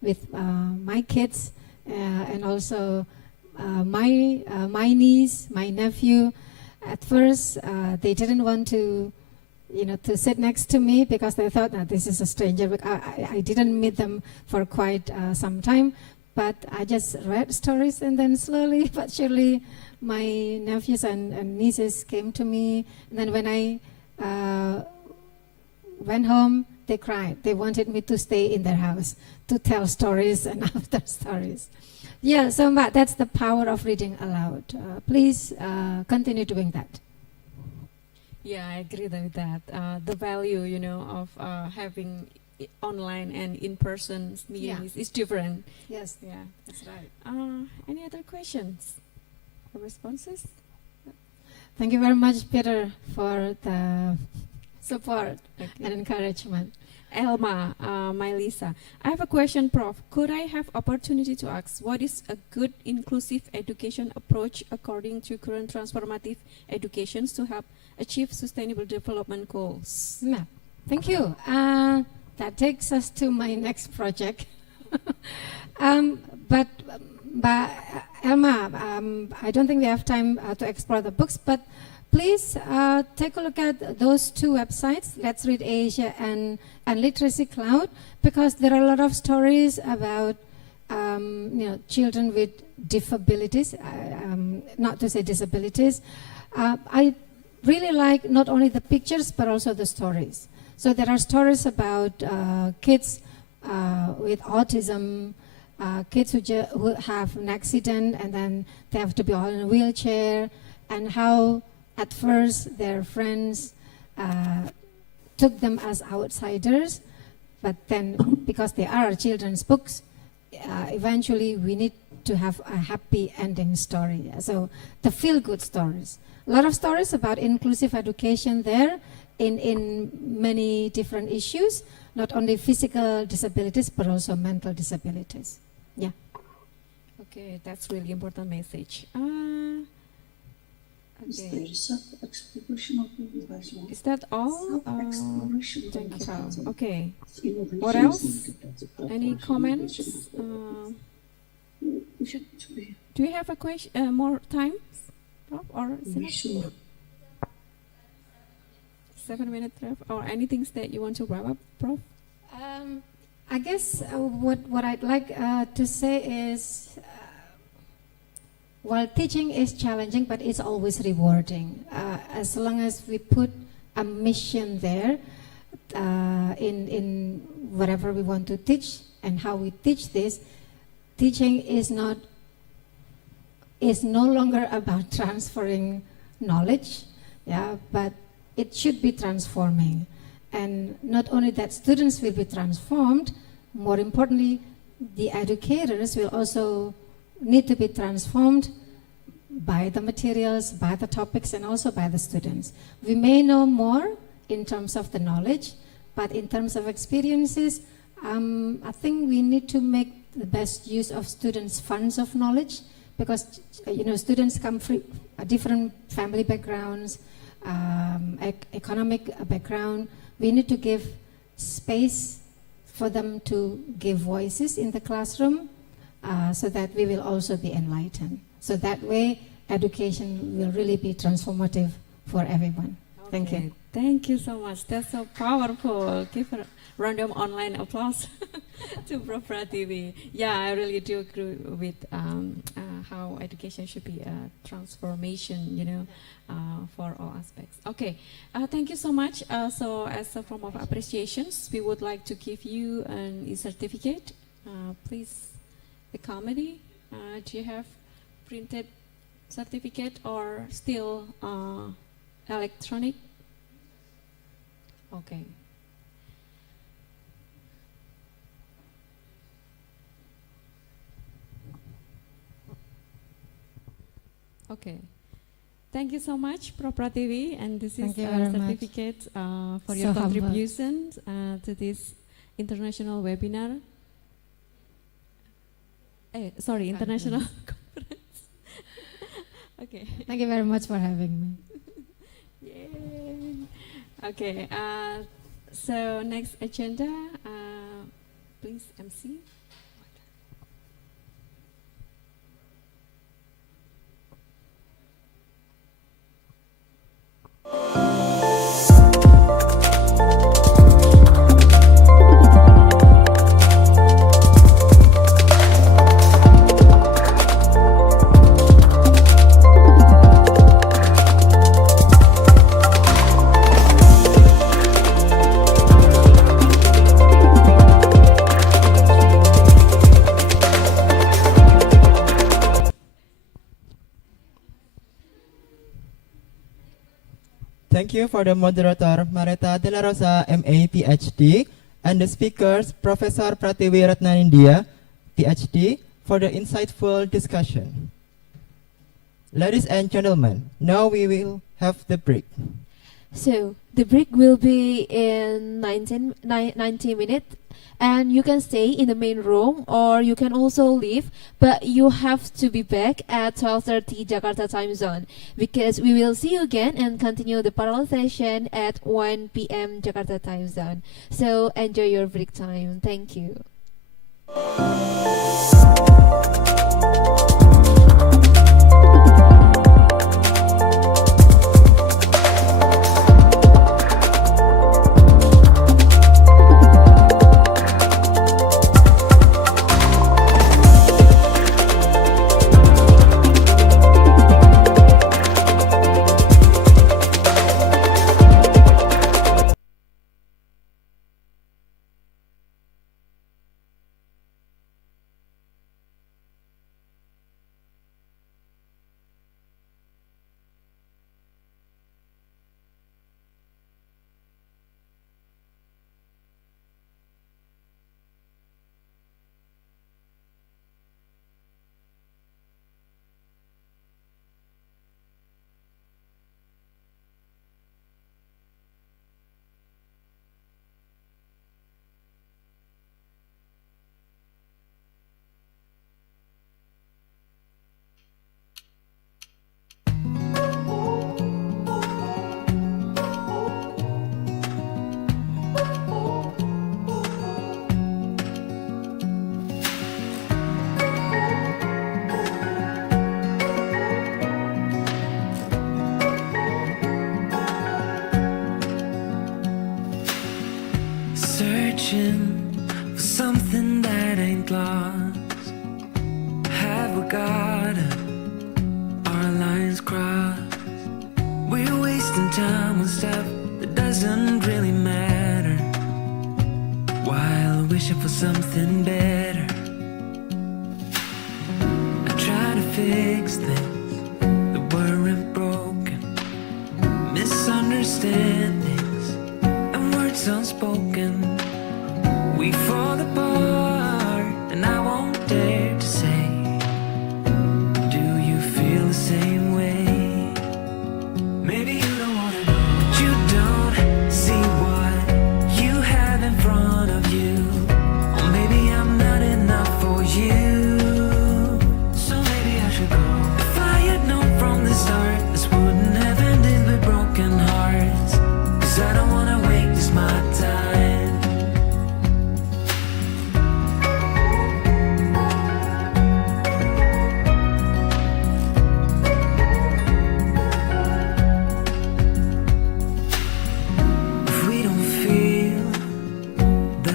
my kids, and also my niece, my nephew. At first, they didn't want to to sit next to me because they thought that this is a stranger. But I didn't meet them for quite some time, but I just read stories, and then slowly but surely my nephews and nieces came to me. And then when I went home, they cried. They wanted me to stay in their house to tell stories and after stories. Yeah, so that's the power of reading aloud. Please continue doing that. Yeah, I agree with that. The value, of having online and in-person meetings is different. Yes. Yeah, that's right. Any other questions or responses? Thank you very much, Peter, for the support and encouragement. Elma, my Lisa. I have a question, Prof. Could I have opportunity to ask what is a good inclusive education approach according to current transformative educations to help achieve sustainable development goals? Yeah, thank you. That takes us to my next project. But Elma, I don't think we have time to explore the books, but please take a look at those two websites, Let's Read Asia and Literacy Cloud, because there are a lot of stories about children with disabilities, not to say disabilities. I really like not only the pictures but also the stories. So there are stories about kids with autism, kids who have an accident and then they have to be all in a wheelchair, and how at first their friends took them as outsiders, but then because they are children's books, eventually we need to have a happy ending story. So the feel-good stories. A lot of stories about inclusive education there in many different issues, not only physical disabilities, but also mental disabilities. Yeah. Okay, that's really important message. Okay. Is that all? Thank you. Okay. What else? Any comments? Do we have a question? More time, Prof? Or is it 7 minutes left? Or anything that you want to wrap up, Prof? I guess what I'd like to say is, while teaching is challenging, but it's always rewarding. As long as we put a mission there in whatever we want to teach and how we teach this, teaching is no longer about transferring knowledge, but it should be transforming. And not only that, students will be transformed, more importantly, the educators will also need to be transformed by the materials, by the topics, and also by the students. We may know more in terms of the knowledge, but in terms of experiences, I think we need to make the best use of students' funds of knowledge, because students come from different family backgrounds, economic background. We need to give space for them to give voices in the classroom, so that we will also be enlightened. So that way, education will really be transformative for everyone. Okay. Thank you. Thank you so much. That's so powerful. Give a random online applause to Prof. Prativi. Yeah, I really do agree with how education should be a transformation, for all aspects. Okay, thank you so much. So as a form of appreciations, we would like to give you an e-certificate. Please, the committee, do you have printed certificate or still electronic? Okay. Okay. Thank you so much, Prof. Prativi, and this is a certificate for your contributions to this international webinar. International conference. Okay. Thank you very much for having me. Yay. Okay. So next agenda, please, MC. Thank you for the moderator, Mareta De La Rosa, MA, PhD, and the speakers, Professor Pratiwi Ratnanindya, PhD, for the insightful discussion. Ladies and gentlemen, now we will have the break. So the break will be in 90 minutes, and you can stay in the main room or you can also leave, but you have to be back at 12:30 Jakarta time zone, because we will see you again and continue the parallel session at 1 p.m. Jakarta time zone. So enjoy your break time. Thank you. Searching for something that ain't lost. Have we got it? Our lines crossed. We're wasting time on stuff that doesn't really matter, while wishing for something better. I try to fix things that weren't broken, misunderstandings and words unspoken. We fall apart, and I won't dare to say, do you feel the same way? Maybe you don't wanna know, but you don't see what you have in front of you. Or maybe I'm not enough for you, so maybe I should go. If I had known from the start, this wouldn't have ended with broken hearts. 'Cause I don't wanna waste my time.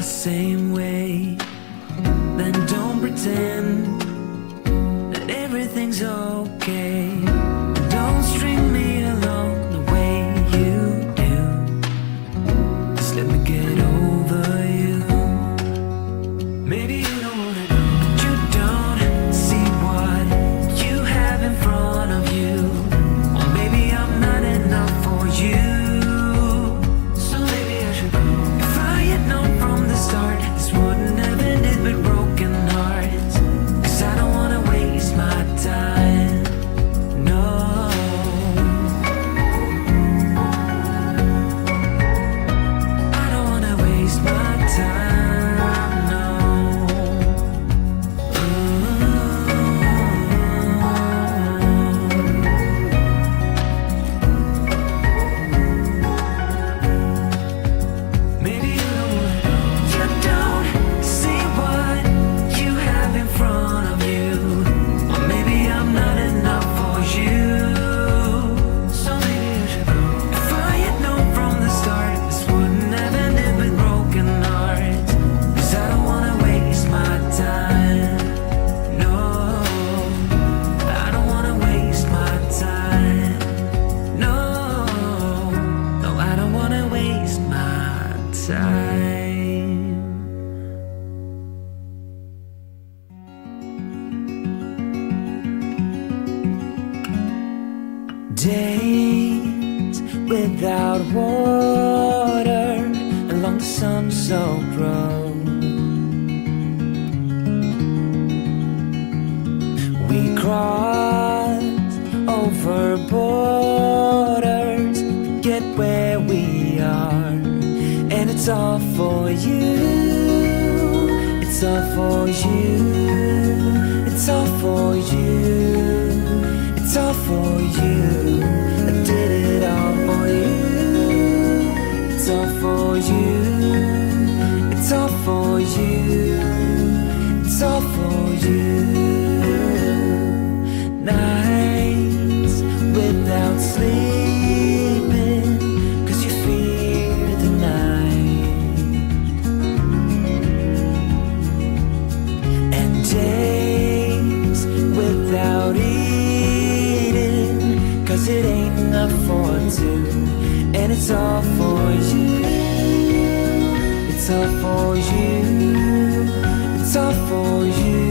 Same way, then don't pretend that everything's okay. Don't string me along the way you do. Just let me get over you. Maybe you don't wanna know, but you don't see what you have in front of you. Or maybe I'm not enough for you, so maybe I should go. If I had known from the start, this wouldn't have ended with broken hearts. 'Cause I don't wanna waste my time, no. I don't wanna waste my time, no. Maybe you don't wanna know, you don't see what you have in front of you. Or maybe I'm not enough for you, so maybe I should go. If I had known from the start, this wouldn't have ended with broken hearts. 'Cause I don't wanna waste my time, no. I don't wanna waste my time, no. No, I don't wanna waste my time. Days without water along the sun-soaked road. We crossed over borders to get where we are, and it's all for you. It's all for you. It's all for you. It's all for you. I did it all for you. It's all for you. It's all for you. It's all for you. Nights without sleeping 'cause you fear the night, and days without eating 'cause it ain't enough for two, and it's all for you. It's all for you. It's all for you.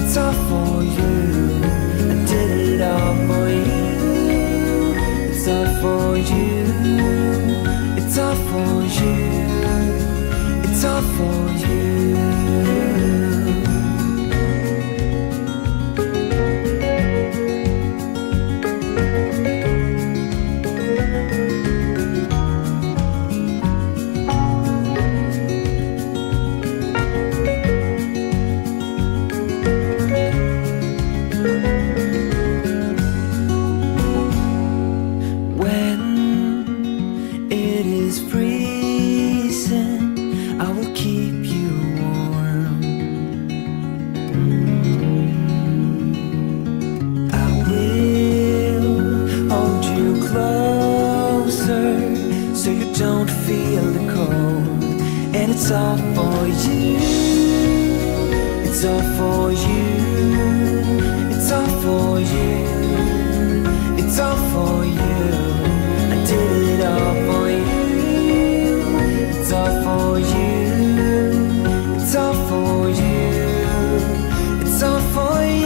It's all for you. I did it all for you. It's all for you. It's all for you. It's all for you. When it is freezing, I will keep you warm. I will hold you closer so you don't feel the cold, and it's all for you. It's all for you. It's all for you. It's all for you. I did it all for you. It's all for you. It's all for you. It's all for you.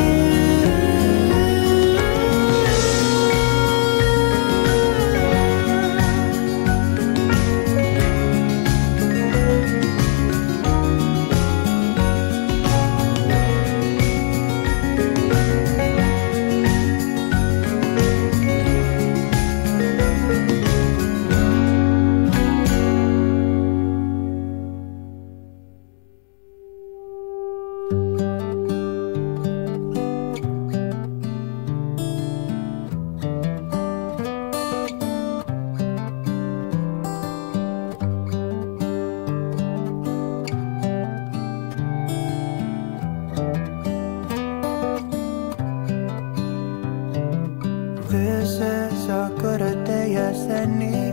This is as good a day as any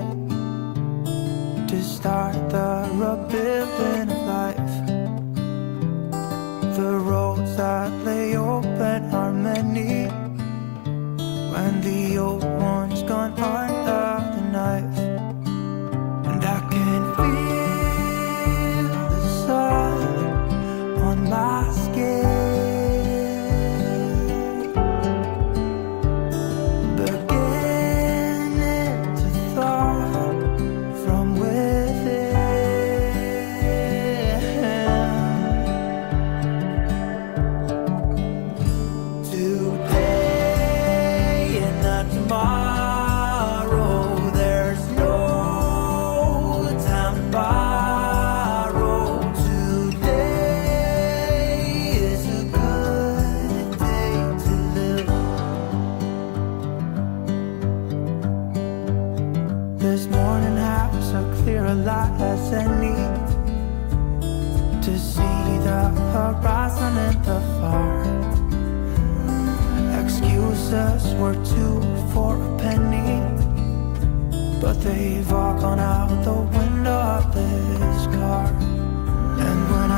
to start the rebuilding of life. The roads that lay open are many when the old one's gone under the knife. And I can feel the sun on my skin, beginning to thaw from within. Today and not tomorrow, there's no time to borrow. Today is a good day to live. This morning has a clearer light as any to see the horizon in the far. Excuses were two for a penny, but they've all gone out the window of this car. And when I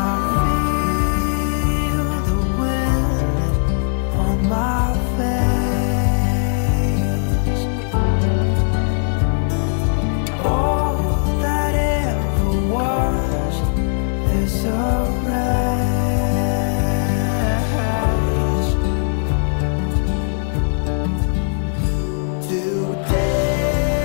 feel the wind on my face, all that ever was is a rest. Today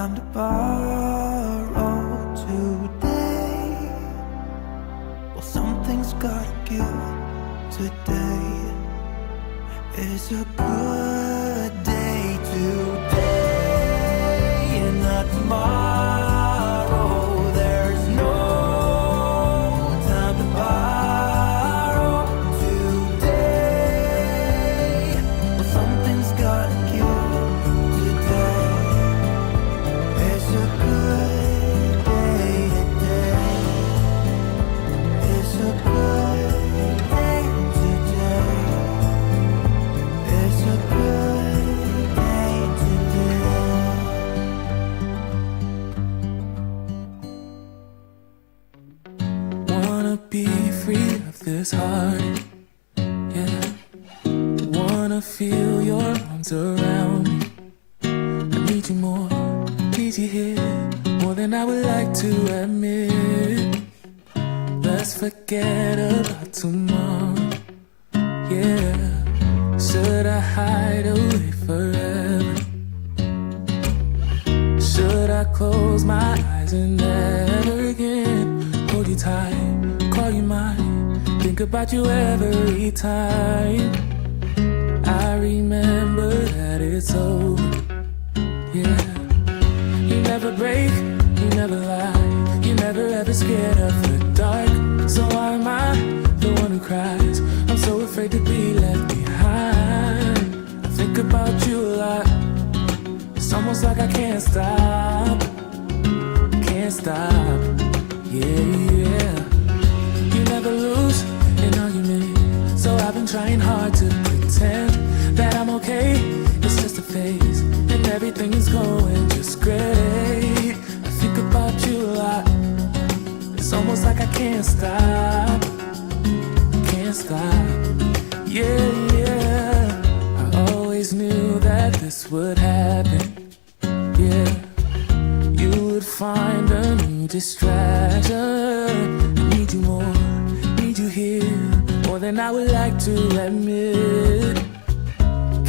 time to borrow today. Well, something's gotta give today. It's a good day today and not tomorrow. There's no time to borrow today. Well, something's gotta give today. It's a good day today. It's a good day today. It's a good day today. Wanna be free of this heart, yeah. Wanna feel your arms around me. I need you more, need you here, more than I would like to admit. Let's forget about tomorrow, yeah. Should I hide away forever? Should I close my eyes and never again hold you tight, call you mine, think about you every time? I remember that it's over, yeah. You never break, you never lie, you never ever scared of the dark. So why am I the one who cries? I'm so afraid to be left behind. I think about you a lot. It's almost like I can't stop, yeah. You never lose an argument, so I've been trying hard to pretend that I'm okay. It's just a phase, and everything is going just great. I think about you a lot. It's almost like I can't stop, yeah. I always knew that this would happen, yeah. You would find a new distraction. I need you more, need you here, more than I would like to admit.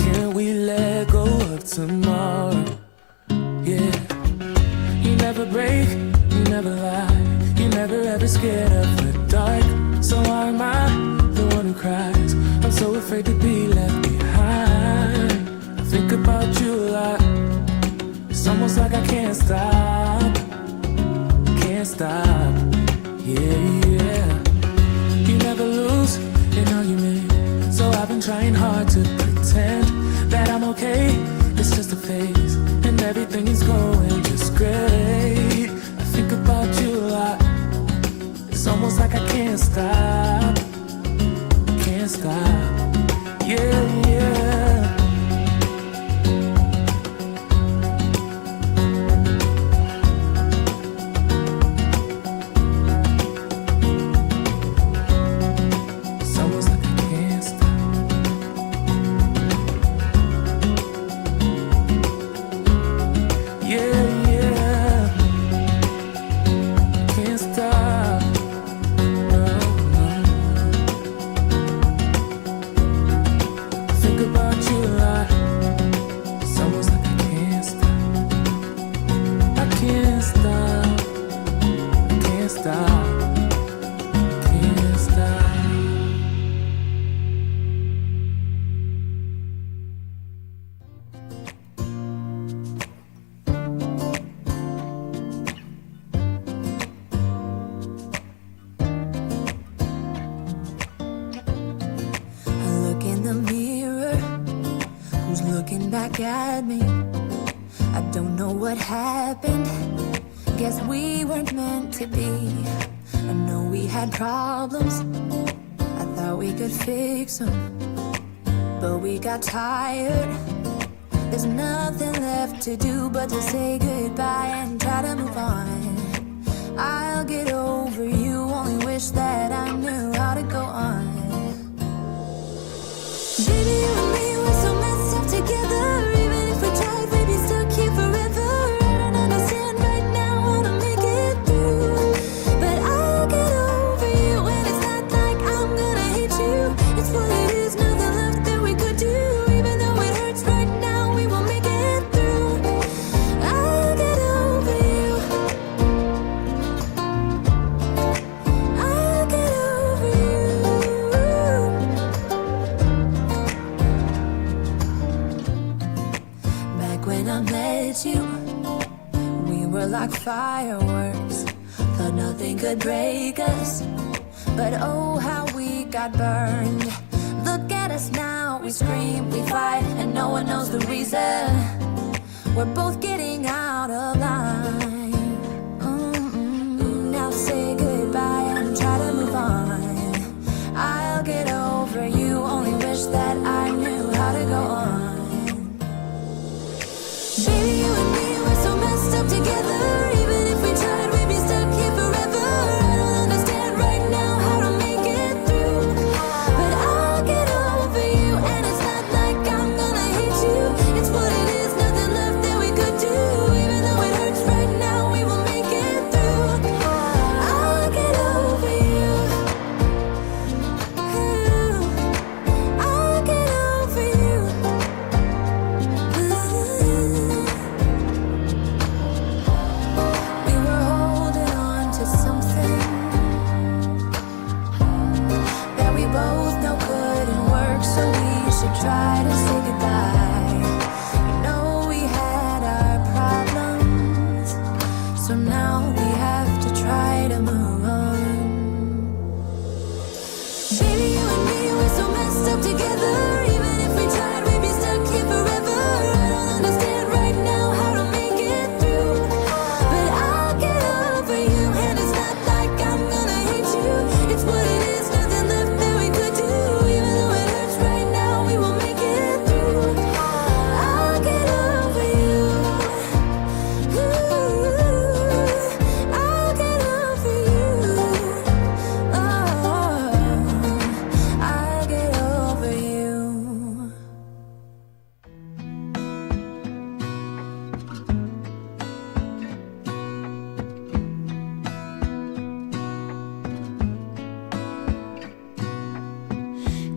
Can we let go of tomorrow, yeah. You never break, you never lie, you never ever scared of the dark. So why am I the one who cries? I'm so afraid to be left behind. I think about you a lot. It's almost like I can't stop, yeah. You never lose an argument, so I've been trying hard to pretend that I'm okay. It's just a phase, and everything is going just great. I think about you a lot. It's almost like I can't stop, yeah. It's almost like I can't stop, yeah. Can't stop. Think about you a lot. It's almost like I can't stop. I can't stop. Look in the mirror, who's looking back at me? I don't know what happened, guess we weren't meant to be. I know we had problems, I thought we could fix them, but we got tired. There's nothing left to do but to say goodbye and try to move on. I'll get over you, only wish that I knew how to go on. Baby, you and me, we're so messed up together. Even if we tried, we'd be stuck here forever. I don't understand right now how to make it through, but I'll get over you, and it's not like I'm gonna hate you. It's what it is, nothing left that we could do. Even though it hurts right now, we will make it through. I'll get were like fireworks. Thought nothing could break us, but oh how we got burned. Look at us now, we scream, we fight, and no one knows the reason. We're both getting out of line. Now say goodbye and try to move on. I'll get over you, only wish that I knew how to go on. Baby, you and me, we're so messed up together. Even if we tried, we'd be stuck here forever. I don't understand right now how to make it through, but I'll get over you, and it's not like I'm gonna hate you. It's what it is, nothing left that we could do. Even though it hurts right now, we will make it through. I'll get over you. I'll get over you. We were holding on to something that we both know couldn't work, so we should try to say goodbye. You know we had our problems, so now we have to try to move on. Baby, you and me, we're so messed up together. Even if we tried, we'd be stuck here forever. I don't understand right now how to make it through, but I'll get over you, and it's not like I'm gonna hate you. It's what it is, nothing left that we could do. Even though it hurts right now, we will make it through. I'll get over you. I'll get over you. Oh, I'll get over you.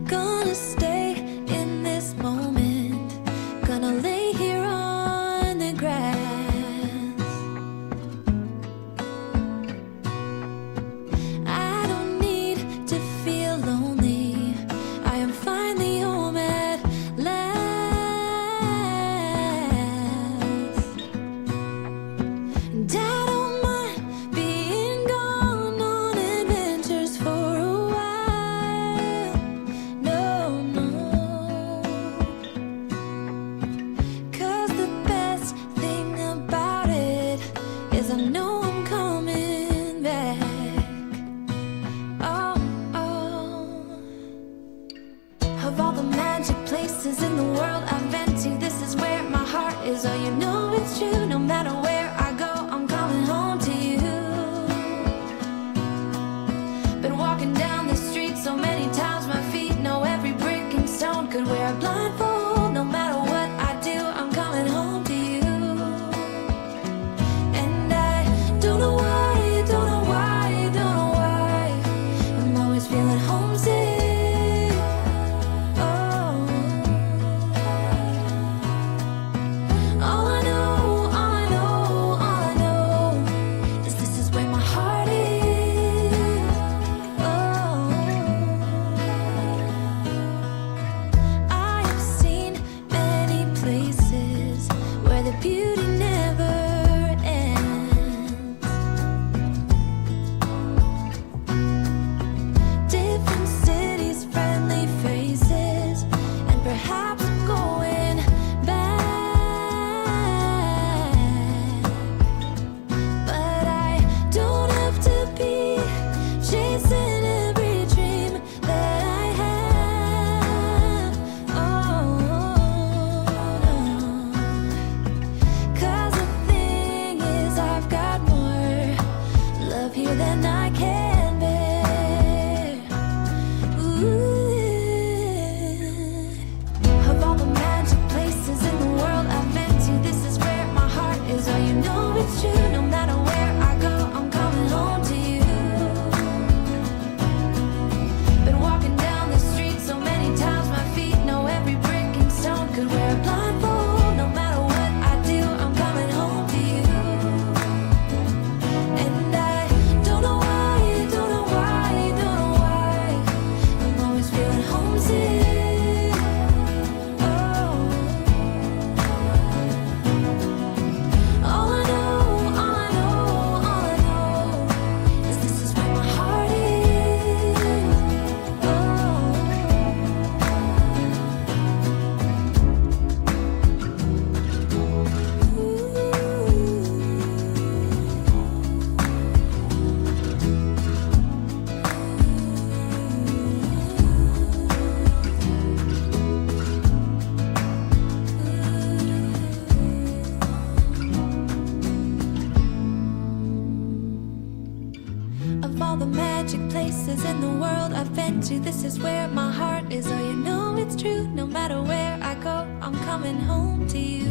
Gonna stay in this moment. Gonna lay here on the grass. I don't need to feel lonely. I am finally home at last. And I don't mind being gone on adventures for a while. No, no. 'Cause the best thing about it is I know I'm coming back. Oh, oh. Of all the magic places in the world I've been to, this is where my heart is. Oh, you know it's true. No matter where I go, I'm coming home to you. Been walking down the street so many times, my feet know every brick and stone. Could wear a blindfold. No matter what I do, I'm coming home to you. And I don't know why, don't know why, don't know why, I'm always feeling homesick. Oh, all I know, all I know, all I know is this is where my heart is. Oh, I have seen many places where the beauty never ends. Different cities, friendly faces, and perhaps I'm going back. But I don't have to be chasing every dream that I have. Oh, no. 'Cause the thing is, I've got more love here than I can bear. Ooh. Of all the magic places in the world I've been to, this is where my heart is. Oh, you know it's true. No matter where I go, I'm coming home to you. Been walking down the street so many times, my feet know every brick and stone. Could wear a blindfold. No matter what I do, I'm coming home to you. And I don't know why, don't know why, don't know why, I'm always feeling homesick. Oh, all I know, all I Of all the magic places in the world I've been to, this is where my heart is. Oh, you know it's true. No matter where I go, I'm coming home to you.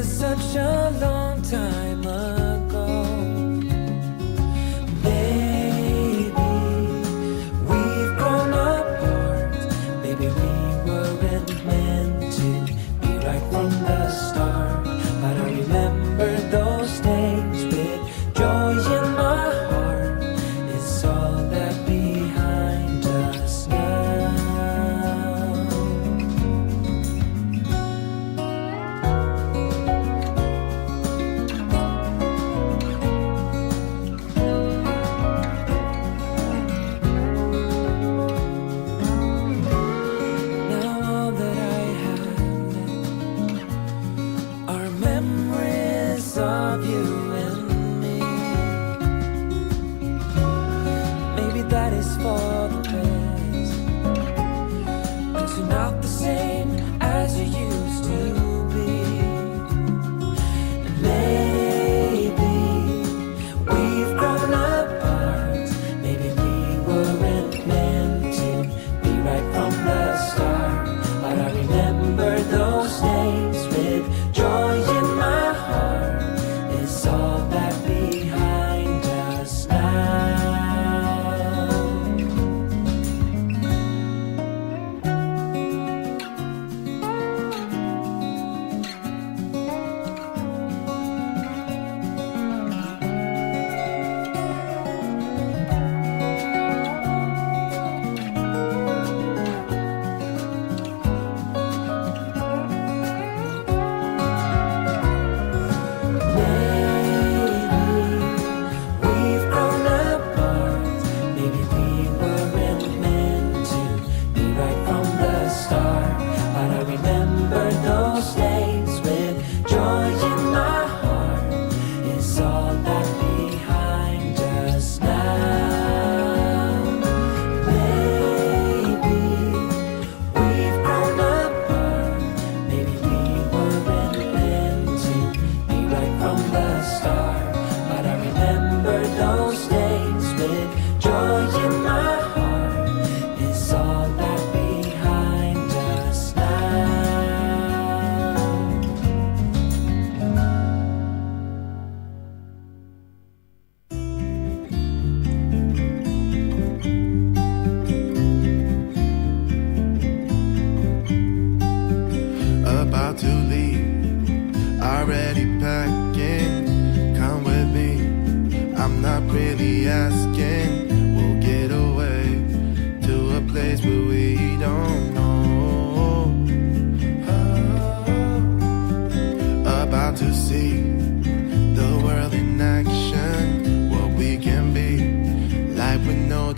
Such a long time ago. Maybe we've grown apart. Maybe we weren't meant to be right from the start. But I remember those days with joy in my heart. It's all that behind us now. Of you and me. Maybe that is for the best, 'cause you're not the same as you used to be. And maybe we've grown apart. Maybe we weren't meant to be right from the start. But I remember those days with joy in my heart. It's all that behind us now.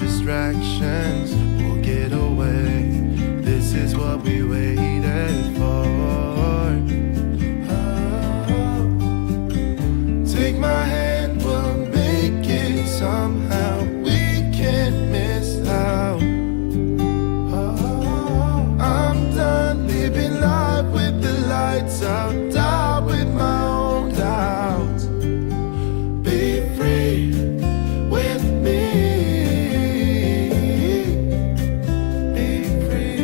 distractions will get away. This is what we waited for. Take my hand, we'll make it somehow. We can't miss out. I'm done living life with the lights out, die with my own doubts. Be free with me. Be free.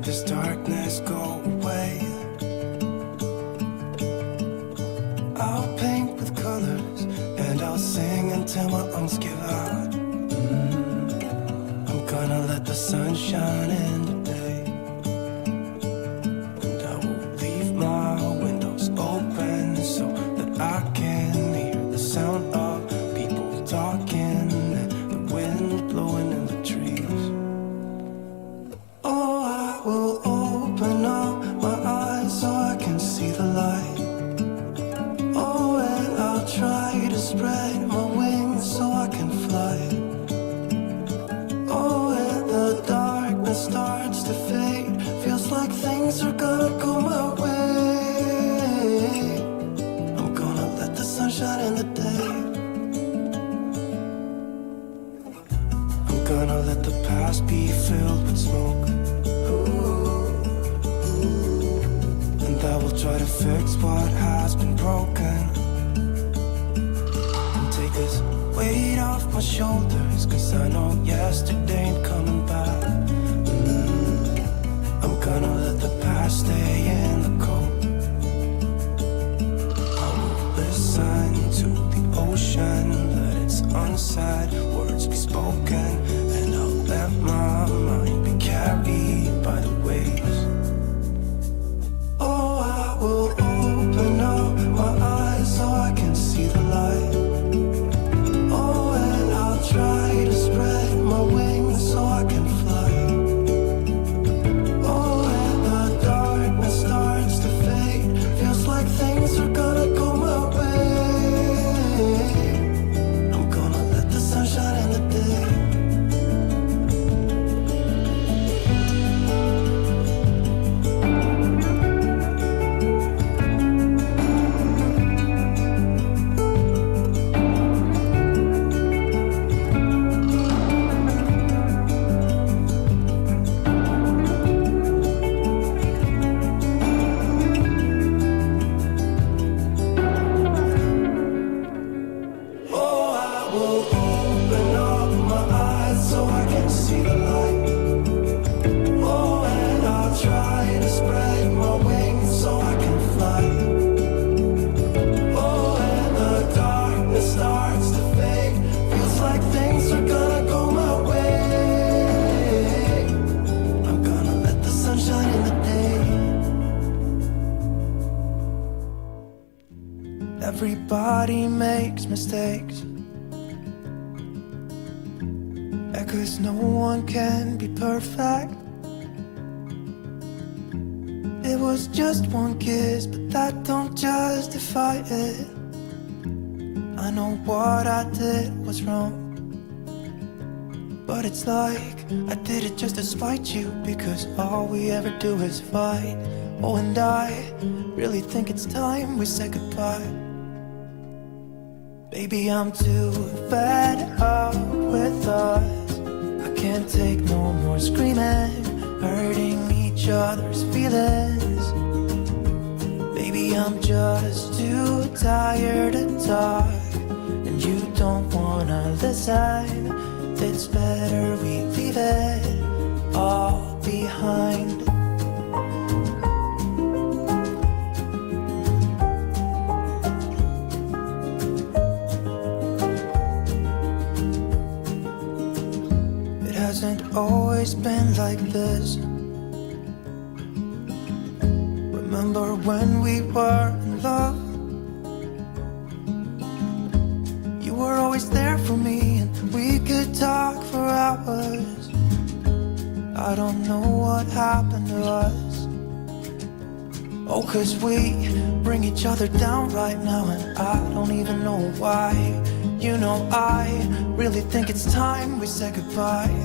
make this darkness go away. I'll paint with colors and I'll sing until my lungs give out. I'm gonna let the sun shine in today, and I will leave my windows open so that I can hear the sound of people talking and the wind blowing in the trees. Oh, I will open up my eyes so I can see the light. Oh, and I'll try to spread my wings so I can fly. Oh, and the darkness starts to fade. Feels like things are gonna go my way. I'm gonna let the sun shine in the day. I'm gonna let the past be filled with smoke. And I will try to fix what has been broken and take this weight off my shoulders, 'cause I know yesterday ain't coming back. I'm gonna let the past stay in the cold. I will listen to the ocean, let its unsaid words be spoken, and I'll let my mind be carried by the waves. Oh, I will open up my eyes so I can see the light. Oh, and I'll try to spread my wings so I can fly. Oh, and the darkness starts to fade. Feels like things are gonna go my way. I'm gonna let the sun shine in the day. Oh, I will open up my eyes so I can see the light. Oh, and I'll try to spread my wings so I can fly. Oh, and the darkness starts to fade. Feels like things are gonna go my way. I'm gonna let the sun shine in the day. Everybody makes mistakes, because no one can be perfect. It was just one kiss, but that don't justify it. I know what I did was wrong, but it's like I did it just to spite you, because all we ever do is fight. Oh, and I really think it's time we say goodbye. Baby, I'm too fed up with us. I can't take no more screaming, hurting each other's feelings. Baby, I'm just too tired to talk, and you don't wanna listen. It's better we leave it all behind. It hasn't always been like this. Remember when we were in love? You were always there for me, and we could talk for hours. I don't know what happened to us. Oh, 'cause we bring each other down right now, and I don't even know why. You know, I really think it's time we say goodbye.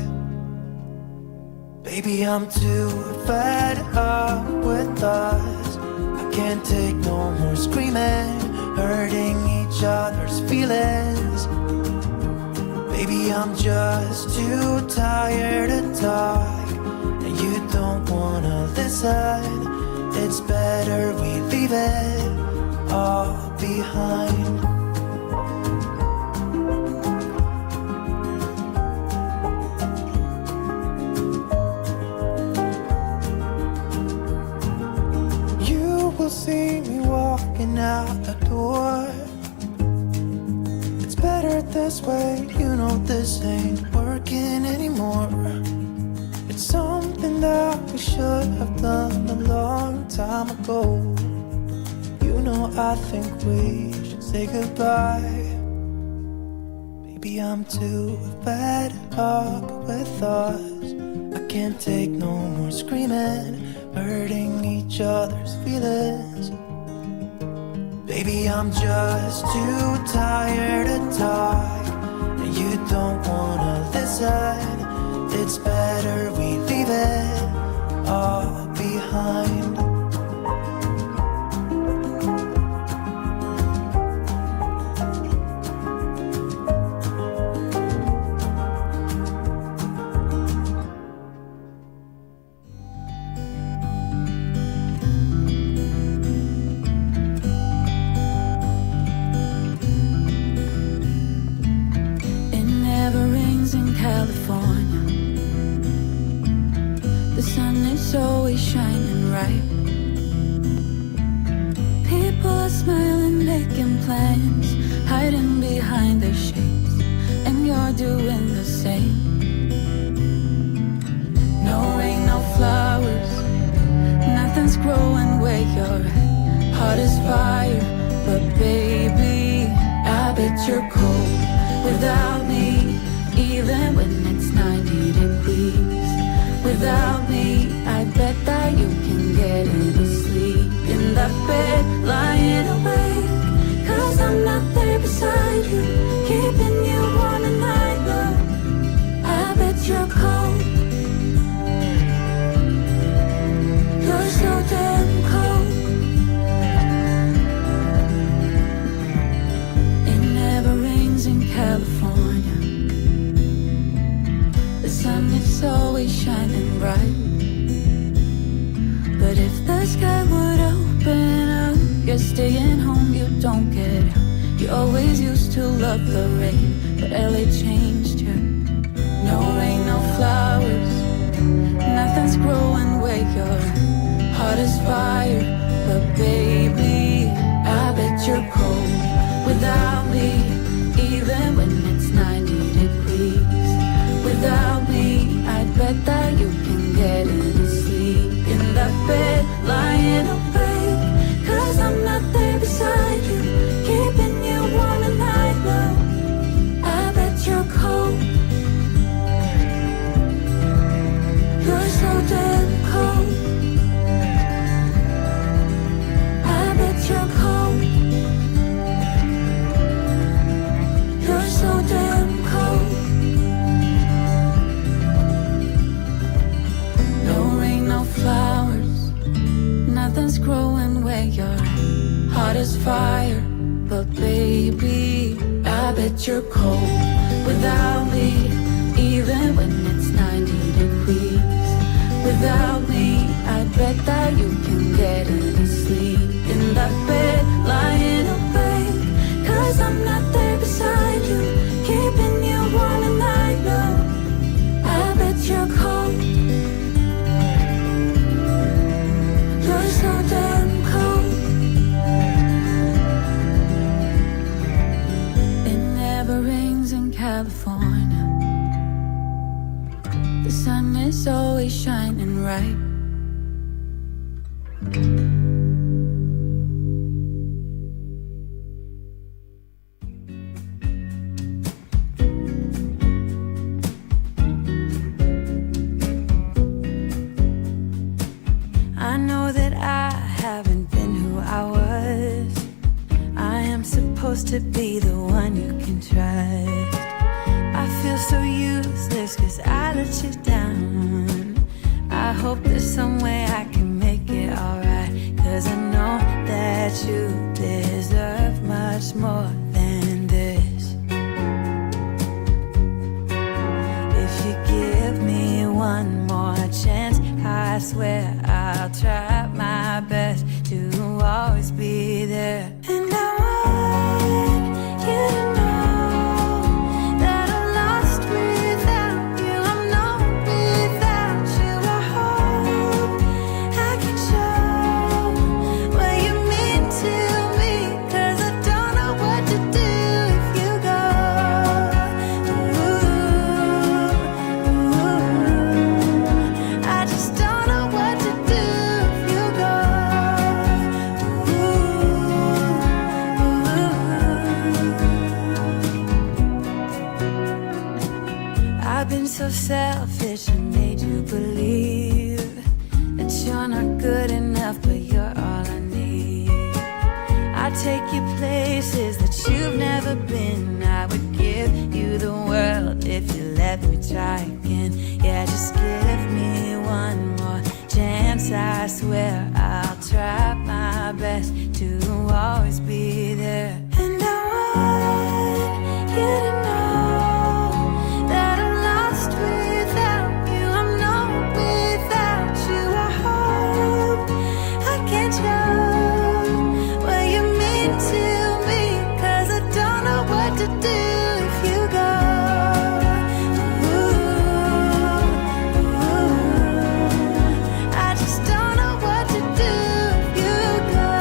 Baby, I'm too fed up with us. I can't take no more screaming, hurting each other's feelings. Baby, I'm just too tired to talk, and you don't wanna listen. It's better we leave it all behind. adore. It's better this way, you know this ain't working anymore. It's something that we should have done a long time ago. You know I think we should say goodbye. Maybe I'm too fed up with us. I can't take no more screaming, hurting each other's feelings. Baby, I'm just too tired to talk, and you don't wanna listen. It's better we leave it all behind. Always shining bright. People are smiling, making plans, hiding behind their shades, and you're doing the same. No rain, no flowers, nothing's growing where your heart is fire. But baby, I bet you're cold without me, even when it's 90 degrees. Without me, I bet that you can get any sleep in that bed, lying awake. 'Cause I'm not there beside you, keeping you warm at night. But I bet you're cold. You're so damn cold. It never rains in California. The sun is always shining bright. But if the sky would open up, you're staying home, you don't get out. You always used to love the rain, but LA changed you. No rain, no flowers, nothing's growing where your heart is fire. But baby, I bet you're cold without me, even when it's 90 degrees. Without me, I bet that you can get any sleep in that bed, lying awake. 'Cause I'm not there beside you, keeping you warm at night. No, I bet you're cold. You're so damn cold. I bet you're cold. You're so damn cold. Flowers, nothing's growing where your heart is fire. But baby, I bet you're cold without me, even when it's 90 degrees. Without me, I bet that you can get any sleep in that bed, lying awake. 'Cause I'm not there beside you, keeping you warm at night. No, I bet you're cold. You're so damn cold. It never rains in California. The sun is always shining bright. I know that I haven't been who I was. I am supposed to be the one you can trust. I feel so useless 'cause I let you down. I hope there's some way I can make it alright. 'Cause I know that you deserve much more than this. If you give me one more chance, I swear I'll try my best to always be there. And I want you to know that I'm lost without you. I'm not without you. I hope I can show what you mean to me selfish and made you believe that you're not good enough, but you're all I need. I'd take you places that you've never been. I would give you the world if you let me try again. Yeah, just give me one more chance. I swear I'll try my best to always be there. And I want you to know that I'm lost without you. I'm not without you. I hope I can show what you mean to me, 'cause I don't know what to do if you go. I just don't know what to do if you go.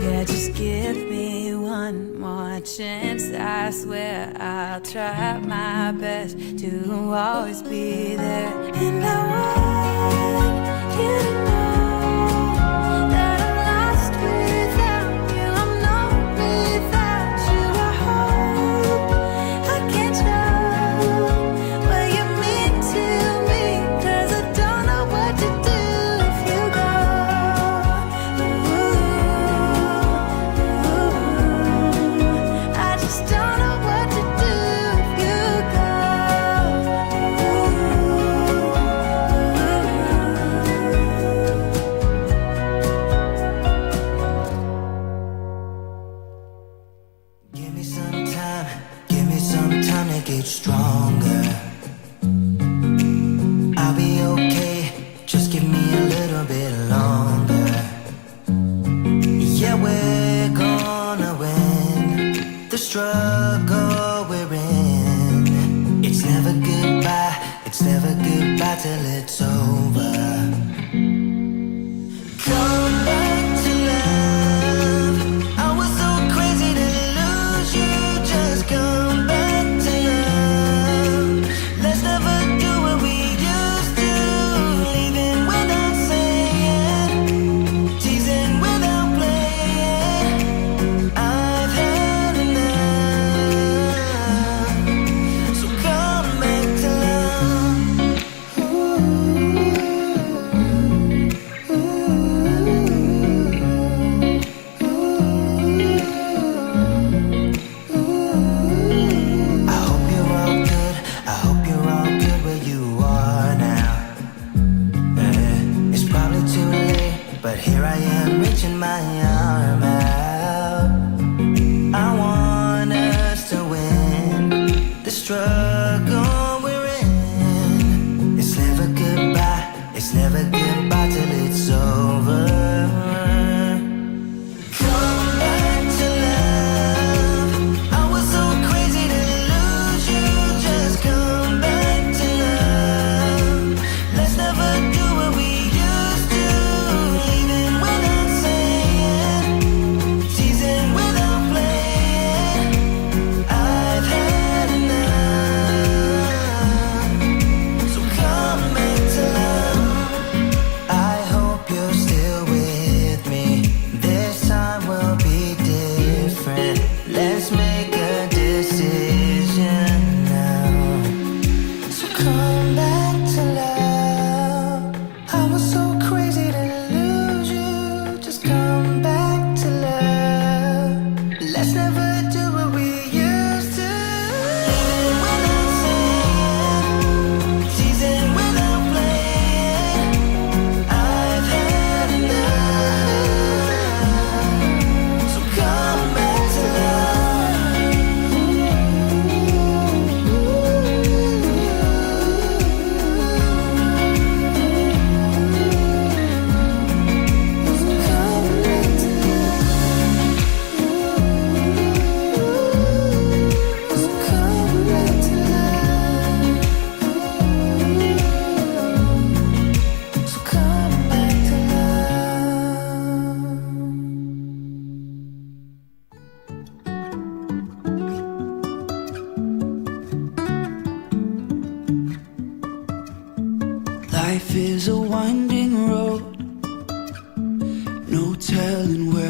Yeah, just give me one more chance. I swear I'll try my best to always be there. And I want you to know that I'm lost without you. I'm not without you. I hope I can show what you mean to me, 'cause I don't know what to do if you go. I just don't know what to do if you go.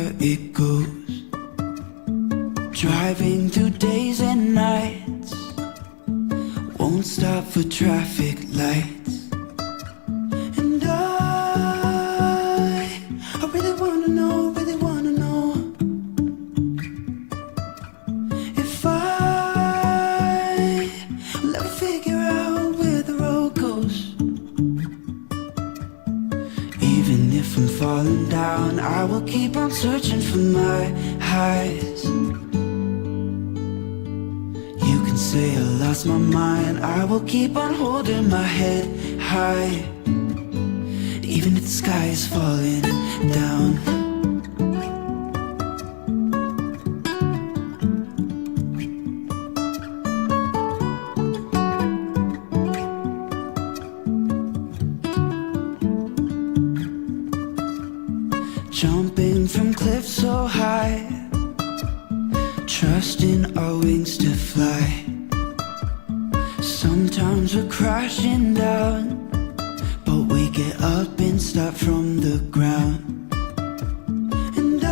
where it goes. Driving through days and nights, won't stop for traffic lights. And I really wanna know, if I will ever figure out where the road goes. Even if I'm falling down, I will keep on searching for my highs. You can say I lost my mind, I will keep on holding my head high. Even if the sky is falling down. Jumping from cliffs so high, trusting our wings to fly. Sometimes we're crashing down, but we get up and start from the ground. And I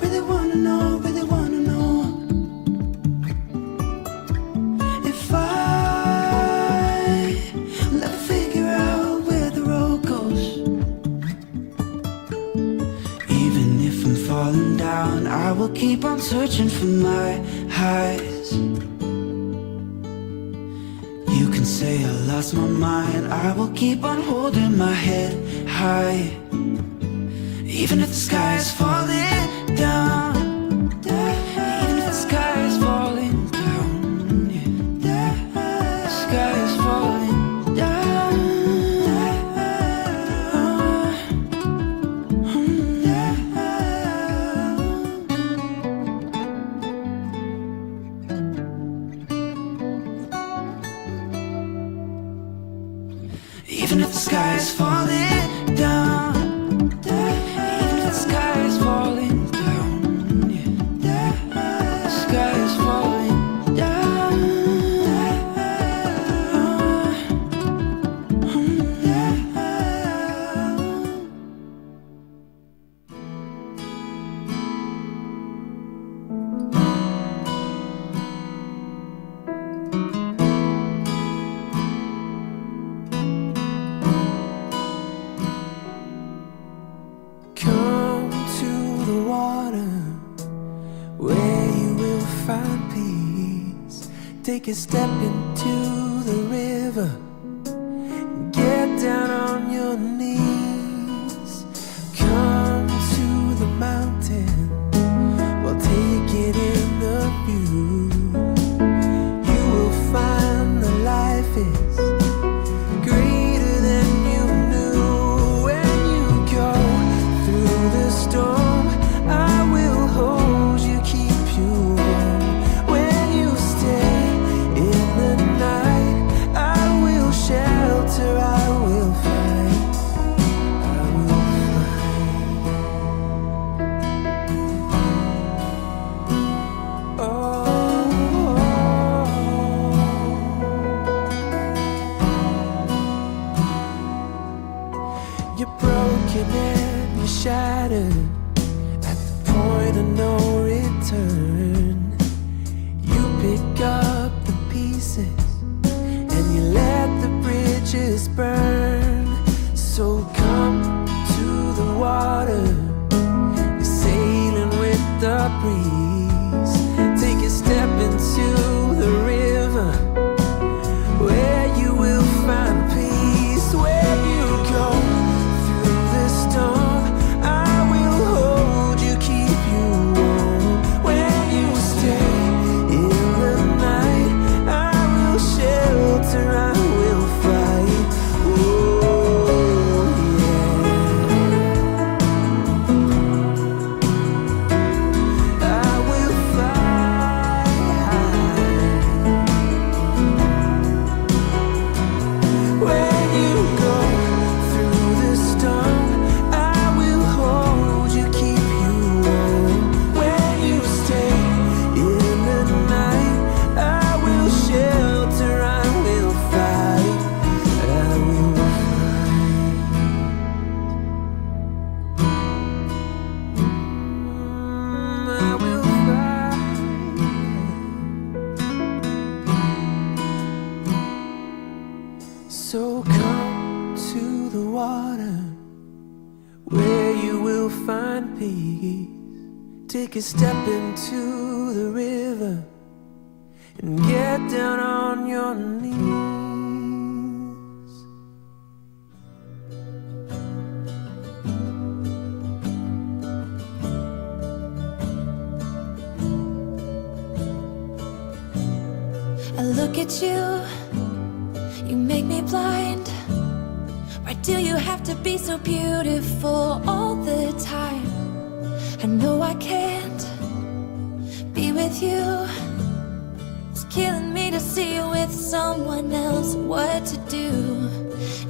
really wanna know, if I will ever figure out where the road goes. Even if I'm falling down, I will keep on searching for my highs. You can say I lost my mind, I will keep on holding my head high. Even if the sky is falling down, even if the sky is falling down, yeah. The sky is falling down. Even if the sky is falling down, even if the sky is falling down, yeah. The sky is falling down. Come to the water where you will find peace. Take a step into the river, get down on your knees. Come to the mountain, well, take it in the view. You will find that life is greater than you knew. When you go through the storm, I will hold you, keep you warm. When you stay in the night, I will shelter, I will fight, I will fight. Oh. You're broken and you're shattered at the point of no return. You pick up the pieces and you let the bridges burn. So come to the water, you're sailing with the breeze. Take a step into the river where you will find peace. When you go through the storm, I will hold you, keep you warm. When you stay in the night, I will shelter, I will fight. Oh, peace. Take a step into the river and get down on your knees. I look at you, you make me blind. Why do you have to be so beautiful all the time? I know I can't be with you. It's killing me to see you with someone else. What to do?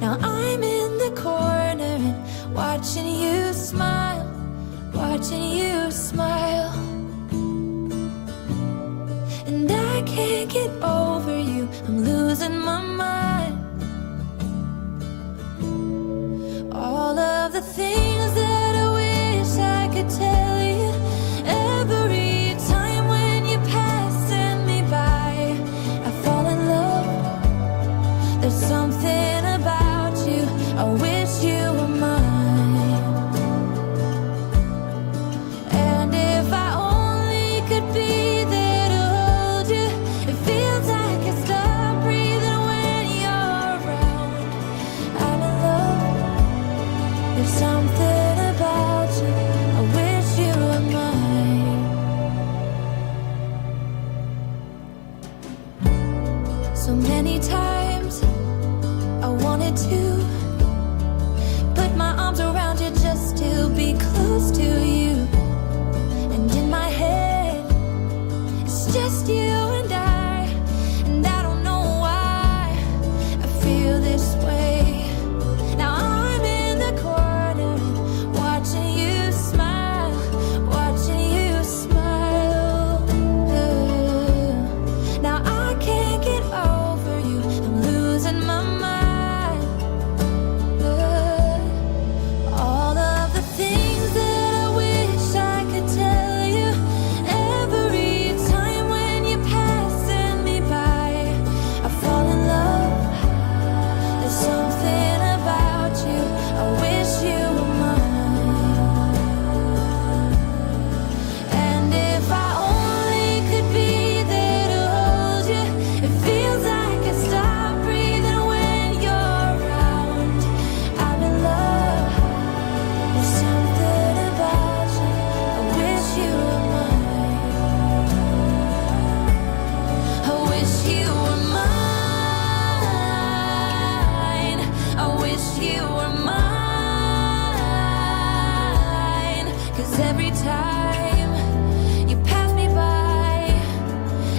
Now I'm in the corner and watching you smile, watching you smile. And I can't get over you, I'm losing my mind. All of the things that I wish I could tell you, every time when you're passing me by, I fall in love. There's something about you, I wish you were mine. And if I only could be there to hold you, it feels like I stop breathing when you're around. I'm in love. There's something about you, I wish you were mine. So many times I wanted to put my arms around you just to be close to you. And in my head, it's just you and I don't know why I feel this way. Now I'm in the corner, watching you smile, watching you smile. Now I can't get over you, I'm losing my mind. All of the things that I wish I could tell you, every time when you're passing me by, I fall in love. There's something about you, I wish you were mine. And if I only could be there to hold you, it feels like I stop breathing when you're around. I'm in love. There's something about you, I wish you were mine. I wish you were mine. I wish you were mine. 'Cause every time you pass me by,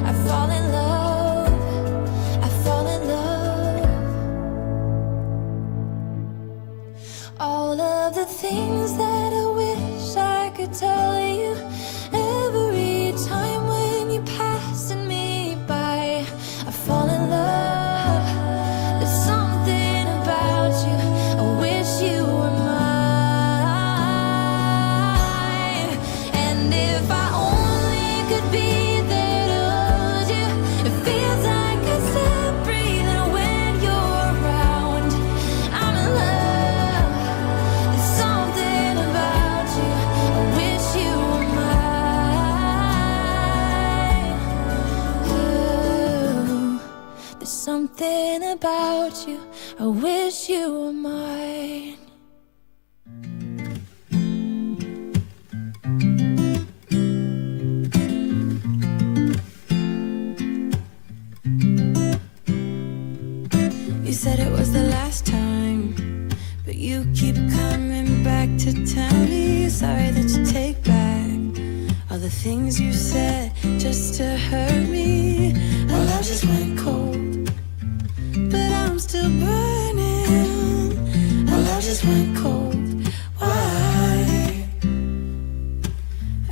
I fall in love. I fall in love. All of the things that I wish I could tell you, every time when you're passing me by, I fall in love. There's something about you, I wish you were mine. And if I only could be there to hold you, it feels like I stop breathing when you're around. I'm in love. There's something about you, I wish you were mine. Ooh, there's something about you, I wish you were mine. You said it was the last time, but you keep coming back to tell me you're sorry that you take back all the things you said just to hurt me. Our love just went cold, but I'm still burning. Our love just went cold. Why?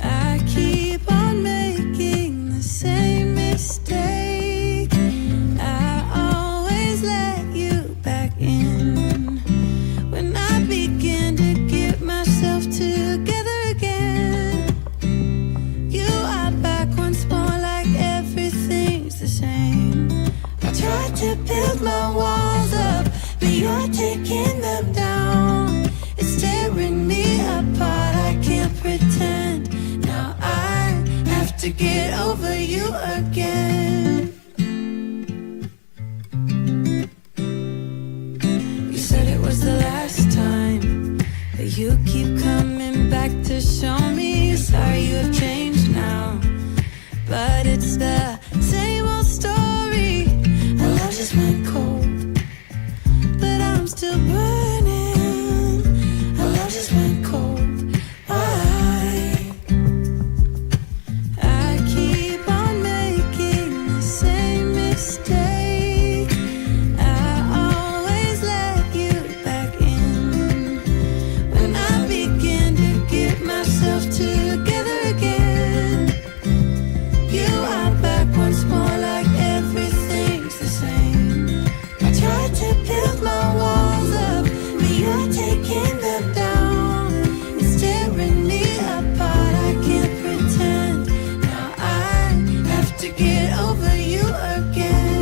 I keep on making the same mistake. I always let you back in when I begin to get myself together again. You are back once more, like everything's the same. I tried to build my walls up, but you're taking them down. It's to get over you again. You said it was the last time, but you keep coming back to show me. Sorry you have changed now, but it's the same old story. Our love just went cold, but I'm still burning. Our love just went cold. I keep on making the same mistake. I always let you back in when I begin to get myself together again. You are back once more, like everything's the same. I tried to build my walls up, but you're taking them down. It's tearing me apart, I can't pretend. Now I have to get over you again.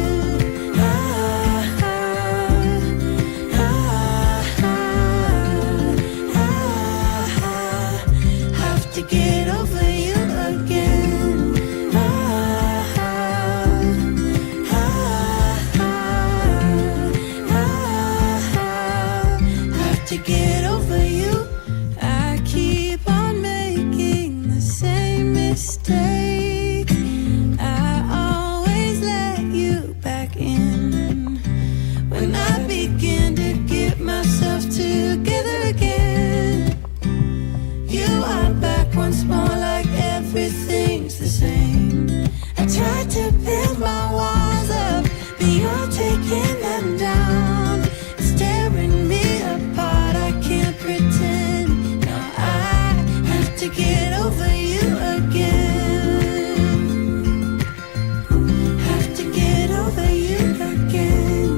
Have to get over you again. Have to get over you. I keep on making the same mistake. I always let you back in when I begin to get myself together again. You are back once more, like everything's the same. I tried to build my walls up, but you're taking them down. It's tearing me apart, I can't pretend. Now I have to get over you again. Have to get over you again.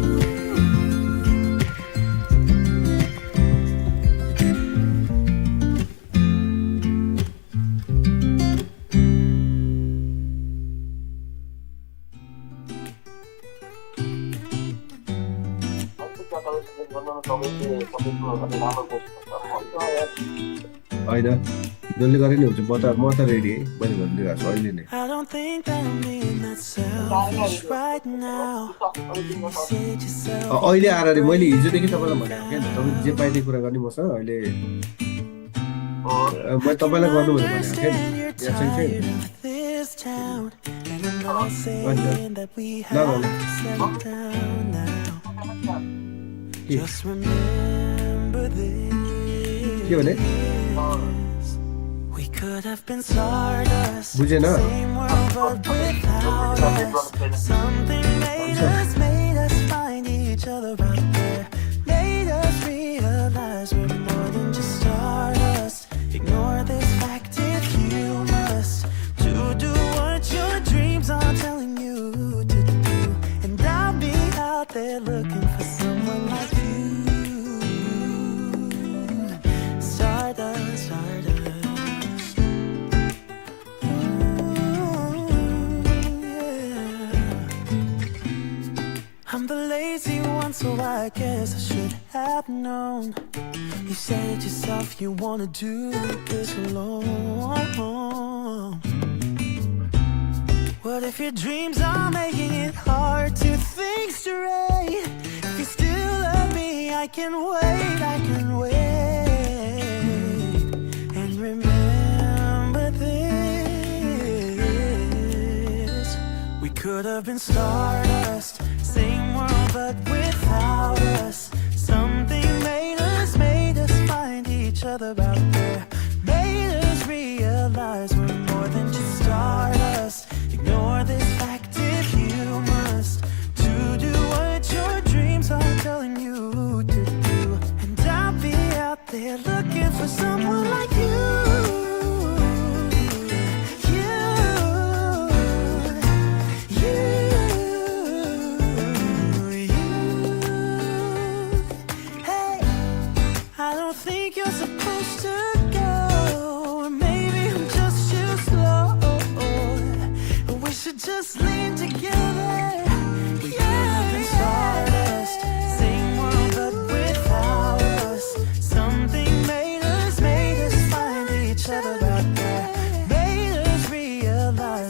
होइन जसले गरे नि हुन्छ म त ready है मैले भनिदिएको छु अहिले नै I don't think that I'm being that selfish right now. You said yourself. अहिले आएर नि मैले हिजोदेखि तपाईँलाई भनेको क्या तपाईँ जे पाइदिए कुरा गर्ने मसँग अहिले मैले तपाईँलाई गर्नु भनेर भनेको क्या नि यहाँ चाहिँ This town, and I'm not Right saying that we No, have no. to settle down now. Just remember this. के भने We could have been stardust. बुझेन Same world but without us. Something made us find each other out there. Made us realize we're more than just stardust. Ignore this fact if you must. To do what your dreams are telling you to do. And I'll be out there looking for someone like you. Stardust, stardust. I'm the lazy one, so I guess I should have known. You said yourself you wanna do this alone. What if your dreams are making it hard to think straight? If you still love me, I can wait, I can wait. And remember this. We could have been stardust. Same world but without us. Something made us find each other out there. Made us realize we're more than just stardust. Ignore this fact if you must. To do what your dreams are telling you to do. And I'll be out there looking for someone like you. I don't think you're supposed to go. Maybe I'm just too slow. We should just lean together. We could have been stardust. Same world but without us. Something made us find each other out there. Made us realize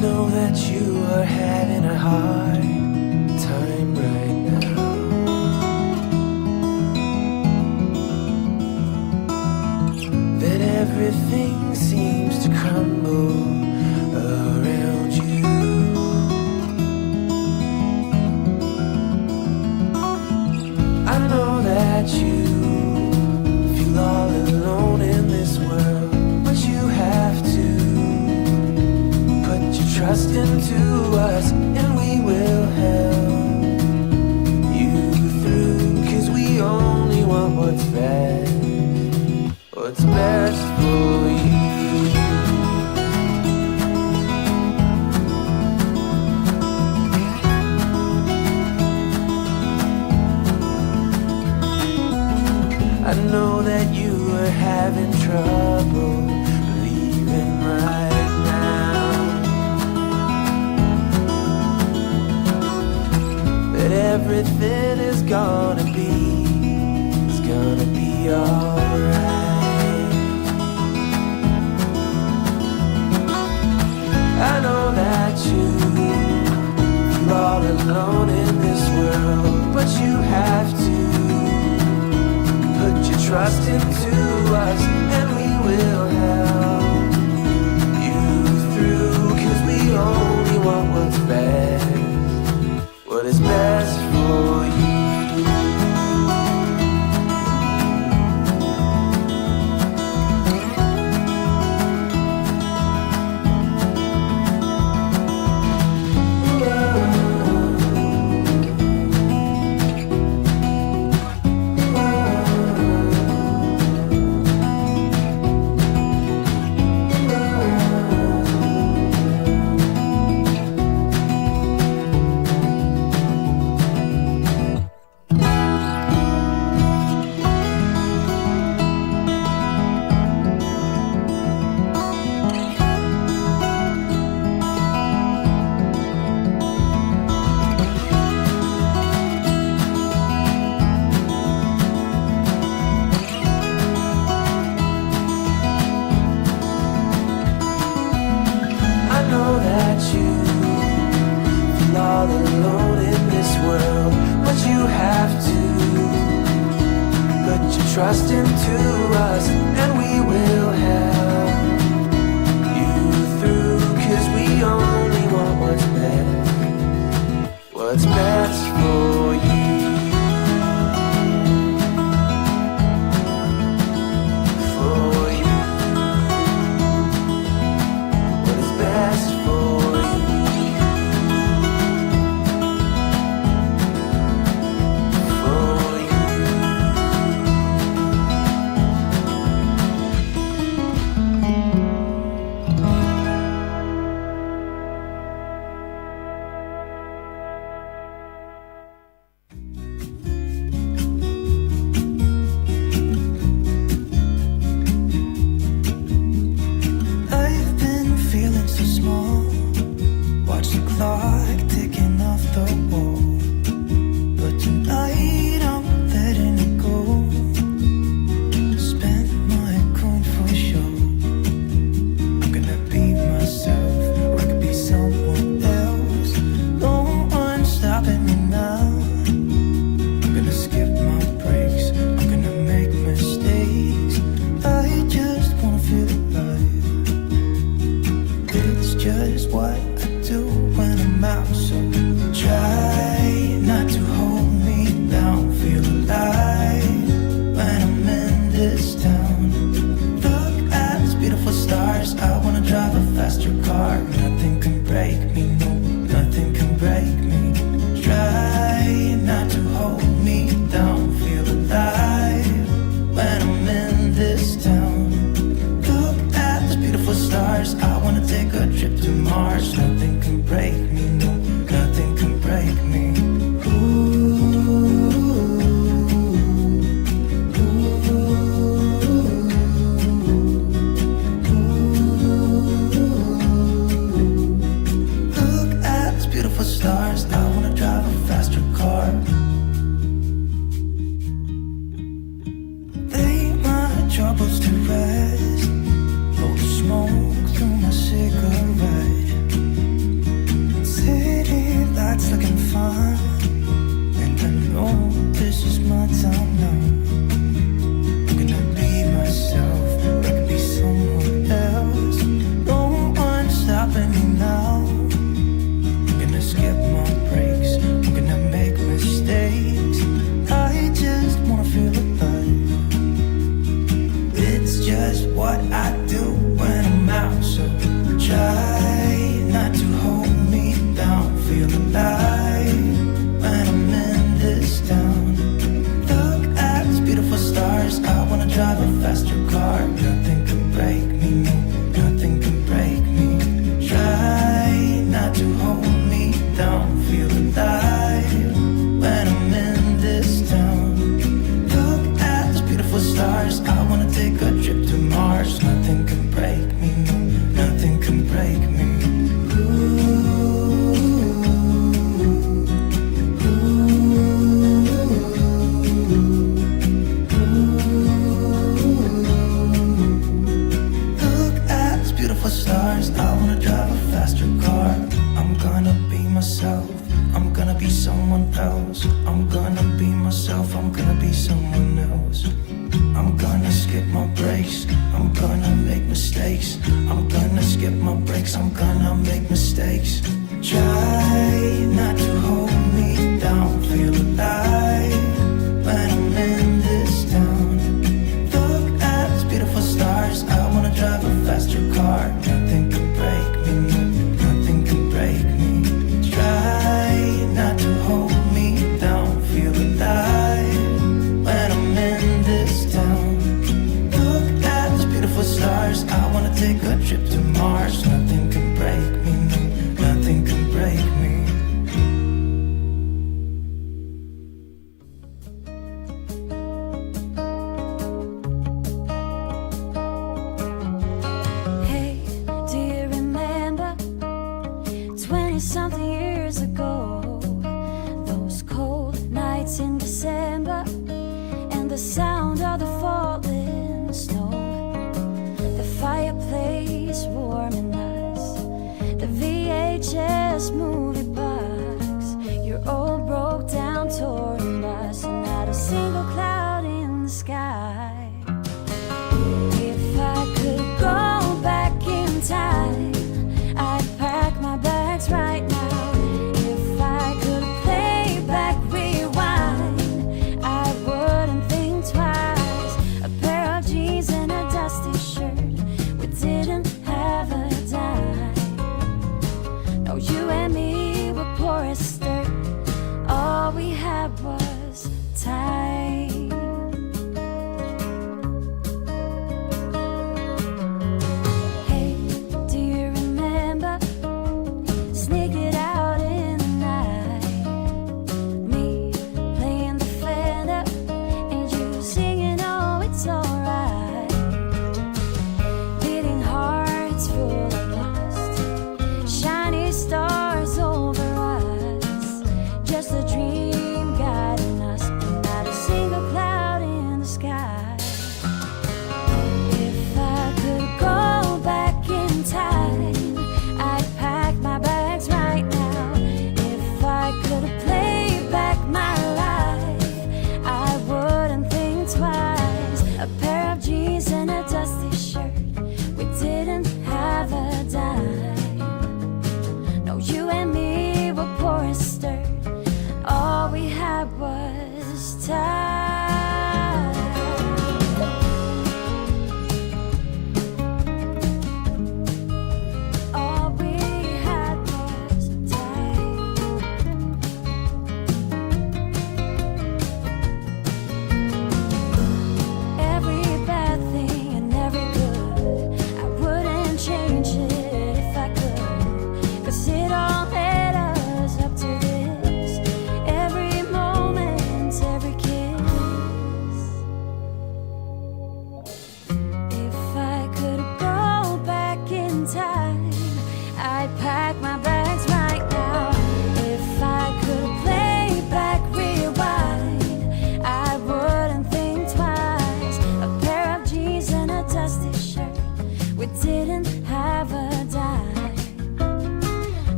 know that you are having a hard time right now. That everything seems to crumble around you. I know that you feel all alone in this world, but you have to put your trust into us, and we will help you through, 'cause we only want what's best for you. I know that you are having trouble believing right now that everything is gonna be alright. I know that you feel all alone in this world, but you have to put your trust into us, and we will help you through, 'cause we only want what's best, what is best for you. Trust into us, and we will help you through, 'cause we only want what's best for you. For you. What is best for you. For you. It's looking fun, and I know this is my time now. I'm gonna be myself, I could be someone else. No one's stopping me now. I'm gonna skip my breaks, I'm gonna make mistakes. I just wanna feel alive. It's just what I do when I'm out, so try not to hold me down. Feel alive when I'm in this town. Look at these beautiful stars. I wanna drive a faster car. Nothing can break me, no, nothing can break me. Try not to hold me down. Feel alive when I'm in this town. Look at these beautiful stars. I wanna take a trip to Mars. Nothing can break me, no, nothing can break me. Look at these beautiful stars. I wanna drive a faster car. I'm gonna be myself. I'm gonna be someone else. I'm gonna be myself. I'm gonna be someone else. I'm gonna skip my breaks. I'm gonna make mistakes. I'm gonna skip my breaks. I'm gonna make mistakes. Try not to hold me down. Feel alive when I'm in this town. Look at these beautiful stars. I wanna drive a faster car. Nothing can break me, no, nothing can break me. Try not to hold me down. Feel alive when I'm in this town. Look at these beautiful stars. I wanna take a trip to Mars. Nothing can break me, no, nothing can break me. Hey, do you remember 20-something years ago? Those cold nights in December and the sound of the falling snow. The fireplace warming us, the VHS movie box, your old broke down touring bus, and not a single cloud in the sky. If I could go back in time, I'd pack my bags right now. If I could play back, rewind, I wouldn't think twice.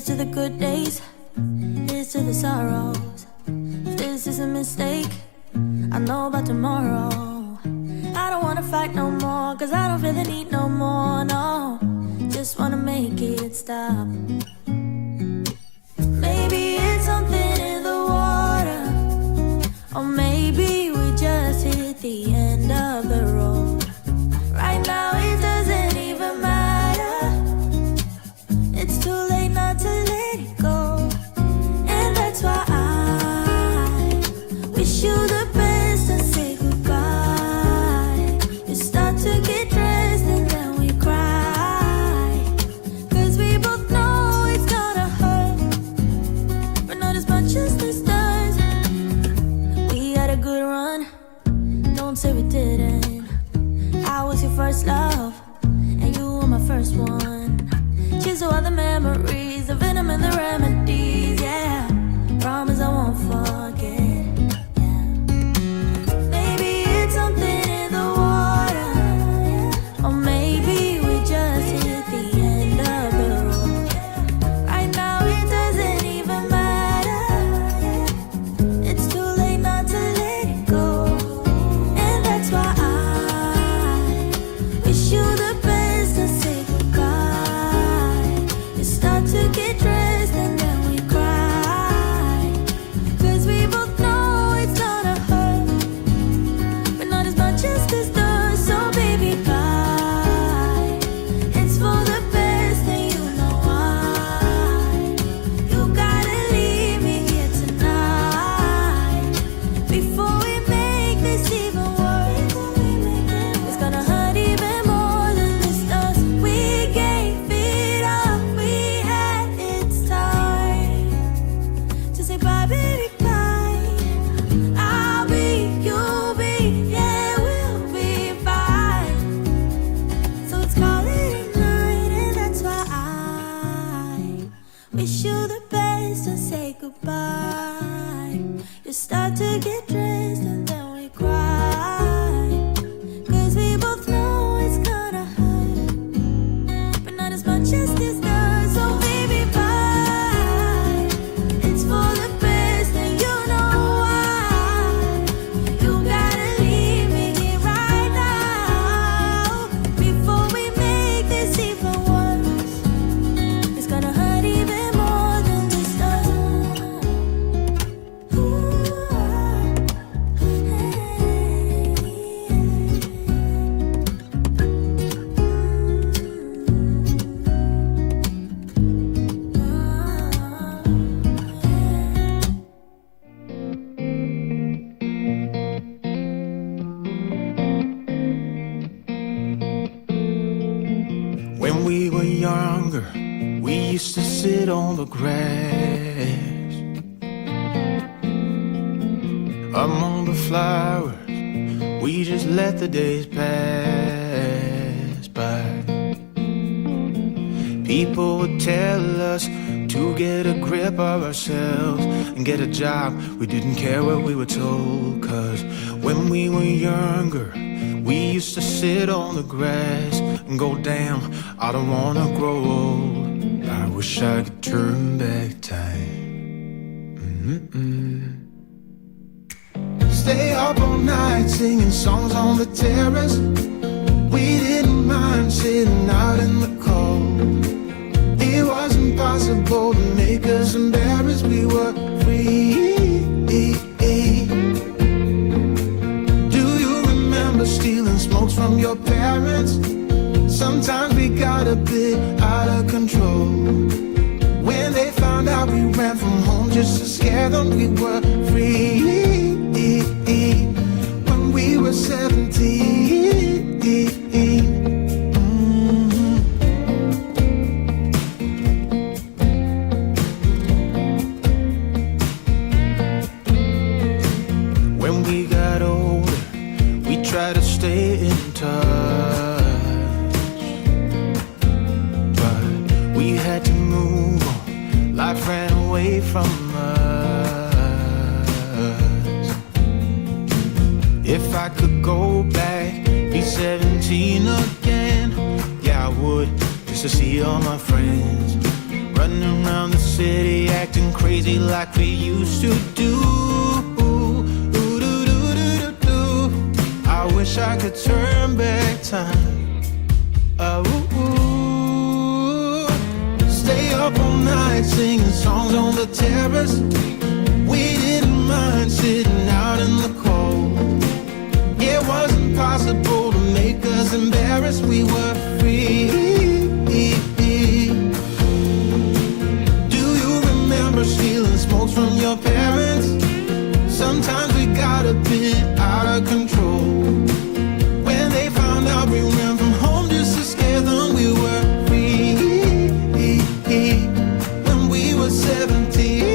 Here's to the good days, here's to the sorrows. If this is a mistake, I know about tomorrow. I don't wanna fight no more, cause I don't feel the need no more, no. Just wanna make it stop. Maybe it's something in the water, or maybe we just hit the end of the road. Right now it doesn't even matter. It's too late not to let it go. And that's why I wish you the best and say goodbye. You start to get dressed and then we cry, cause we both know it's gonna hurt, but not as much as this does. We had a good run, don't say we didn't. I was your first love, and you were my first one. Cheers to all the memories, the venom and the remedies, yeah. Promise I won't forget, yeah. Maybe it's something in the water, or maybe we just hit the end of the road. Right now it doesn't even matter, it's too late not to let it go. And that's why I wish you the best and say goodbye. You start to get dressed and then we cry, cause we both know it's gonna hurt, but not as much as this does. So baby, bye. It's for the best and you know why. You gotta leave me here tonight before we make this even worse. It's gonna hurt even more than this does. We gave it up, we had its time to say bye, baby, bye. I'll be, you'll be, yeah, we'll be fine. So let's call it a night, and that's why I wish you the best and say goodbye. You start to get dressed and then we cry, cause we both know it's gonna hurt, but not as much as this does. So baby, bye. It's for the best and you know why. You gotta leave me here right now before we make this even worse. It's gonna hurt even more than this does. When we were younger, we used to sit on the grass among the flowers. We just let the days pass by. People would tell us to get a grip of ourselves and get a job. We didn't care what we were told, cause when we were younger, we used to sit on the grass and go, damn, I don't wanna grow old. I wish I could turn back time. Stay up all night singing songs on the terrace. We didn't mind sitting out in the cold. It wasn't possible to make us embarrassed. We were free. Do you remember stealing smokes from your parents? Sometimes we got a bit out of control. When they found out we ran from home just to scare them, we were free. When we were 17. When we got older, we tried to stay in touch, but we had to move on. Life ran away from us. If I could go back, be 17 again, yeah I would, just to see all my friends. Riding around the city, acting crazy like we used to do. I wish I could turn back time. Stay up all night singing songs on the terrace. We didn't mind sitting out in the cold. It wasn't possible to make us embarrassed. We were free. Do you remember stealing smokes from your parents? Sometimes we got a bit out of control. When they found out we ran from home just to scare them, we were free. When we were 17.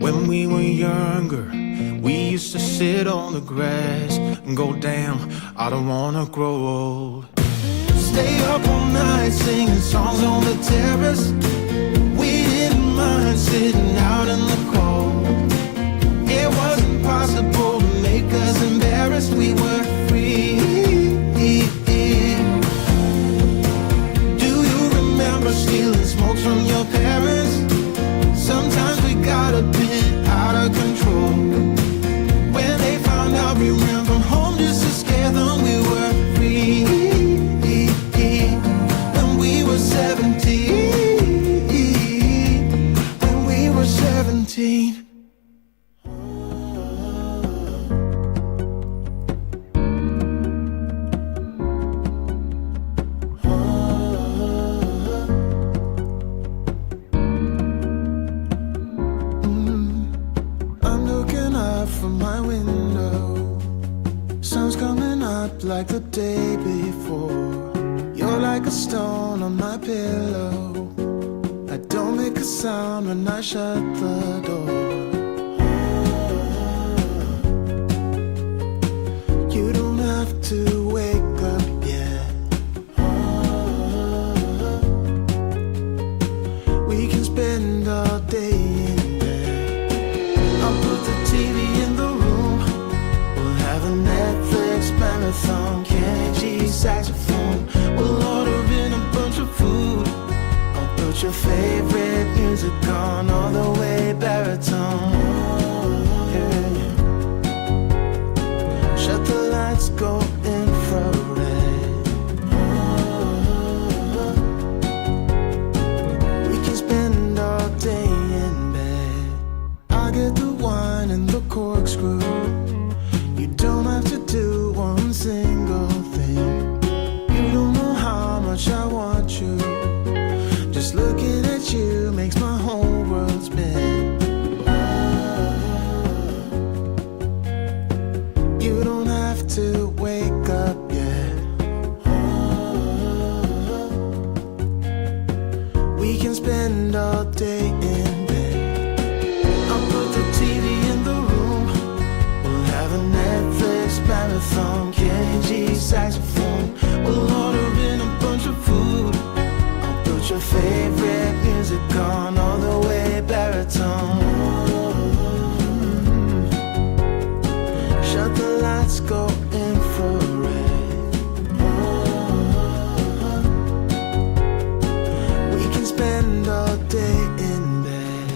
When we were younger, we used to sit on the grass and go, damn, I don't wanna grow old. Stay up all night singing songs on the terrace. We didn't mind sitting out in the cold. It wasn't possible to make us embarrassed. We were free. Do you remember stealing smokes from your parents? Sometimes we got a bit out of control. When they found out we ran from home just to scare them, we were free. When we were 17. When we were 17. From my window, sun's coming up like the day before. You're like a stone on my pillow. I don't make a sound when I shut the door. You don't have to wake up yet. We can spend all day in bed. I'll put the TV in the room. We'll have a Netflix marathon, Kenny G saxophone. We'll order in a bunch of food. I'll put your favorite music on, all the way baritone. Yeah. Shut the lights, go infrared. We can spend all day in bed. I get the wine and the corkscrew. You don't have to do one single thing. You don't know how much I want you. Just looking at you makes my whole world spin. You don't have to wake up yet. We can spend all day in bed. I'll put the TV in the room. We'll have a Netflix marathon, Kenny G saxophone. We'll order in a bunch of food. I'll put your favorite music on, all the way baritone. Shut the lights, go infrared. We can spend all day in bed.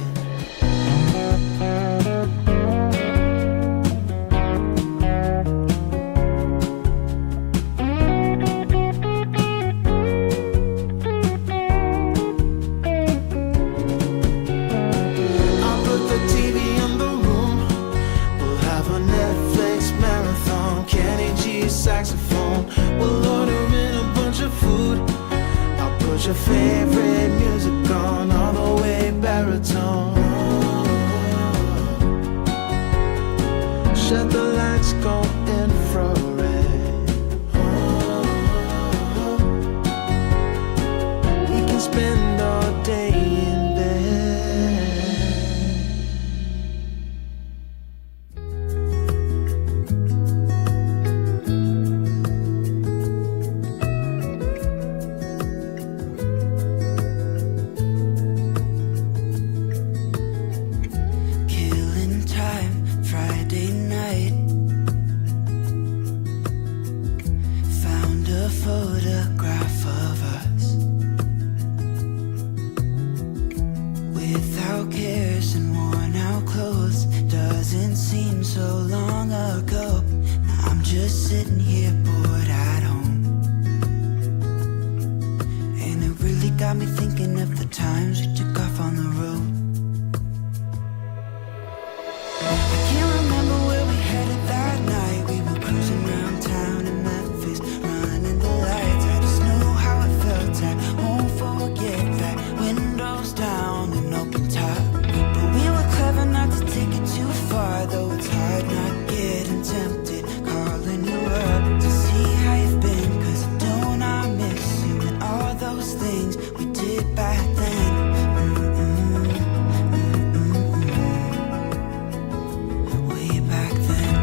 I'll put the TV in the room. We'll have a Netflix marathon, Kenny G saxophone. We'll order in a bunch of food. I'll put your favorite music on, all the way baritone. Shut the lights, go infrared. We can spend all day in bed. the times we took off on the road. I can't remember where we headed that night. We were cruising around town in Memphis, running the lights. I just know how it felt. I won't forget that. Windows down and open top. But we were clever not to take it too far, though it's hard not getting tempted. Calling you up to see how you've been, 'cause don't I miss you and all those things we did back then. Way back then.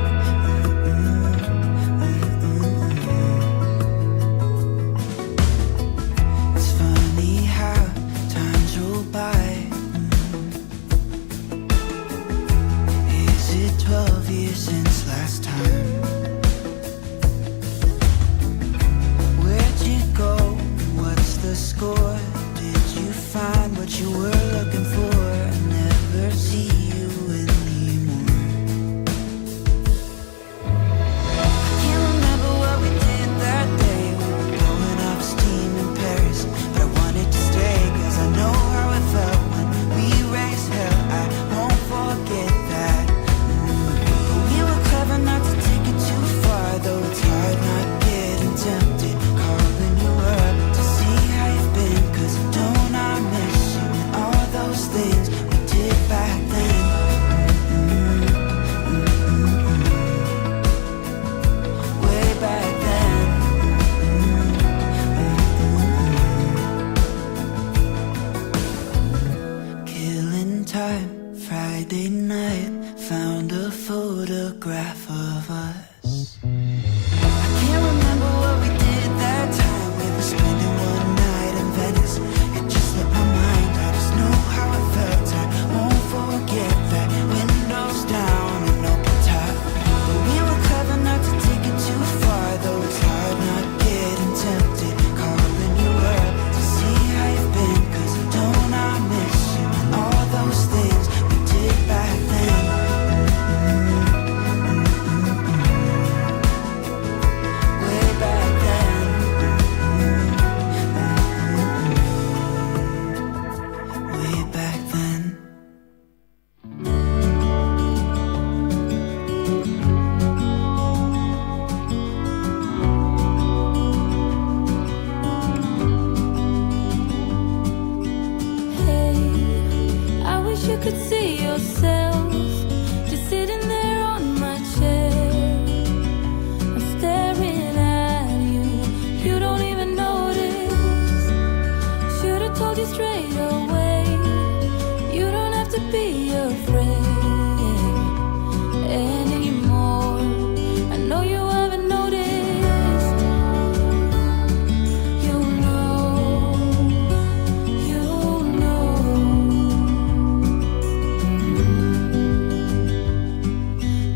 It's funny how times roll by. Is it 12 years since last time? Where'd you go? What's the score? Did you find what you were looking for? I never see you anymore. I can't remember what we did that day. We were blowing off steam in Paris, but I wanted to stay, 'cause I know how it felt when we raised hell. I won't forget that. But we were clever not to take it too far, though it's hard not getting tempted. Calling you up to see how you've been, 'cause don't I miss you and all those things we did back then. Way back then. Killing time, Friday night, found a photograph of us. I can't remember what we did that time. We were spending one night in Venice. It just slipped my mind. I just know how it felt. I won't forget that. Windows down and open top. But we were clever not to take it too far, though it's hard not getting tempted. Calling you up to see how you've been, 'cause don't I miss you and all those things we did back then. Way back then. Way back then. Hey, I wish you could see yourself just sitting there on my chair. I'm staring at you, you don't even notice. Should've told you straight away, you don't have to be afraid anymore. I know you haven't noticed. You know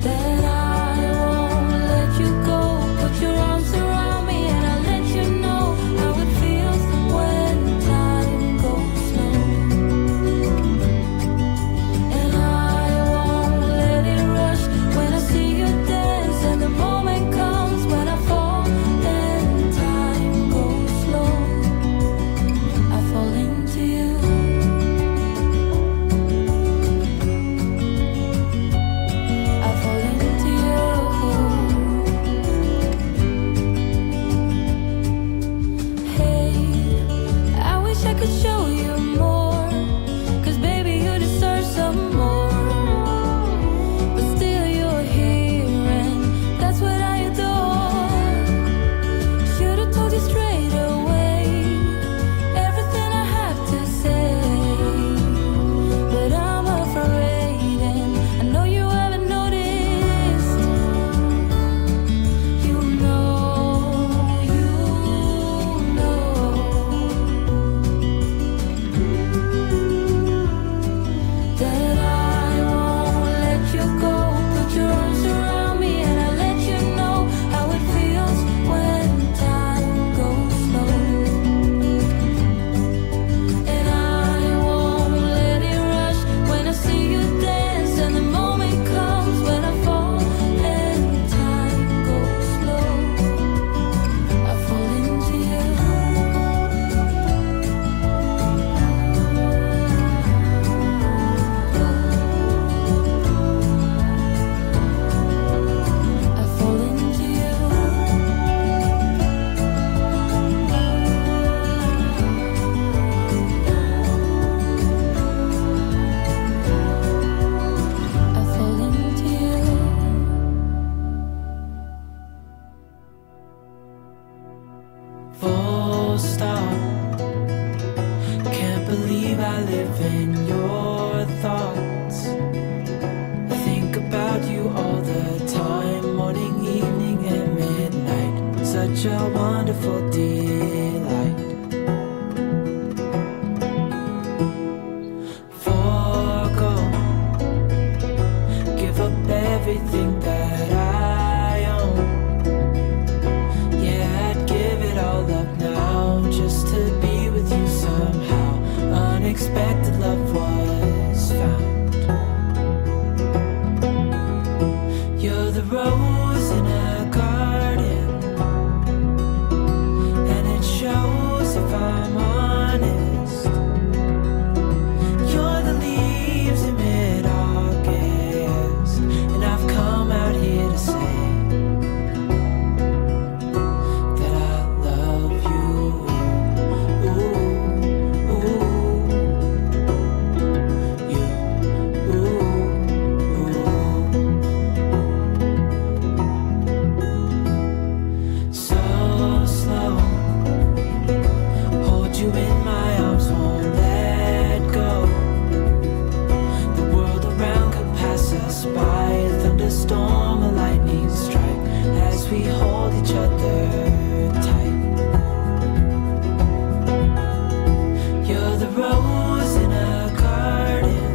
that I won't let you go. Put your arms around me and I'll let you know how it feels when time goes slow. And I won't let it rush when I see you dance, and the moment comes when I fall and time goes slow. I fall into you. I fall into you. Hey, I wish I could show you more, 'cause baby you deserve some more. But still you're here and that's what I adore. Should've told you straight away everything I have to say, but I'm afraid and I know you haven't noticed. You know I live in your thoughts. I think about you all the time, morning, evening, and midnight. Such a wonderful delight. Forgo, give up everything that I own. Yeah, I'd give it all up now just to be with you somehow. Unexpected love was found. You're the rose in a garden, and it shows if I'm honest. You're the leaves in mid-August, and I've come out here to say that I love you. So slow, hold you in my arms, won't let go. The world around could pass us by, a thunderstorm, a lightning strike, as we hold each other tight. You're the rose in a garden,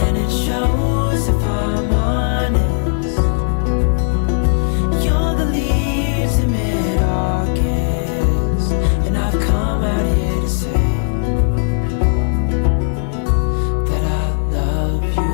and it shows if I'm honest. You're the leaves in mid-August, and I've come out here to say that I love you.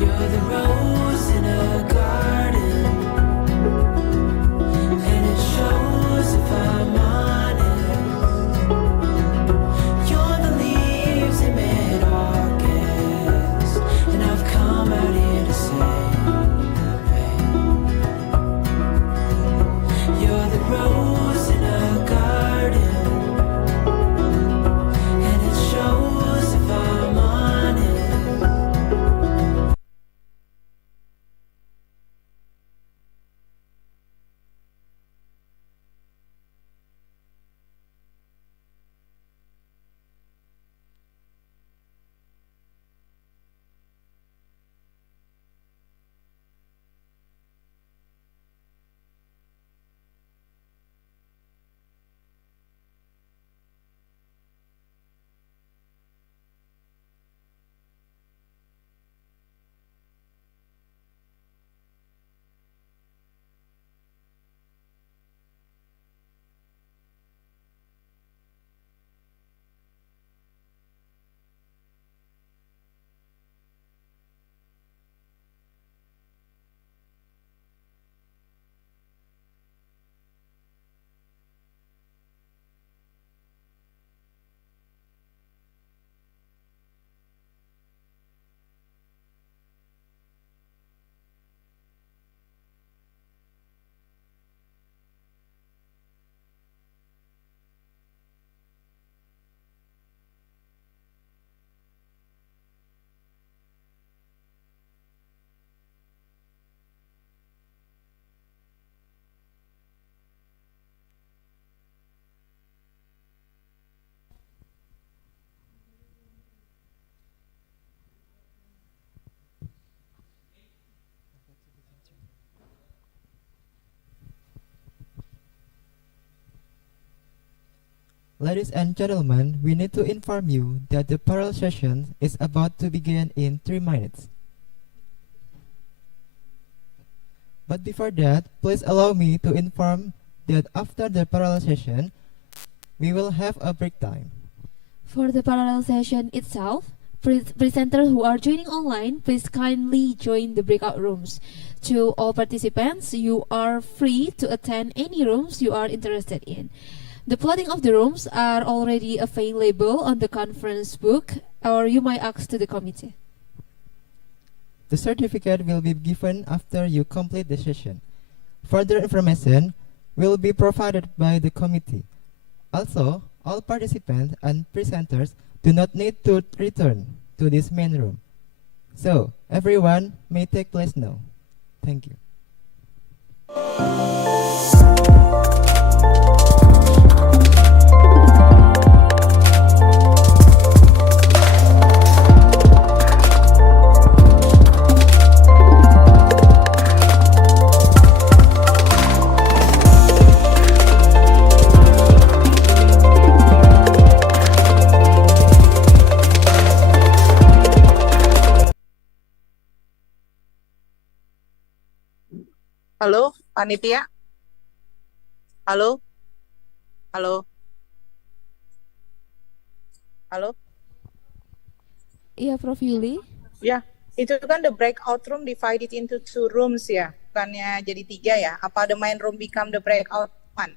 You're the rose in a garden, and it shows if I'm honest. You're the leaves in mid-August, and I've come out here to say, you're the rose in a garden, and it shows if I'm honest. Ladies and gentlemen, we need to inform you that the parallel session is about to begin in 3 minutes. But before that, please allow me to inform that after the parallel session, we will have a break time. For the parallel session itself, presenters who are joining online, please kindly join the breakout rooms. To all participants, you are free to attend any rooms you are interested in. The plotting of the rooms are already available on the conference book, or you might ask to the committee. The certificate will be given after you complete the session. Further information will be provided by the committee. Also, all participants and presenters do not need to return to this main room. So, everyone may take place now. Thank you. Halo, panitia? Halo? Halo? Halo? Iya, Prof. Yuli. Ya, itu kan the breakout room divided into 2 rooms ya, bukannya jadi 3 ya? Apa the main room become the breakout one?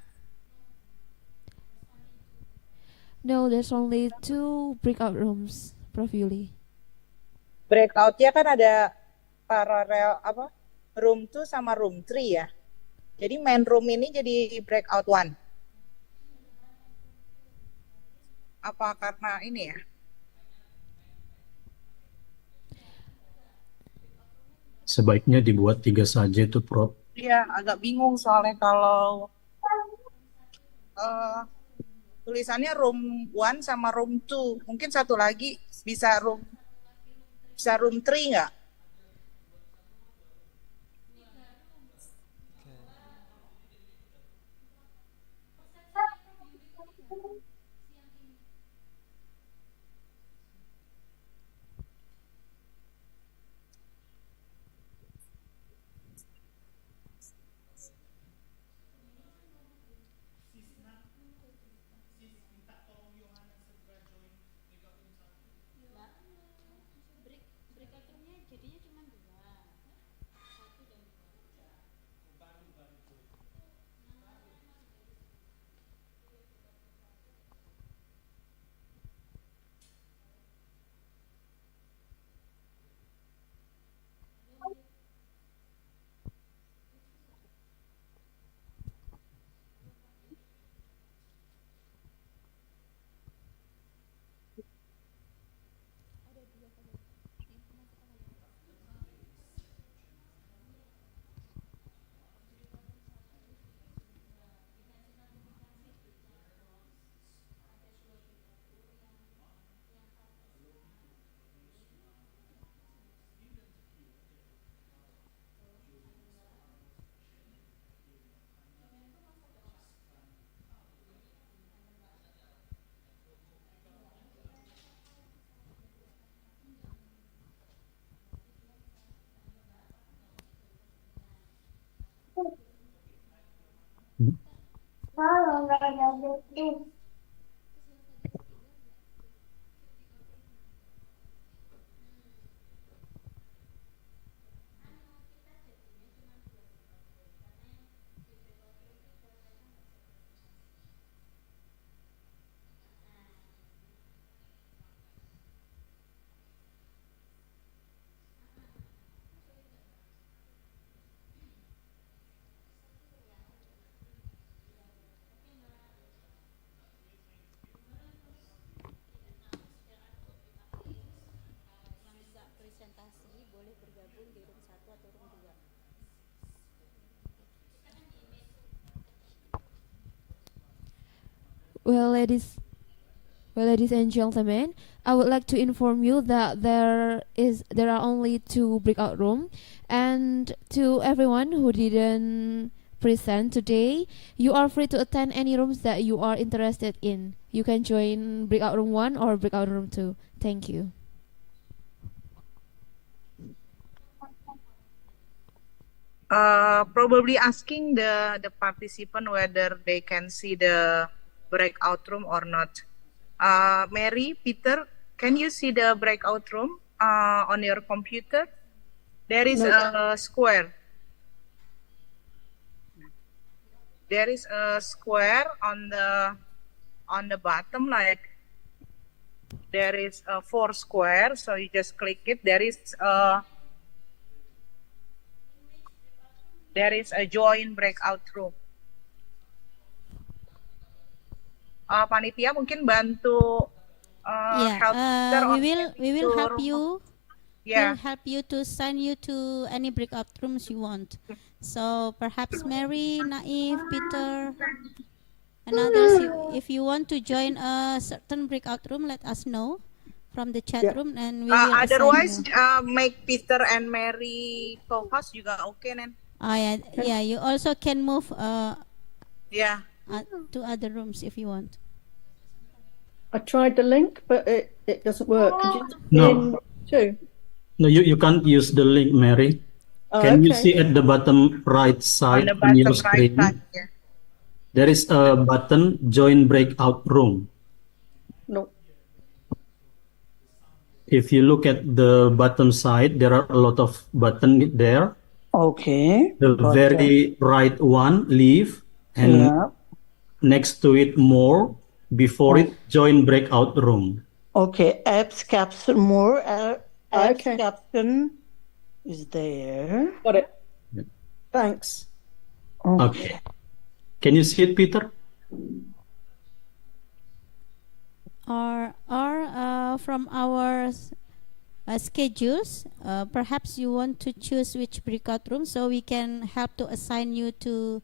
No, there's only 2 breakout rooms, Prof. Yuli. Breakoutnya kan ada paralel apa? Room 2 sama room 3 ya. Jadi main room ini jadi breakout one. Apa karena ini ya? Sebaiknya dibuat 3 saja itu, Prof. Iya, agak bingung soalnya kalau tulisannya room 1 sama room 2. Mungkin satu lagi bisa room 3 nggak? Well, ladies and gentlemen, I would like to inform you that there are only 2 breakout rooms, and to everyone who didn't present today, you are free to attend any rooms that you are interested in. You can join breakout room 1 or breakout room 2. Thank you. Probably asking the participant whether they can see the breakout room or not. Mary, Peter, Can you see the breakout room on your computer? There is No. a square. There is a square on the bottom, like there is a 4 square. So you just click it. There is a join breakout room. Panitia mungkin bantu help Peter on we will help room. you. Yeah. We'll help you to sign you to any breakout rooms you want. So perhaps Mary, Naif, Peter, and others. If you want to join a certain breakout room, let us know from the chat room, and we will Otherwise, assign you. make Peter and Mary co-host juga okay, Nen. Yeah. You also can move. Yeah. To other rooms if you want. I tried the link, but it doesn't work. Could you No. in too? No, you can't use the link, Mary. Oh, Can you okay. see at the bottom right side On the on your bottom right screen? side, yeah. There is a button, join breakout room. No. If you look at the bottom side, there are a lot of buttons there. Okay. The very right one, leave, and Yeah. next to it, more. Before it, join breakout room. Okay. Apps caption more. Apps caption is there. Got it. Thanks. Okay. Can you see it, Peter? Or from our schedules, perhaps you want to choose which breakout room, so we can help to assign you to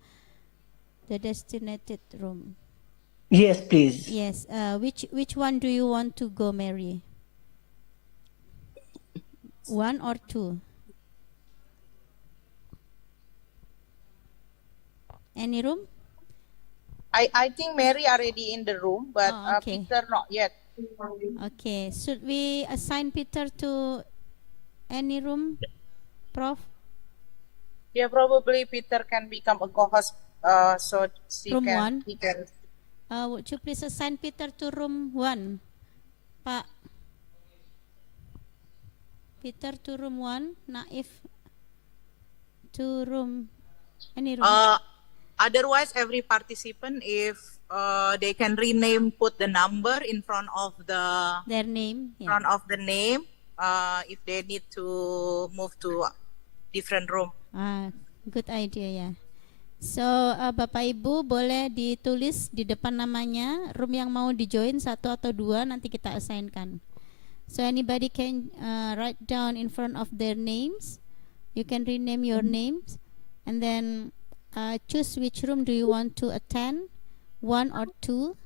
the designated room. Yes, please. Yes. Which one do you want to go, Mary? 1 or 2? Any room? I think Mary already in the room, but okay. Peter not yet. Okay. Should we assign Peter to any room, Prof? Yeah, probably Peter can become a co-host. So Room he can. Would you please assign Peter to room 1, Pak? Peter to room 1, Naif to room, any room? Otherwise, every participant, if they can rename, put the number in front of their name. Front of the name. If they need to move to different room. Good idea ya. So Bapak Ibu boleh ditulis di depan namanya room yang mau di-join 1 atau 2, nanti kita assignkan. So anybody can write down in front of their names. You can rename your names and then choose which room do you want to attend, 1 or 2.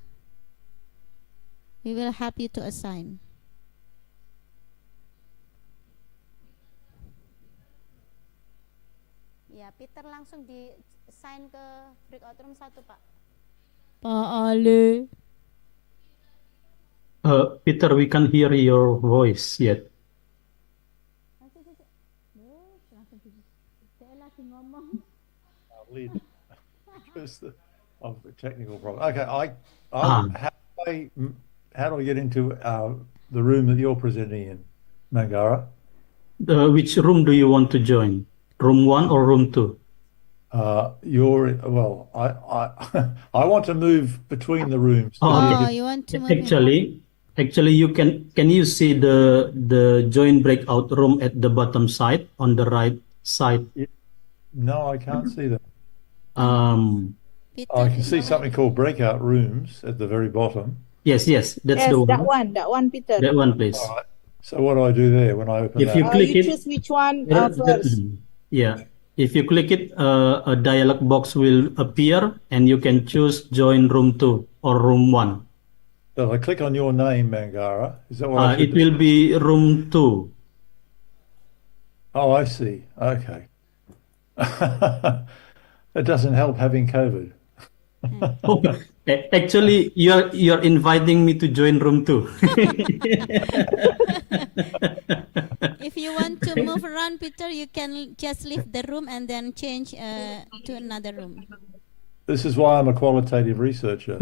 We will help you to assign. Ya, Peter langsung di-assign ke breakout room 1, Pak. Pak Ale. Peter, we can't hear your voice yet. Lead because of the technical problem. Okay, how do I get into the room that you're presenting in, Mangara? Which room do you want to join? Room 1 or room 2? I want to move between the rooms. You want to move Actually, you can you see the join breakout room at the bottom side on the right side? No, I can't see that. Peter, I can see something called breakout rooms at the very bottom. Yes, that's the one. That one, Peter. That one, please. All right. So what do I do there when I open If that? you click you it, choose which one first. yeah. If you click it, a dialog box will appear, and you can choose join room 2 or room 1. So I click on your name, Mangara. Is that what I should It do? will be room 2. Oh, I see. Okay. It doesn't help having COVID. Actually, you're inviting me to join room 2. If you want to move around, Peter, you can just leave the room and then change to another room. This is why I'm a qualitative researcher.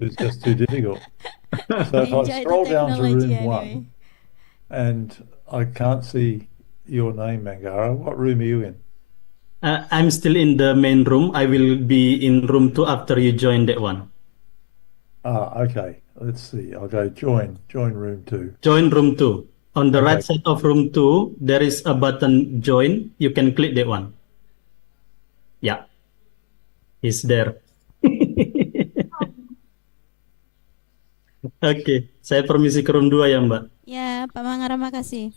It's just too difficult. So if I Enjoy the scroll down to technology room anyway. 1 and I can't see your name, Mangara, what room are you in? I'm still in the main room. I will be in room 2 after you join that one. Okay. Let's see. I'll go join room 2. Join room 2. On the Okay. right side of room 2, there is a button join. You can click that one. Yeah. It's there. Oke, saya permisi ke room 2 ya, Mbak. Ya, Pak Mangara, makasih.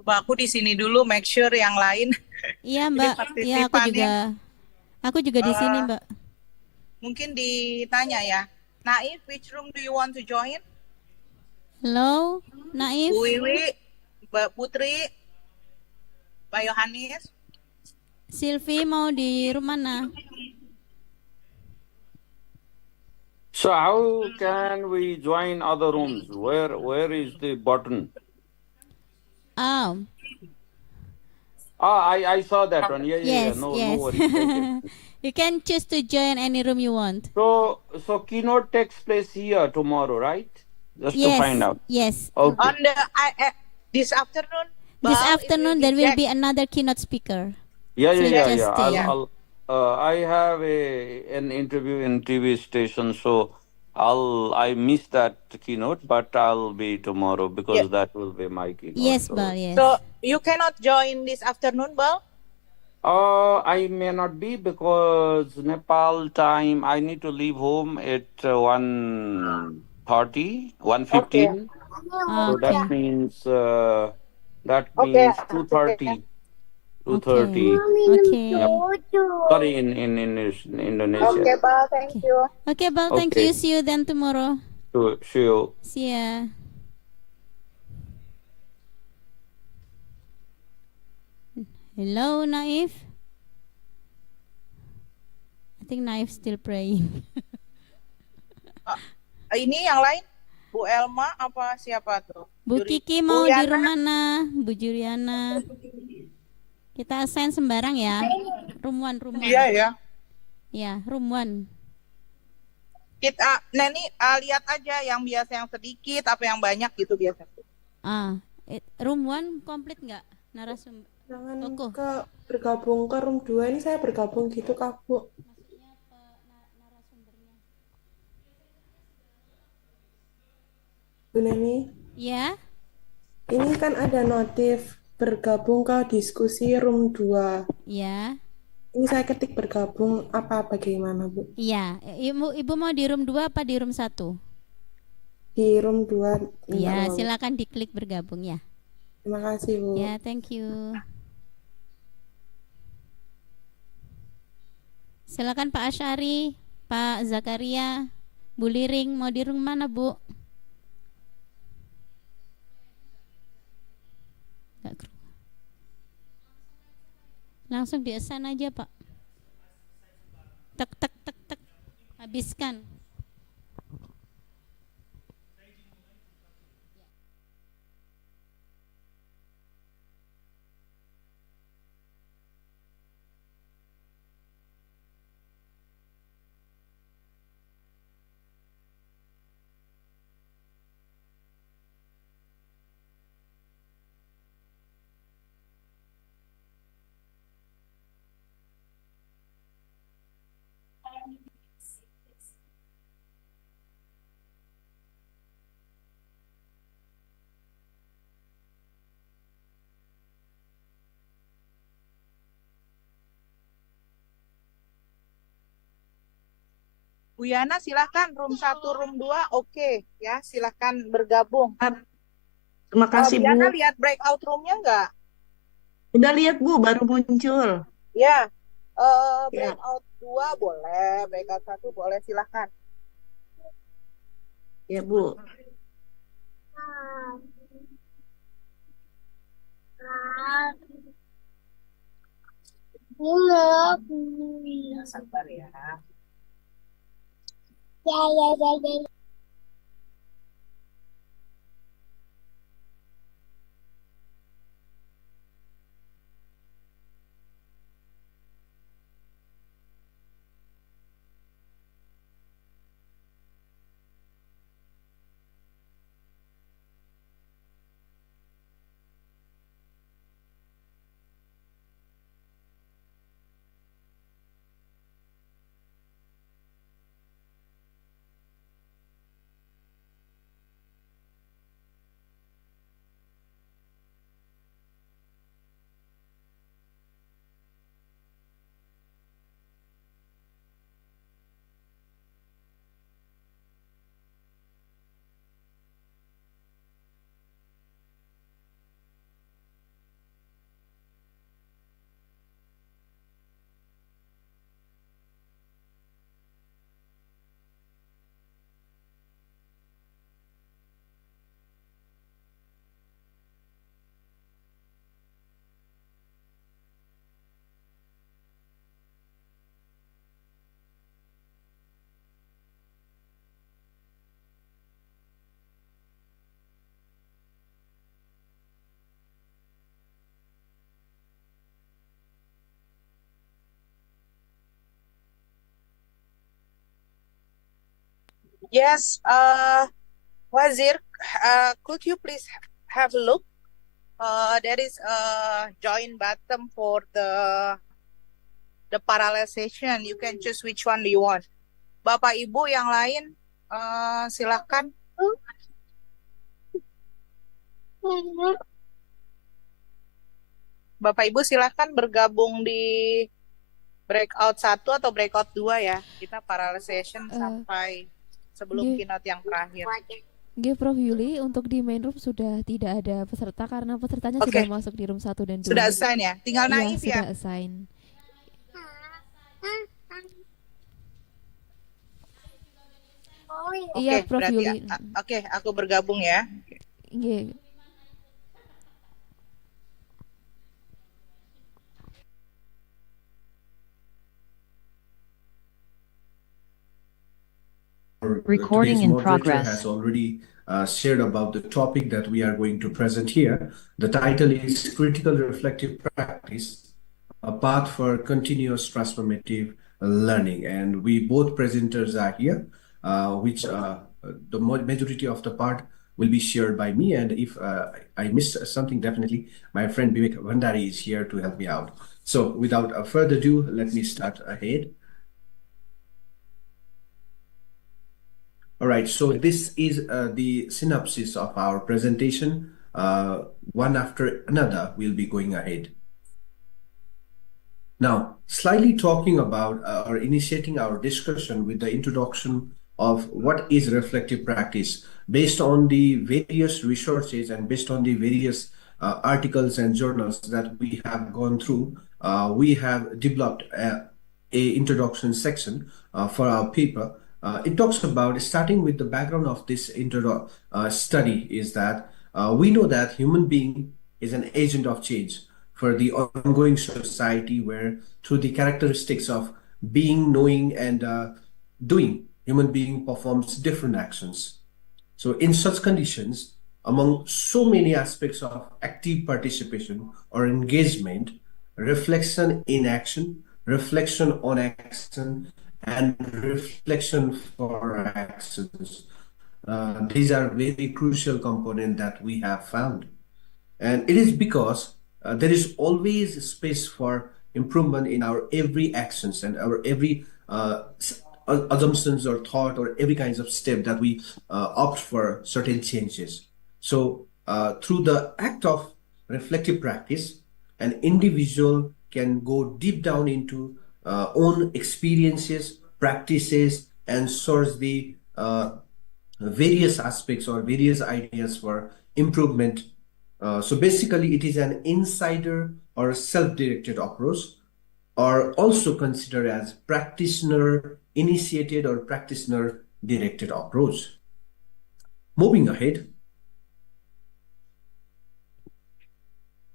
Coba aku di sini dulu, make sure yang lain. Iya, Mbak. Iya, aku juga di sini, Mbak. Mungkin ditanya ya. Naif, which room do you want to join? Hello, Naif. Bu Wiwi, Mbak Putri, Pak Yohanes. Silvi mau di room mana? So how can we join other rooms? Where is the button? Oh. I saw that one. Yeah, Yes, no yes. worries. Thank you. You can choose to join any room you want. So keynote takes place here tomorrow, right? Just to find out. Yes. Okay. On the this afternoon. This Bal, afternoon there will be another keynote speaker. Yeah. So just stay. I have an interview in TV station, so I missed that keynote, but I'll be tomorrow because that will be my keynote. Yes, Bal. Yes. So you cannot join this afternoon, Bal? I may not be because Nepal time. I need to leave home at 1:30, 1:15. So that means 2:30. 2:30. Okay. Yep. Sorry, in Indonesia. Okay, Bal. Thank you. Okay, Bal. Thank you. See you then tomorrow. See you. See ya. Hello, Naif. I think Naif still praying. Ini yang lain? Bu Elma apa siapa tuh? Bu Kiki mau di room mana? Bu Juliana. Kita assign sembarang ya. Room 1, room 1. Iya ya. Ya, room 1. Kita Neni lihat aja yang biasa yang sedikit apa yang banyak gitu biasa. Room 1 komplit nggak narasumber? Jangan bergabung ke room 2 ini saya bergabung gitu Kak Bu. Bu Neni? Ya. Ini kan ada notif bergabung ke diskusi room 2. Ya. Ini saya ketik bergabung apa bagaimana Bu? Iya, Ibu mau di room 2 apa di room 1? Di room 2. Iya, silakan diklik bergabung ya. Terima kasih Bu. Ya, thank you. Silakan Pak Asyari, Pak Zakaria, Bu Liring mau di room mana Bu? Langsung di-assign aja Pak. Tek tek tek tek. Habiskan. Bu Yana silahkan room 1, room 2 oke ya, silahkan bergabung. Terima kasih Bu Yana Bu. lihat breakout roomnya enggak? Udah lihat Bu, baru muncul. Ya, breakout 2 boleh, breakout 1 boleh, silahkan. Ya Bu. Ya, sabar ya. Yes, Wazir, could you please have a look? There is a join button for the parallel session. You can choose which one do you want. Bapak Ibu yang lain, silakan. Bapak Ibu silakan bergabung di breakout 1 atau breakout 2 ya. Kita parallel session sampai sebelum keynote yang terakhir. Oke, Prof. Yuli, untuk di main room sudah tidak ada peserta karena pesertanya sudah masuk di room 1 dan 2. Sudah assign ya? Tinggal naik ya? Sudah assign. Iya, Prof. Yuli. Oke, aku bergabung ya. Iya. Recording in progress. Has already shared about the topic that we are going to present here. The title is Critical Reflective Practice, a Path for Continuous Transformative Learning. And we both presenters are here, which the majority of the part will be shared by me. And if I missed something, definitely my friend Vivek Bhandari is here to help me out. So without further ado, let me start ahead. All right, so this is the synopsis of our presentation. One after another, we'll be going ahead. Now, slightly talking about or initiating our discussion with the introduction of what is reflective practice based on the various resources and based on the various articles and journals that we have gone through, we have developed a introduction section for our paper. It talks about, starting with the background of this study, is that we know that human being is an agent of change for the ongoing society, where through the characteristics of being, knowing, and doing, human being performs different actions. So in such conditions, among so many aspects of active participation or engagement, reflection in action, reflection on action, and reflection for actions. These are very crucial components that we have found. And it is because there is always space for improvement in our every actions and our every assumptions or thought or every kinds of step that we opt for certain changes. So through the act of reflective practice, an individual can go deep down into own experiences, practices, and source the various aspects or various ideas for improvement. So basically, it is an insider or self-directed approach, or also considered as practitioner-initiated or practitioner-directed approach. Moving ahead.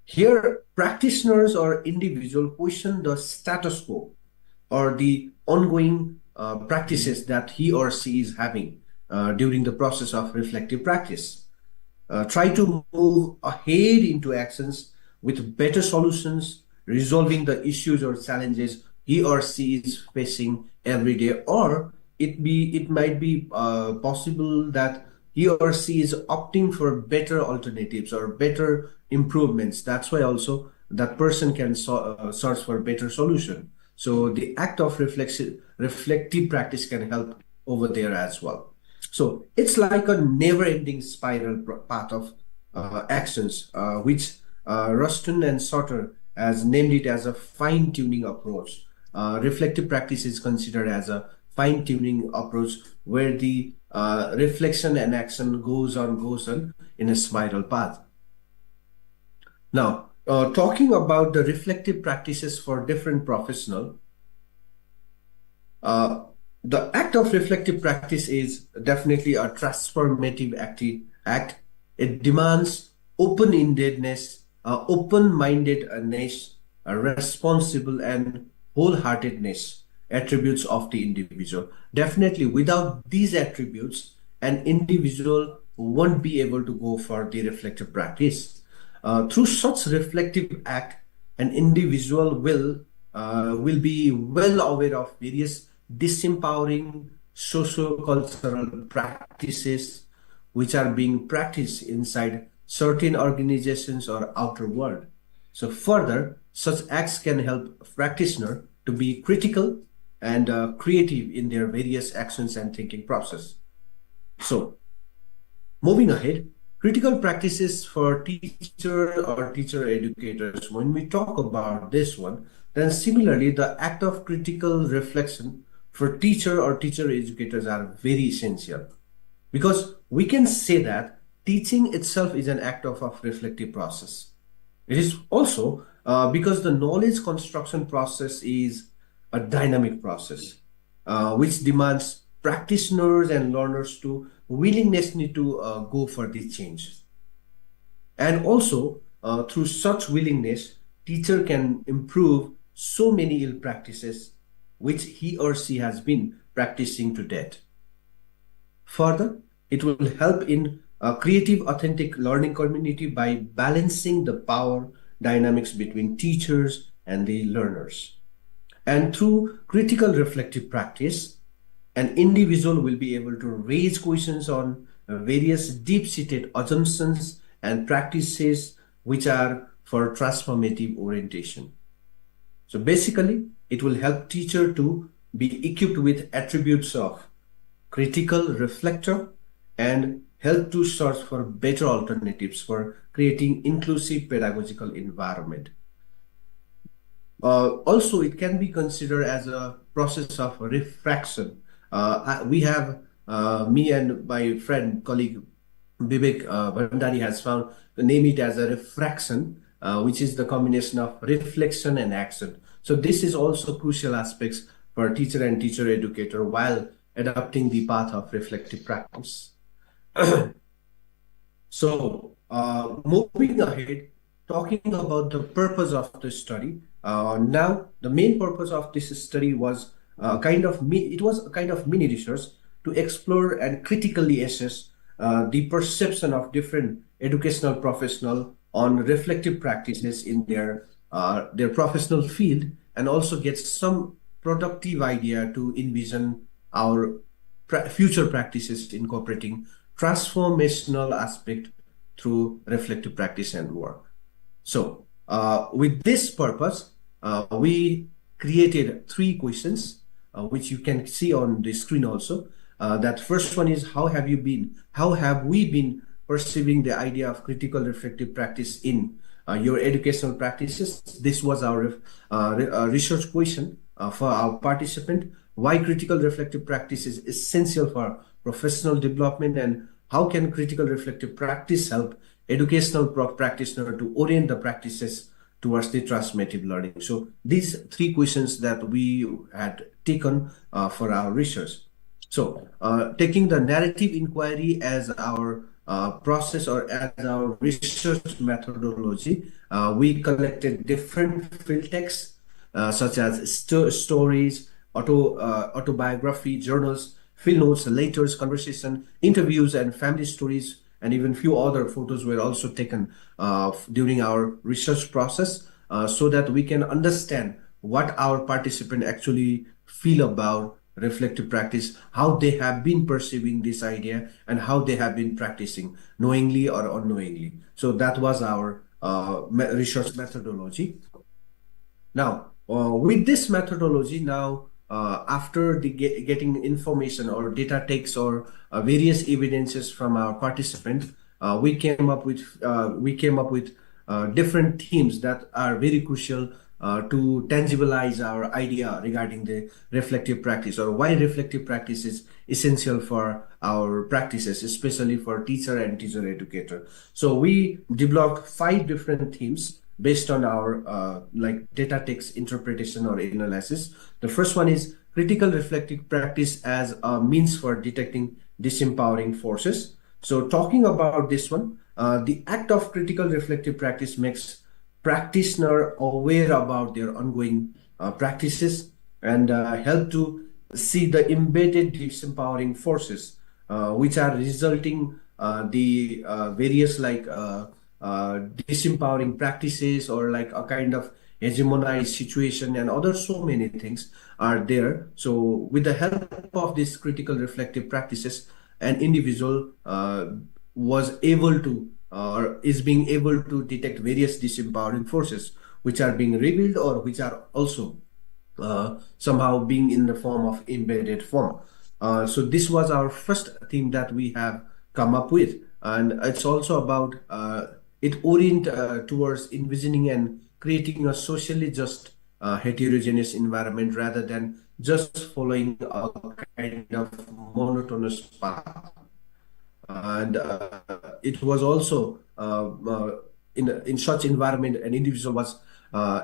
Here, practitioners or individuals question the status quo or the ongoing practices that he or she is having during the process of reflective practice. Try to move ahead into actions with better solutions, resolving the issues or challenges he or she is facing every day, or it might be possible that he or she is opting for better alternatives or better improvements. That's why also that person can search for better solution. So the act of reflective practice can help over there as well. So it's like a never-ending spiral path of actions, which Ruston and Sauter has named it as a fine-tuning approach. Reflective practice is considered as a fine-tuning approach where the reflection and action goes on in a spiral path. Now, talking about the reflective practices for different professionals, the act of reflective practice is definitely a transformative act. It demands open-endedness, open-mindedness, responsible and wholeheartedness, attributes of the individual. Definitely, without these attributes, an individual won't be able to go for the reflective practice. Through such reflective act, an individual will be well aware of various disempowering socio-cultural practices which are being practiced inside certain organizations or outer world. So further, such acts can help practitioner to be critical and creative in their various actions and thinking process. So, moving ahead, critical practices for teacher or teacher educators. When we talk about this one, then similarly, the act of critical reflection for teacher or teacher educators are very essential, because we can say that teaching itself is an act of reflective process. It is also because the knowledge construction process is a dynamic process, which demands practitioners and learners to willingness need to go for the change. And also, through such willingness, teacher can improve so many ill practices which he or she has been practicing to date. Further, it will help in a creative, authentic learning community by balancing the power dynamics between teachers and the learners. And through critical reflective practice, an individual will be able to raise questions on various deep-seated assumptions and practices which are for transformative orientation. So basically, it will help teacher to be equipped with attributes of critical reflector and help to search for better alternatives for creating inclusive pedagogical environment. Also, it can be considered as a process of refraction. We have, me and my friend, colleague Vivek Bhandari has found, name it as a refraction, which is the combination of reflection and action. So this is also crucial aspects for teacher and teacher educator while adopting the path of reflective practice. So moving ahead, talking about the purpose of the study. Now, the main purpose of this study was a kind of mini research to explore and critically assess the perception of different educational professionals on reflective practices in their professional field, and also get some productive idea to envision our future practices incorporating transformational aspect through reflective practice and work. So with this purpose, we created 3 questions, which you can see on the screen also. That first one is, how have we been perceiving the idea of critical reflective practice in your educational practices? This was our research question for our participant. Why critical reflective practice is essential for professional development, and how can critical reflective practice help educational practitioner to orient the practices towards the transformative learning? So these 3 questions that we had taken for our research. So taking the narrative inquiry as our process or as our research methodology, we collected different field texts such as stories, autobiography, journals, field notes, letters, conversation, interviews, and family stories, and even few other photos were also taken during our research process, so that we can understand what our participant actually feel about reflective practice, how they have been perceiving this idea, and how they have been practicing, knowingly or unknowingly. So that was our research methodology. Now, with this methodology, after getting information or data takes or various evidences from our participant, we came up with different themes that are very crucial to tangibilize our idea regarding the reflective practice, or why reflective practice is essential for our practices, especially for teacher and teacher educator. So we developed 5 different themes based on our data text interpretation or analysis. The first one is critical reflective practice as a means for detecting disempowering forces. So talking about this one, the act of critical reflective practice makes practitioner aware about their ongoing practices and help to see the embedded disempowering forces which are resulting the various disempowering practices, or like a kind of hegemonized situation and other so many things. are there. So with the help of these critical reflective practices, an individual was able to or is being able to detect various disempowering forces which are being revealed or which are also somehow being in the form of embedded form. So this was our first theme that we have come up with, and it's also about it orient towards envisioning and creating a socially just heterogeneous environment rather than just following a kind of monotonous path. And it was also in such environment an individual was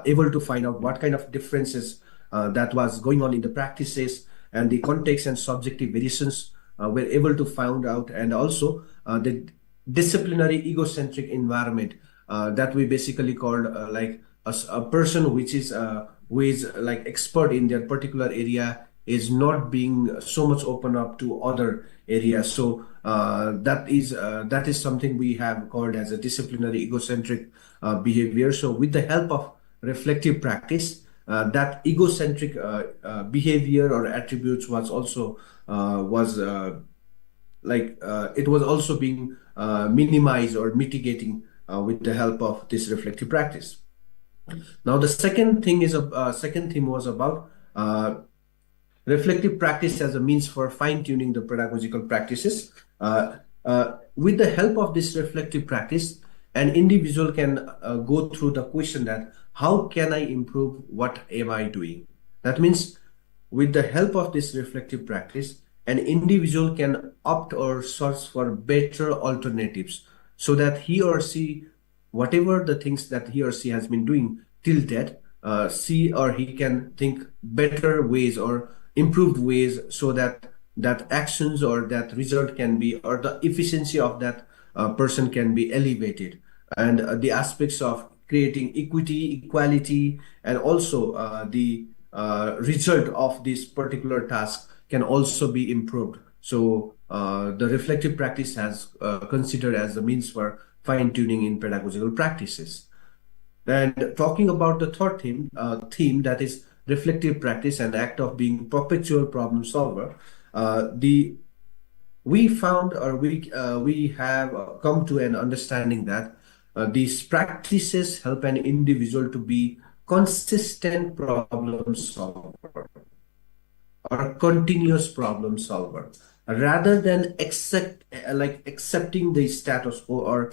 able to find out what kind of differences that was going on in the practices, and the context and subjective variations were able to find out, and also the disciplinary egocentric environment that we basically called like a person which is who is like expert in their particular area is not being so much open up to other areas. So that is something we have called as a disciplinary egocentric behavior. So with the help of reflective practice, that egocentric behavior or attributes was also it was also being minimized or mitigating with the help of this reflective practice. Now the second theme was about reflective practice as a means for fine-tuning the pedagogical practices. With the help of this reflective practice, an individual can go through the question that how can I improve what am I doing? That means with the help of this reflective practice, an individual can opt or search for better alternatives so that he or she, whatever the things that he or she has been doing till that, she or he can think better ways or improved ways so that that actions or that result can be, or the efficiency of that person can be elevated, and the aspects of creating equity, equality, and also the result of this particular task can also be improved. So the reflective practice has considered as a means for fine-tuning in pedagogical practices. And talking about the third theme that is reflective practice and act of being perpetual problem solver, we found, or we have come to an understanding that these practices help an individual to be consistent problem solver or continuous problem solver, rather than accepting the status quo or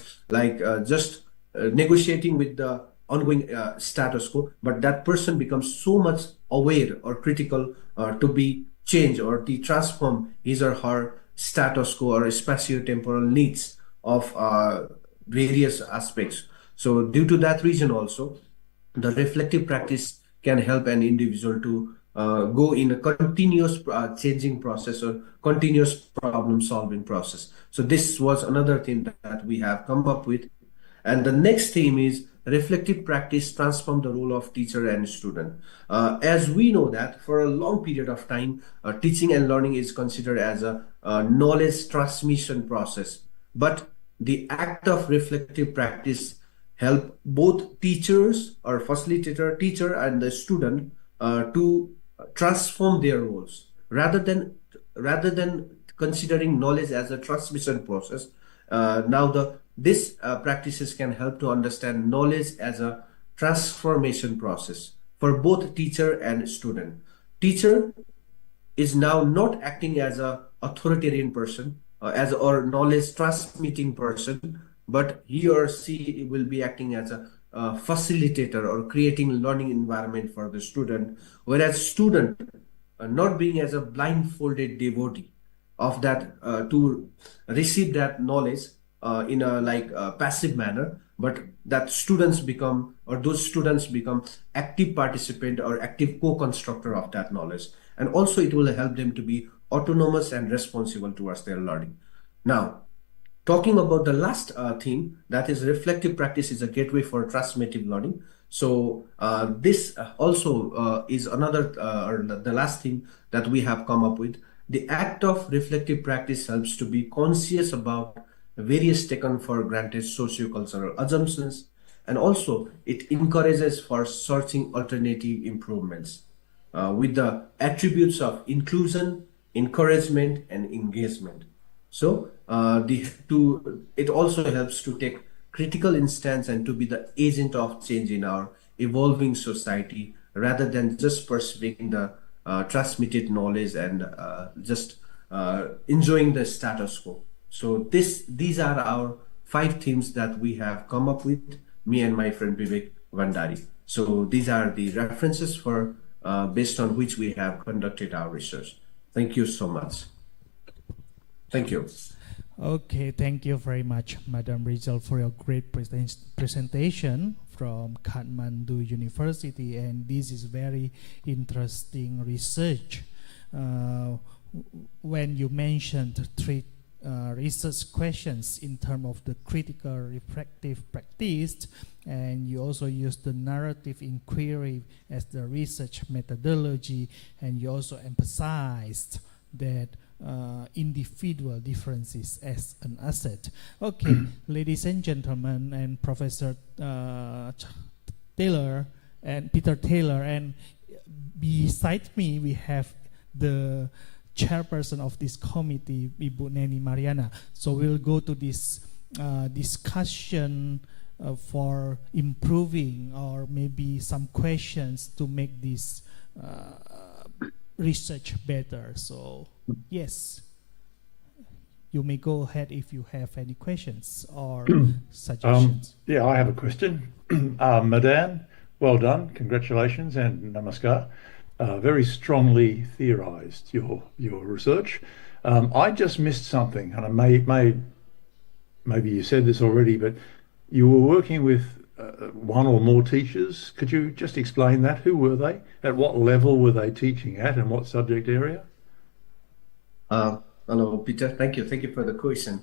just negotiating with the ongoing status quo, but that person becomes so much aware or critical to be changed or to transform his or her status quo or spatio-temporal needs of various aspects. So due to that reason also, the reflective practice can help an individual to go in a continuous changing process or continuous problem solving process. So this was another thing that we have come up with. And the next theme is reflective practice transform the role of teacher and student. As we know that for a long period of time, teaching and learning is considered as a knowledge transmission process. But the act of reflective practice help both teachers or facilitator, teacher and the student to transform their roles rather than considering knowledge as a transmission process. This practices can help to understand knowledge as a transformation process for both teacher and student. Teacher is now not acting as a authoritarian person or knowledge transmitting person, but he or she will be acting as a facilitator or creating learning environment for the student, whereas student not being as a blindfolded devotee of that to receive that knowledge in a passive manner, but that those students become active participant or active co-constructor of that knowledge, and also it will help them to be autonomous and responsible towards their learning. Now, talking about the last theme, that is reflective practice is a gateway for transformative learning. So this also is another or the last theme that we have come up with. The act of reflective practice helps to be conscious about various taken for granted socio-cultural assumptions, and also it encourages for searching alternative improvements. with the attributes of inclusion, encouragement, and engagement. So it also helps to take critical instance and to be the agent of change in our evolving society, rather than just pursuing the transmitted knowledge and just enjoying the status quo. So these are our 5 themes that we have come up with, me and my friend Vivek Vandari. So these are the references for based on which we have conducted our research. Thank you so much. Thank you. Okay, thank you very much, Madam Rizal, for your great presentation from Kathmandu University, and this is very interesting research. When you mentioned 3 research questions in terms of the critical reflective practice, and you also used the narrative inquiry as the research methodology, and you also emphasized that individual differences as an asset. Okay, ladies and gentlemen, and Professor Taylor and Peter Taylor, and beside me we have the chairperson of this committee, Ibu Neni Mariana. So we'll go to this discussion for improving, or maybe some questions to make this research better. So yes, you may go ahead if you have any questions or suggestions. Yeah, I have a question. Madan, well done, congratulations, and namaskar. Very strongly theorized your research. I just missed something, and maybe you said this already, but you were working with 1 or more teachers. Could you just explain that? Who were they? At what level were they teaching at, and what subject area? Hello, Peter. Thank you for the question.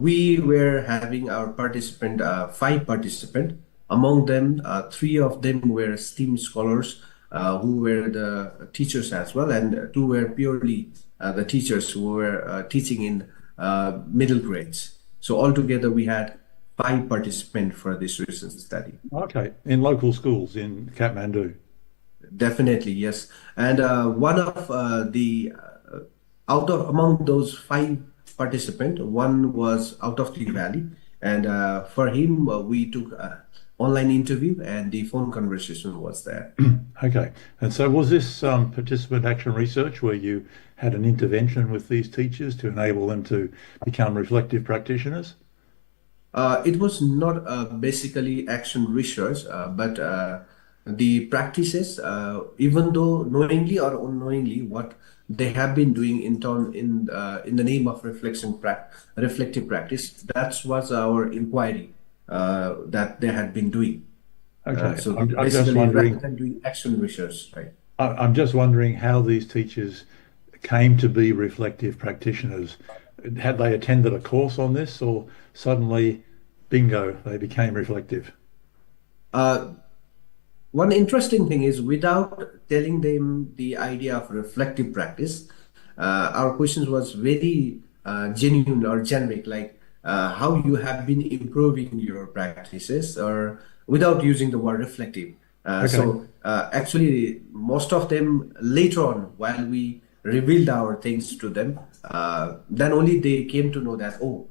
We were having our 5 participants. Among them, 3 of them were STEAM scholars who were the teachers as well, and 2 were purely the teachers who were teaching in middle grades. So altogether, we had 5 participants for this research study. Okay, in local schools in Kathmandu. Definitely, yes. And one of among those 5 participants, one was out of the valley, and for him we took online interview, and the phone conversation was there. Okay, and so was this participant action research where you had an intervention with these teachers to enable them to become reflective practitioners? It was not basically action research, but the practices, even though knowingly or unknowingly, what they have been doing in the name of reflective practice, that was our inquiry that they had been doing. Okay, so I'm basically, just wondering, rather than doing action research, right? I'm just wondering how these teachers came to be reflective practitioners. Had they attended a course on this, or suddenly, bingo, they became reflective? One interesting thing is, without telling them the idea of reflective practice, our questions was very genuine or generic, like how you have been improving your practices, or without using the word reflective. Okay. So actually, most of them later on, while we revealed our things to them, then only they came to know that, oh,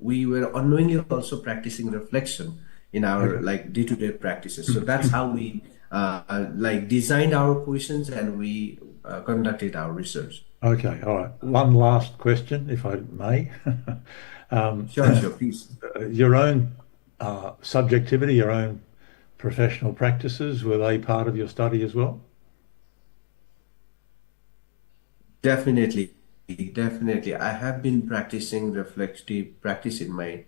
we were unknowingly also practicing reflection in our like day-to-day practices. So that's how we like designed our questions, and we conducted our research. Okay, all right. One last question, if I may. Sure, please. Your own subjectivity, your own professional practices, were they part of your study as well? Definitely. I have been practicing reflective practice in my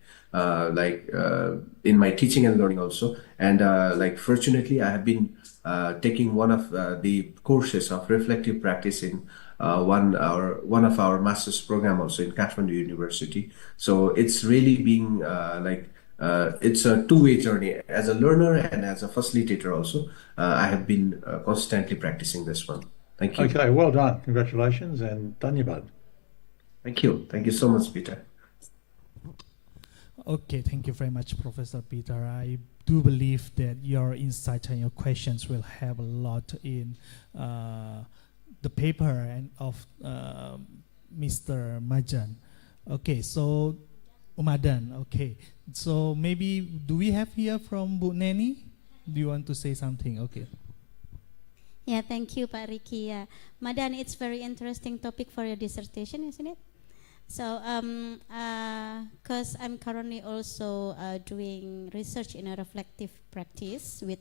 in my teaching and learning also, and like fortunately I have been taking one of the courses of reflective practice in one of our master's program also in Kathmandu University. So it's really being it's a two-way journey. As a learner and as a facilitator also, I have been constantly practicing this one. Thank you. Okay, well done. Congratulations, and dhanyabad. Thank you. Thank you so much, Peter. Okay, thank you very much, Professor Peter. I do believe that your insight and your questions will have a lot in the paper and of Mr. Majan. Okay, so Umadan, okay. So maybe, do we have here from Bu Neni? Do you want to say something? Okay. Yeah, thank you, Pak Riki. Yeah. Madan, it's very interesting topic for your dissertation, isn't it? So, because I'm currently also doing research in a reflective practice with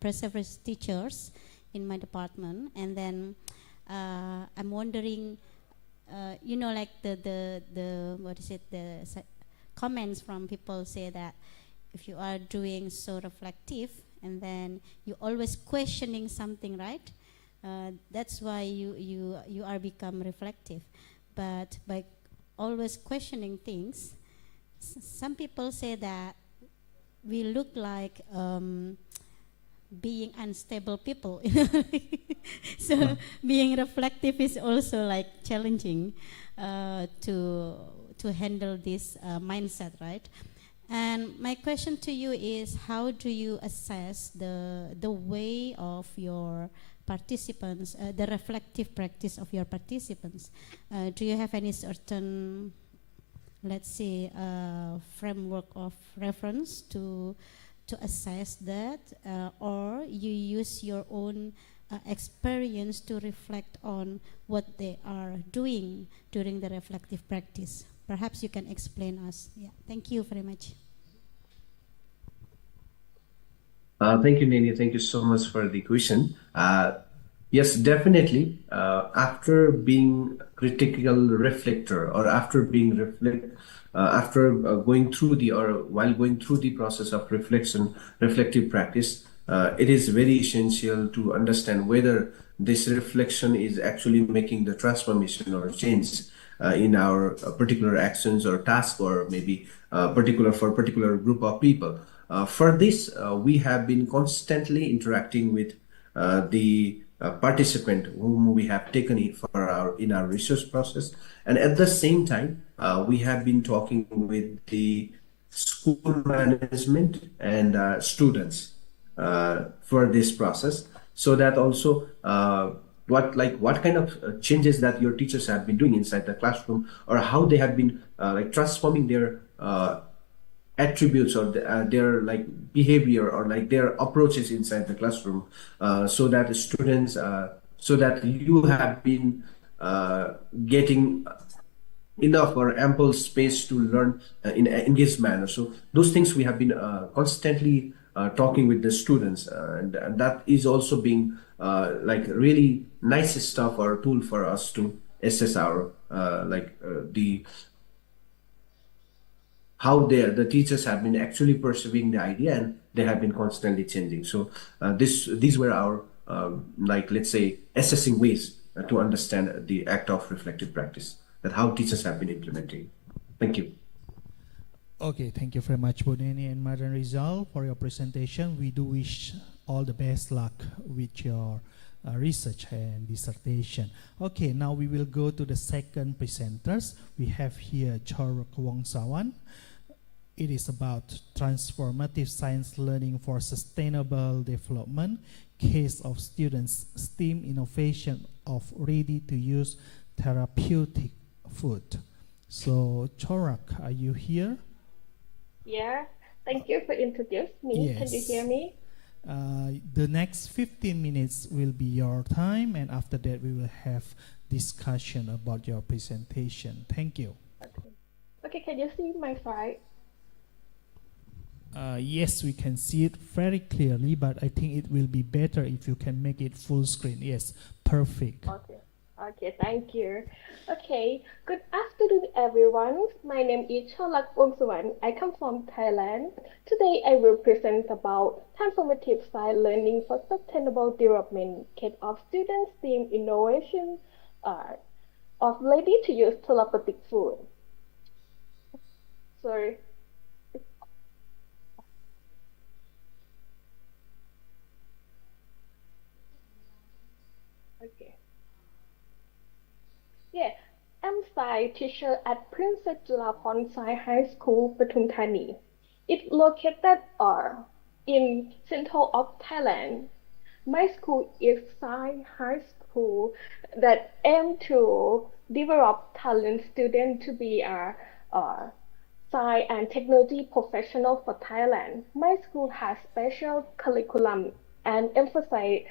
perseverance teachers in my department, and then I'm wondering, you know, like the what is it, the comments from people say that if you are doing so reflective and then you always questioning something, right? That's why you are become reflective. But by always questioning things, some people say that we look like being unstable people. So being reflective is also like challenging to handle this mindset, right? And my question to you is, how do you assess the way of your participants, the reflective practice of your participants? Do you have any certain, let's say, framework of reference to assess that, or you use your own experience to reflect on what they are doing during the reflective practice? Perhaps you can explain us. Yeah, thank you very much. Thank you, Nini. Thank you so much for the question. Yes, definitely. After being critical reflector, or after being going through while going through the process of reflective practice, it is very essential to understand whether this reflection is actually making the transformation or change in our particular actions or task, or maybe for a particular group of people. For this, we have been constantly interacting with the participant whom we have taken in our research process, and at the same time, we have been talking with the school management and students for this process, so that also what kind of changes that your teachers have been doing inside the classroom, or how they have been transforming their attributes, or their behavior, or their approaches inside the classroom, so that students, so that you have been getting enough or ample space to learn in an engaged manner. So those things we have been constantly talking with the students, and that is also being really nice stuff or tool for us to assess our how the teachers have been actually perceiving the idea, and they have been constantly changing. So these were our let's say assessing ways to understand the act of reflective practice, that how teachers have been implementing. Thank you. Okay, thank you very much, Boneni and Madan Rizal, for your presentation. We do wish all the best luck with your research and dissertation. Okay, now we will go to the second presenters. We have here Chorak Wongsawan. It is about transformative science learning for sustainable development, case of students' STEAM innovation of ready-to-use therapeutic food. So, Chorak, are you here? Yeah, thank you for introducing me. Yes. Can you hear me? The next 15 minutes will be your time, and after that we will have discussion about your presentation. Thank you. Okay, can you see my slide? Yes, we can see it very clearly, but I think it will be better if you can make it full screen. Yes, perfect. Okay, thank you. Okay, good afternoon, everyone. My name is Cholak Wongsuwan. I come from Thailand. Today, I will present about transformative science learning for sustainable development, case of students' STEAM innovation of ready-to-use therapeutic food. Sorry. Okay. Yeah, Thai teacher at Princess Julapon Sai High School, Pathum Thani. It's located in central of Thailand. My school is Sai High School that aim to develop talent students to be a science and technology professional for Thailand. My school has special curriculum and emphasize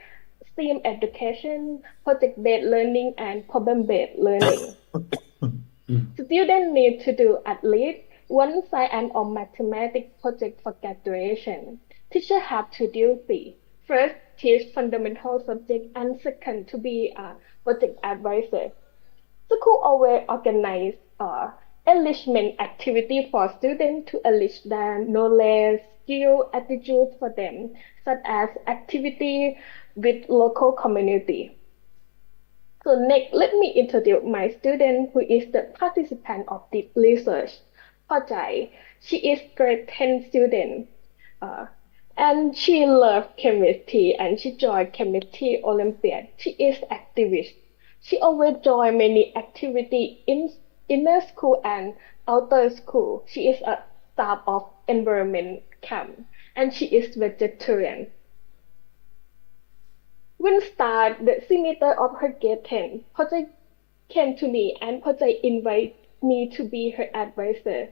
STEAM education, project-based learning, and problem-based learning. Students need to do at least one science or mathematics project for graduation. Teachers have two duties. First, teach fundamental subject, and second, to be a project advisor. School always organize enrichment activity for students to enrich their knowledge, skill, attitudes for them, such as activity with local community. So next, let me introduce my student who is the participant of this research. Pajai, she is grade 10 student. And she loves chemistry and she joined chemistry Olympiad. She is activist. She always join many activities in inner school and outer school. She is a staff of environment camp and she is vegetarian. When start the semester of her grade 10, Pajai came to me and Pajai invited me to be her advisor.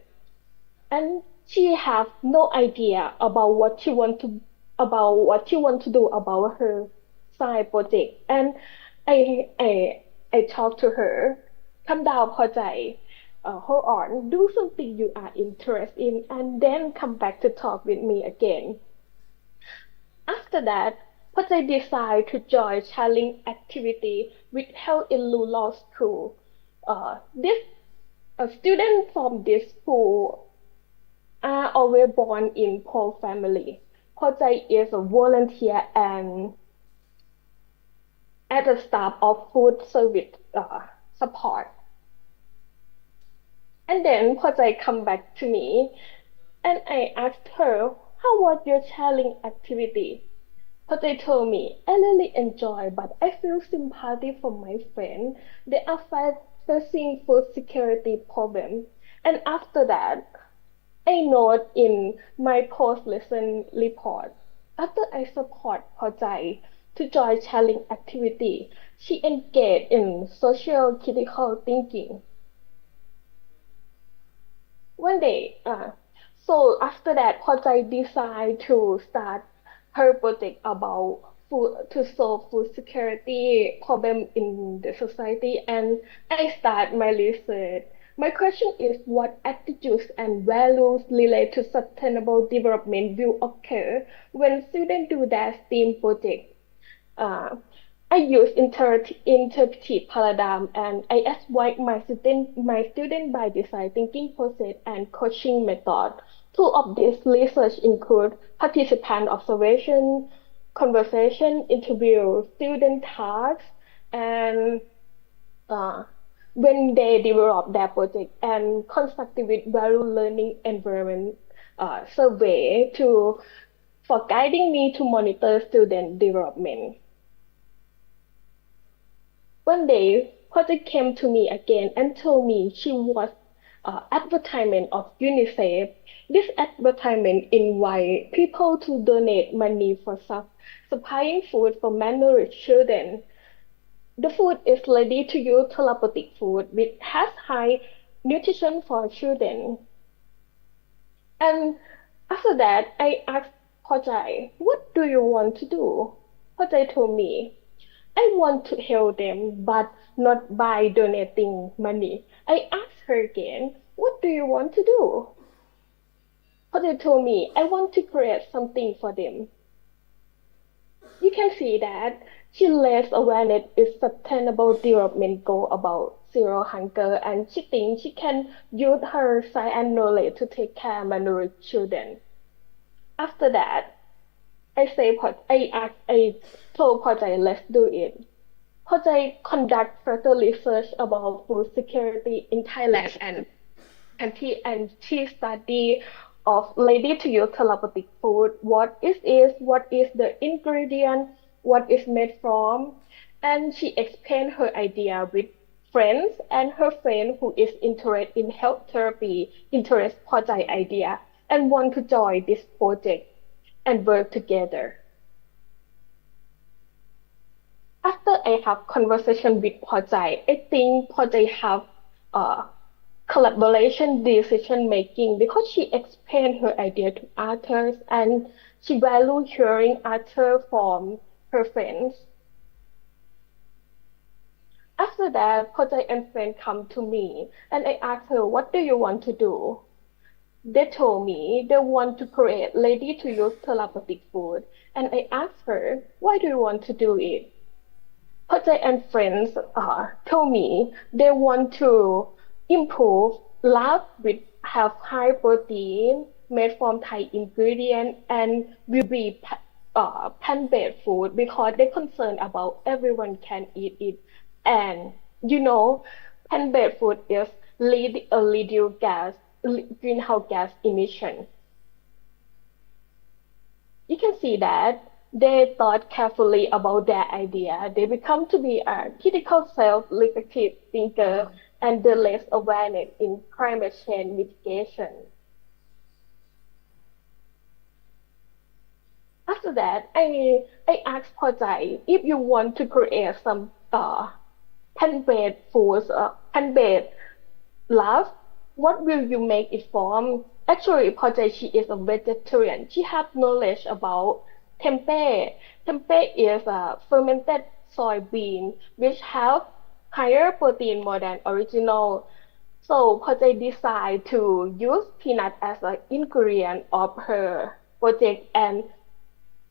And she have no idea about what she want to do about her side project. And I talked to her, come down, Pajai, hold on, do something you are interested in, and then come back to talk with me again. After that, Pajai decided to join challenge activity with held in Law School. This student from this school are always born in poor family. Pajai is a volunteer and as a staff of food service support. And then Pajai come back to me and I asked her, how was your challenge activity? Pajai told me, I really enjoy, but I feel sympathy for my friend. They are facing food security problem. And after that, I note in my post-lesson report, after I support Pajai to join challenge activity, she engaged in social critical thinking. One day, so after that, Pajai decided to start her project about food to solve food security problem in the society, and I start my research. My question is what attitudes and values related to sustainable development will occur when students do their STEAM project. I use interpretive paradigm and I advise my student by design thinking process and coaching method. Two of these research include participant observation, conversation, interview, student tasks, and when they develop their project, and constructive value learning environment survey for guiding me to monitor student development. One day, Pajai came to me again and told me she was advertisement of UNICEF. This advertisement invites people to donate money for supplying food for malnourished children. The food is ready-to-use therapeutic food which has high nutrition for children. And after that, I asked Pajai, what do you want to do? Pajai told me, I want to help them, but not by donating money. I asked her again, what do you want to do? Pajai told me, I want to create something for them. You can see that she raised awareness is sustainable development goal about zero hunger, and she thinks she can use her science and knowledge to take care of malnourished children. After that, I told Pajai, let's do it. Pajai conduct further research about food security in Thailand and she studied of ready-to-use therapeutic food, what is the ingredient, what is made from, and she explained her idea with friends and her friend who is interested in health therapy interest Pojai idea and want to join this project and work together. After I have conversation with Pojai, I think Pojai have collaboration decision making because she explained her idea to others and she value hearing others from her friends. After that, Pojai and friend come to me and I asked her, what do you want to do? They told me they want to create ready-to-use therapeutic food and I asked her, why do you want to do it? Pojai and friends told me they want to improve lab with have high protein made from Thai ingredients and will be plant-based food because they're concerned about everyone can eat it. And you know, plant-based food is reduce greenhouse gas emission. You can see that they thought carefully about their idea. They become to be a critical self-reflective thinker and the less awareness in climate change mitigation. After that, I asked Pojai if you want to create some plant-based foods, plant-based love, what will you make it from? Actually, Pojai, she is a vegetarian. She has knowledge about tempeh. Tempeh is a fermented soybean which have higher protein more than original. So Pojai decided to use peanut as an ingredient of her project and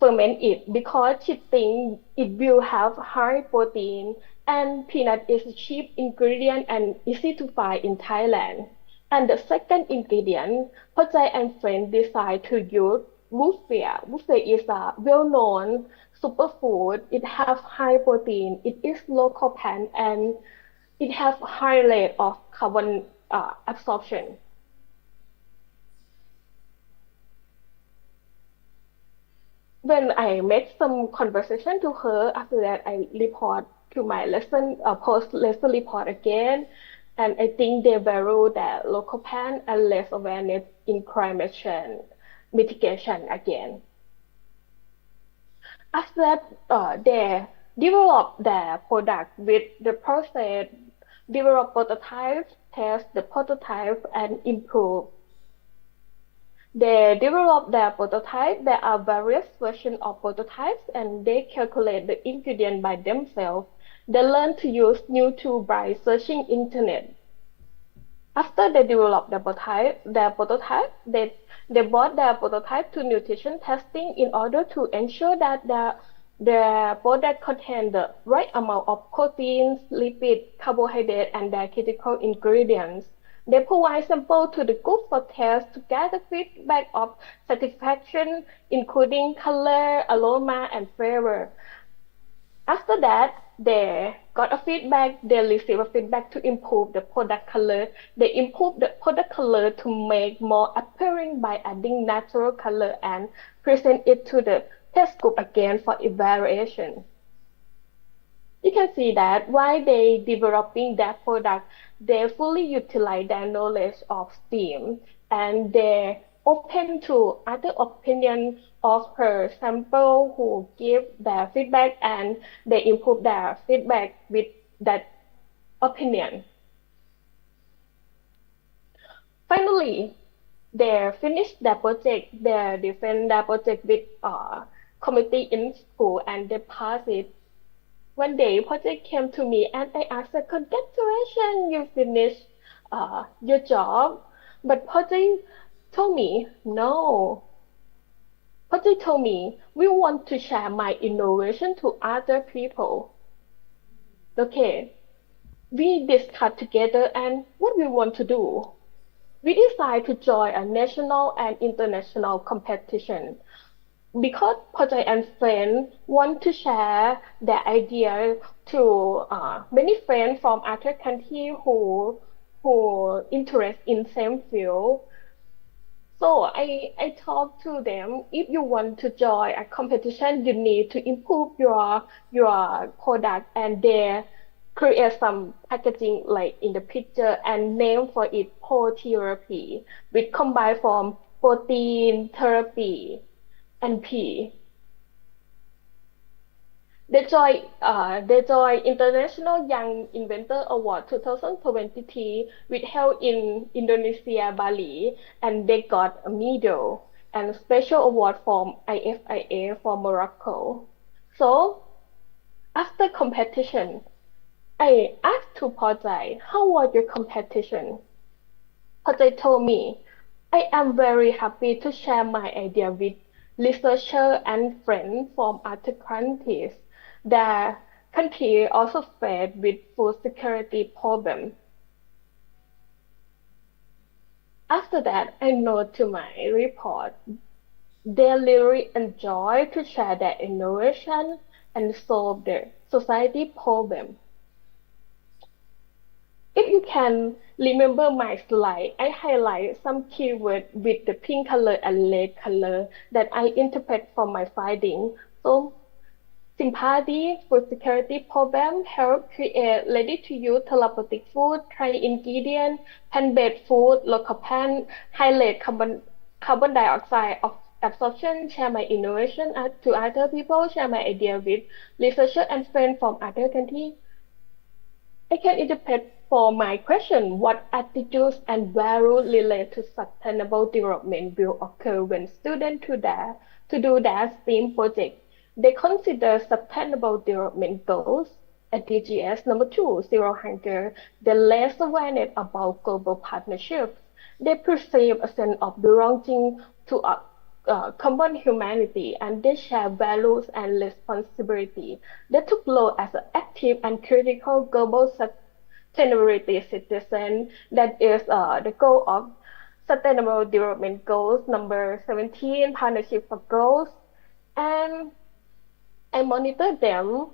ferment it because she thinks it will have high protein and peanut is a cheap ingredient and easy to find in Thailand. And the second ingredient, Pojai and friends decide to use buffet. Buffet is a well-known superfood. It has high protein. It is local plant and it has high rate of carbon absorption. When I made some conversation to her, after that I report to my lesson, post lesson report again, and I think they value the local plant and less awareness in climate change mitigation again. After that, they develop their product with the process, develop prototypes, test the prototype, and improve. They develop their prototype. There are various versions of prototypes and they calculate the ingredient by themselves. They learn to use new tools by searching internet. After they develop their prototype, they brought their prototype to nutrition testing in order to ensure that their product contains the right amount of proteins, lipids, carbohydrates, and their critical ingredients. They provide samples to the group for test to gather feedback of satisfaction, including color, aroma, and flavor. After that, they got a feedback. They received a feedback to improve the product color. They improved the product color to make more appealing by adding natural color and present it to the test group again for evaluation. You can see that while they developing their product, they fully utilize their knowledge of STEAM and they open to other opinions of her sample who give their feedback and they improve their feedback with that opinion. Finally, they finished their project, they defend their project with committee in school and they passed it. One day, project came to me and I asked her, congratulations, you finished your job. But project told me, no. Project told me, we want to share my innovation to other people. Okay, we discussed together and what we want to do. We decided to join a national and international competition. Because Pojai and friends want to share their idea to many friends from other countries who interest in same field. So I talked to them, if you want to join a competition, you need to improve your product and they create some packaging like in the picture and name for it therapy, which combine from protein therapy and P. They joined International Young Inventor Award 2023, which held in Indonesia, Bali, and they got a medal and a special award from IFIA for Morocco. So, after competition, I asked to Pojai, how was your competition? Pojai told me, I am very happy to share my idea with researchers and friends from other countries. Their country also faced with food security problems. After that, I note to my report, they really enjoy to share their innovation and solve their society problem. If you can remember my slide, I highlight some keywords with the pink color and red color that I interpret from my findings. So, sympathy, food security program help create ready-to-use therapeutic food, high ingredient, plant-based food, local plant, high rate carbon dioxide of absorption, share my innovation to other people, share my idea with researchers and friends from other countries. I can interpret for my question what attitudes and values relate to sustainable development will occur when students do their STEAM project. They consider sustainable development goals, SDGs number 2, zero hunger. They raise awareness about global partnerships. They perceive a sense of belonging to a common humanity, and they share values and responsibility. They took role as an active and critical global sustainability citizen. That is the goal of Sustainable Development Goals number 17, Partnership for Growth. And I monitor them,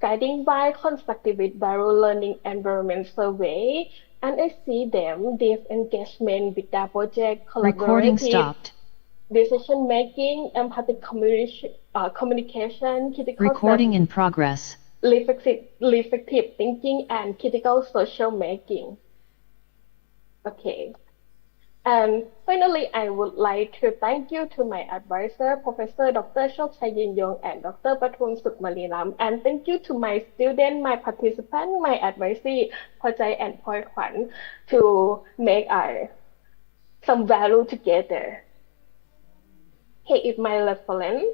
guiding by constructive value learning environment survey, and I see them deep engagement with their project, Recording collaborative stopped. decision making, empathic communication, critical Recording in progress. reflective thinking, and critical social making. Okay. And finally, I would like to thank you to my advisor, Professor Dr. Chok Chai Yin Yong and Dr. Pathum Sukmaliram. And thank you to my student, my participant, my advisee, Pojai and Poi Kwan, to make some value together. Here is my reference.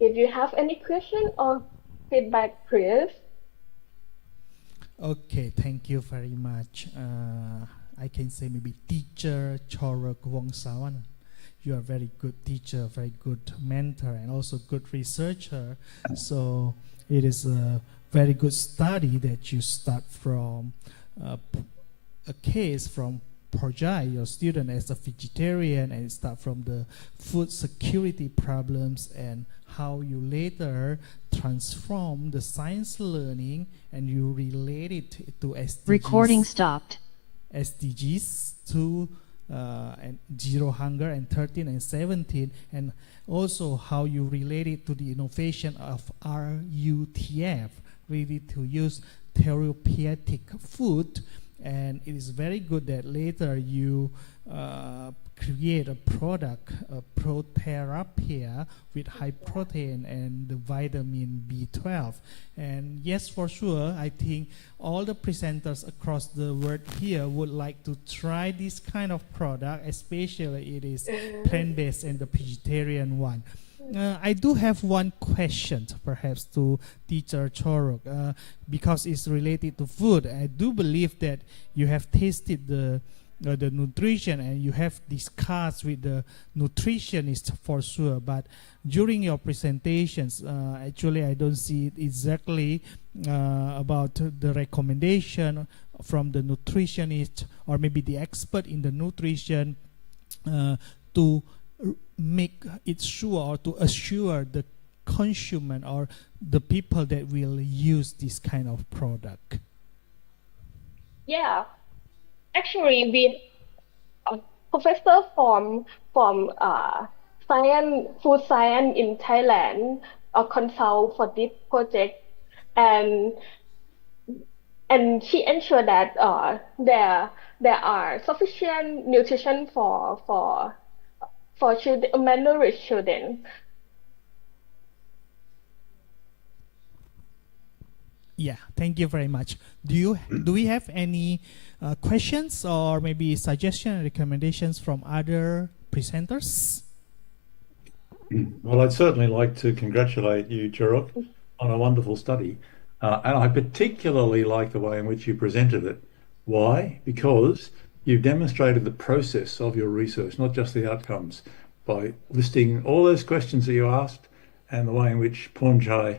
If you have any question or feedback, please. Okay, thank you very much. I can say maybe teacher Chorok Wongsawan. You are very good teacher, very good mentor, and also good researcher. So it is a very good study that you start from a case from Pojai, your student as a vegetarian, and start from the food security problems and how you later transform the science learning and you relate it to SDGs. Recording stopped. SDGs 2 and zero hunger and 13 and 17, and also how you relate it to the innovation of RUTF, really to use therapeutic food. And it is very good that later you create a product, a protherapia with high protein and the vitamin B12. And yes, for sure, I think all the presenters across the world here would like to try this kind of product, especially it is plant-based and the vegetarian one. I do have one question perhaps to teacher Chorok, because it's related to food. I do believe that you have tasted the nutrition and you have discussed with the nutritionist for sure, but during your presentations, actually I don't see it exactly about the recommendation from the nutritionist or maybe the expert in the nutrition to make it sure or to assure the consumer or the people that will use this kind of product. Yeah, actually, we professor from science, food science in Thailand, consult for this project, and and she ensured that there are sufficient nutrition for children, malnourished children. Yeah, thank you very much. Do we have any questions or maybe suggestions and recommendations from other presenters? Well, I'd certainly like to congratulate you, Chiruk, on a wonderful study. And I particularly like the way in which you presented it. Why? Because you've demonstrated the process of your research, not just the outcomes, by listing all those questions that you asked and the way in which Pornchai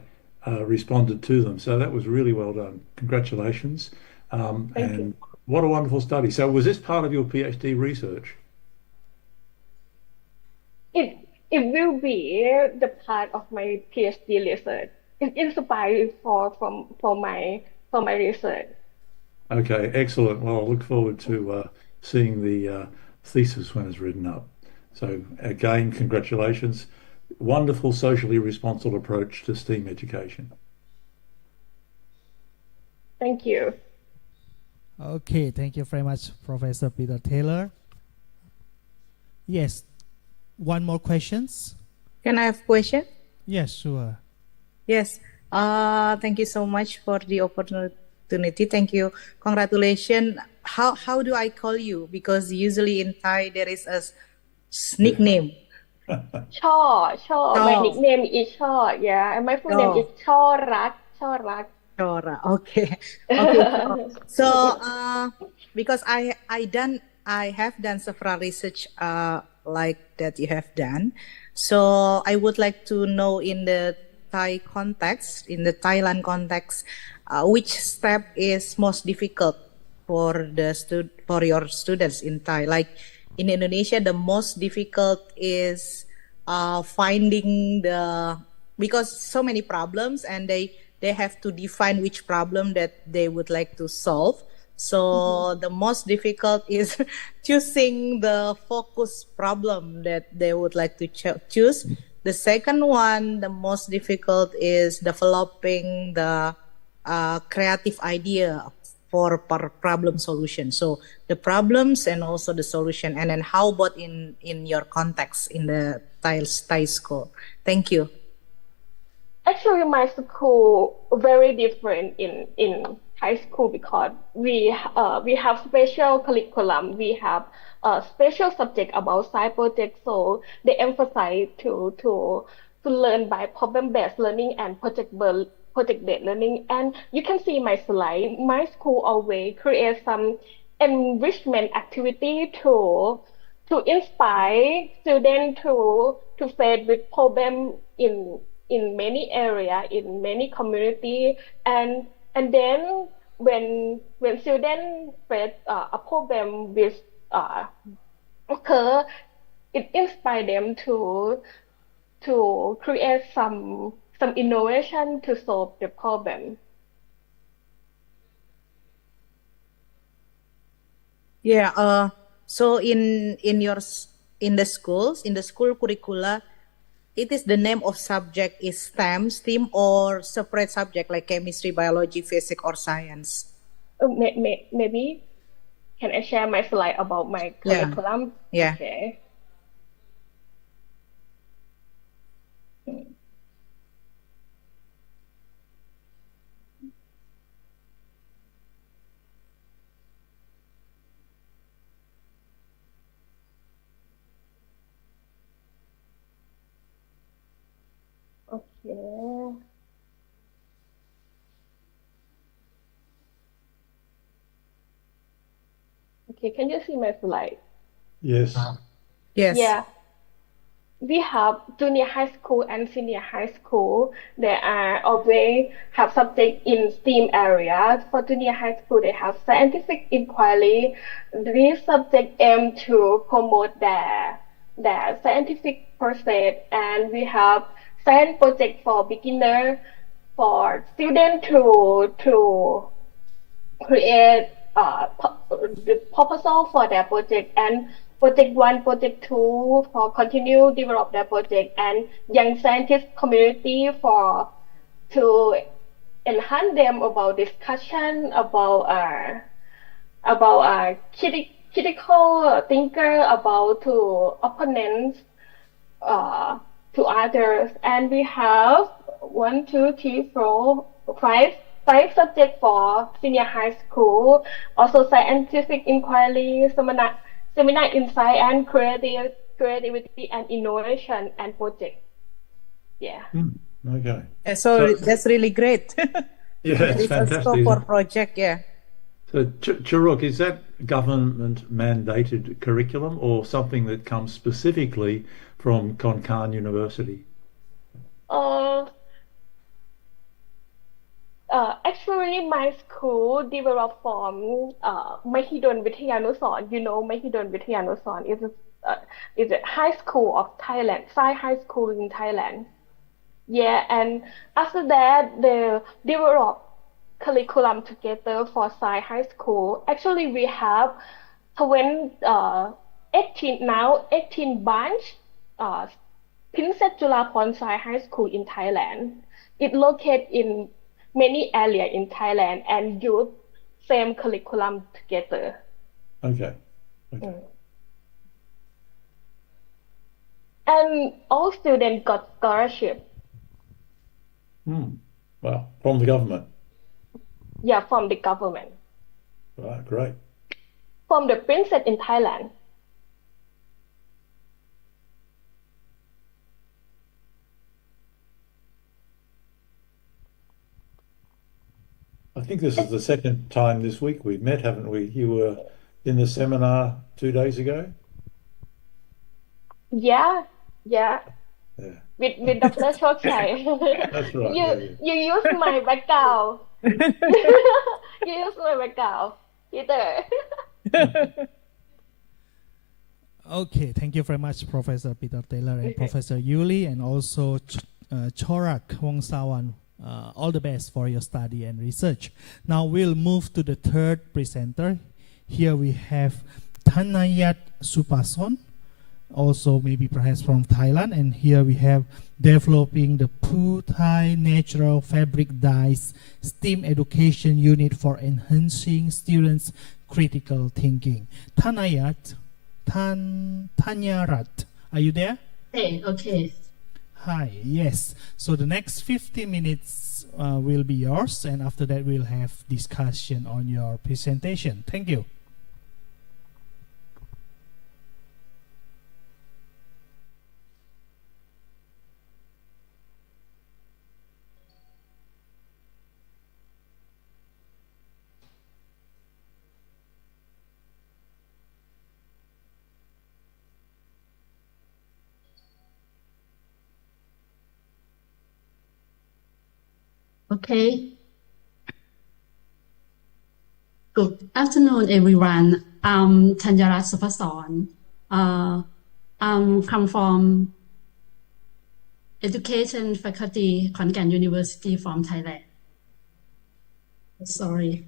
responded to them. So that was really well done. Congratulations. Thank you. What a wonderful study. So was this part of your PhD research? It will be the part of my PhD research. It inspired for my research. Okay, excellent. Well, I look forward to seeing the thesis when it's written up. So again, congratulations. Wonderful socially responsible approach to STEAM education. Thank you. Okay, thank you very much, Professor Peter Taylor. Yes, one more questions? Can I have question? Yes, sure. Yes. Thank you so much for the opportunity. Thank you. Congratulations. How do I call you? Because usually in Thai there is a nickname. Chaw. My nickname is Chaw. Yeah, and my full name is Chorak. Chora. Okay. Okay. So, because I have done several research like that you have done. So I would like to know in the Thai context, in the Thailand context, which step is most difficult for your students in Thai? Like in Indonesia, the most difficult is finding because so many problems and they have to define which problem that they would like to solve. So the most difficult is choosing the focus problem that they would like to choose. The second one, the most difficult is developing the creative idea for problem solution. So the problems and also the solution. And then how about in your context in the Thai school? Thank you. Actually, my school very different in high school because we have special curriculum. We have a special subject about science project. So they emphasize to learn by problem-based learning and project-based learning. And you can see my slide. My school always create some enrichment activity to inspire students to face with problem in many area, in many community, and then when students face a problem with occur, it inspire them to create some innovation to solve the problem. Yeah. So in the school curricula, it is the name of subject is STEM or separate subject like chemistry, biology, physics, or science? Maybe can I share my slide about my curriculum? Yeah. Okay. Okay. Okay, can you see my slide? Yes. Yes. Yeah. We have junior high school and senior high school. They are always have subject in STEAM areas. For junior high school, they have scientific inquiry. These subjects aim to promote their scientific process, and we have science project for beginner, for students to create the proposal for their project, and project 1, project 2 for continue develop their project, and young scientist community to enhance them about discussion, about critical thinker, about to opponents, to others. And we have 1, 2, 3, 4, 5 subjects for senior high school, also scientific inquiry, seminar insight, and creativity and innovation and project. Yeah. Okay. So that's really great. Yeah, There it's is a fantastic. scope for project, yeah. So, Churuk, is that government mandated curriculum or something that comes specifically from Konkan University? Actually, my school developed from Mahidol Vithayanusorn. You know, Mahidol Vithayanusorn is a high school of Thailand, science high school in Thailand. Yeah, and after that, they developed curriculum together for science high school. Actually, we have 18 branch, Princess Julapon Science High School in Thailand. It located in many areas in Thailand and use same curriculum together. Okay. And all students got scholarship. Well, from the government. Yeah, from the government. Right, great. From the princess in Thailand. I think this is the second time this week we've met, haven't we? You were in the seminar 2 days ago? Yeah. With Dr. Chokchai. That's right. You use my background. You use my background, Peter. Okay, thank you very much, Professor Peter Taylor and Professor Yuli, and also Chorak Wongsawan. All the best for your study and research. Now we'll move to the third presenter. Here we have Thanayat Supason, also maybe perhaps from Thailand, and here we have developing the Puthai Natural Fabric Dyes STEAM Education Unit for enhancing students' critical thinking. Thanyarat, are you there? Hey, okay. Hi, yes. So the next 50 minutes will be yours, and after that we'll have discussion on your presentation. Thank you. Okay. Good afternoon, everyone. I'm Thanyarat Supason. I'm come from Education Faculty, Konkan University from Thailand. Sorry.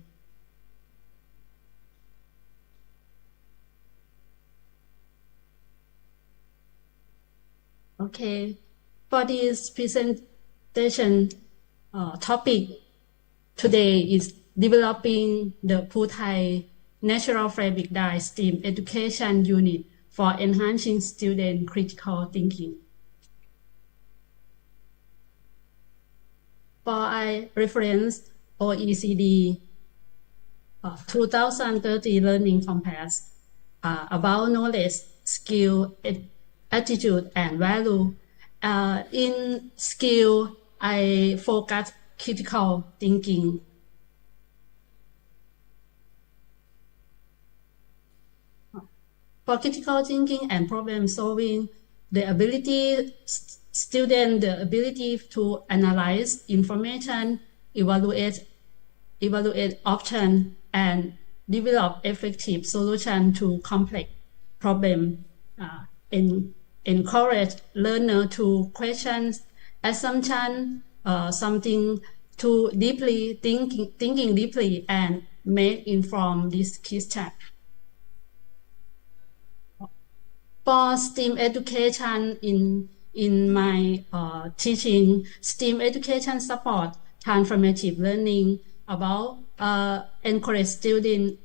Okay. For this presentation, topic today is developing the Puthai Natural Fabric Dye STEAM Education Unit for enhancing student critical thinking. For I reference OECD 2030 Learning Compass about knowledge, skill, attitude, and value. In skill, I focus critical thinking. For critical thinking and problem solving, the ability to analyze information, evaluate options, and develop effective solution to complex problems. Encourage learner to question assumption, something to thinking deeply and make informed decision. For STEAM education in my teaching, STEAM education support transformative learning about encourage student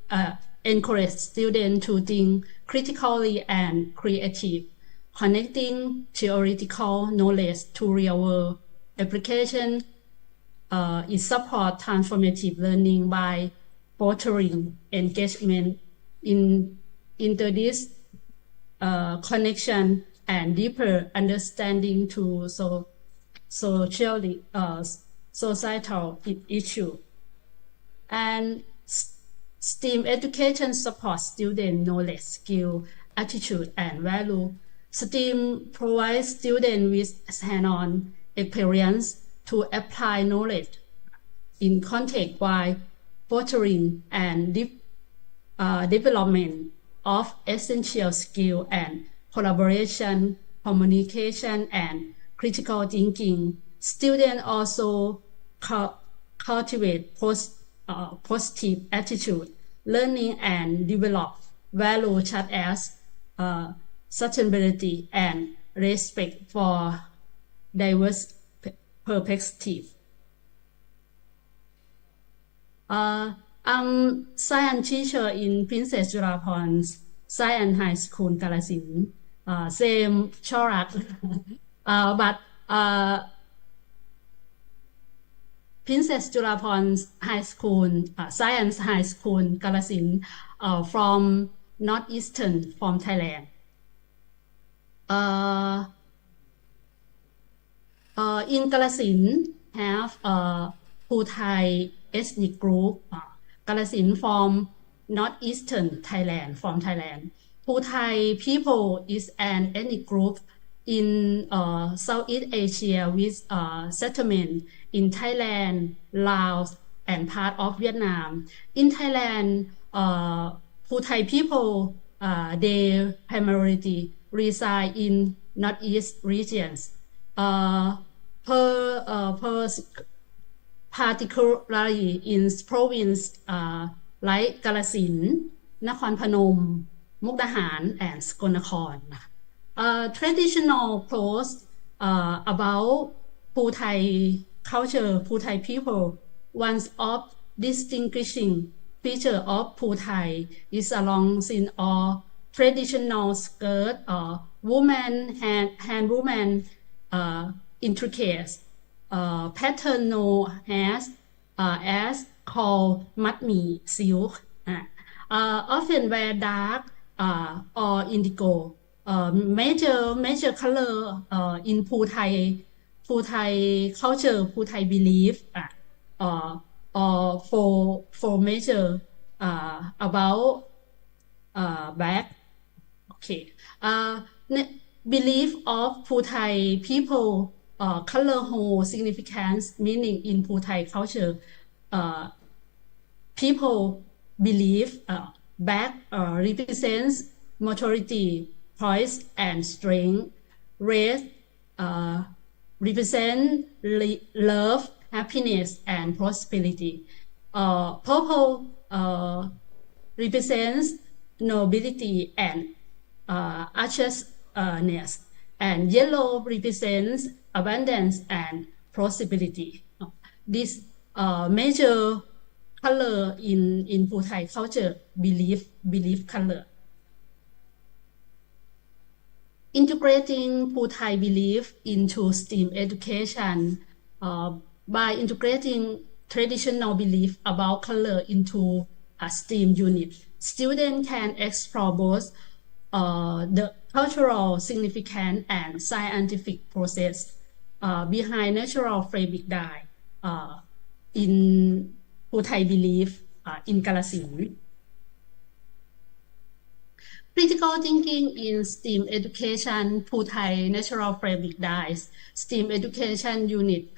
to think critically and creative, connecting theoretical knowledge to real-world application. It supports transformative learning by fostering engagement in interdis connection and deeper understanding to societal issue. And STEAM education supports student knowledge, skill, attitude, and value. STEAM provides students with hands-on experience to apply knowledge in context while fostering and development of essential skill and collaboration, communication, and critical thinking. Students also cultivate positive attitude, learning, and develop values such as sustainability and respect for diverse perspectives. I'm science teacher in Princess Jurapon's Science High School, Kalasin. Same Chorak, but Princess Jurapon's High School, Science High School, Kalasin, from northeastern from Thailand. In Kalasin have Thai ethnic group. Kalasin from northeastern Thailand, from Thailand. Thai people is an ethnic group in Southeast Asia with settlement in Thailand, Laos, and part of Vietnam. In Thailand, Thai people they primarily reside in northeast regions. Particularly in province like Kalasin, Nakhon Phanom, Mukdahan, and Saklnakhon. Traditional clothes about Thai culture, Thai people. One of distinguishing feature of Thai is a long sin or traditional skirt or woman hand woman intricate pattern known as called matmi silk. Often wear dark or indigo. Major color in Thai culture, Thai belief, or for major about black. Okay. Belief of Thai people. Color hold significance meaning in Thai culture. People believe black represents maturity, poise, and strength. Red represent love, happiness, and prosperity. Purple represents nobility and righteousness, and yellow represents abundance and prosperity. This major color in Thai culture, belief color. Integrating Thai belief into STEAM education by integrating traditional belief about color into a STEAM unit. Students can explore both the cultural significance and scientific process behind natural fabric dye in Thai belief in Kalasin. Critical thinking in STEAM education, Thai natural fabric dyes. STEAM education unit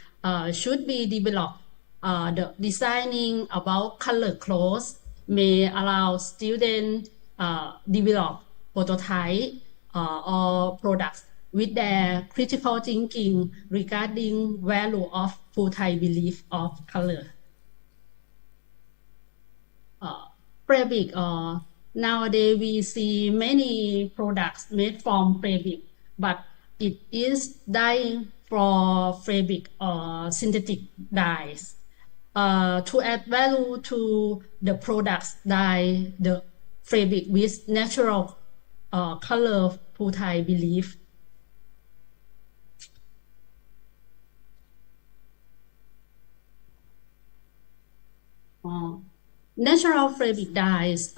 should be developed. The designing about color clothes may allow students develop prototype or products with their critical thinking regarding value of Thai belief of color. Fabric. Nowadays we see many products made from fabric, but it is dying for fabric or synthetic dyes to add value to the products dye the fabric with natural color Puthai belief. Natural fabric dyes,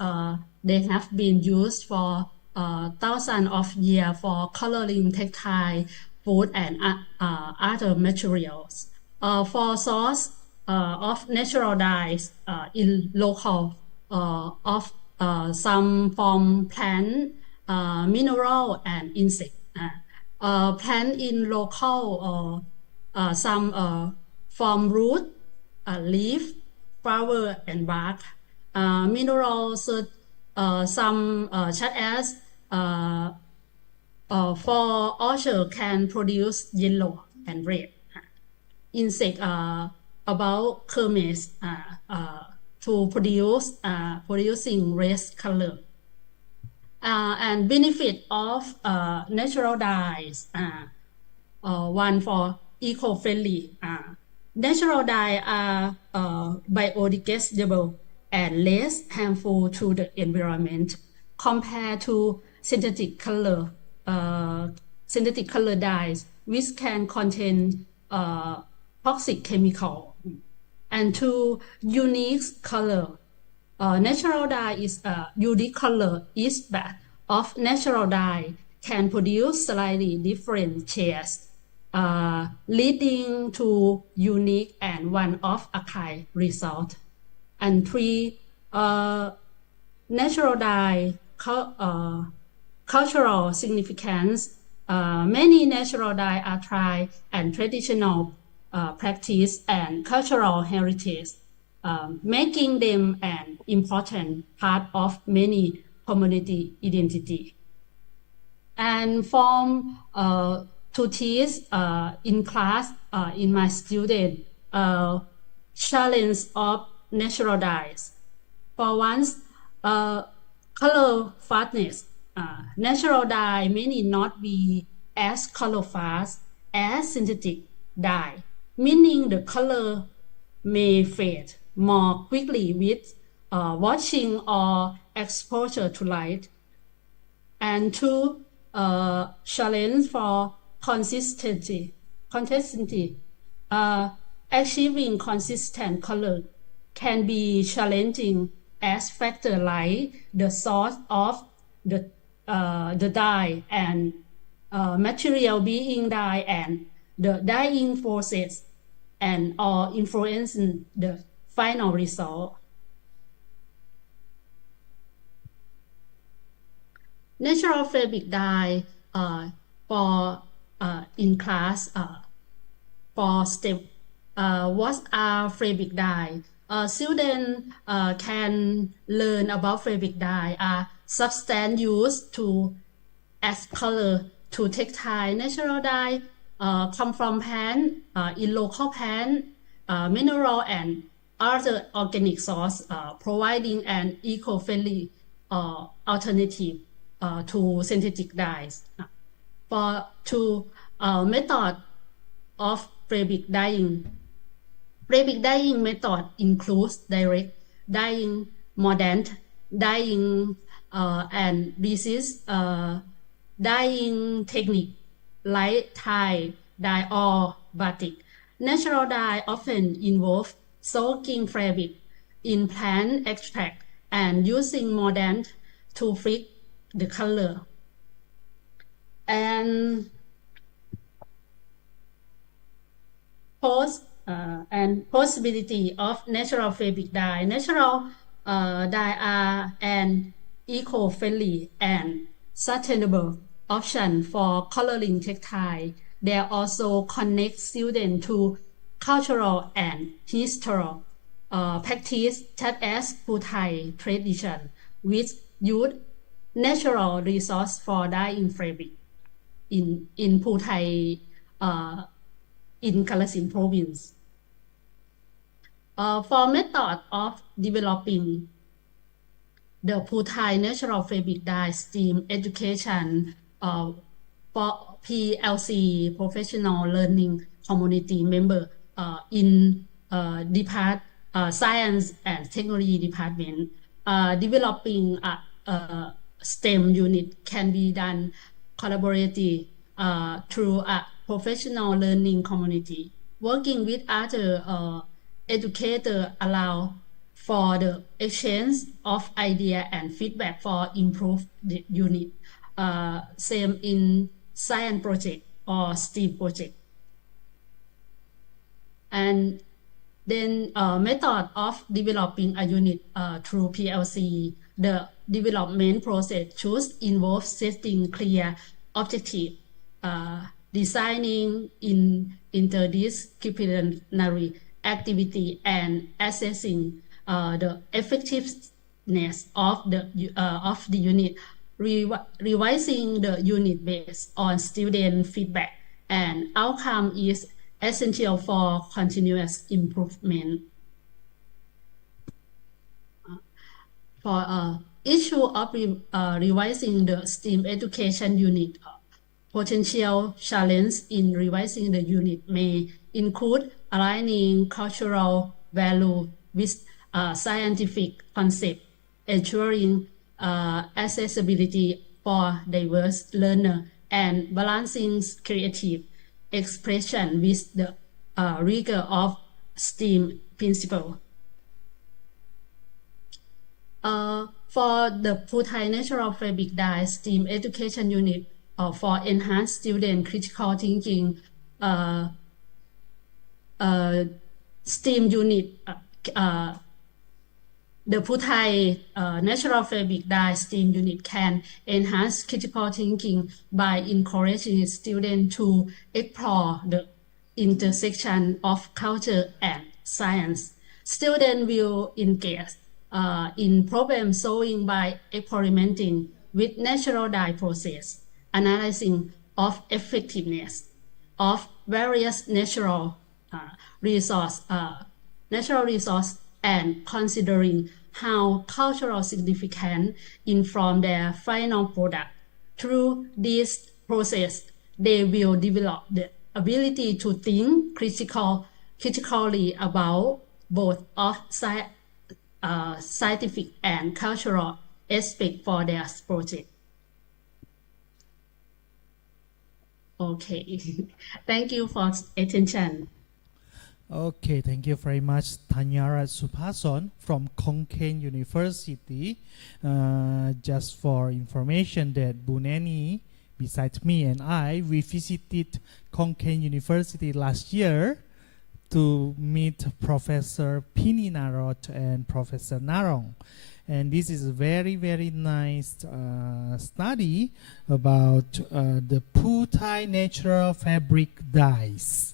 they have been used for thousands of years for coloring textile, food, and other materials. For source of natural dyes in local of some from plant, mineral, and insect. Plant in local some from root, leaf, flower, and bark. Minerals, some such as for orchard can produce yellow and red. Insect about kermes to produce producing red color. And benefit of natural dyes. One for eco-friendly. Natural dyes are biodegradable and less harmful to the environment compared to synthetic color dyes, which can contain toxic chemical. And two, unique color. Natural dye is a unique color. Each batch of natural dye can produce slightly different shades, leading to unique and one-of-a-kind result. And three, natural dye cultural significance. Many natural dyes are tried and traditional practice and cultural heritage, making them an important part of many community identity. And from to teach in class in my student challenge of natural dyes. For once, color fastness. Natural dye may not be as color fast as synthetic dye, meaning the color may fade more quickly with washing or exposure to light. And two, challenge for consistency. Achieving consistent color can be challenging as factors like the source of the dye and material being dyed and the dyeing process and or influencing the final result. Natural fabric dye for in class for step what are fabric dye? Students can learn about fabric dye, substance used to add color to textile. Natural dye come from plant, in local plant, mineral, and other organic source, providing an eco-friendly alternative to synthetic dyes. For two method of fabric dyeing. Fabric dyeing method includes direct dyeing, mordant dyeing, and this dyeing technique like tie dye or batik. Natural dye often involve soaking fabric in plant extract and using mordant to fix the color. And possibility of natural fabric dye. Natural dye are an eco-friendly and sustainable option for coloring textile. They also connect students to cultural and historical practice such as Puthai tradition, which use natural resource for dyeing fabric in Puthai in Kalasin province. For method of developing the Puthai natural fabric dye STEAM education for PLC professional learning community member in science and technology department. Developing a STEM unit can be done collaboratively through a professional learning community. Working with other educators allow for the exchange of idea and feedback for improve the unit. Same in science project or STEAM project. And then method of developing a unit through PLC, the development process should involve setting clear objective, designing in interdisciplinary activity, and assessing the effectiveness of the unit, revising the unit based on student feedback and outcome is essential for continuous improvement. For issue of revising the STEAM education unit, potential challenge in revising the unit may include aligning cultural value with scientific concept, ensuring accessibility for diverse learners, and balancing creative expression with the rigor of STEAM principle. For the Phú Thai Natural Fabric Dye STEAM education unit for enhanced student critical thinking, STEAM unit, the Phú Thai Natural Fabric Dye STEAM unit can enhance critical thinking by encouraging students to explore the intersection of culture and science. Students will engage in problem solving by experimenting with natural dye process, analyzing of effectiveness of various natural resource, and considering how cultural significance inform their final product. Through this process, they will develop the ability to think critically about both of scientific and cultural aspect for their project. Okay, thank you for attention. Okay, thank you very much, Thanyara Supason from Konkan University. Just for information that Buneni, besides me and we visited Konkan University last year to meet Professor Pini Narot and Professor Narong. And this is a very, very nice study about the Phú Thai natural fabric dyes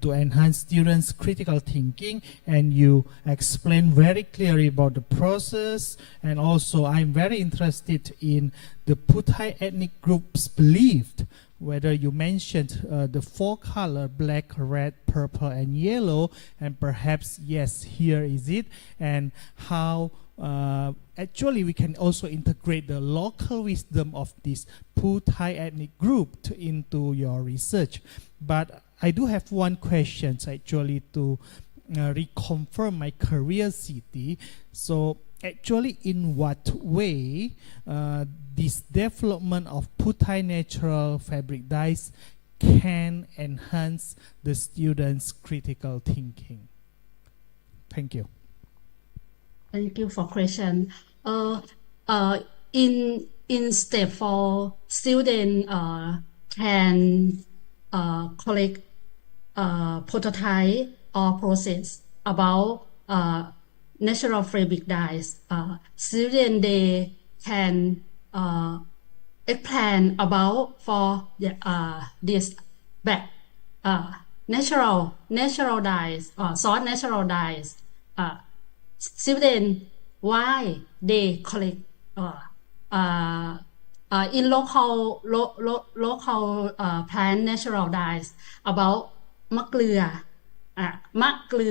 to enhance students' critical thinking. And you explain very clearly about the process. And also, I'm very interested in the Phú Thai ethnic groups believed, whether you mentioned the 4 color, black, red, purple, and yellow, and perhaps, yes, here is it, and how actually we can also integrate the local wisdom of this Phú Thai ethnic group into your research. But I do have one question actually to reconfirm my curiosity. So actually, in what way this development of Phú Thai natural fabric dyes can enhance the students' critical thinking? Thank you. Thank you for question. In step 4, student can collect prototype or process about natural fabric dyes. Student they can explain about for this back natural dyes, source natural dyes. Student why they collect in local plant natural dyes about มะเกลื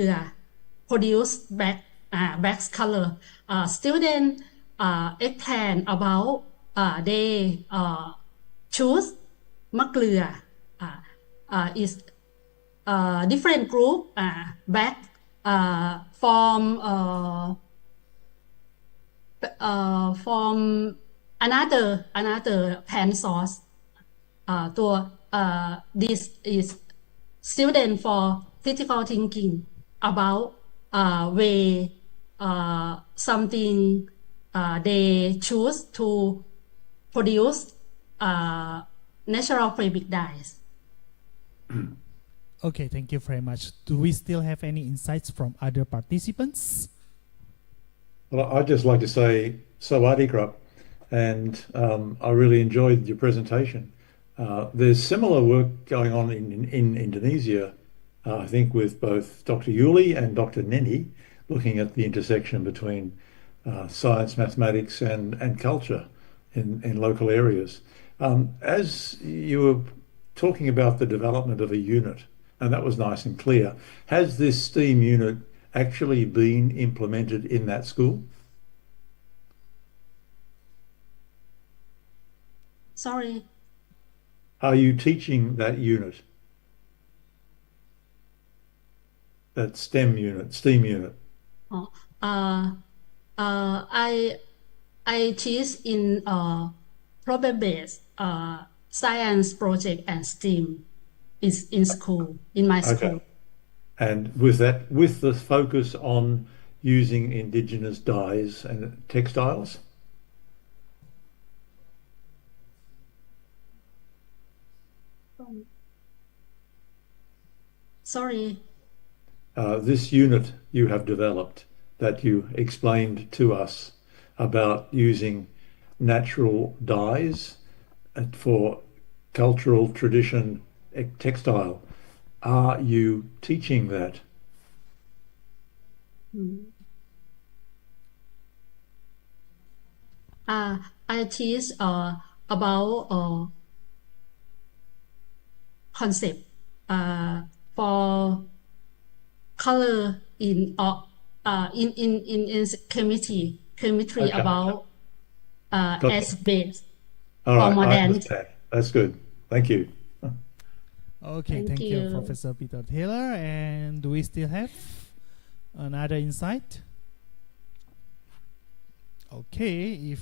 อ produce back color. Student explain about they choose มะเกลือ is different group back from another pan source ตัว this is student for critical thinking about way something they choose to produce natural fabric dyes. Okay, thank you very much. Do we still have any insights from other participants? Well, I'd just like to say Sawadee-krap, and I really enjoyed your presentation. There's similar work going on in Indonesia, I think with both Dr. Yuli and Dr. Neni, looking at the intersection between science, mathematics, and culture in local areas. As you were talking about the development of a unit, and that was nice and clear, has this STEAM unit actually been implemented in that school? Sorry. Are you teaching that unit? That STEM unit, STEAM unit? I teach in problem-based science project and STEAM is in school, in my school. And with that, with the focus on using indigenous dyes and textiles? Sorry. This unit you have developed that you explained to us about using natural dyes for cultural tradition textile. Are you teaching that? I teach about concept for color in chemistry Okay. about Got it. S-base All for right, I modernity. understand. That's good. Thank you. Okay, Thank thank you, you. Professor Peter Taylor. And do we still have another insight? Okay, if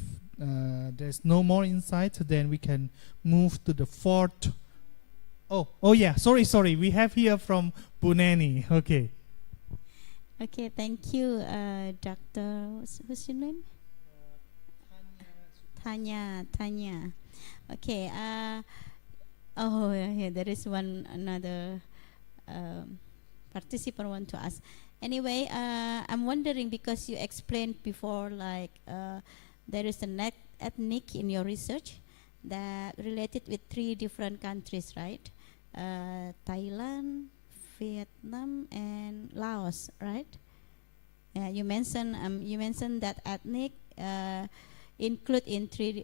there's no more insight, then we can move to the fourth. Oh yeah, sorry. We have here from Bunani. Okay. Okay, thank you, Dr. What's your name? Tanya. Okay. Yeah, there is another participant want to ask. Anyway, I'm wondering because you explained before, like there is an ethnic in your research that related with 3 different countries, right? Thailand, Vietnam, and Laos, right? You mentioned that ethnic include in 3.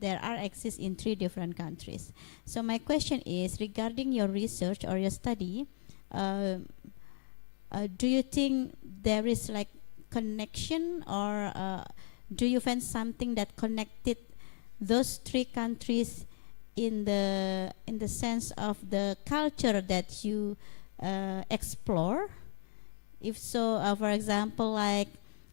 There are exist in 3 different countries. So my question is regarding your research or your study. Do you think there is like connection, or do you find something that connected those 3 countries in the sense of the culture that you explore? If so, for example, like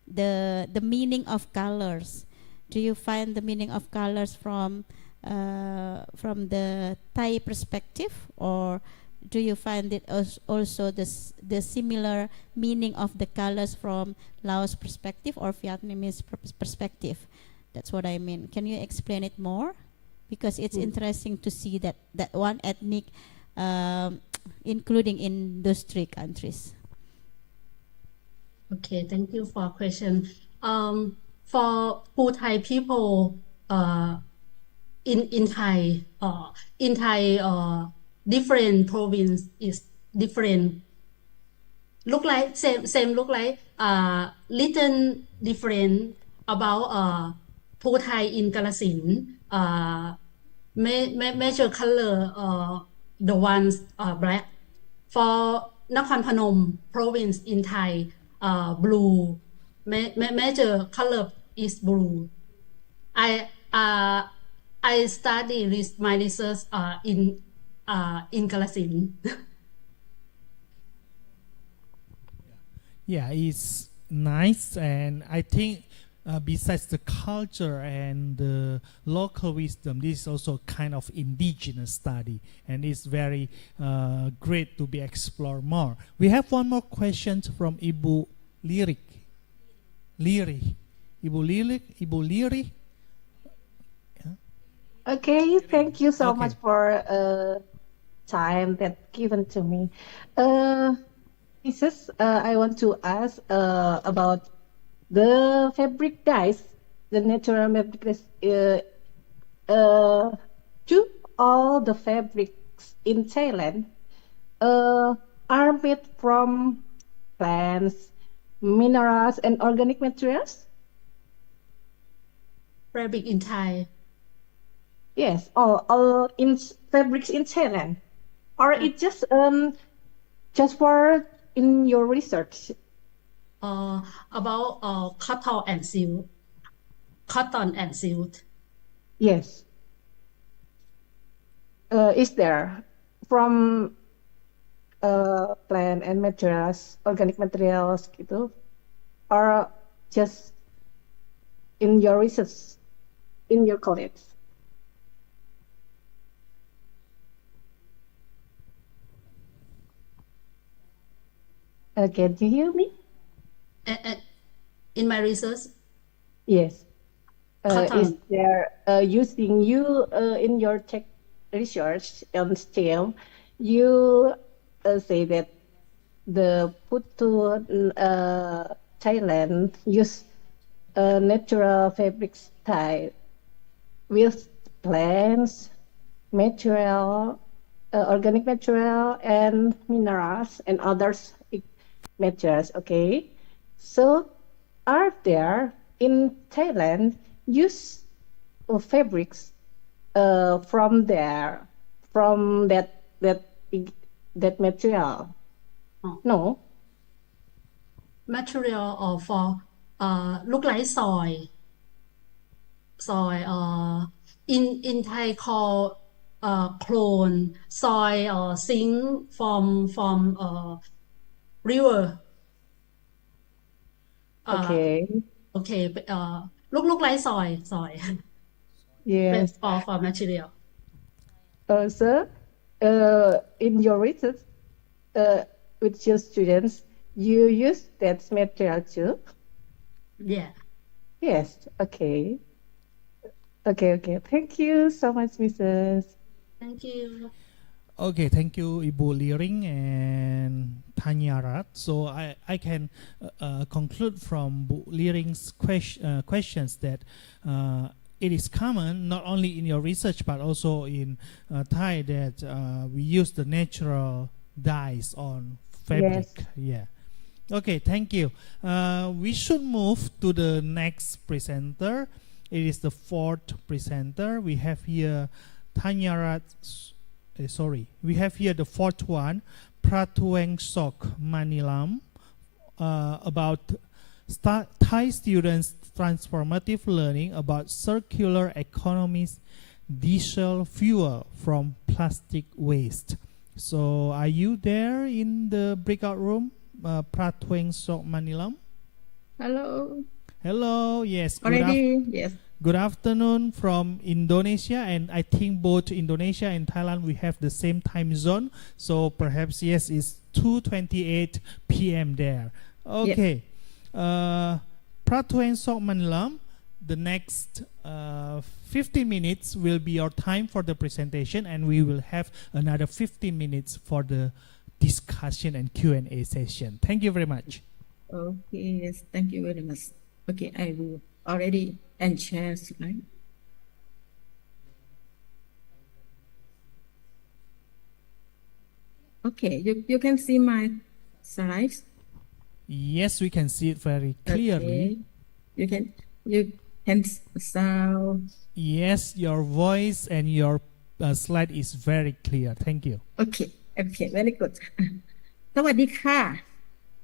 the meaning of colors. Do you find the meaning of colors from the Thai perspective, or do you find it also the similar meaning of the colors from Laos perspective or Vietnamese perspective? That's what I mean. Can you explain it more? Because it's interesting to see that one ethnic including in those 3 countries. Okay, thank you for a question. For Thai people, in Thai, different province is different. Look like same look like little different about Thai in Kalasin. Major color the ones black. For Nakhon Phanom province in Thai, blue. Major color is blue. I study my research in Kalasin. Yeah, it's nice, and I think besides the culture and the local wisdom, this is also kind of indigenous study, and it's very great to be explored more. We have one more question from Ibu Lirik. Ibu Lirik. Okay, thank you so Okay. much for time that given to me. Mrs. I want to ask about the fabric dyes, the natural fabric dyes. Do all the fabrics in Thailand are made from plants, minerals, and organic materials? Fabric in Thai. Yes, all in fabrics in Thailand, or it just for in your research? About cotton and silk. Cotton and silk. Yes. Is there from plant and materials, organic materials gitu, or just in your research, in your college? Can you hear me? In my research, Yes. Is cotton. there using you in your tech research on STEM, you say that the Putu Thailand use natural fabrics dye with plants, material, organic material, and minerals and others materials. Okay, so are there in Thailand use fabrics from there, from that material? No. Material for look like soil. In Thai called clone, soil or sink from river. Okay. Okay, look like soil. Yes. For material. Sir, in your research with your students, you use that material too? Yeah. Yes. Okay. Okay. Thank you so much, Mrs. Thank you. Okay, thank you, Ibu Liring and Tanya Rat. So I can conclude from Bu Liring's questions that it is common not only in your research but also in Thai that we use the natural dyes on fabric. Yes. Yeah. Okay, thank you. We should move to the next presenter. It is the fourth presenter. We have here Tanya Rat. We have here the fourth one, Pratueng Sok Manilam, about Thai students' transformative learning about circular economies, diesel fuel from plastic waste. So are you there in the breakout room, Pratueng Sok Manilam? Hello. Hello, yes. Already, yes. Good afternoon from Indonesia, and I think both Indonesia and Thailand we have the same time zone, so perhaps yes, it's 2:28 p.m. there. Okay, Pratueng Sok Manilam, the next 15 minutes will be your time for the presentation, and we will have another 15 minutes for the discussion and Q&A session. Thank you very much. Okay, yes, thank you very much. Okay, I will already and share slide. Okay, you can see my slides. Yes, we can see it very clearly. Okay. You can sound. Yes, your voice and your slide is very clear. Thank you. Okay, very good. สวัสดีค่ะ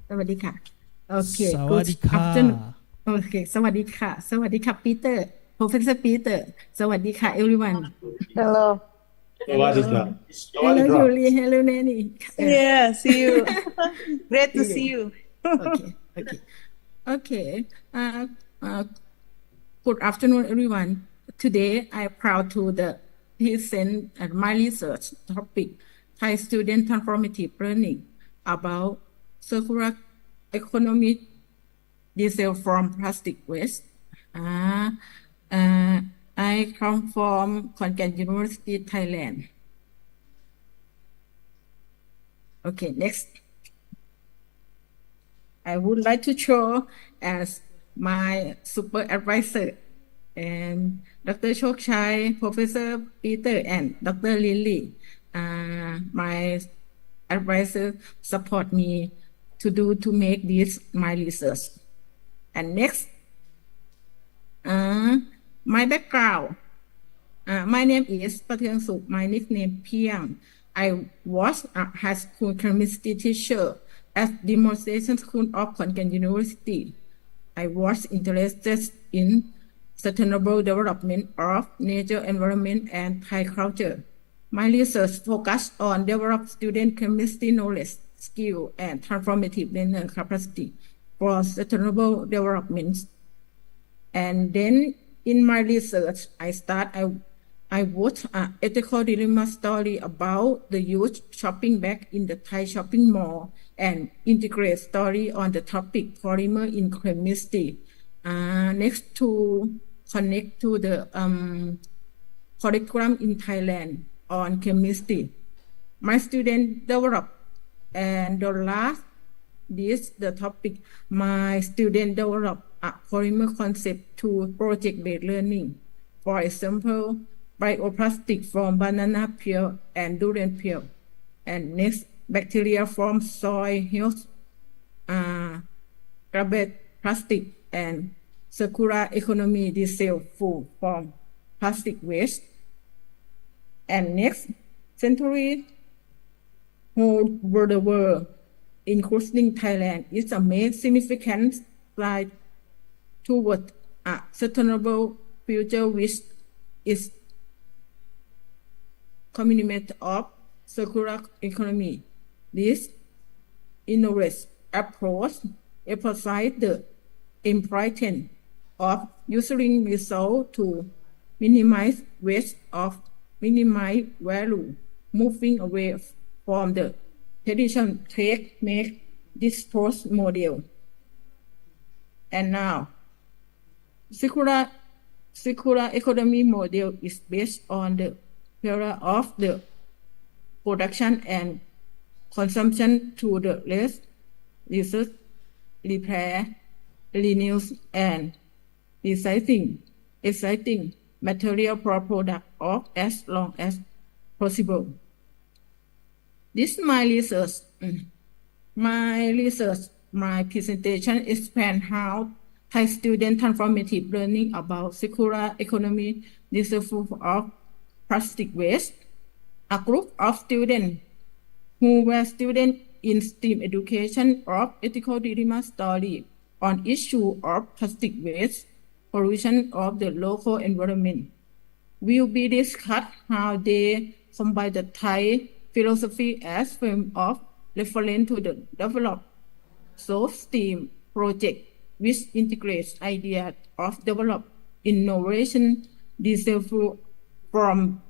Okay, good Sawadika. afternoon. Okay, สวัสดีค่ะ ปีเตอร์ Professor Peter สวัสดีค่ะ everyone Hello. Hello Julie Hello Nanny Yeah, see you. Great to See see you. you. Okay. Good afternoon, everyone. Today, I am proud to present my research topic, Thai student transformative learning about circular economy diesel from plastic waste. I come from Khon University, Thailand. Okay, next. I would like to show as my super advisor and Dr. Chokchai, Professor Peter, and Dr. Lily. My advisor support me to make this my research. And next, my background. My name is Patheang Suk. My nickname Piang. I was a high school chemistry teacher at Demonstration School of Khon University. I was interested in sustainable development of nature, environment, and Thai culture. My research focused on develop student chemistry knowledge, skill, and transformative learner capacity for sustainable development. And then in my research, I wrote an ethical dilemma story about the youth shopping bag in the Thai shopping mall and integrate story on the topic polymer in chemistry. Next to connect to the curriculum in Thailand on chemistry. My student developed and the last the topic, my student developed a polymer concept to project-based learning. For example, bioplastic from banana peel and durian peel. And next, bacteria from soy health, garbage plastic, and circular economy diesel food from plastic waste. And next, century whole the world, including Thailand, is a made significant stride toward a sustainable future which is commitment of circular economy. This innovative approach emphasizes the importance of using resources to minimize waste of minimize value, moving away from the traditional take, make, dispose model. And now, circular economy model is based on the pillar of the production and consumption to the less research, repair, reuse, and recycling material for product of as long as possible. This is my research. My presentation expands how Thai student transformative learning about circular economy disposal of plastic waste. A group of students who were students in STEAM education of ethical dilemma story on issue of plastic waste, pollution of the local environment. Will be discussed how they combine the Thai philosophy as frame of reference to the developed STEAM project, which integrates ideas of develop innovation disposal from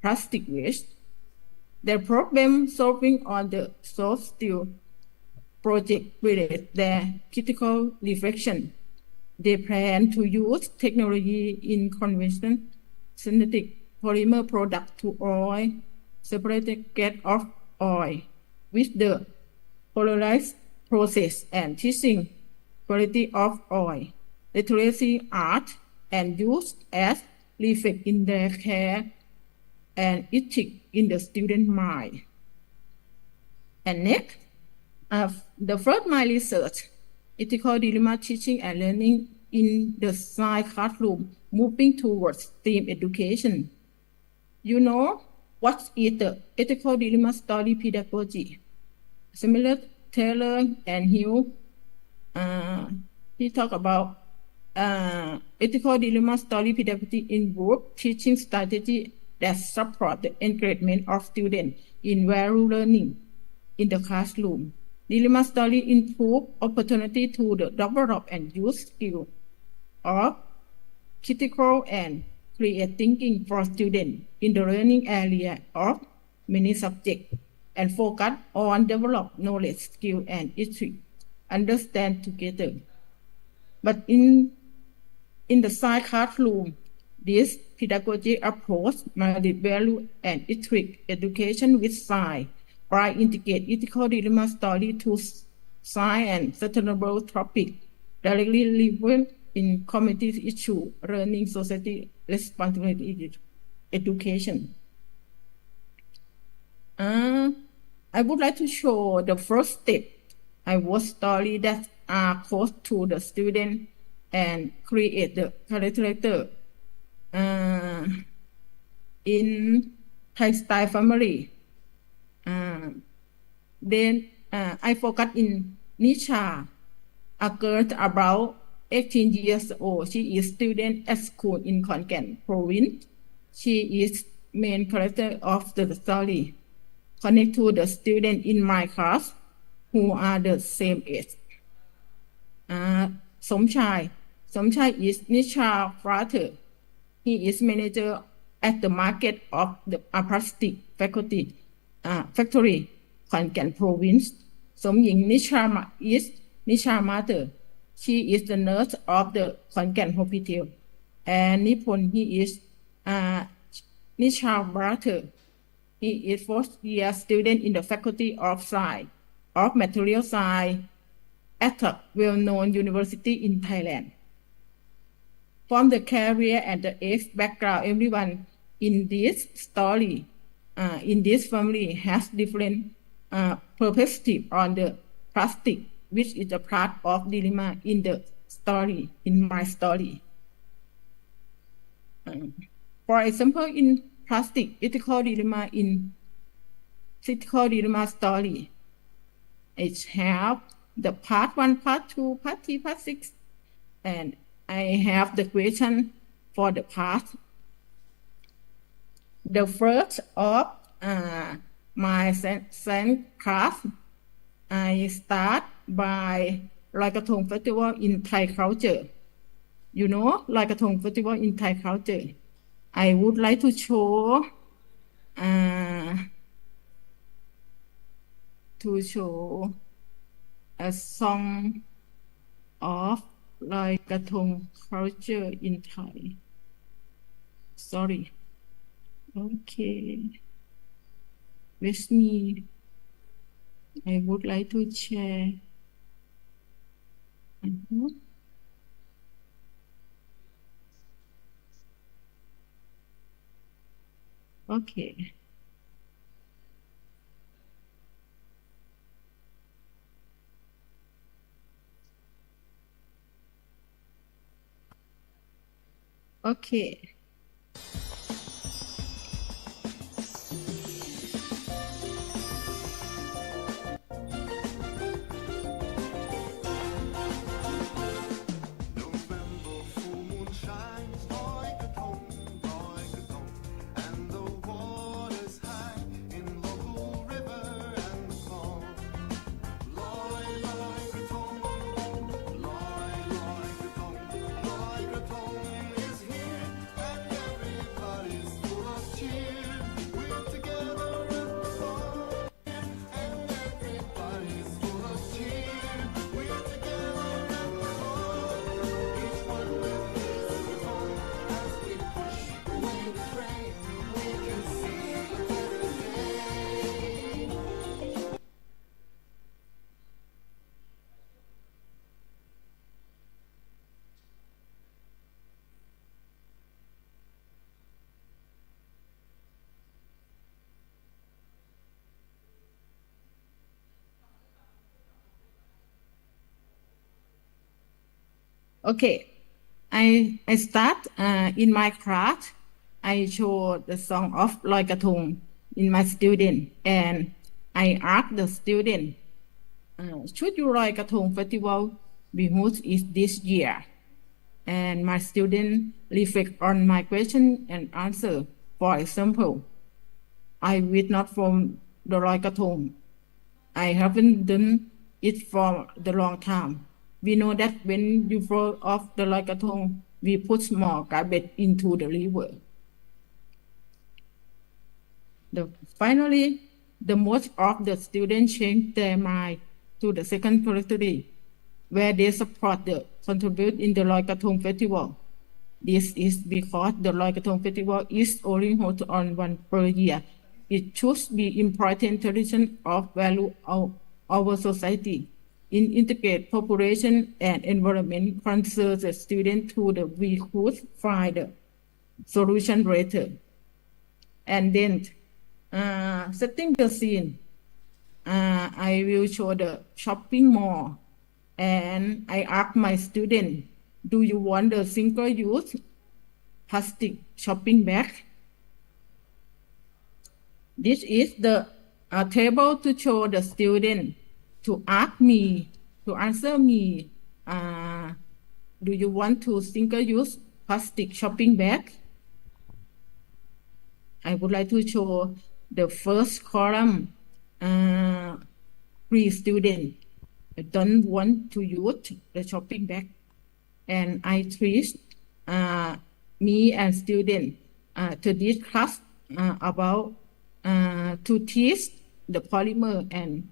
plastic waste. Their problem solving on the soft steel project related their critical reflection. They plan to use technology in conventional synthetic polymer product to oil, separated gas of oil with the polarized process and teaching quality of oil, literacy art, and used as reflect in their care and ethics in the student mind. And next, the first my research, ethical dilemma teaching and learning in the science classroom, moving towards STEAM education. You know what is the ethical dilemma story pedagogy? Similar Taylor and Hill, he talk about ethical dilemma story pedagogy involve teaching strategy that support the engagement of students in value learning in the classroom. Dilemma story improve opportunity to develop and use skill of critical and creative thinking for students in the learning area of many subjects and focus on develop knowledge, skill, and ethics, understand together. But in the science classroom, this pedagogy approach married value and ethics education with science by integrate ethical dilemma story to science and sustainable topic directly relevant in community issue, learning, society, responsibility, education. I would like to show the first step. I was story that are close to the student and create the character in Thai style family. Then I focus in Nisha, a girl about 18 years old. She is student at school in Khon Kaen province. She is main character of the story. Connect to the student in my class who are the same age. Somchai is Nisha's father. He is manager at the market of the plastic factory, Khon Kaen province. Somying is Nisha's mother. She is the nurse of the Khon Kaen hospital. And Nipon, he is Nisha's brother. He is first year student in the faculty of science, of material science at a well-known university in Thailand. From the career and the age background, everyone in this story, in this family has different perspective on the plastic, which is a part of dilemma in the story, in my story. For example, in plastic ethical dilemma story, it have the part 1, part 2, part 3, part 6, and I have the question for the part. The first of my science class, I start by Loi Krathong festival in Thai culture. You know, Loi Krathong festival in Thai culture. I would like to show a song of Loi Krathong culture in Thai. Sorry. Okay. With me, I would like to share. Okay. Okay. Okay, I start in my class. I show the song of Loi Krathong in my student, and I ask the student, should you Loi Krathong festival be hosted this year? and my student reflect on my question and answer. For example, I will not from the Loi Krathong. I haven't done it for the long time. We know that when you throw off the Loi Krathong, we put more garbage into the river. Finally, the most of the students change their mind to the second category, where they support the contribute in the Loi Krathong festival. This is because the Loi Krathong festival is only held on one per year. It should be important tradition of value of our society. In integrate population and environment concerns the student to the we could find the solution later. And then setting the scene, I will show the shopping mall, and I ask my student, do you want the single-use plastic shopping bag? This is the table to show the student to ask me, to answer me, do you want to single-use plastic shopping bag? I would like to show the first column, 3 students don't want to use the shopping bag. And I teach me and student to discuss about to teach the polymer and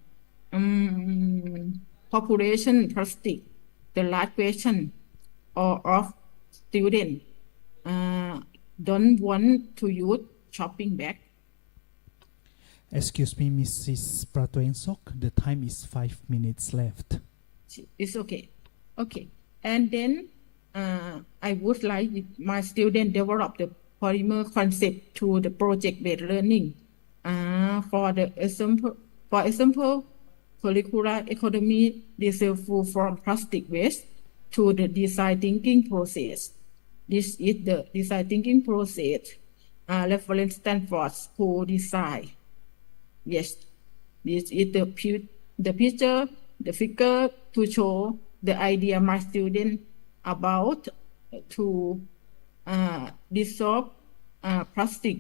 population plastic. The last question of student don't want to use shopping bag. Excuse me, Mrs. Pratoensok, the time is 5 minutes left. It's okay. Okay. And then I would like my student develop the polymer concept to the project-based learning. For example, circular economy disciple from plastic waste to the design thinking process. This is the design thinking process. Reference Stanford School Design. Yes, this is the picture, the figure to show the idea my student about to dissolve plastic.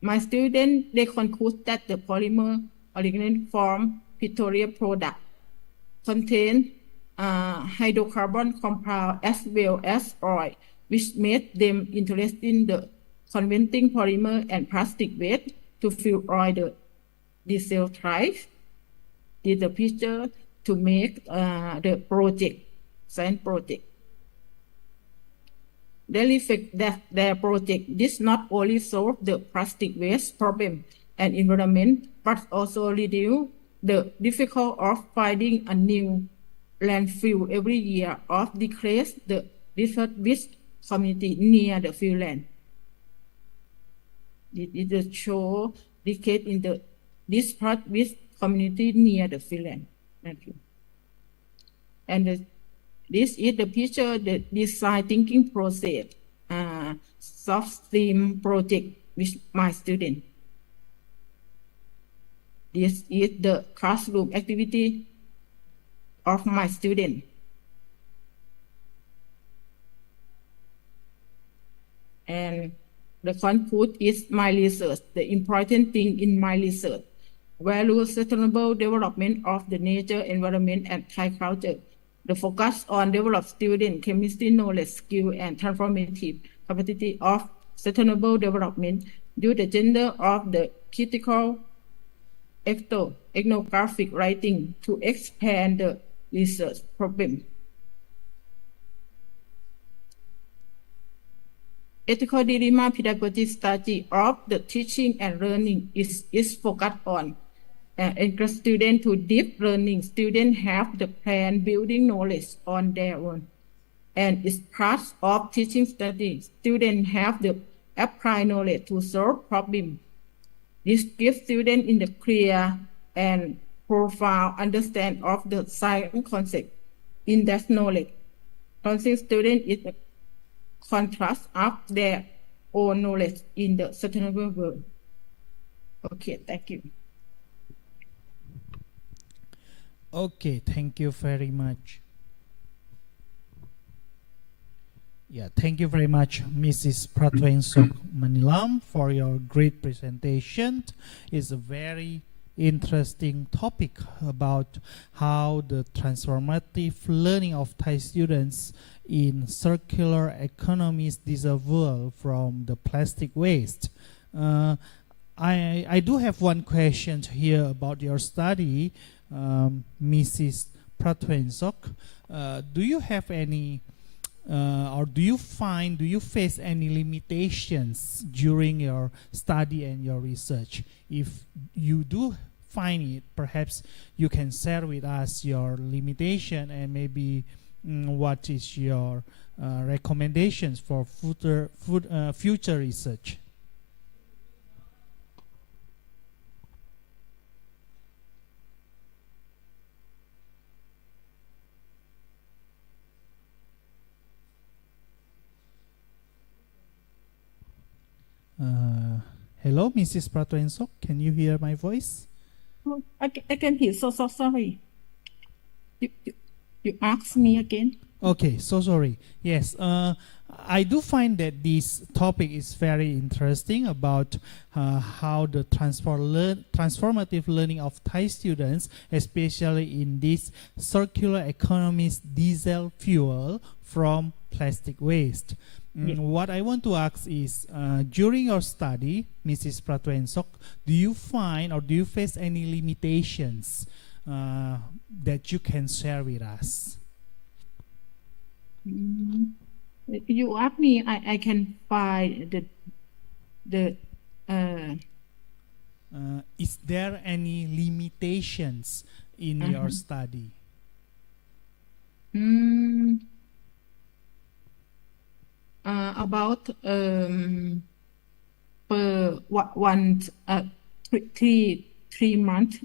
My student, they conclude that the polymer originating from pictorial product contain hydrocarbon compound as well as oil, which made them interested in the converting polymer and plastic waste to fuel oil the diesel drive. Did the picture to make the project, science project. They reflect that their project did not only solve the plastic waste problem and environment, but also reduce the difficulty of finding a new landfill every year or decrease the disadvantaged community near the field land. It is a show decade in the disadvantaged community near the field land. Thank you. And this is the picture, the design thinking process, soft STEAM project with my student. This is the classroom activity of my student. And the conclude is my research, the important thing in my research. Value sustainable development of the nature, environment, and Thai culture. The focus on develop student chemistry knowledge, skill, and transformative capacity of sustainable development due to the gender of the critical ethnographic writing to expand the research problem. Ethical dilemma pedagogy strategy of the teaching and learning is focused on encourage students to deep learning. Students have the plan building knowledge on their own. And it's part of teaching study. Students have the applied knowledge to solve problems. This gives students in the clear and profound understanding of the science concept in that knowledge. Conscious student is the contrast of their own knowledge in the sustainable world. Okay, thank you. Okay, thank you very much. Yeah, thank you very much, Mrs. Pratwensok Manilam, for your great presentation. It's a very interesting topic about how the transformative learning of Thai students in circular economies dissolve from the plastic waste. I do have one question here about your study, Mrs. Pratwensok. Do you have any or do you face any limitations during your study and your research? If you do find it, perhaps you can share with us your limitation and maybe what is your recommendations for future research. Hello, Mrs. Pratwensok. Can you hear my voice? Oh, I can hear. So sorry. You ask me again. Okay, so sorry. Yes, I do find that this topic is very interesting about how the transformative learning of Thai students, especially in this circular economies diesel fuel from plastic waste. What I want to ask is, during your study, Mrs. Pratwensok, do you find or do you face any limitations that you can share with us? You ask me, I can find is there any limitations in your study? About per one 3 months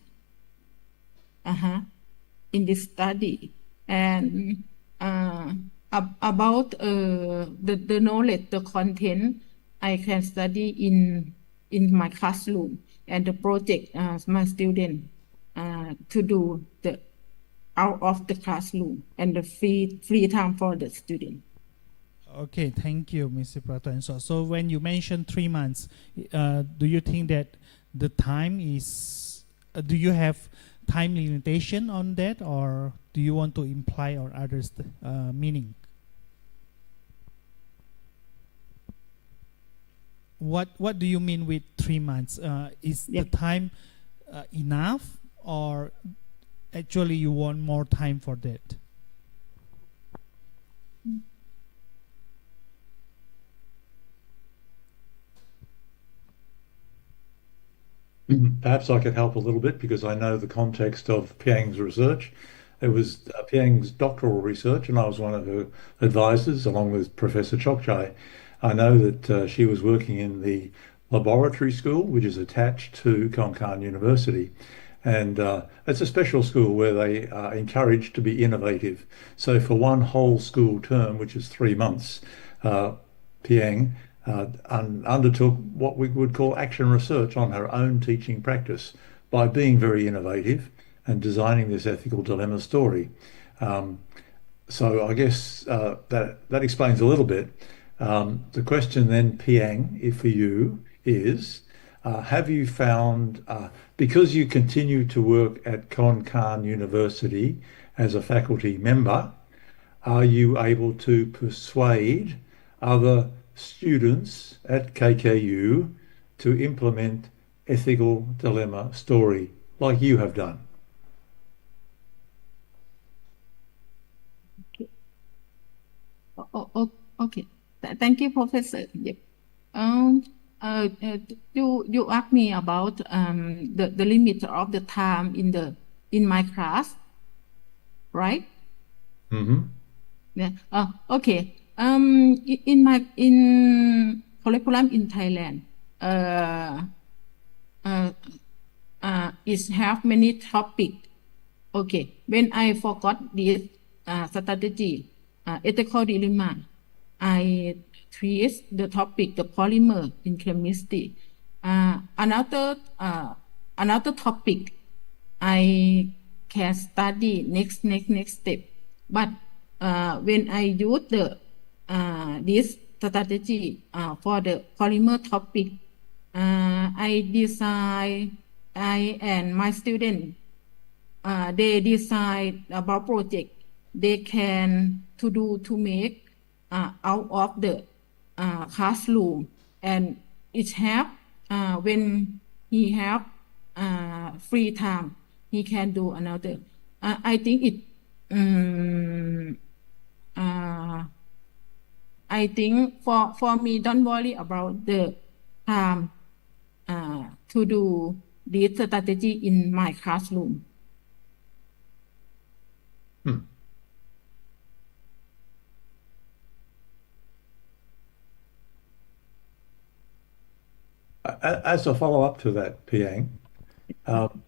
in this study, and about the knowledge, the content I can study in my classroom, and the project my student to do the out of the classroom, and the free time for the student. Okay, thank you, Mr. Pratwensok. So when you mentioned 3 months, do you think that the time is, do you have time limitation on that, or do you want to imply or others meaning? What do you mean with 3 months? Is the time enough, or actually you want more time for that? Perhaps I could help a little bit because I know the context of Piang's research. It was Piang's doctoral research, and I was one of her advisors along with Professor Chokchai. I know that she was working in the laboratory school, which is attached to Konkan University. And it's a special school where they are encouraged to be innovative. So for one whole school term, which is 3 months, Piang undertook what we would call action research on her own teaching practice by being very innovative and designing this ethical dilemma story. So I guess that explains a little bit. The question then, Piang, for you is, have you found, because you continue to work at Konkan University as a faculty member, are you able to persuade other students at KKU to implement ethical dilemma story like you have done? Okay. Thank you, Professor. Yep. You asked me about the limit of the time in my class, right? Yeah. Okay. In curriculum in Thailand, it have many topics. Okay. When I forgot this strategy, ethical dilemma, I treat the topic, the polymer in chemistry. Another topic I can study next step. But when I use the this strategy for the polymer topic, I and my student they decide about project they can to make out of the classroom, and each have when he have free time he can do another. I think it I think for me, don't worry about the time to do this strategy in my classroom. As a follow-up to that, Piang,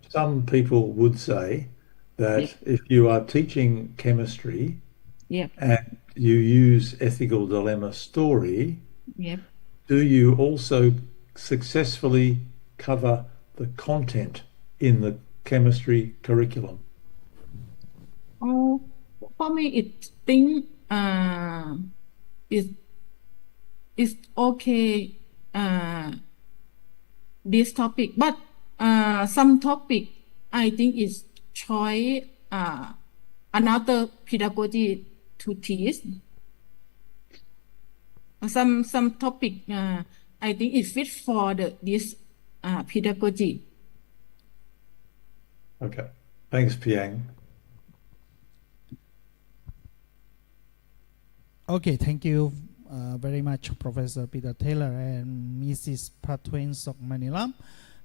some people would say that if you are teaching chemistry and you use ethical dilemma story, do you also successfully cover the content in the chemistry curriculum? Oh, for me, it think it's okay this topic, but some topic I think is try another pedagogy to teach. Some topic I think it fit for this pedagogy. Okay, thanks, Piang. Okay, thank you very much, Professor Peter Taylor and Mrs. Pratwin Sokmanilam.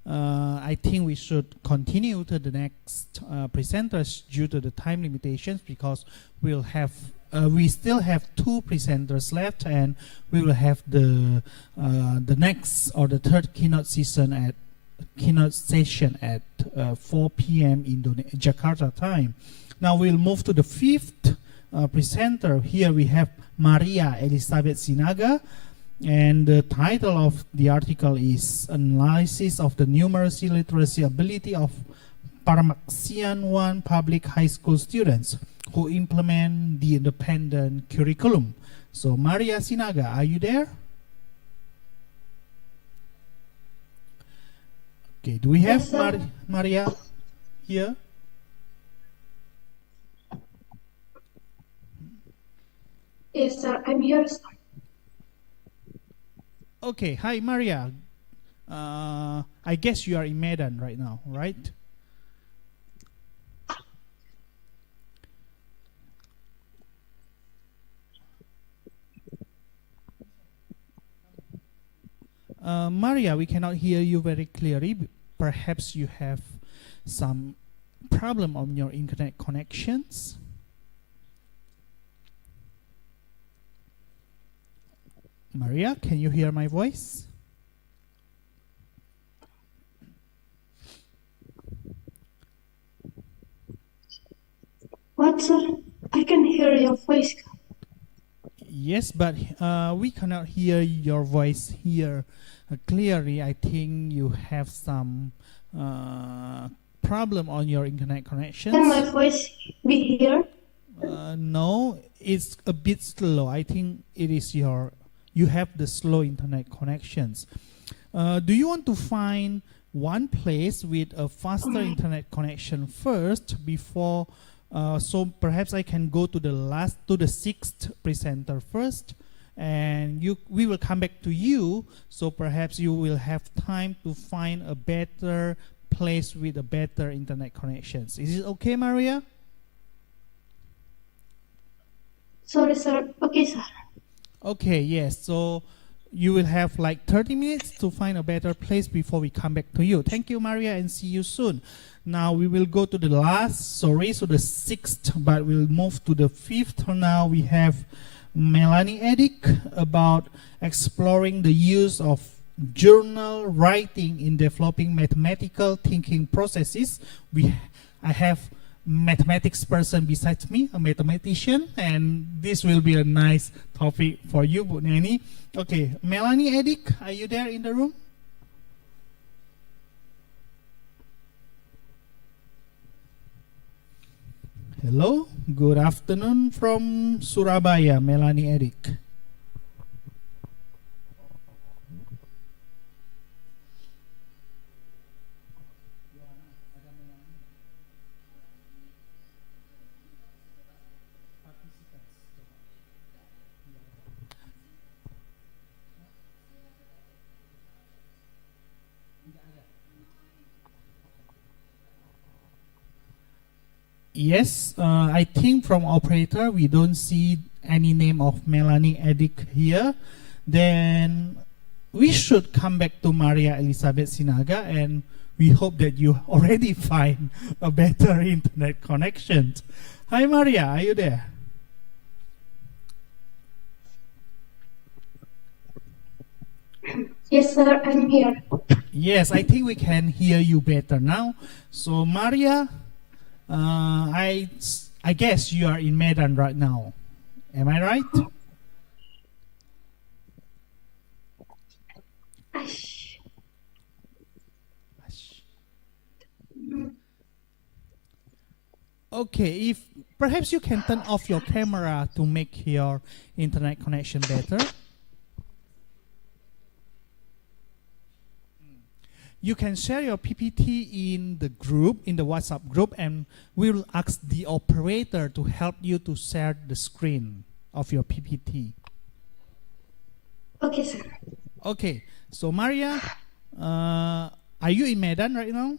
I think we should continue to the next presenters due to the time limitations, because we'll have we still have 2 presenters left, and we will have the next or the third keynote session at 4 p.m. Jakarta time. Now we'll move to the 5th presenter. Here we have Maria Elizabeth Sinaga, and the title of the article is Analysis of the Numeracy Literacy Ability of Paramaxian 1 Public High School Students who Implement the Independent Curriculum. So Maria Sinaga, are you there? Okay, do we have Maria here? Yes, sir, I'm here, sir. Okay, hi Maria. I guess you are in Medan right now, right? Maria, we cannot hear you very clearly. Perhaps you have some problem on your internet connections. Maria, can you hear my voice? What, sir? I can hear your voice. Yes, but we cannot hear your voice here clearly. I think you have some problem on your internet connections. Can my voice be here? No, it's a bit slow. I think it is you have the slow internet connections. Do you want to find one place with a faster internet connection first before? So perhaps I can go to the 6th presenter first, and we will come back to you. So perhaps you will have time to find a better place with a better internet connections. Is it okay, Maria? Sorry, sir. Okay, sir. Okay, yes. So you will have like 30 minutes to find a better place before we come back to you. Thank you, Maria, and see you soon. Now we will go to the so the 6th, but we'll move to the 5th. Now we have Melanie Edick about exploring the use of journal writing in developing mathematical thinking processes. I have mathematics person besides me, a mathematician, and this will be a nice topic for you, Bu Nani. Okay, Melanie Edick, are you there in the room? Hello, good afternoon from Surabaya, Melanie Eric. Yes, I think from operator we don't see any name of Melanie Edic here. Then we should come back to Maria Elizabeth Sinaga, and we hope that you already find a better internet connection. Hi Maria, are you there? Yes, sir, I'm here. Yes, I think we can hear you better now. So Maria, I guess you are in Medan right now. Am I right? Okay, if perhaps you can turn off your camera to make your internet connection better. You can share your PPT in the group, in the WhatsApp group, and we will ask the operator to help you to share the screen of your PPT. Okay, sir. Okay, so Maria, are you in Medan right now?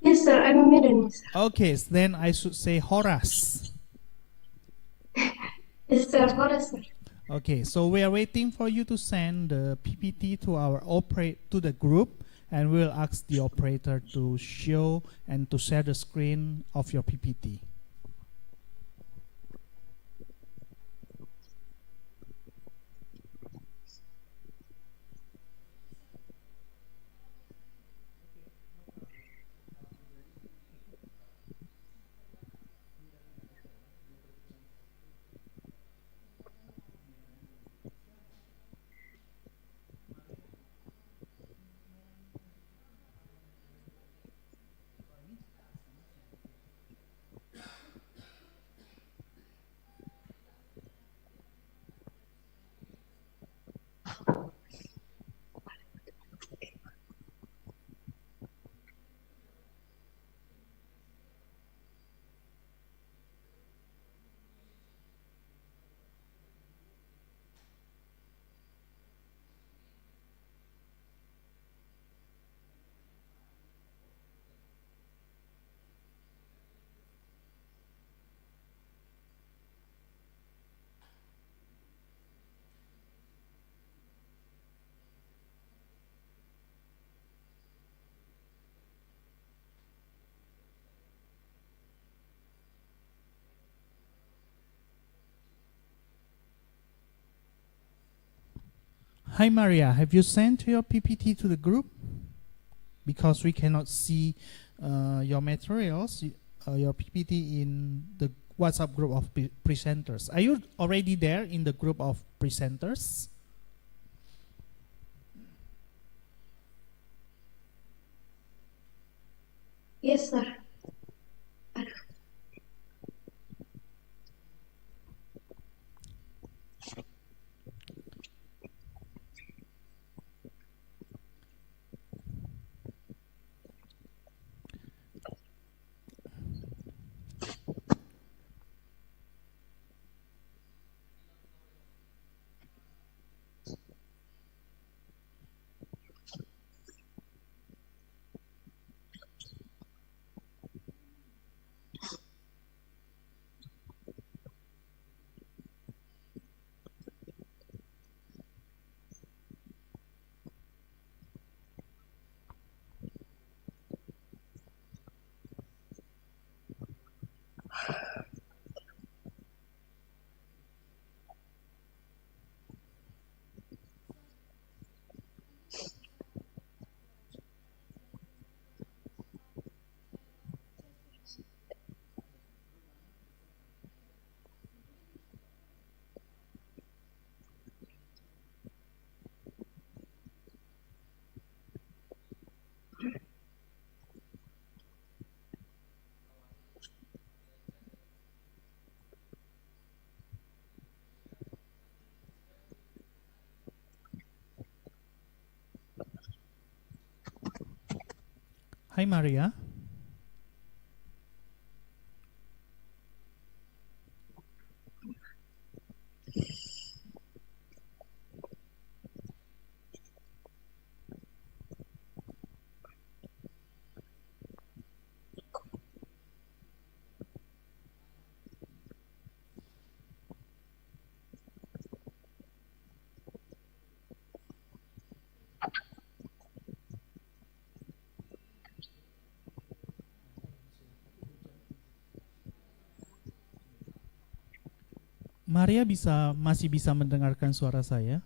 Yes, sir, I'm in Medan. Okay, then I should say Horace. Yes, sir, Horace, sir. Okay, so we are waiting for you to send the PPT to our to the group, and we'll ask the operator to show and to share the screen of your PPT. Hi Maria, have you sent your PPT to the group? Because we cannot see your materials, your PPT in the WhatsApp group of presenters. Are you already there in the group of presenters? Yes, sir. Hi, Maria. Maria masih bisa mendengarkan suara saya?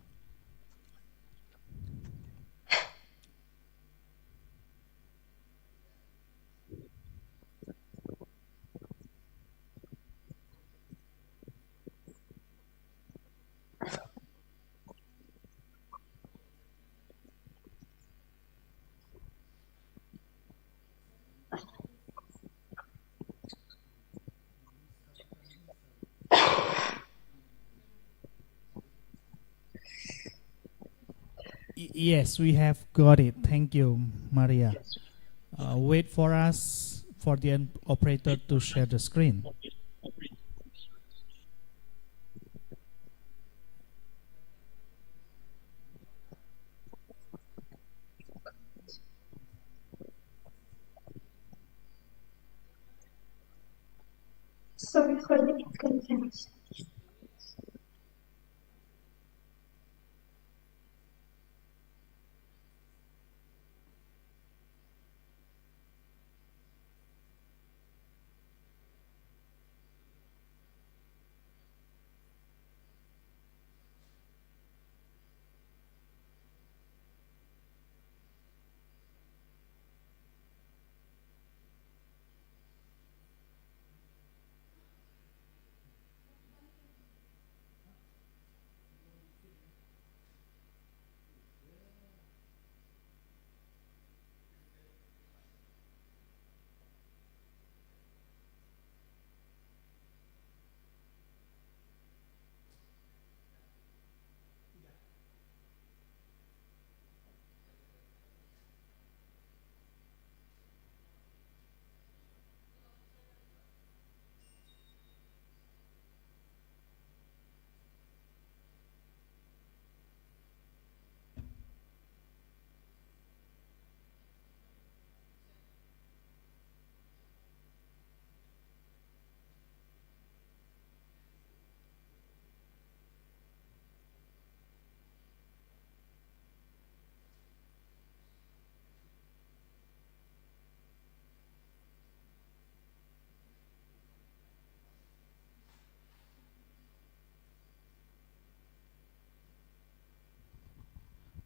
Yes, we have got it. Thank you, Maria. Wait for us for the operator to share the screen. Sorry for the inconvenience.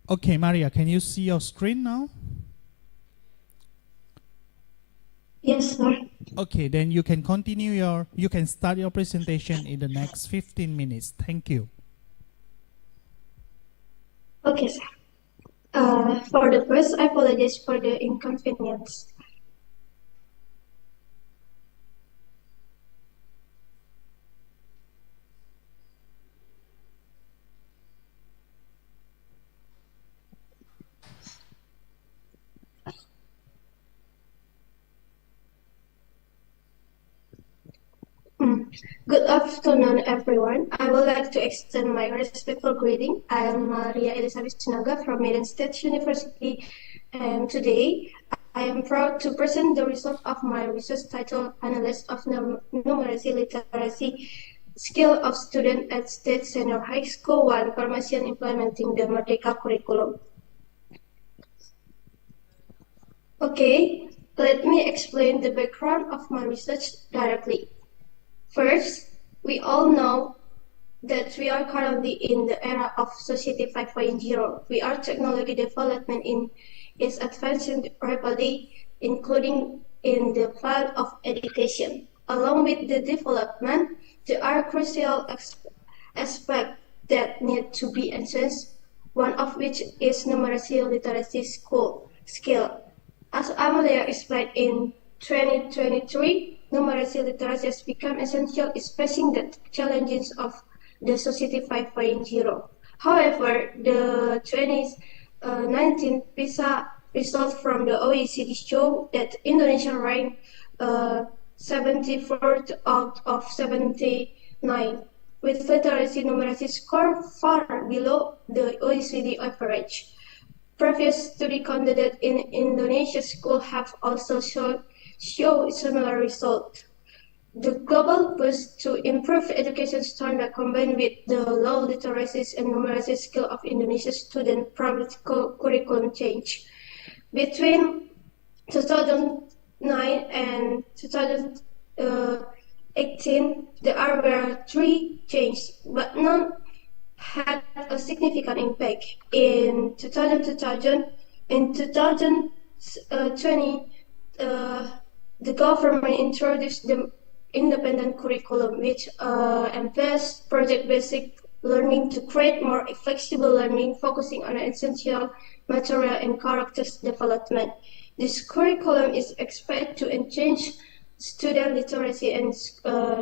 Okay, Maria, can you see your screen now? Yes, sir. Okay, then you can you can start your presentation in the next 15 minutes. Thank you. Okay, sir. For the first, I apologize for the inconvenience. Good afternoon, everyone. I would like to extend my respectful greeting. I am Maria Elizabeth Sinaga from Medan State University, and today I am proud to present the result of my research titled Analysis of Numeracy Literacy Skill of Student at State Senior High School 1 Formation Implementing the Merdeka Curriculum. Okay, let me explain the background of my research directly. First, we all know that we are currently in the era of Society 5.0. We are technology development is advancing rapidly, including in the field of education. Along with the development, there are crucial aspects that need to be enhanced, one of which is numeracy literacy skill. As Amalia explained in 2023, numeracy literacy has become essential, expressing the challenges of the Society 5.0. However, the 2019 PISA results from the OECD show that Indonesia ranked 74th out of 79, with literacy numeracy score far below the OECD average. Previous study conducted in Indonesia school have also shown similar results. The global push to improve education standard combined with the low literacy and numeracy skill of Indonesian students prompted curriculum change. Between 2009 and 2018, there were 3 changes, but none had a significant impact. In 2020, the government introduced the independent curriculum, which emphasized project-based learning to create more flexible learning, focusing on essential material and characters development. This curriculum is expected to enhance student literacy and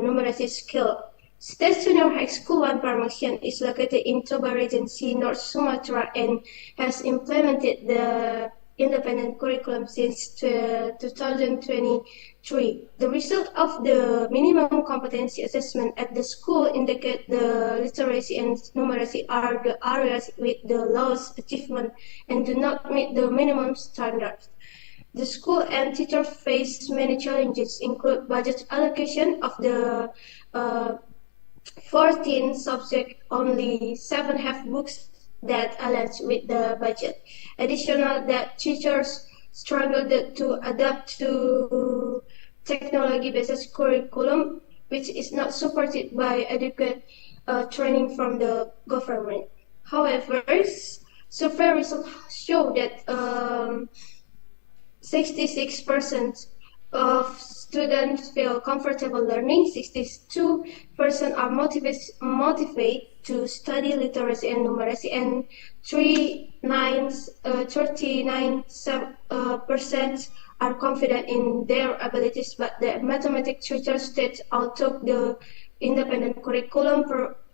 numeracy skill. State Junior High School 1 Parmasian is located in Toba Regency, North Sumatra, and has implemented the independent curriculum since 2023. The result of the minimum competency assessment at the school indicate the literacy and numeracy are the areas with the lowest achievement and do not meet the minimum standards. The school and teachers face many challenges, include budget allocation of the 14 subjects, only 7 have books that aligns with the budget. Additional, that teachers struggled to adapt to technology-based curriculum, which is not supported by adequate training from the government. However, survey results show that 66% of students feel comfortable learning, 62% are motivated to study literacy and numeracy, and 39% are confident in their abilities, but the mathematics teacher states although the independent curriculum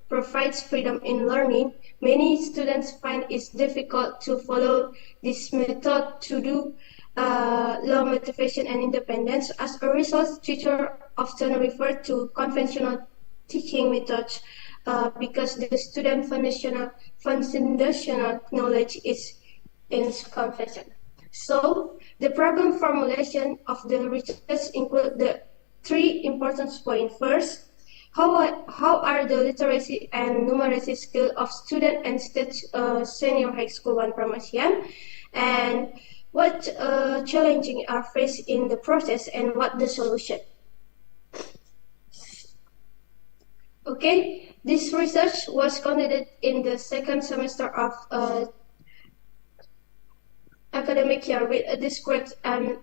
provides freedom in learning, many students find it difficult to follow this method due to low motivation and independence. As a result, teachers often refer to conventional teaching methods because the student foundational knowledge is insufficient. So, the problem formulation of the research include the 3 important points. First, how are the literacy and numeracy skills of student and state senior high school 1 Parmasian, and what challenges are faced in the process and what the solution. Okay, this research was conducted in the 2nd semester of academic year with a discrete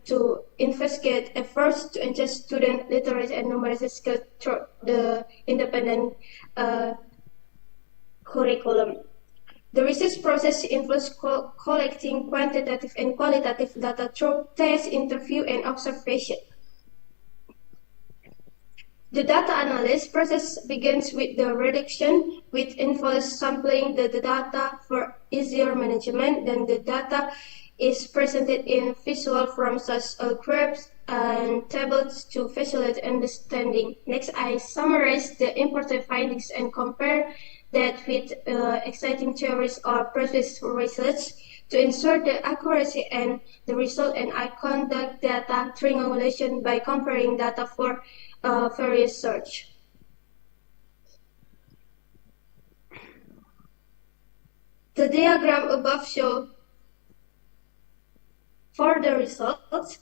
to investigate efforts to enhance student literacy and numeracy skills through the independent curriculum. The research process involves collecting quantitative and qualitative data through tests, interview, and observation. The data analysis process begins with the reduction, which involves sampling the data for easier management. Then the data is presented in visual forms such as graphs and tables to facilitate understanding. Next, I summarize the important findings and compare that with exciting theories or previous research to ensure the accuracy and the result, and I conduct data triangulation by comparing data for various search. The diagram above shows for the results.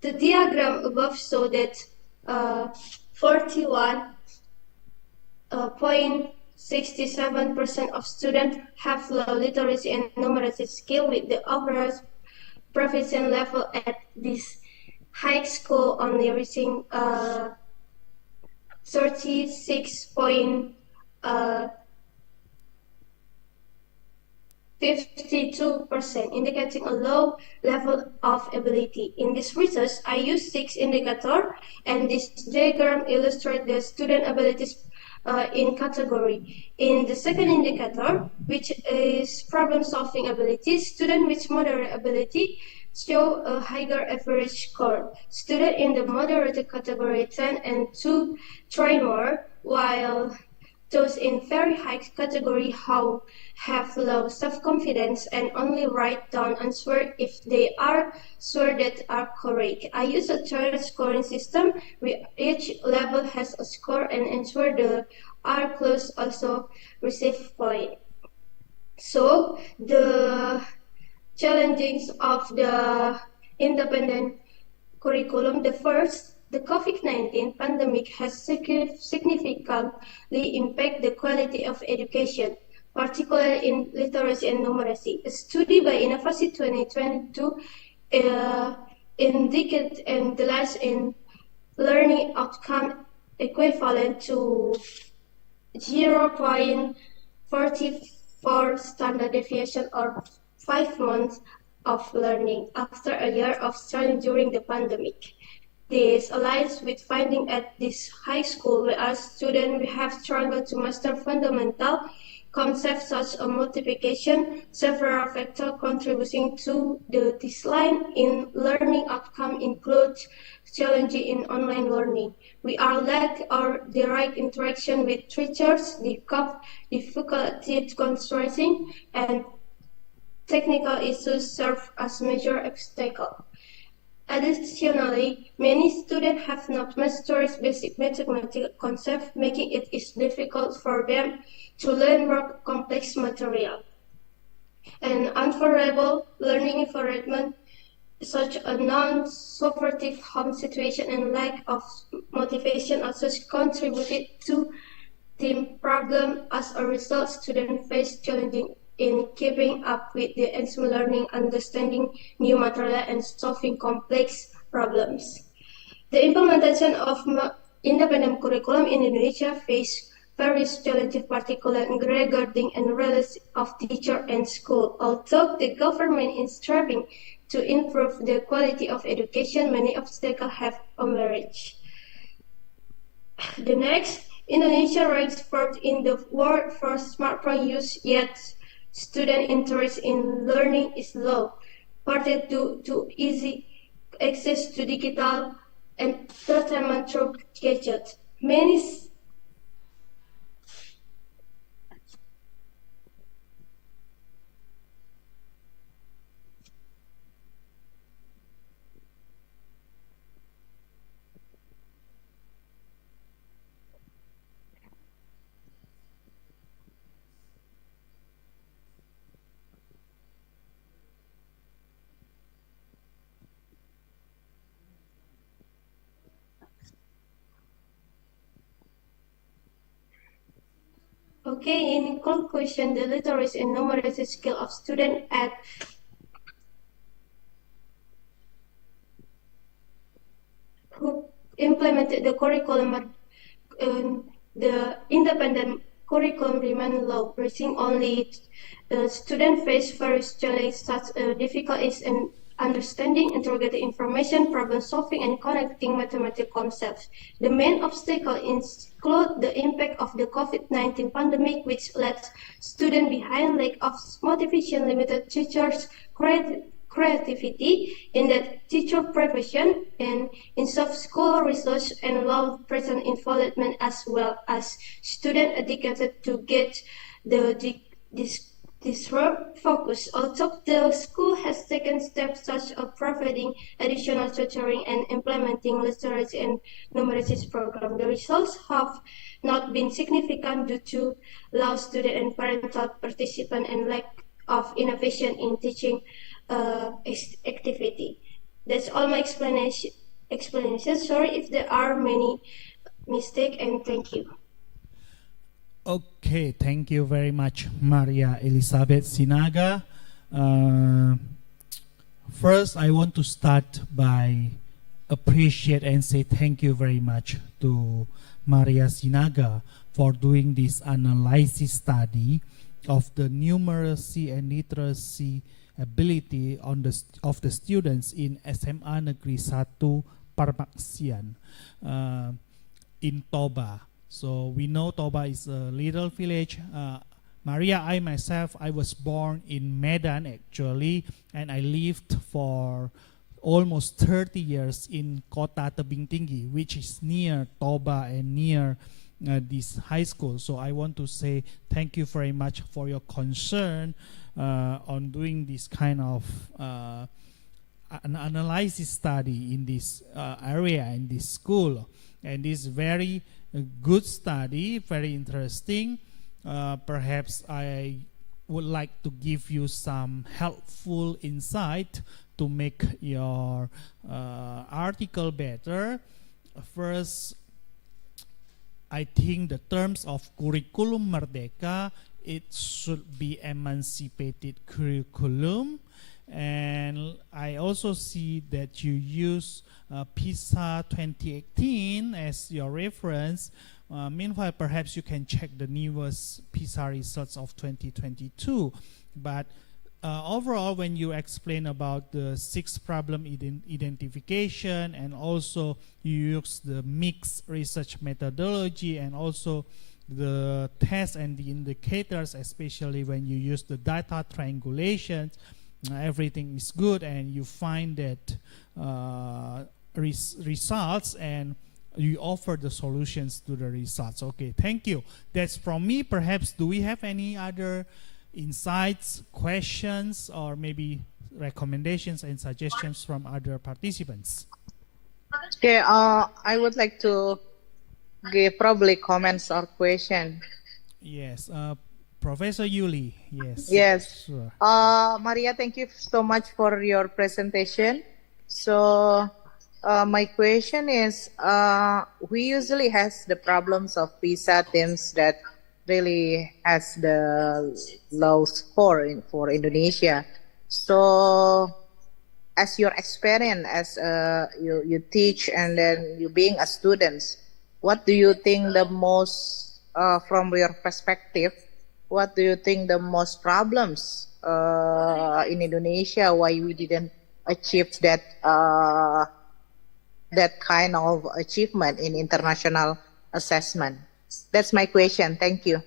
The diagram above shows that 41.67% of students have low literacy and numeracy skill, with the overall proficiency level at this high school only reaching 36.52%, indicating a low level of ability. In this research, I used 6 indicators, and this diagram illustrates the student abilities in category. In the second indicator, which is problem-solving ability, students with moderate ability show a higher average score. Students in the moderate category 10 and 2 try more, while those in very high category have low self-confidence and only write down answers if they are sure that are correct. I use a tiered scoring system where each level has a score and ensure the are close also receive point. So the challenges of the independent curriculum, the COVID-19 pandemic has significantly impacted the quality of education, particularly in literacy and numeracy. A study by University 2022 indicated and delays in learning outcome equivalent to 0.44 standard deviation or 5 months of learning after a year of studying during the pandemic. This aligns with finding at this high school where students have struggled to master fundamental concepts such as multiplication, several factors contributing to the decline in learning outcome include challenges in online learning. We are lack or direct interaction with teachers, difficulty concentrating, and technical issues serve as major obstacles. Additionally, many students have not mastered basic mathematical concepts, making it difficult for them to learn more complex material. An unfavorable learning environment, such a non-supportive home situation and lack of motivation also contributed to team problem. As a result, students face challenges in keeping up with the learning, understanding new material, and solving complex problems. The implementation of independent curriculum in Indonesia faces various challenges, particularly regarding the relationship of teacher and school. Although the government is striving to improve the quality of education, many obstacles have emerged. The next, Indonesia ranks fourth in the world for smartphone use, yet student interest in learning is low, partly due to easy access to digital entertainment through gadgets. Okay, in conclusion, the literacy and numeracy skill of students at who implemented the curriculum, the independent curriculum remain low, reaching only students face various challenges such as difficulties in understanding, interrogating information, problem solving, and connecting mathematical concepts. The main obstacle include the impact of the COVID-19 pandemic, which left students behind, lack of motivation, limited teachers' creativity in the teacher profession, and in soft school research and low present involvement, as well as students dedicated to get the disrupt focus. Although the school has taken steps such as providing additional tutoring and implementing literacy and numeracy program, the results have not been significant due to low student and parental participation and lack of innovation in teaching activity. That's all my explanation. Sorry if there are many mistakes, and thank you. Okay, thank you very much, Maria Elizabeth Sinaga. First, I want to start by appreciate and say thank you very much to Maria Sinaga for doing this analysis study of the numeracy and literacy ability of the students in SMA Negeri 1 Parmaksian in Toba. So we know Toba is a little village. Maria, I myself, I was born in Medan actually, and I lived for almost 30 years in Kota Tebing Tinggi, which is near Toba and near this high school. So I want to say thank you very much for your concern on doing this kind of an analysis study in this area, in this school. And this very good study, very interesting. Perhaps I would like to give you some helpful insight to make your article better. First, I think the terms of curriculum merdeka, it should be emancipated curriculum. And I also see that you use PISA 2018 as your reference. Meanwhile, perhaps you can check the newest PISA results of 2022. But overall, when you explain about the 6 problem identification, and also you use the mixed research methodology, and also the tests and the indicators, especially when you use the data triangulation, everything is good, and you find that results, and you offer the solutions to the results. Okay, thank you. That's from me. Perhaps do we have any other insights, questions, or maybe recommendations and suggestions from other participants? Okay, I would like to give probably comments or question. Yes, Professor Yuli. Yes. Yes. Sure. Maria, thank you so much for your presentation. So my question is, we usually has the problems of PISA teams that really has the low score for Indonesia. So as your experience, as you teach and then you being a student, what do you think the most, from your perspective, what do you think the most problems in Indonesia, why we didn't achieve that that kind of achievement in international assessment? That's my question. Thank you.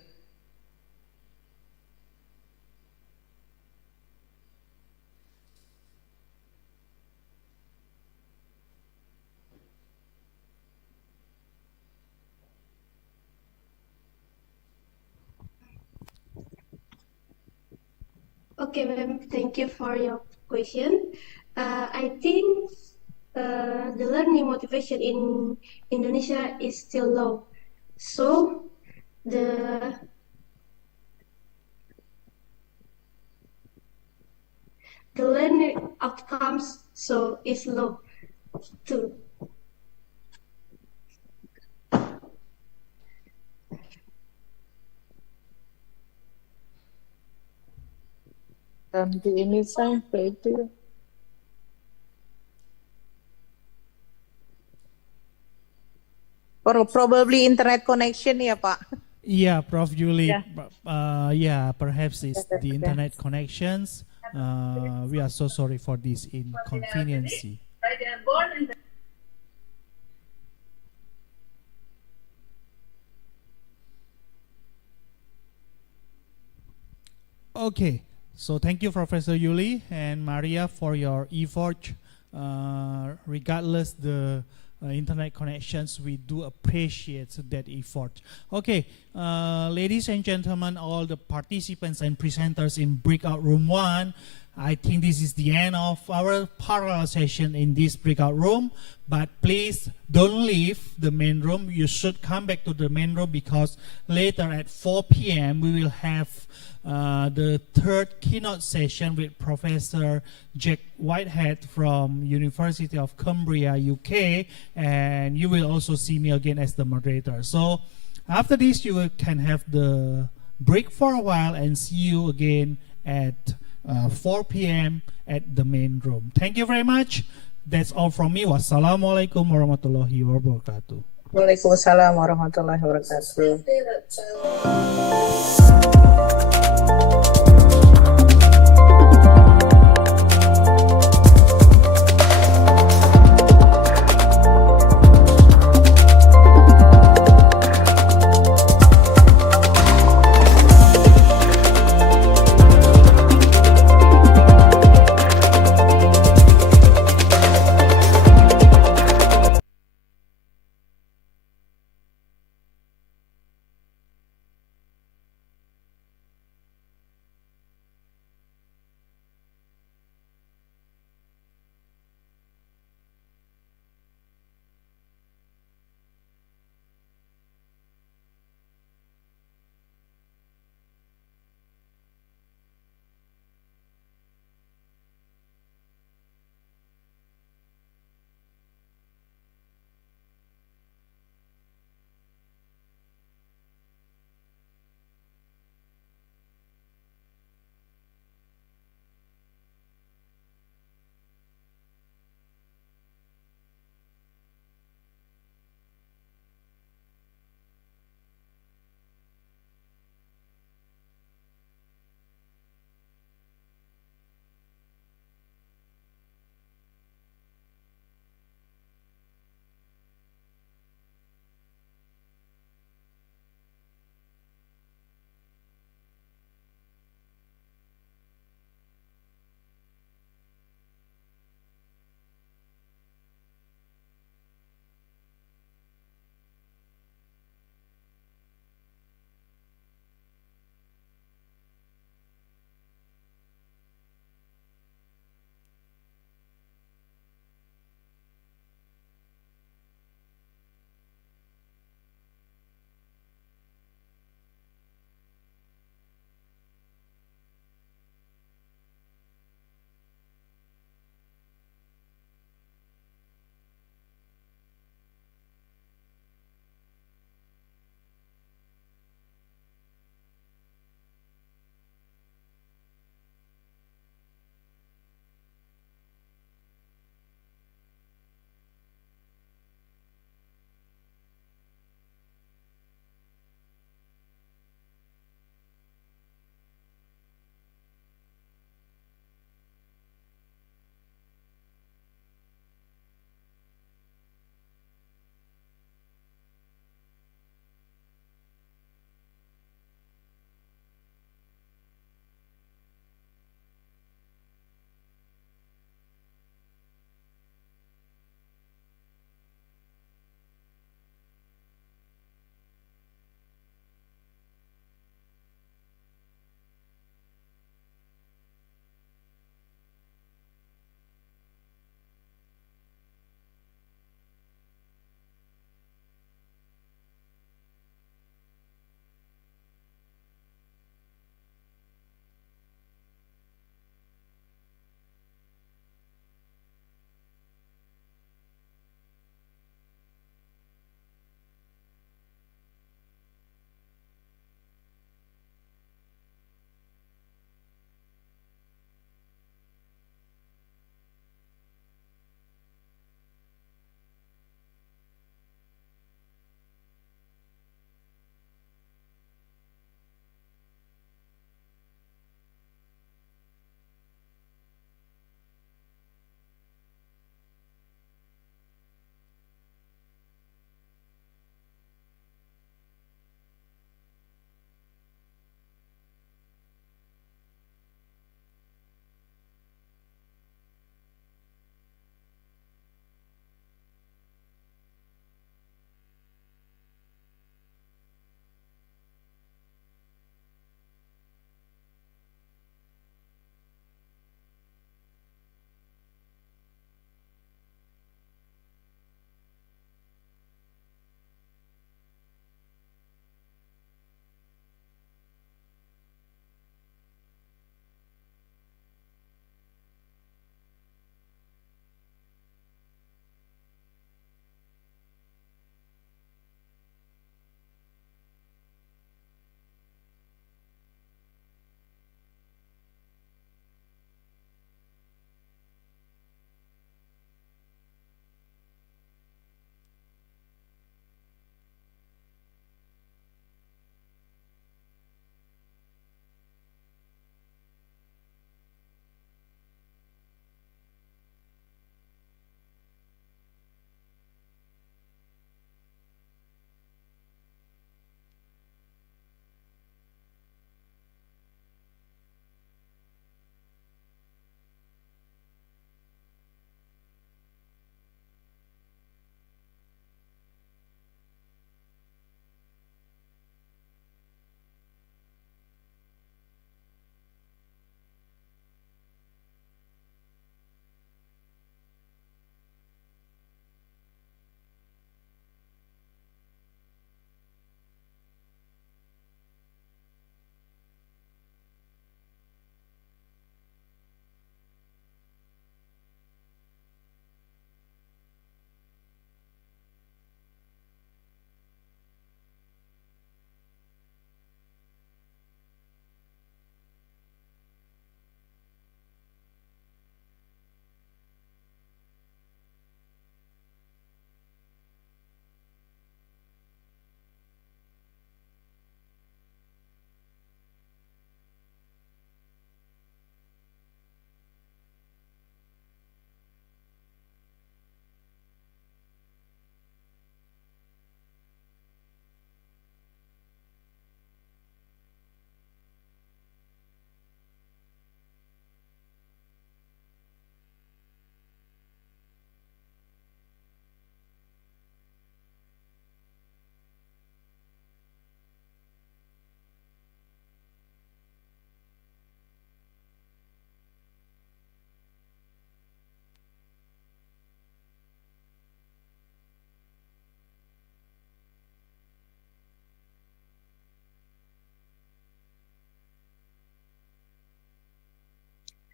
Okay, ma'am, thank you for your question. I think the learning motivation in Indonesia is still low. So the learning outcomes so is low too. Di ini sampai itu. Probably internet connection ya, Pak. Yeah, Prof. Yuli. Yeah. Yeah, perhaps it's the internet connections. We are so sorry for this inconvenience. Okay, so thank you, Professor Yuli and Maria, for your effort. Regardless the internet connections, we do appreciate that effort. Okay, ladies and gentlemen, all the participants and presenters in breakout room 1, I think this is the end of our parallel session in this breakout room, but please don't leave the main room. You should come back to the main room, because later at 4 p.m. we will have the 3rd keynote session with Professor Jack Whitehead from University of Cumbria, UK, and you will also see me again as the moderator. So after this, you can have the break for a while and see you again at 4 p.m. at the main room. Thank you very much. That's all from me. Wassalamualaikum warahmatullahi wabarakatuh. Waalaikumsalam warahmatullahi wabarakatuh.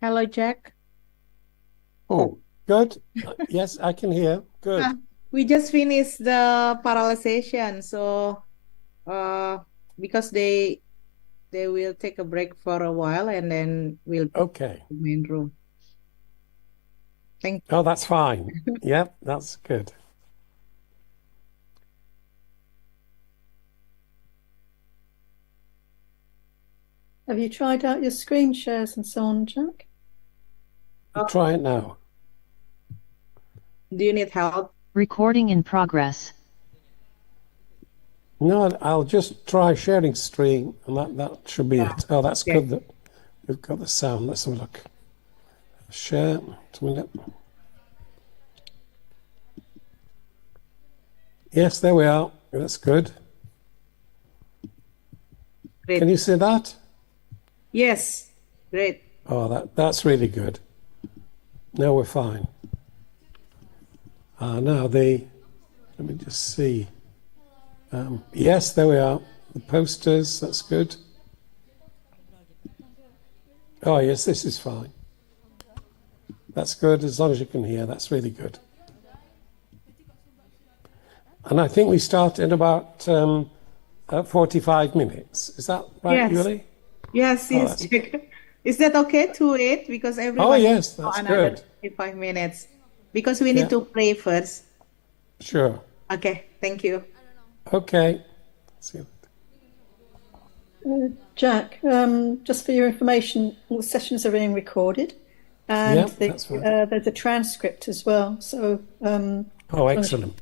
Hello, Jack. Oh, good. Yes, I can hear. Good. We just finished the parallel session, so because they will take a break for a while and then we'll Okay. the main room. Thank you. Oh, that's fine. Yep, that's good. Have you tried out your screen shares and so on, Jack? Try it now. Do you need help? Recording in progress. No, I'll just try sharing screen, and that should be it. Oh, that's good that we've got the sound. Let's have a look. Share. Just a minute. Yes, there we are. That's good. Great. Can you see that? Yes, great. Oh, that's really good. Now we're fine. Now let me just see. Yes, there we are. The posters, that's good. Oh, yes, this is fine. That's good, as long as you can hear. That's really good. And I think we start in about 45 minutes. Is that right, Yes. Yuli? Yes, Oh, yes. that's- Jack. Is that okay to wait? Because everyone Oh, yes, for that's another good. 45 minutes. Because we need Yeah. to pray first. Sure. Okay, thank you. Okay. See. Jack, just for your information, all the sessions are being recorded, and Yeah, that's right. there's a transcript as well. So Oh, excellent.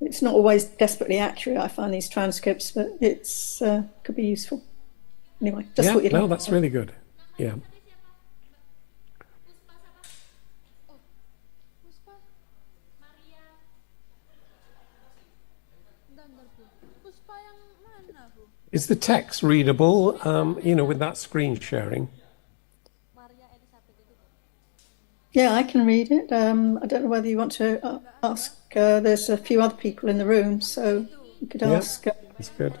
it's not always desperately accurate. I find these transcripts, but it's could be useful. Anyway, just Yeah, what you no, that's really good. Yeah. Is the text readable, with that screen sharing? Yeah, I can read it. I don't know whether you want to ask. There's a few other people in the room, so you could Yeah, ask. that's good.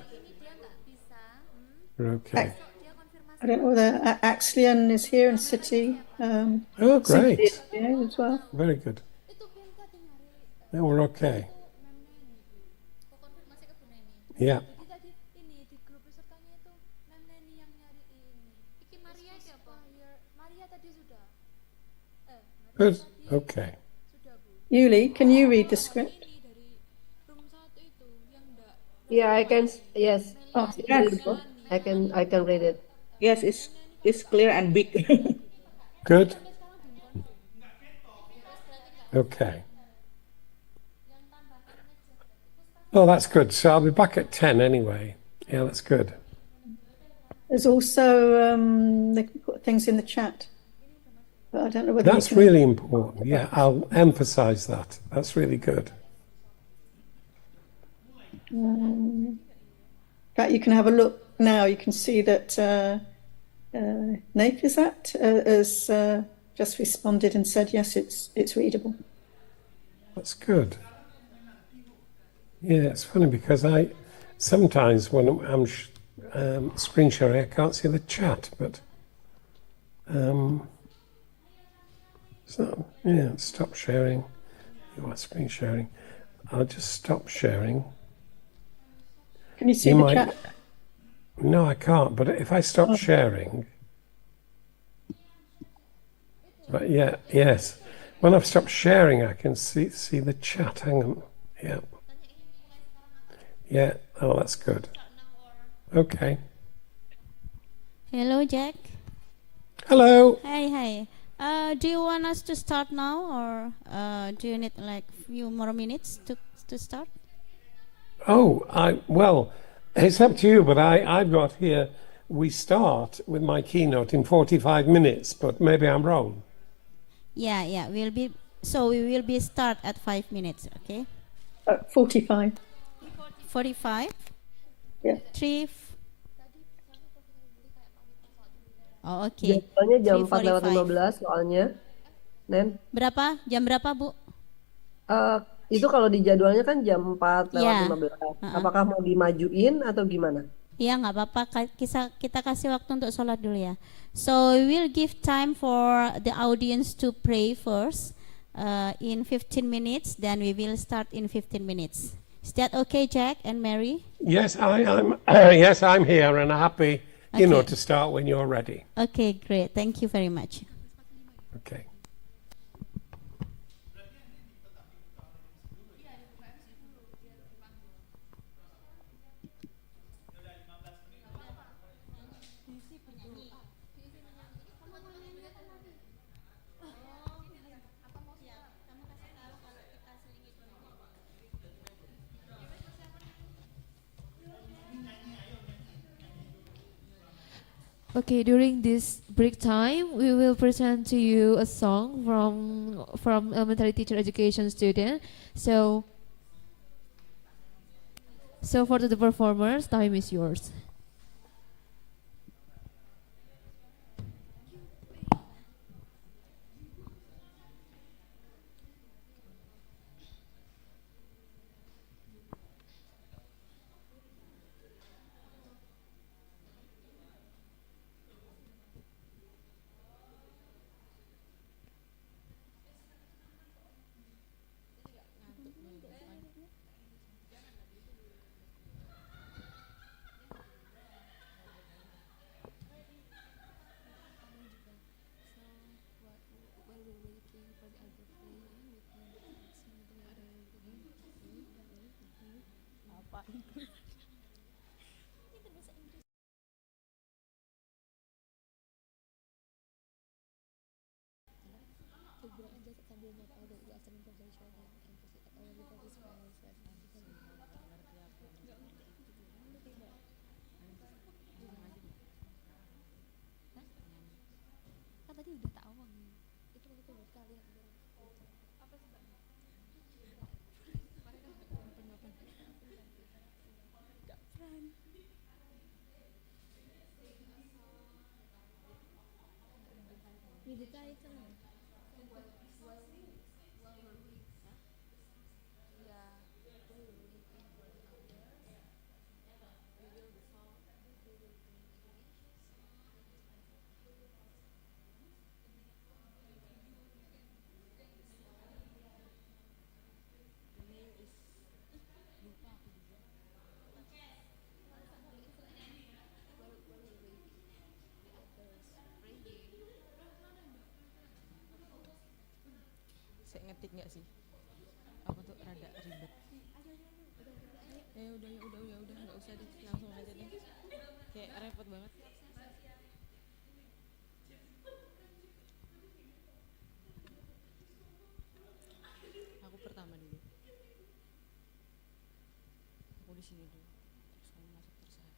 We're okay. I don't know whether Axlian is here in City. Oh, Cynthia great. is here as well. Very good. No, we're okay. Yeah. Good. Okay. Yuli, can you read the script? Yeah, I can. Yes. Oh, yes. I can read it. Yes, it's clear and big. Good. Okay. Oh, that's good. So I'll be back at 10 anyway. Yeah, that's good. There's also they can put things in the chat, but I don't know whether That's you can. really important. Yeah, I'll emphasize that. That's really good. But you can have a look now. You can see that Nape is has just responded and said yes, it's readable. That's good. Yeah, it's funny because sometimes when I'm screen sharing, I can't see the chat, but so yeah, stop sharing. You are screen sharing. I'll just stop sharing. Can you see You the might- chat? No, I can't. But if I stop sharing, but yeah, yes. When I've stopped sharing, I can see the chat. Hang on. Yeah. Yeah. Oh, that's good. Okay. Hello, Jack. Hello. Hi. Do you want us to start now, or do you need like few more minutes to start? Oh, well, it's up to you. But I've got here. We start with my keynote in 45 minutes, but maybe I'm wrong. Yeah. We will be start at 5 minutes. Okay. 45. 45. Yeah. 3. Oh, okay. Jadwalnya jam 3:45. 4:15 soalnya. Nen. Berapa? Jam berapa, Bu? Itu kalau di jadwalnya kan jam 4:15. Ya. Apakah mau dimajuin atau gimana? Ya, nggak apa-apa. Kita kasih waktu untuk sholat dulu ya. So we will give time for the audience to pray first in 15 minutes. Then we will start in 15 minutes. Is that okay, Jack and Mary? Yes, I'm yes, I'm here and happy, to start when you're ready. Okay, great. Thank you very much. Okay. Okay, during this break time, we will present to you a song from elementary teacher education student. So for the performers, time is yours. Tadi udah tawang itu buat kalian apa sih Mbak? Ngetik nggak sih? Aku tuh rada ribet. Udah nggak usah deh, langsung aja deh. Kayak repot banget. Aku pertama dulu. Aku di sini dulu. Terus kamu masuk terserah.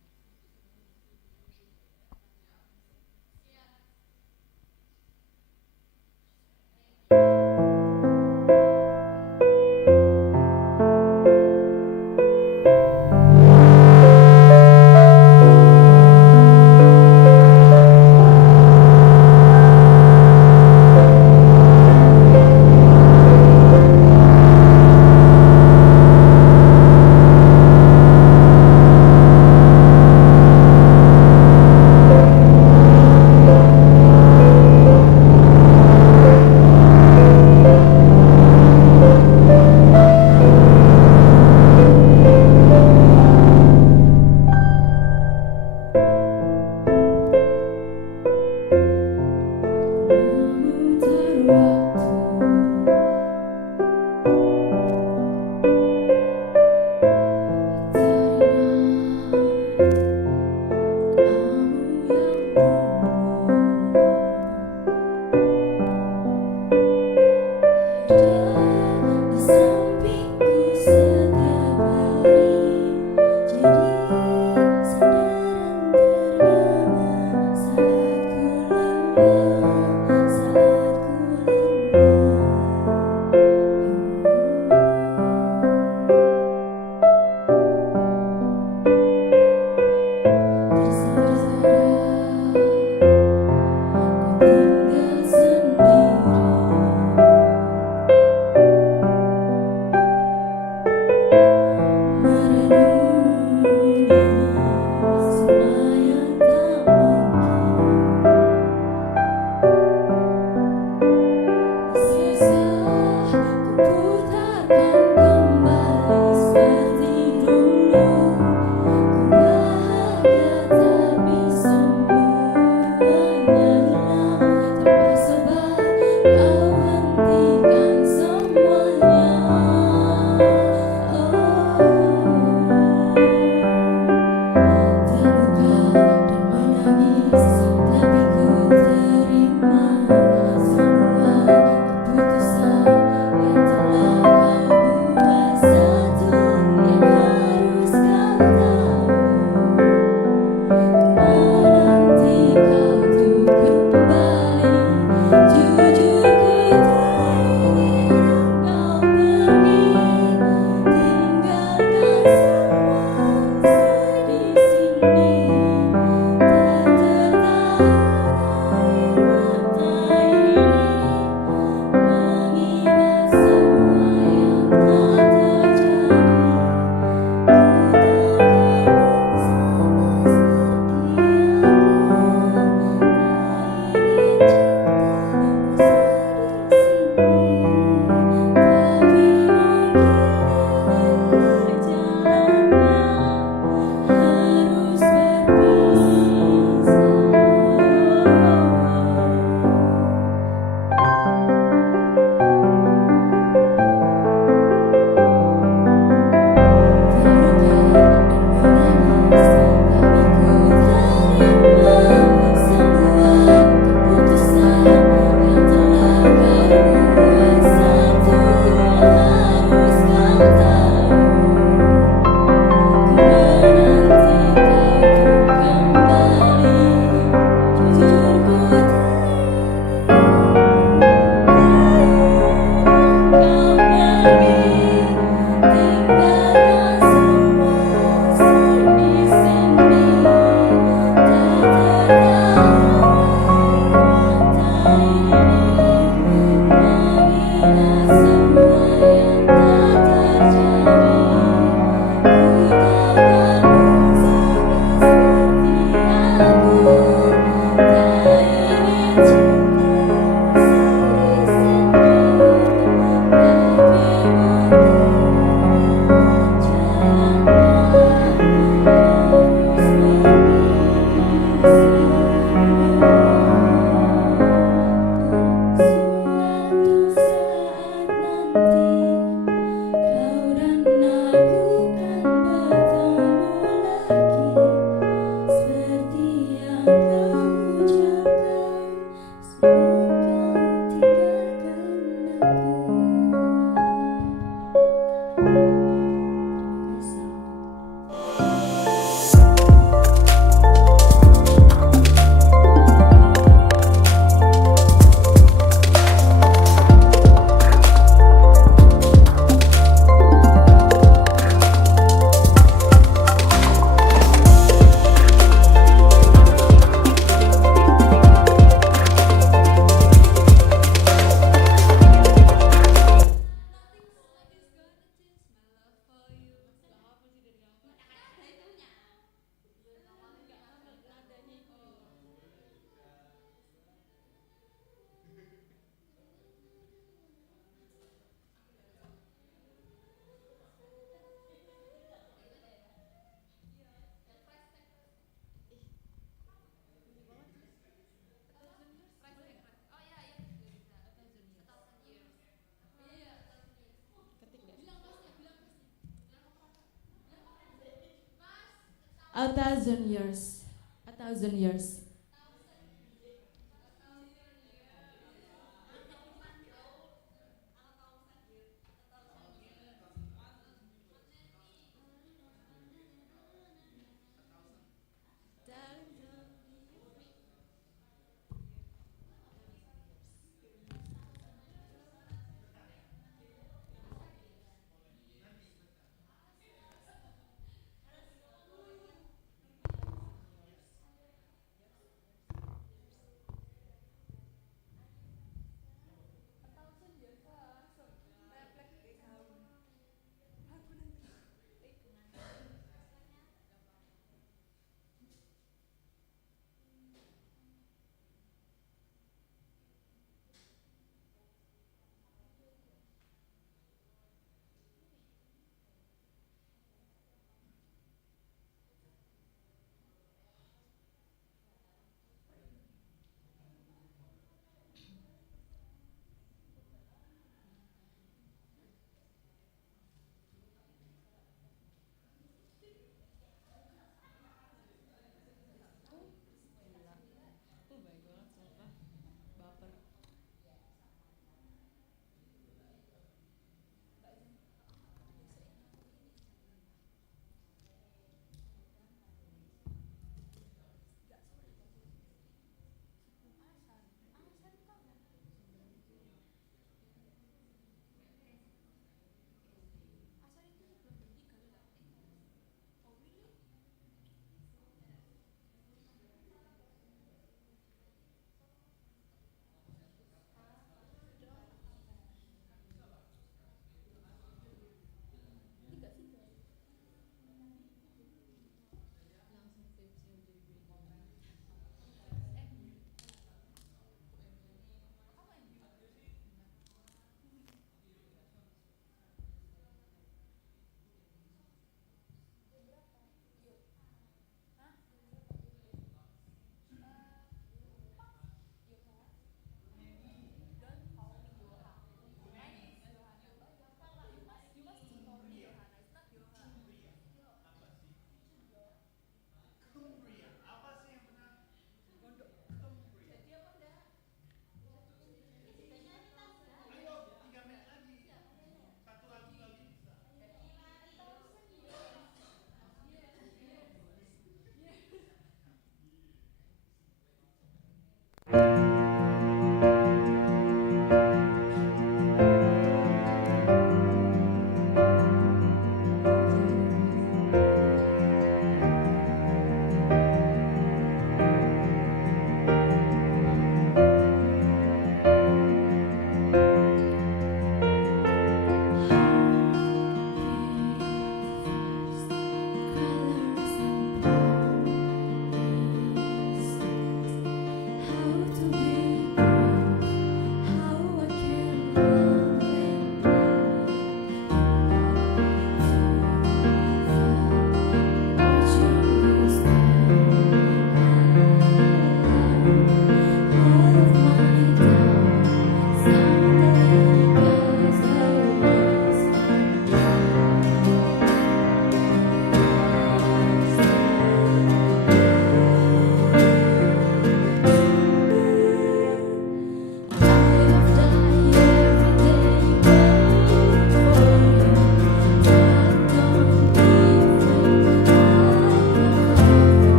1,000 years. 1,000 years.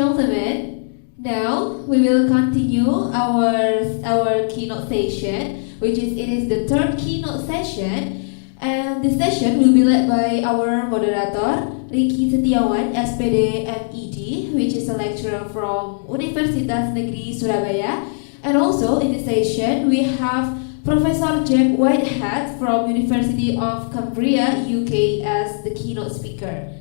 gentlemen, now we will continue our keynote session, which is it is the third keynote session, and this session will be led by our moderator Ricky Setiawan, SPD MED, which is a lecturer from Universitas Negeri Surabaya, and also in this session we have Professor Jack Whitehead from University of Cambria, UK, as the keynote speaker.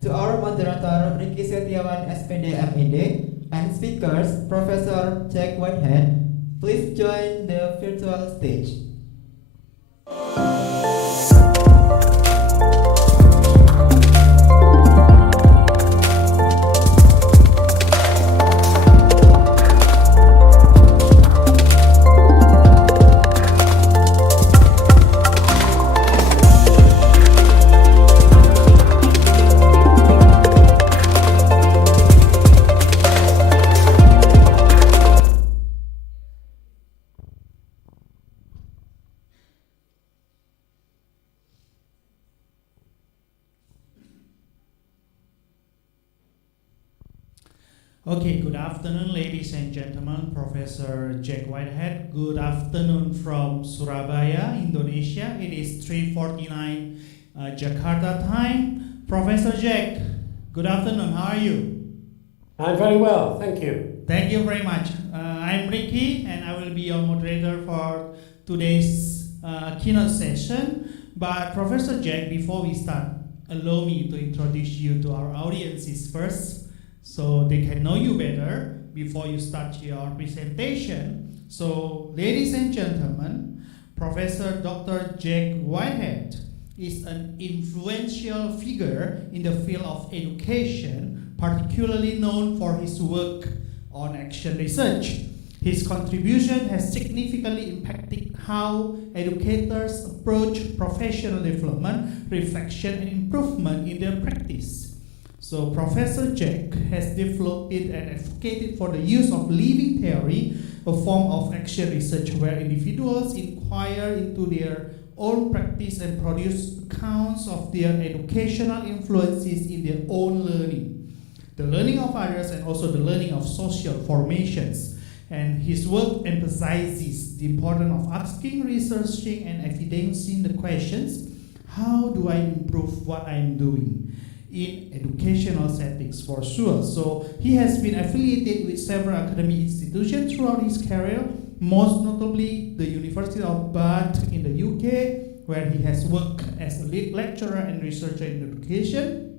To our moderator Ricky Setiawan, SPD MED, and speakers Professor Jack Whitehead, please join the virtual stage. Okay, good afternoon, ladies and gentlemen. Professor Jack Whitehead. Good afternoon from Surabaya, Indonesia. It is 3:49 Jakarta time. Professor Jack, good afternoon. How are you? I'm very well, thank you. Thank you very much. I'm Ricky, and I will be your moderator for today's keynote session. But Professor Jack, before we start, allow me to introduce you to our audiences first, so they can know you better before you start your presentation. So, ladies and gentlemen, Professor Dr. Jack Whitehead is an influential figure in the field of education, particularly known for his work on action research. His contribution has significantly impacted how educators approach professional development, reflection, and improvement in their practice. So Professor Jack has developed and advocated for the use of living theory, a form of action research where individuals inquire into their own practice and produce accounts of their educational influences in their own learning, the learning of others, and also the learning of social formations. And his work emphasizes the importance of asking, researching, and evidencing the questions, how do I improve what I'm doing in educational settings, for sure. So he has been affiliated with several academic institutions throughout his career, most notably the University of Bath in the UK, where he has worked as a lead lecturer and researcher in education.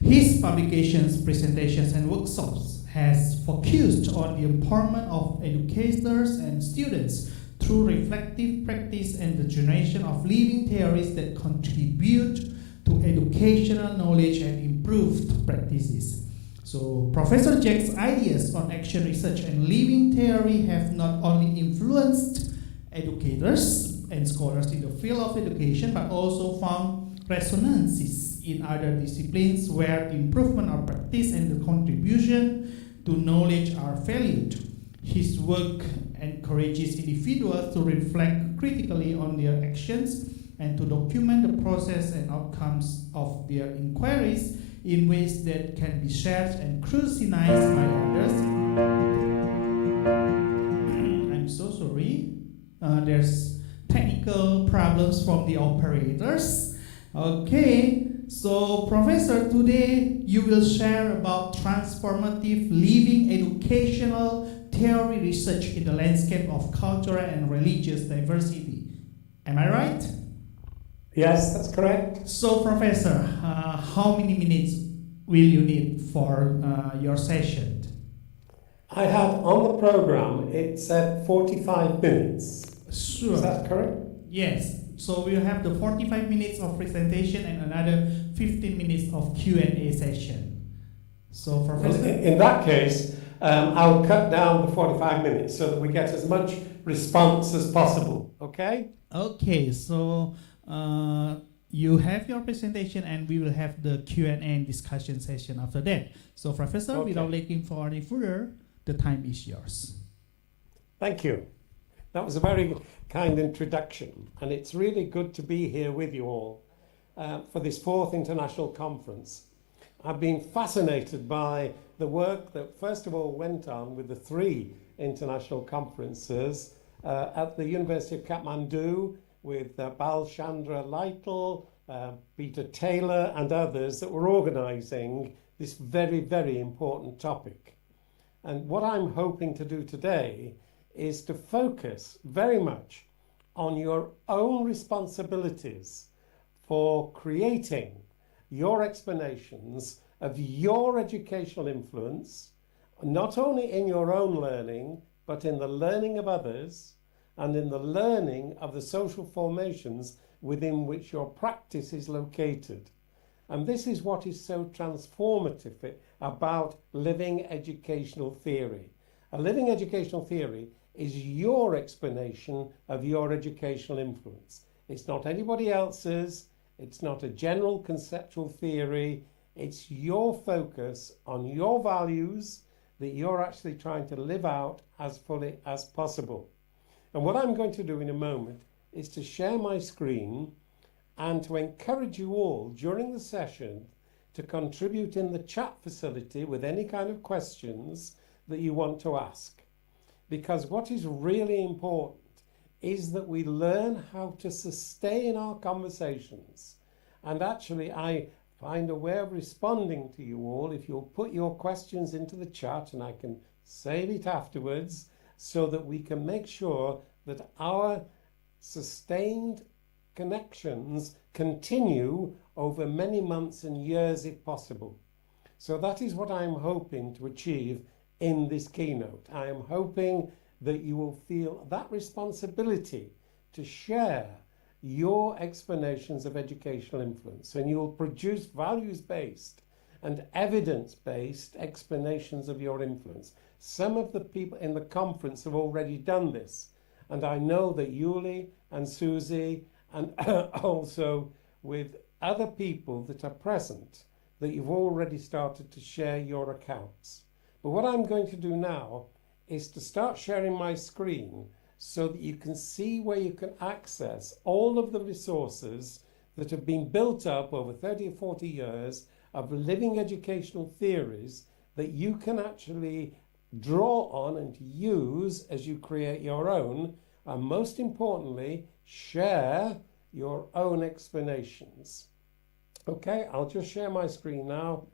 His publications, presentations, and workshops has focused on the empowerment of educators and students through reflective practice and the generation of living theories that contribute to educational knowledge and improved practices. So Professor Jack's ideas on action research and living theory have not only influenced educators and scholars in the field of education, but also found resonances in other disciplines where improvement of practice and the contribution to knowledge are valued. His work encourages individuals to reflect critically on their actions and to document the process and outcomes of their inquiries in ways that can be shared and scrutinized by others. I'm so sorry. There's technical problems from the operators. Okay, so Professor, today you will share about transformative living educational theory research in the landscape of cultural and religious diversity. Am I right? Yes, that's correct. So, Professor, how many minutes will you need for your session? I had on the program, it said 45 minutes. Sure. Is that correct? Yes. So we'll have the 45 minutes of presentation and another 15 minutes of Q&A session. So, Professor? Well, in that case, I'll cut down the 45 minutes so that we get as much response as possible, okay? Okay, so you have your presentation and we will have the Q&A and discussion session after that. So, Professor, Okay. without looking for any further, the time is yours. Thank you. That was a very kind introduction, and it's really good to be here with you all for this 4th International Conference. I've been fascinated by the work that first of all went on with the 3 international conferences at the University of Kathmandu with Bal Chandra Lytle, Peter Taylor and others that were organising this very, very important topic. And what I'm hoping to do today is to focus very much on your own responsibilities for creating your explanations of your educational influence, not only in your own learning, but in the learning of others and in the learning of the social formations within which your practice is located. And this is what is so transformative about living educational theory. A living educational theory is your explanation of your educational influence. It's not anybody else's, it's not a general conceptual theory, it's your focus on your values that you're actually trying to live out as fully as possible. And what I'm going to do in a moment is to share my screen and to encourage you all during the session to contribute in the chat facility with any kind of questions that you want to ask. Because what is really important is that we learn how to sustain our conversations. And actually, I find a way of responding to you all if you'll put your questions into the chat, and I can save it afterwards so that we can make sure that our sustained connections continue over many months and years if possible. So that is what I'm hoping to achieve in this keynote. I am hoping that you will feel that responsibility to share your explanations of educational influence, and you will produce values-based and evidence-based explanations of your influence. Some of the people in the conference have already done this, and I know that Yuli and Susie and also with other people that are present, that you've already started to share your accounts. But what I'm going to do now is to start sharing my screen so that you can see where you can access all of the resources that have been built up over 30 or 40 years of living educational theories that you can actually draw on and use as you create your own, and most importantly, share your own explanations. Okay, I'll just share my screen now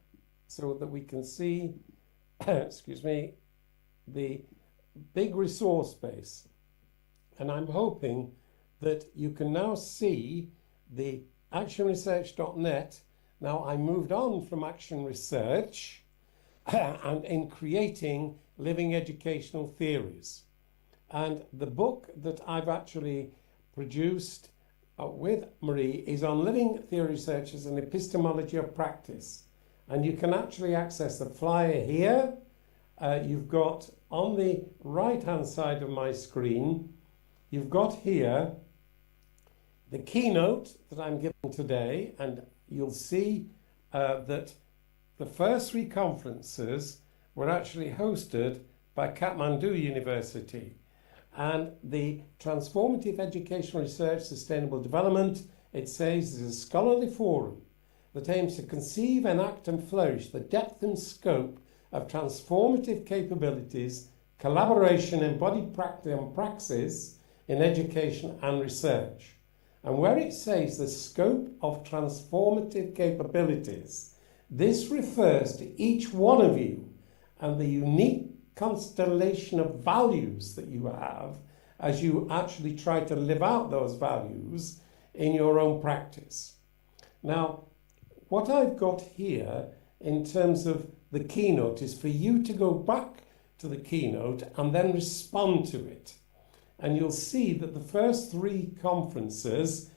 so that we can see, excuse me, the big resource base. And I'm hoping that you can now see the actionresearch.net. Now I moved on from Action Research and in creating living educational theories. And the book that I've actually produced with Marie is on living theory research as an epistemology of practice. And you can actually access the flyer here. You've got on the right-hand side of my screen, you've got here the keynote that I'm giving today, and you'll see that the first 3 conferences were actually hosted by Kathmandu University. And the Transformative Educational Research Sustainable Development, it says, is a scholarly forum that aims to conceive, enact and flourish the depth and scope of transformative capabilities, collaboration, embodied practice and praxis in education and research. And where it says the scope of transformative capabilities, this refers to each one of you and the unique constellation of values that you have as you actually try to live out those values in your own practice. Now, what I've got here in terms of the keynote is for you to go back to the keynote and then respond to it. And you'll see that the first 3 conferences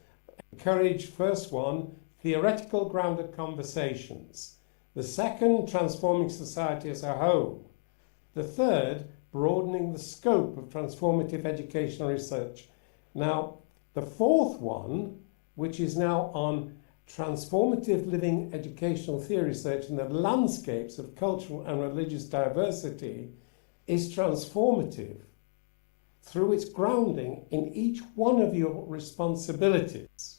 encourage, first one, theoretical grounded conversations. The second, transforming society as a whole. The third, broadening the scope of transformative educational research. Now, the 4th one, which is now on transformative living educational theory research in the landscapes of cultural and religious diversity, is transformative through its grounding in each one of your responsibilities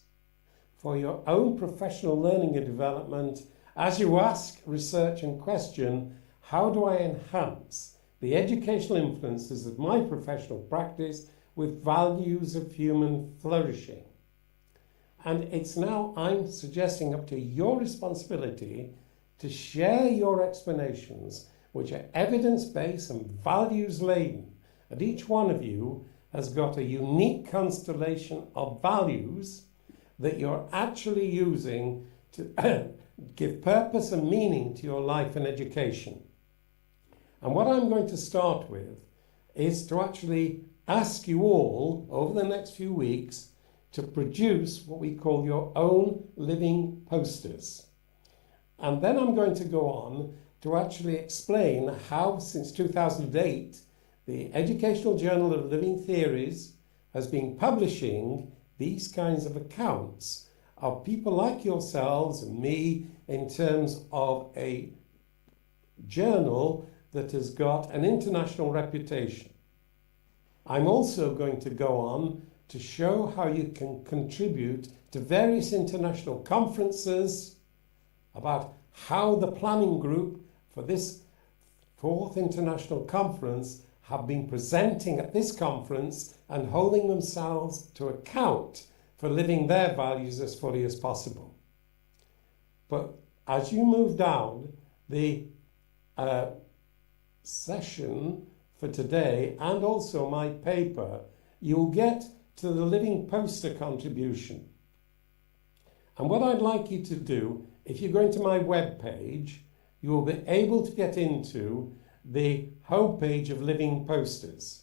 for your own professional learning and development as you ask, research and question, how do I enhance the educational influences of my professional practice with values of human flourishing? And it's now, I'm suggesting, up to your responsibility to share your explanations, which are evidence-based and values-laden. And each one of you has got a unique constellation of values that you're actually using to give purpose and meaning to your life and education. And what I'm going to start with is to actually ask you all over the next few weeks to produce what we call your own living posters. And then I'm going to go on to actually explain how, since 2008, the Educational Journal of Living Theories has been publishing these kinds of accounts of people like yourselves and me in terms of a journal that has got an international reputation. I'm also going to go on to show how you can contribute to various international conferences, about how the planning group for this 4th International Conference have been presenting at this conference and holding themselves to account for living their values as fully as possible. But as you move down the session for today, and also my paper, you'll get to the living poster contribution. And what I'd like you to do, if you go into my webpage, you will be able to get into the homepage of living posters.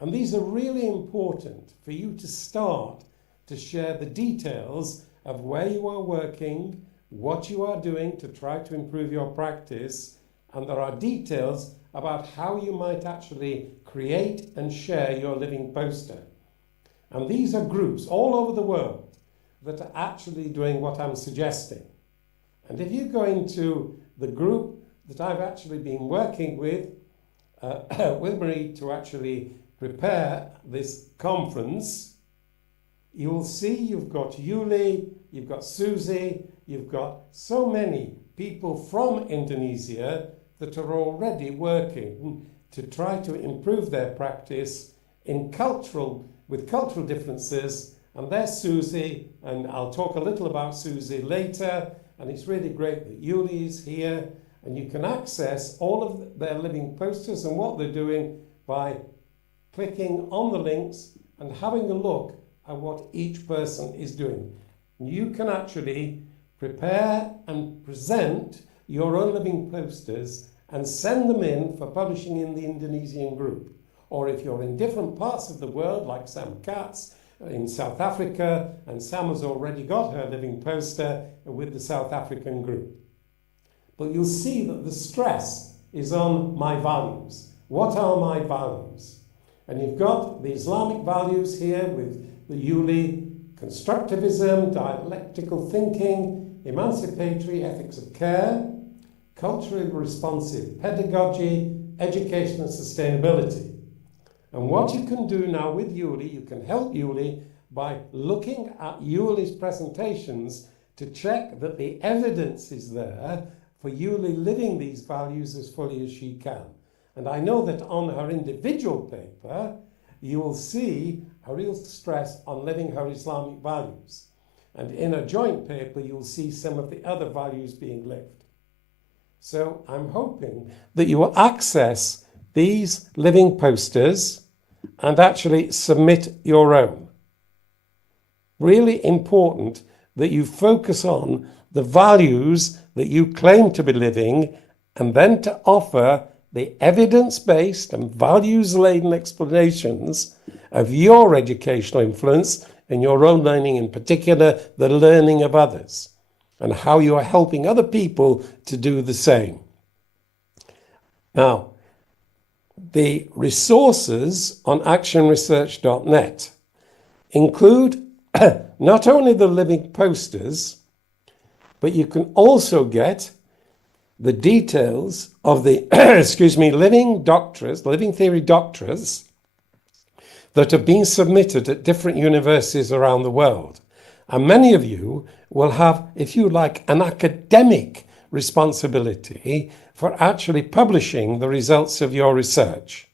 And these are really important for you to start to share the details of where you are working, what you are doing to try to improve your practice, and there are details about how you might actually create and share your living poster. And these are groups all over the world that are actually doing what I'm suggesting. And if you go into the group that I've actually been working with Marie to actually prepare this conference, you'll see you've got Yuli, you've got Susie, you've got so many people from Indonesia that are already working to try to improve their practice with cultural differences. And there's Susie, and I'll talk a little about Susie later. And it's really great that Yuli is here, and you can access all of their living posters and what they're doing by clicking on the links and having a look at what each person is doing. You can actually prepare and present your own living posters and send them in for publishing in the Indonesian group. Or if you're in different parts of the world, like Sam Katz in South Africa, and Sam has already got her living poster with the South African group. But you'll see that the stress is on my values. What are my values? And you've got the Islamic values here with the Yuli: constructivism, dialectical thinking, emancipatory ethics of care, culturally responsive pedagogy, education and sustainability. And what you can do now with Yuli, you can help Yuli by looking at Yuli's presentations to check that the evidence is there for Yuli living these values as fully as she can. And I know that on her individual paper, you will see a real stress on living her Islamic values. And in a joint paper, you'll see some of the other values being lived. So I'm hoping that you will access these living posters and actually submit your own. Really important that you focus on the values that you claim to be living, and then to offer the evidence-based and values-laden explanations of your educational influence and your own learning, in particular the learning of others, and how you are helping other people to do the same. Now, the resources on actionresearch.net include not only the living posters, but you can also get the details of the living theory doctorates that have been submitted at different universities around the world. And many of you will have, if you like, an academic responsibility for actually publishing the results of your research.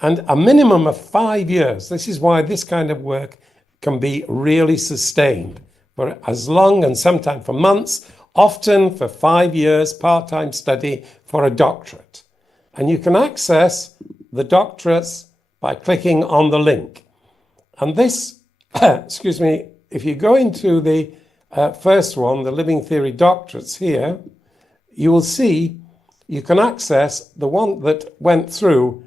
And a minimum of 5 years. This is why this kind of work can be really sustained for as long and sometimes for months, often for 5 years, part-time study for a doctorate. And you can access the doctorates by clicking on the link. And this, excuse me, if you go into the first one, the Living Theory Doctorates here, you will see you can access the one that went through,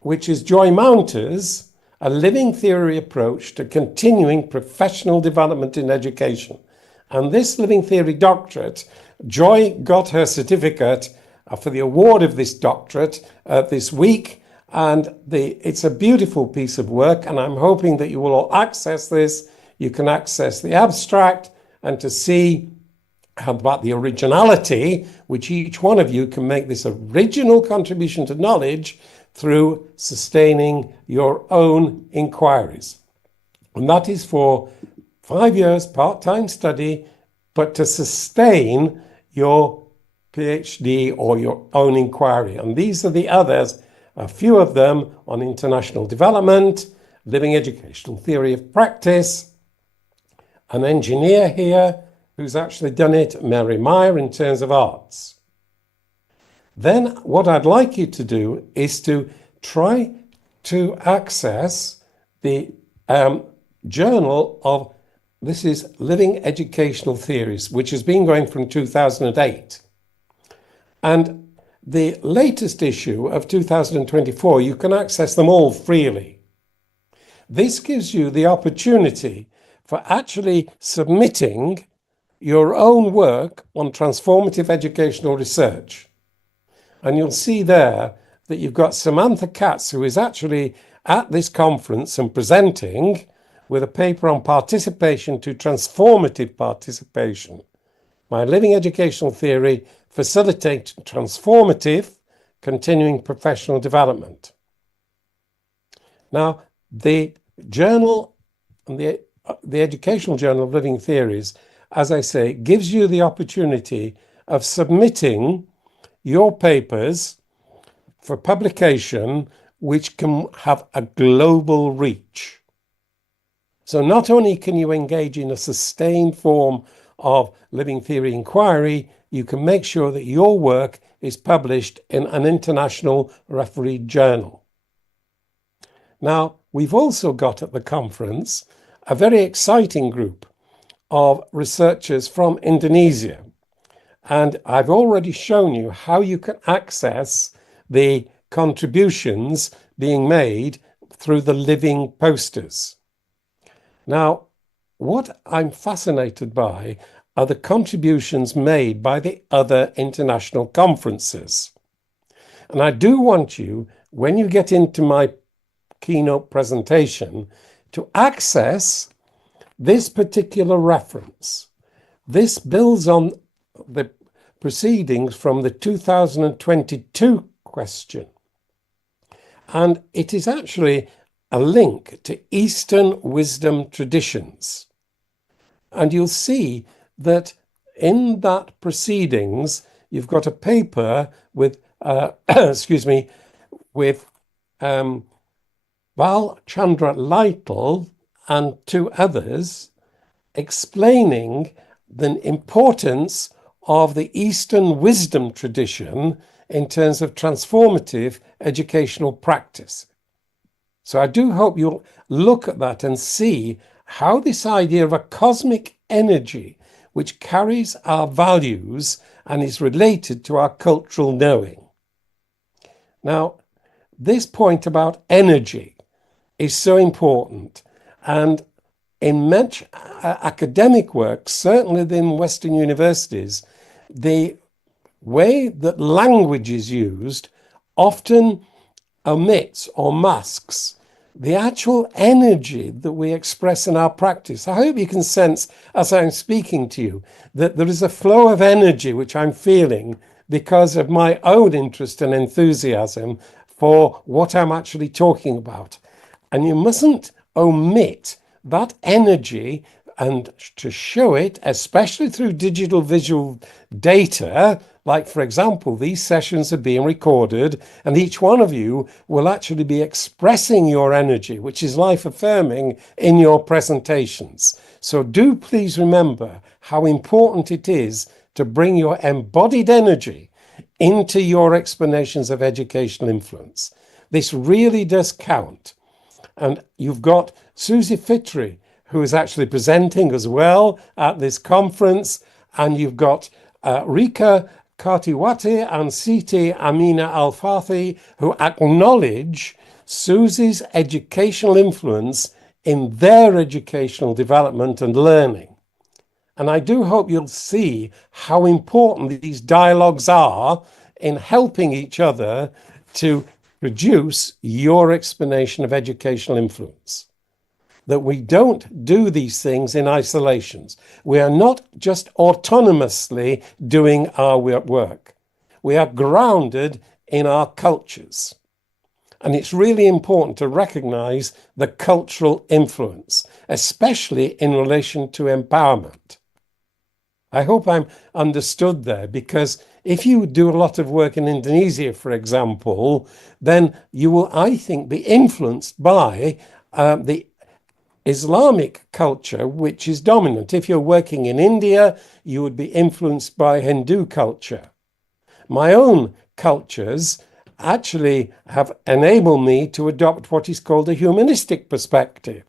which is Joy Mounter's A Living Theory Approach to Continuing Professional Development in Education. And this Living Theory Doctorate, Joy got her certificate for the award of this doctorate this week, and it's a beautiful piece of work, and I'm hoping that you will all access this. You can access the abstract and to see about the originality, which each one of you can make this original contribution to knowledge through sustaining your own inquiries. And that is for 5 years part-time study, but to sustain your PhD or your own inquiry. And these are the others, a few of them on international development, living educational theory of practice, an engineer here who's actually done it, Mary Meyer, in terms of arts. Then what I'd like you to do is to try to access the journal of, this is Living Educational Theories, which has been going from 2008. And the latest issue of 2024, you can access them all freely. This gives you the opportunity for actually submitting your own work on transformative educational research. And you'll see there that you've got Samantha Katz, who is actually at this conference and presenting with a paper on participation to transformative participation. My Living Educational Theory facilitates transformative continuing professional development. Now, the journal, the Educational Journal of Living Theories, as I say, gives you the opportunity of submitting your papers for publication which can have a global reach. So not only can you engage in a sustained form of living theory inquiry, you can make sure that your work is published in an international refereed journal. Now, we've also got at the conference a very exciting group of researchers from Indonesia. And I've already shown you how you can access the contributions being made through the living posters. Now, what I'm fascinated by are the contributions made by the other international conferences. And I do want you, when you get into my keynote presentation, to access this particular reference. This builds on the proceedings from the 2022 question. And it is actually a link to Eastern wisdom traditions. And you'll see that in that proceedings, you've got a paper with, excuse me, with Val Chandra Lytle and 2 others explaining the importance of the Eastern wisdom tradition in terms of transformative educational practice. So I do hope you'll look at that and see how this idea of a cosmic energy which carries our values and is related to our cultural knowing. Now, this point about energy is so important, and in much academic work, certainly in Western universities, the way that language is used often omits or masks the actual energy that we express in our practice. I hope you can sense, as I'm speaking to you, that there is a flow of energy which I'm feeling because of my own interest and enthusiasm for what I'm actually talking about. And you mustn't omit that energy and to show it, especially through digital visual data, like for example, these sessions are being recorded and each one of you will actually be expressing your energy, which is life affirming, in your presentations. So do please remember how important it is to bring your embodied energy into your explanations of educational influence. This really does count. And you've got Susie Fitri, who is actually presenting as well at this conference, and you've got Rika Kartiwati and Siti Amina Al-Fathi, who acknowledge Susie's educational influence in their educational development and learning. And I do hope you'll see how important these dialogues are in helping each other to produce your explanation of educational influence. That we don't do these things in isolations. We are not just autonomously doing our work. We are grounded in our cultures. And it's really important to recognize the cultural influence, especially in relation to empowerment. I hope I'm understood there, because if you do a lot of work in Indonesia, for example, then you will, I think, be influenced by the Islamic culture, which is dominant. If you're working in India, you would be influenced by Hindu culture. My own cultures actually have enabled me to adopt what is called a humanistic perspective,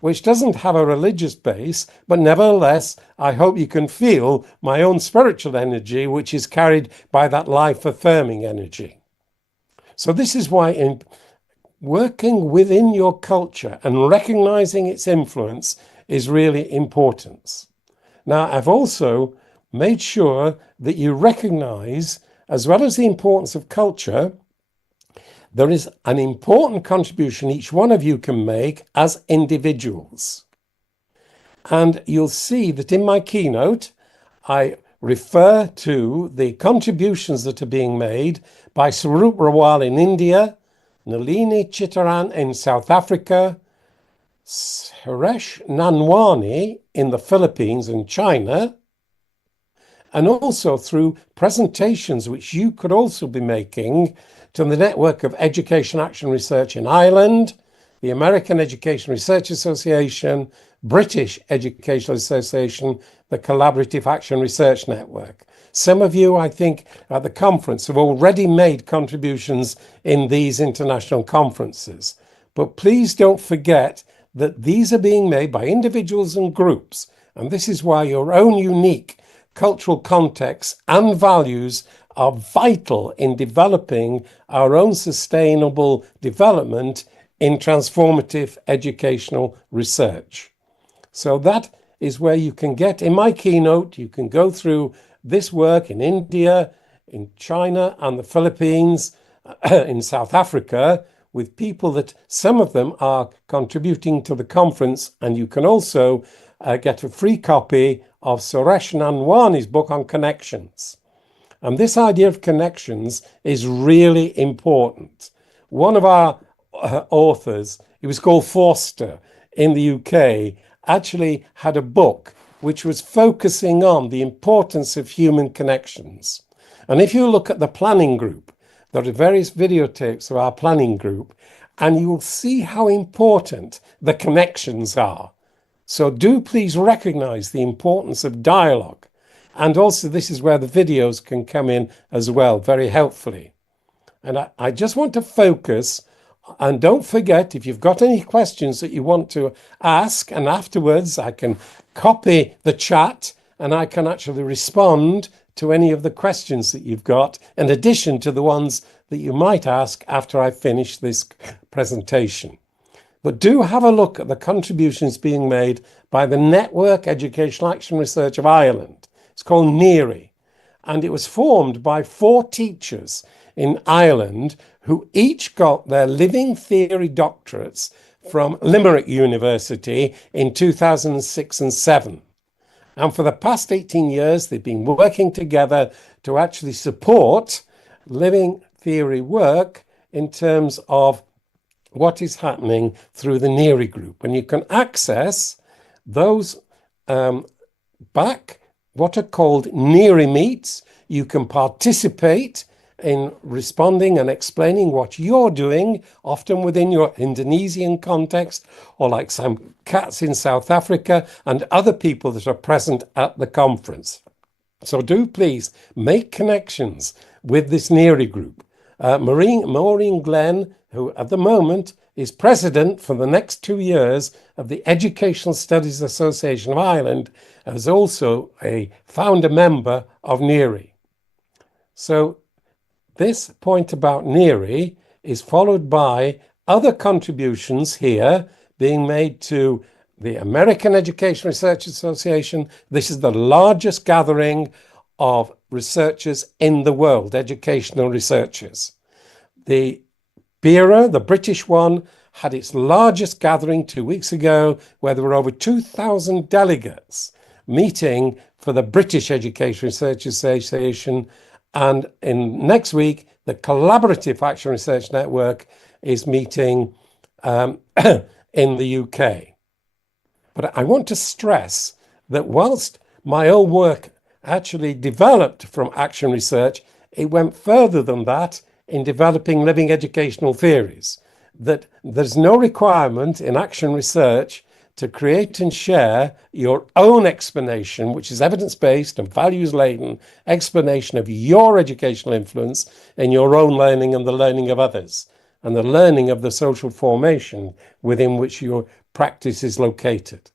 which doesn't have a religious base, but nevertheless, I hope you can feel my own spiritual energy, which is carried by that life-affirming energy. So this is why in working within your culture and recognizing its influence is really important. Now, I've also made sure that you recognize, as well as the importance of culture, there is an important contribution each one of you can make as individuals. And you'll see that in my keynote, I refer to the contributions that are being made by Swarup Rawal in India, Nalini Chitteran in South Africa, Suresh Nanwani in the Philippines and China, and also through presentations which you could also be making to the Network of Education Action Research in Ireland, the American Education Research Association, British Educational Association, the Collaborative Action Research Network. Some of you, I think, at the conference have already made contributions in these international conferences. But please don't forget that these are being made by individuals and groups. And this is why your own unique cultural contexts and values are vital in developing our own sustainable development in transformative educational research. So that is where you can get, in my keynote, you can go through this work in India, in China and the Philippines, in South Africa, with people that some of them are contributing to the conference, and you can also get a free copy of Suresh Nanwani's book on connections. And this idea of connections is really important. One of our authors, he was called Forster in the UK, actually had a book which was focusing on the importance of human connections. And if you look at the planning group, there are various videotapes of our planning group, and you will see how important the connections are. So do please recognize the importance of dialogue. And also this is where the videos can come in as well, very helpfully. And I just want to focus, and don't forget, if you've got any questions that you want to ask, and afterwards I can copy the chat and I can actually respond to any of the questions that you've got, in addition to the ones that you might ask after I finish this presentation. But do have a look at the contributions being made by the Network Educational Action Research of Ireland. It's called NERI, and it was formed by 4 teachers in Ireland who each got their living theory doctorates from Limerick University in 2006 and 2007. And for the past 18 years, they've been working together to actually support living theory work in terms of what is happening through the NERI group. And you can access those back what are called NERI meets. You can participate in responding and explaining what you're doing, often within your Indonesian context, or like some cats in South Africa and other people that are present at the conference. So do please make connections with this NERI group. Maureen Glenn, who at the moment is president for the next 2 years of the Educational Studies Association of Ireland, is also a founder member of NERI. So this point about NERI is followed by other contributions here being made to the American Education Research Association. This is the largest gathering of researchers in the world, educational researchers. The Bureau, the British one, had its largest gathering 2 weeks ago, where there were over 2,000 delegates meeting for the British Education Research Association. And next week, the Collaborative Action Research Network is meeting in the UK. But I want to stress that whilst my own work actually developed from action research, it went further than that in developing living educational theories, that there's no requirement in action research to create and share your own explanation, which is evidence-based and values-laden explanation of your educational influence in your own learning and the learning of others, and the learning of the social formation within which your practice is located.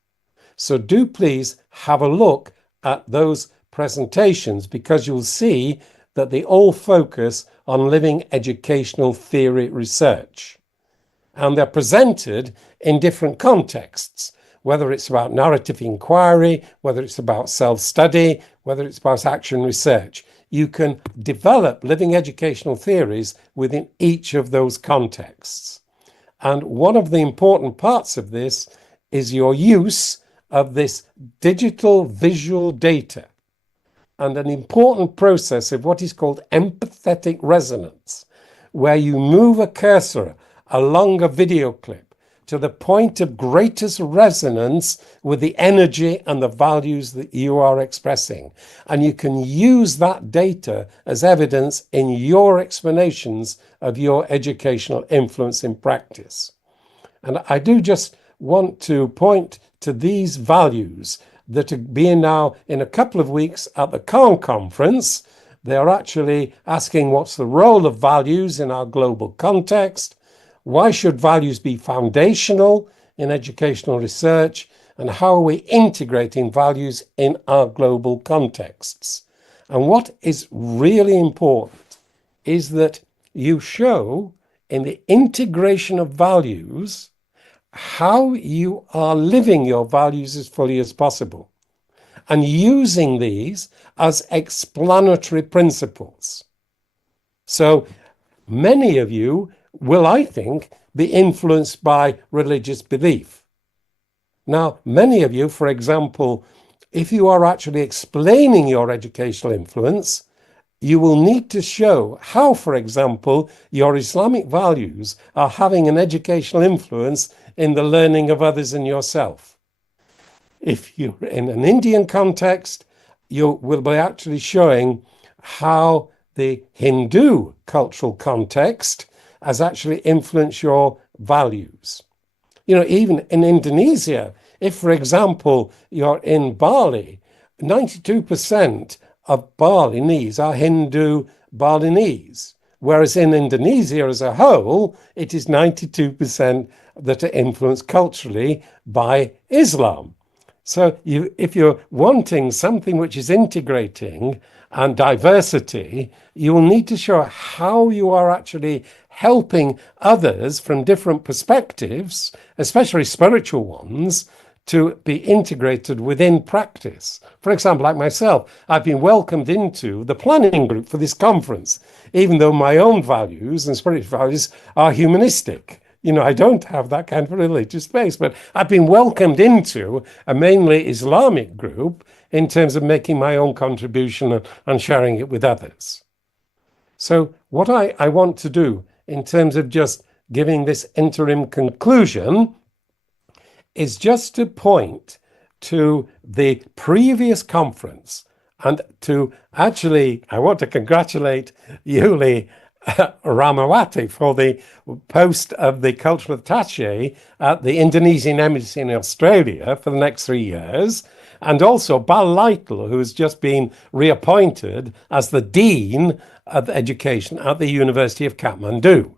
So do please have a look at those presentations, because you'll see that they all focus on living educational theory research. And they're presented in different contexts, whether it's about narrative inquiry, whether it's about self-study, whether it's about action research. You can develop living educational theories within each of those contexts. And one of the important parts of this is your use of this digital visual data, and an important process of what is called empathetic resonance, where you move a cursor along a video clip to the point of greatest resonance with the energy and the values that you are expressing. And you can use that data as evidence in your explanations of your educational influence in practice. And I do just want to point to these values that are being now in a couple of weeks at the Caen conference. They are actually asking what's the role of values in our global context, why should values be foundational in educational research, and how are we integrating values in our global contexts. And what is really important is that you show in the integration of values how you are living your values as fully as possible, and using these as explanatory principles. So many of you will, I think, be influenced by religious belief. Now, many of you, for example, if you are actually explaining your educational influence, you will need to show how, for example, your Islamic values are having an educational influence in the learning of others and yourself. If you're in an Indian context, you will be actually showing how the Hindu cultural context has actually influenced your values. You know, even in Indonesia, if, for example, you're in Bali, 92% of Balinese are Hindu Balinese, whereas in Indonesia as a whole, it is 92% that are influenced culturally by Islam. So if you're wanting something which is integrating and diversity, you will need to show how you are actually helping others from different perspectives, especially spiritual ones, to be integrated within practice. For example, like myself, I've been welcomed into the planning group for this conference, even though my own values and spiritual values are humanistic. You know, I don't have that kind of religious base, but I've been welcomed into a mainly Islamic group in terms of making my own contribution and sharing it with others. So what I want to do in terms of just giving this interim conclusion is just to point to the previous conference. And to actually, I want to congratulate Yuli Ramawati for the post of the cultural attaché at the Indonesian Embassy in Australia for the next 3 years, and also Bal Lytle, who has just been reappointed as the Dean of Education at the University of Kathmandu.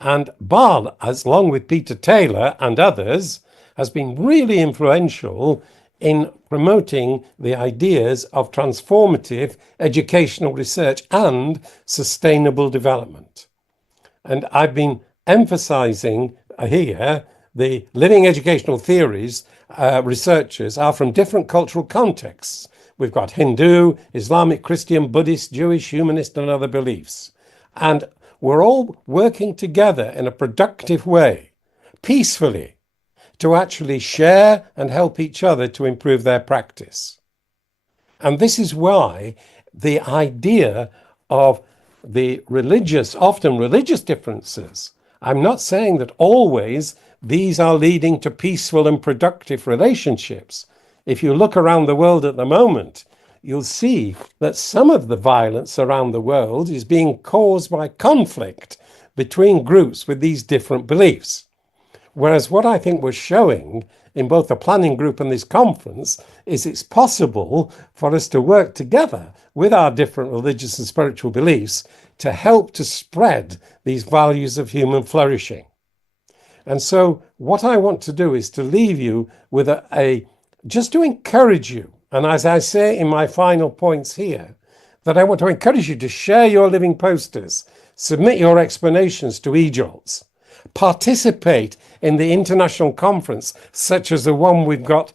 And Bal, along with Peter Taylor and others, has been really influential in promoting the ideas of transformative educational research and sustainable development. And I've been emphasizing here the living educational theories researchers are from different cultural contexts. We've got Hindu, Islamic, Christian, Buddhist, Jewish, humanist, and other beliefs. And we're all working together in a productive way, peacefully, to actually share and help each other to improve their practice. And this is why the idea of the religious, often religious differences, I'm not saying that always these are leading to peaceful and productive relationships. If you look around the world at the moment, you'll see that some of the violence around the world is being caused by conflict between groups with these different beliefs. Whereas what I think we're showing in both the planning group and this conference is it's possible for us to work together with our different religious and spiritual beliefs to help to spread these values of human flourishing. And so what I want to do is to leave you with just to encourage you, and as I say in my final points here, that I want to encourage you to share your living posters, submit your explanations to EJOLTS, participate in the international conference, such as the one we've got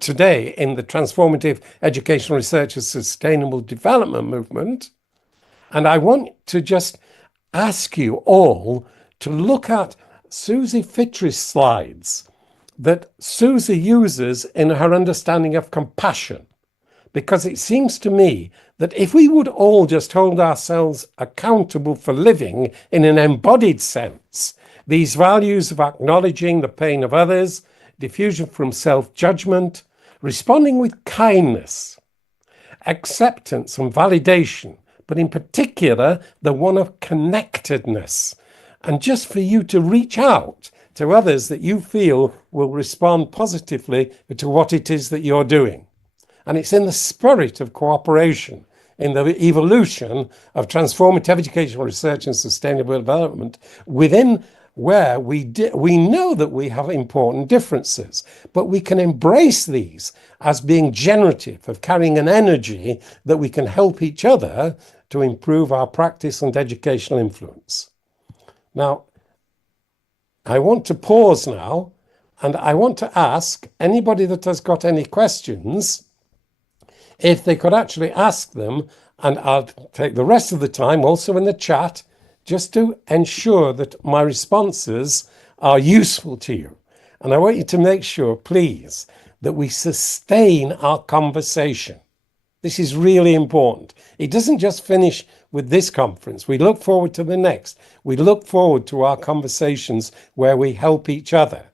today in the Transformative Educational Research and Sustainable Development Movement. And I want to just ask you all to look at Susie Fittry's slides that Susie uses in her understanding of compassion, because it seems to me that if we would all just hold ourselves accountable for living in an embodied sense, these values of acknowledging the pain of others, diffusion from self-judgment, responding with kindness, acceptance and validation, but in particular, the one of connectedness, and just for you to reach out to others that you feel will respond positively to what it is that you're doing. And it's in the spirit of cooperation, in the evolution of transformative educational research and sustainable development, within where we know that we have important differences, but we can embrace these as being generative, of carrying an energy that we can help each other to improve our practice and educational influence. Now, I want to pause now, and I want to ask anybody that has got any questions, if they could actually ask them, and I'll take the rest of the time also in the chat, just to ensure that my responses are useful to you. And I want you to make sure, please, that we sustain our conversation. This is really important. It doesn't just finish with this conference. We look forward to the next. We look forward to our conversations where we help each other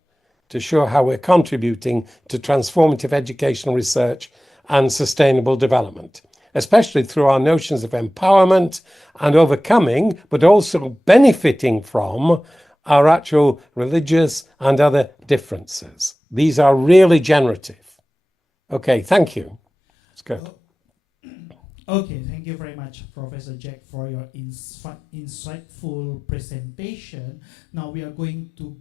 to show how we're contributing to transformative educational research and sustainable development, especially through our notions of empowerment and overcoming, but also benefiting from our actual religious and other differences. These are really generative. Okay, thank you. Let's go. Okay, thank you very much, Professor Jack, for your insightful presentation. Now we are going to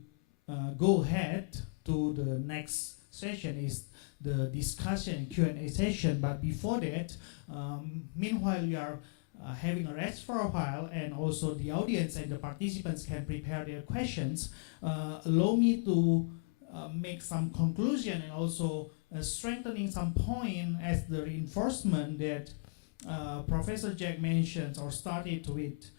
go ahead to the next session, is the discussion Q&A session. But before that, meanwhile we are having a rest for a while, and also the audience and the participants can prepare their questions. Allow me to make some conclusion and also strengthening some point as the reinforcement that Professor Jack mentioned or started with,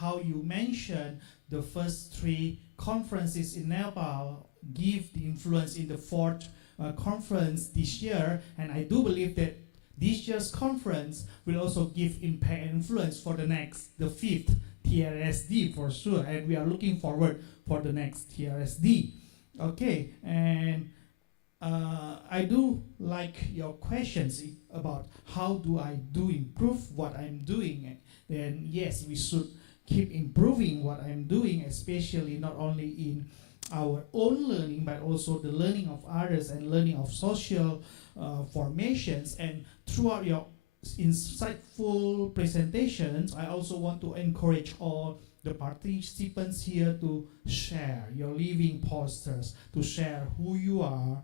how you mentioned the first 3 conferences in Nepal give the influence in the 4th conference this year, and I do believe that this year's conference will also give impact and influence for the 5th TERSD for sure, and we are looking forward for the next TERSD. Okay, and I do like your questions about how do I improve what I'm doing. Then yes, we should keep improving what I'm doing, especially not only in our own learning, but also the learning of others and learning of social formations. And throughout your insightful presentations, I also want to encourage all the participants here to share your living posters, to share who you are,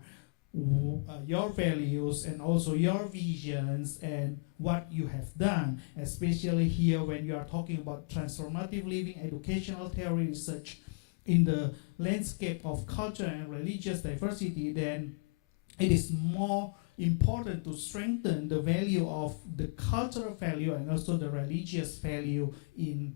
your values, and also your visions and what you have done, especially here when you are talking about transformative living educational theory research in the landscape of culture and religious diversity. Then it is more important to strengthen the value of the cultural value and also the religious value in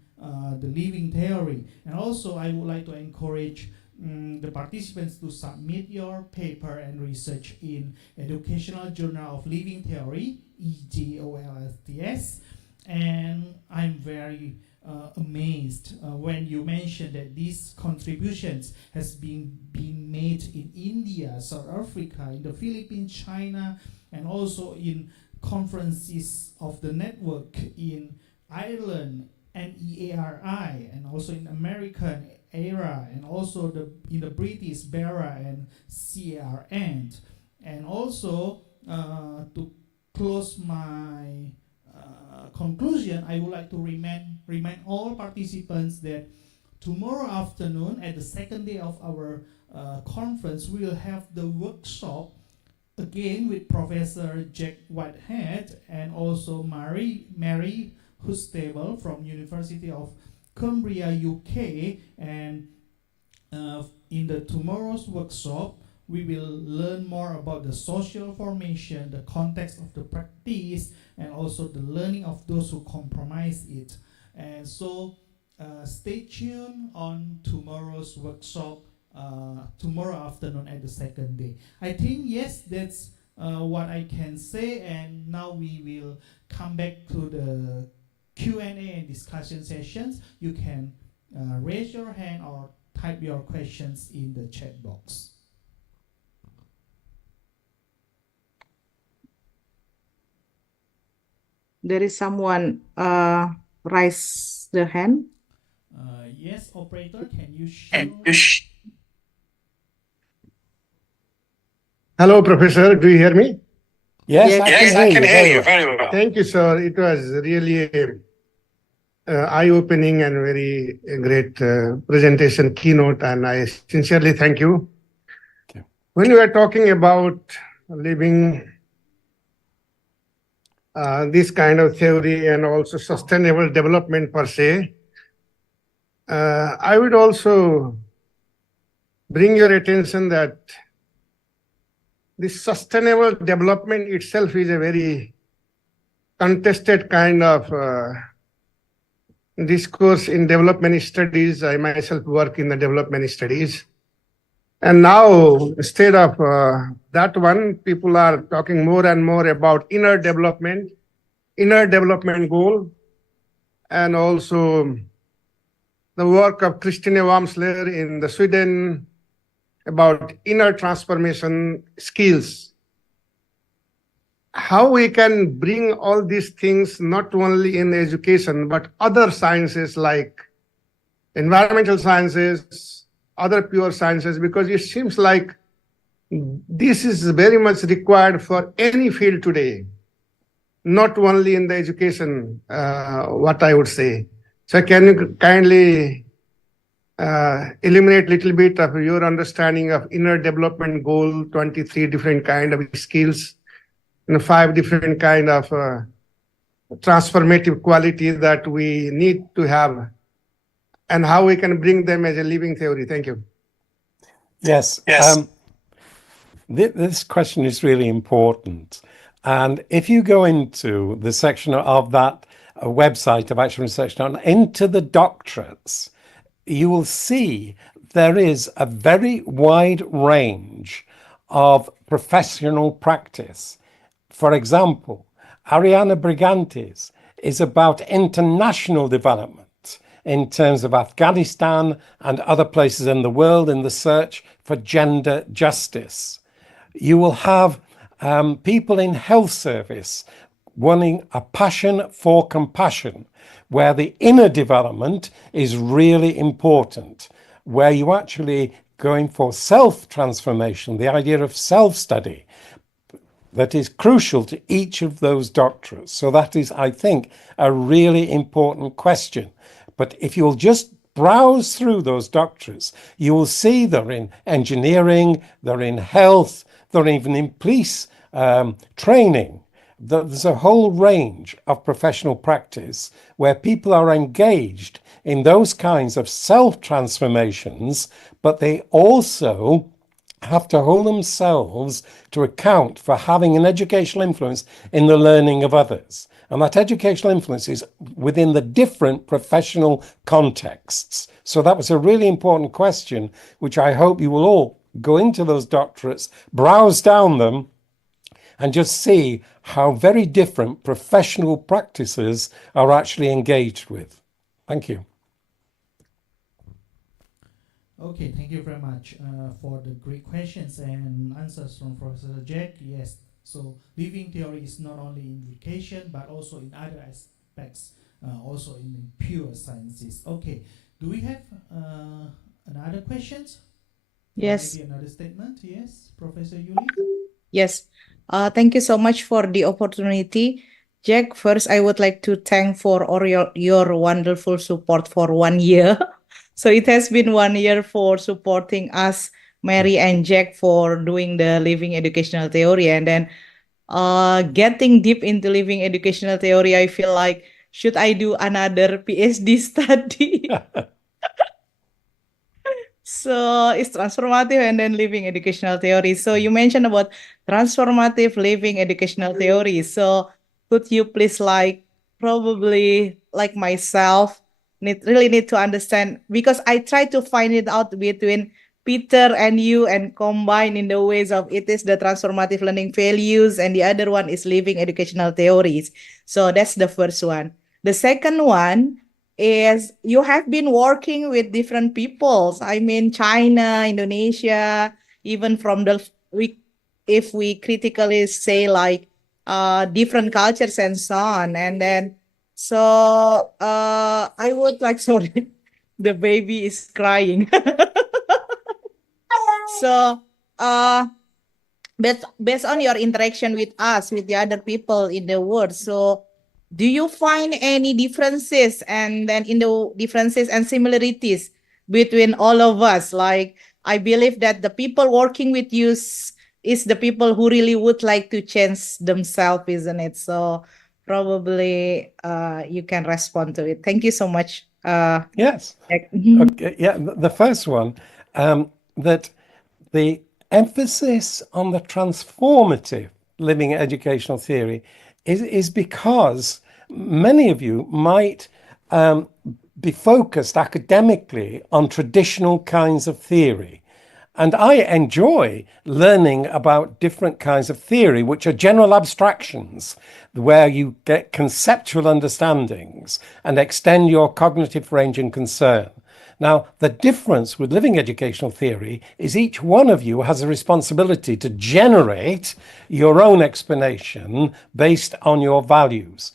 the living theory. And also I would like to encourage the participants to submit your paper and research in Educational Journal of Living Theory, EJOLSTS. And I'm very amazed when you mentioned that these contributions has been made in India, South Africa, in the Philippines, China, and also in conferences of the network in Ireland, NEARI, and also in American ERA, and also in the British BERA and CARN. And also to close my conclusion, I would like to remind all participants that tomorrow afternoon, at the second day of our conference, we will have the workshop again with Professor Jack Whitehead and also Mary Hustable from University of Cumbria, UK. And in the tomorrow's workshop, we will learn more about the social formation, the context of the practice, and also the learning of those who compromise it. And so stay tuned on tomorrow's workshop, tomorrow afternoon at the second day. I think, yes, that's what I can say. And now we will come back to the Q&A and discussion sessions. You can raise your hand or type your questions in the chat box. There is someone raise the hand. Yes, operator, can you show? Hello, Professor. Do you hear me? Yes, I can hear you very well. Thank you, sir. It was really eye-opening and very great presentation, keynote, and I sincerely thank you. When you are talking about living this kind of theory and also sustainable development per se, I would also bring your attention that this sustainable development itself is a very contested kind of discourse in development studies. I myself work in the development studies. And now, instead of that one, people are talking more and more about inner development goal, and also the work of Christine Wamsler in the Sweden about inner transformation skills. How we can bring all these things not only in education, but other sciences like environmental sciences, other pure sciences, because it seems like this is very much required for any field today, not only in the education, what I would say. So can you kindly eliminate a little bit of your understanding of inner development goal, 23 different kind of skills, and 5 different kind of transformative qualities that we need to have, and how we can bring them as a living theory? Thank you. Yes. This question is really important. And if you go into the section of that website of Action Research on into the doctorates, you will see there is a very wide range of professional practice. For example, Ariana Brigantes is about international development in terms of Afghanistan and other places in the world in the search for gender justice. You will have people in health service wanting a passion for compassion, where the inner development is really important, where you actually going for self-transformation, the idea of self-study, that is crucial to each of those doctorates. So that is, I think, a really important question. But if you'll just browse through those doctorates, you will see they're in engineering, they're in health, they're even in police training. There's a whole range of professional practice where people are engaged in those kinds of self-transformations, but they also have to hold themselves to account for having an educational influence in the learning of others. And that educational influence is within the different professional contexts. So that was a really important question, which I hope you will all go into those doctorates, browse down them, and just see how very different professional practices are actually engaged with. Thank you. Okay, thank you very much for the great questions and answers from Professor Jack. Yes, so living theory is not only in education, but also in other aspects, also in pure sciences. Okay, do we have another questions? Yes. Maybe another statement? Yes, Professor Yuli? Yes. Thank you so much for the opportunity. Jack, first I would like to thank for all your wonderful support for 1 year. So it has been 1 year for supporting us, Mary and Jack, for doing the living educational theory. And then getting deep into living educational theory, I feel like, should I do another PhD study? So it's transformative and then living educational theory. So you mentioned about transformative living educational theory. So could you please, like, probably like myself, really need to understand, because I try to find it out between Peter and you and combine in the ways of it is the transformative learning values and the other one is living educational theories. So that's the first one. The second one is you have been working with different peoples. I mean, China, Indonesia, even from the, if we critically say like different cultures and so on. And then, so I would like, sorry, the baby is crying. So based on your interaction with us, with the other people in the world, so do you find any differences and then in the differences and similarities between all of us? Like, I believe that the people working with you is the people who really would like to change themselves, isn't it? So probably you can respond to it. Thank you so much. Yes. Okay. Yeah, the first one, that the emphasis on the transformative living educational theory is because many of you might be focused academically on traditional kinds of theory. And I enjoy learning about different kinds of theory, which are general abstractions, where you get conceptual understandings and extend your cognitive range and concern. Now, the difference with living educational theory is each one of you has a responsibility to generate your own explanation based on your values.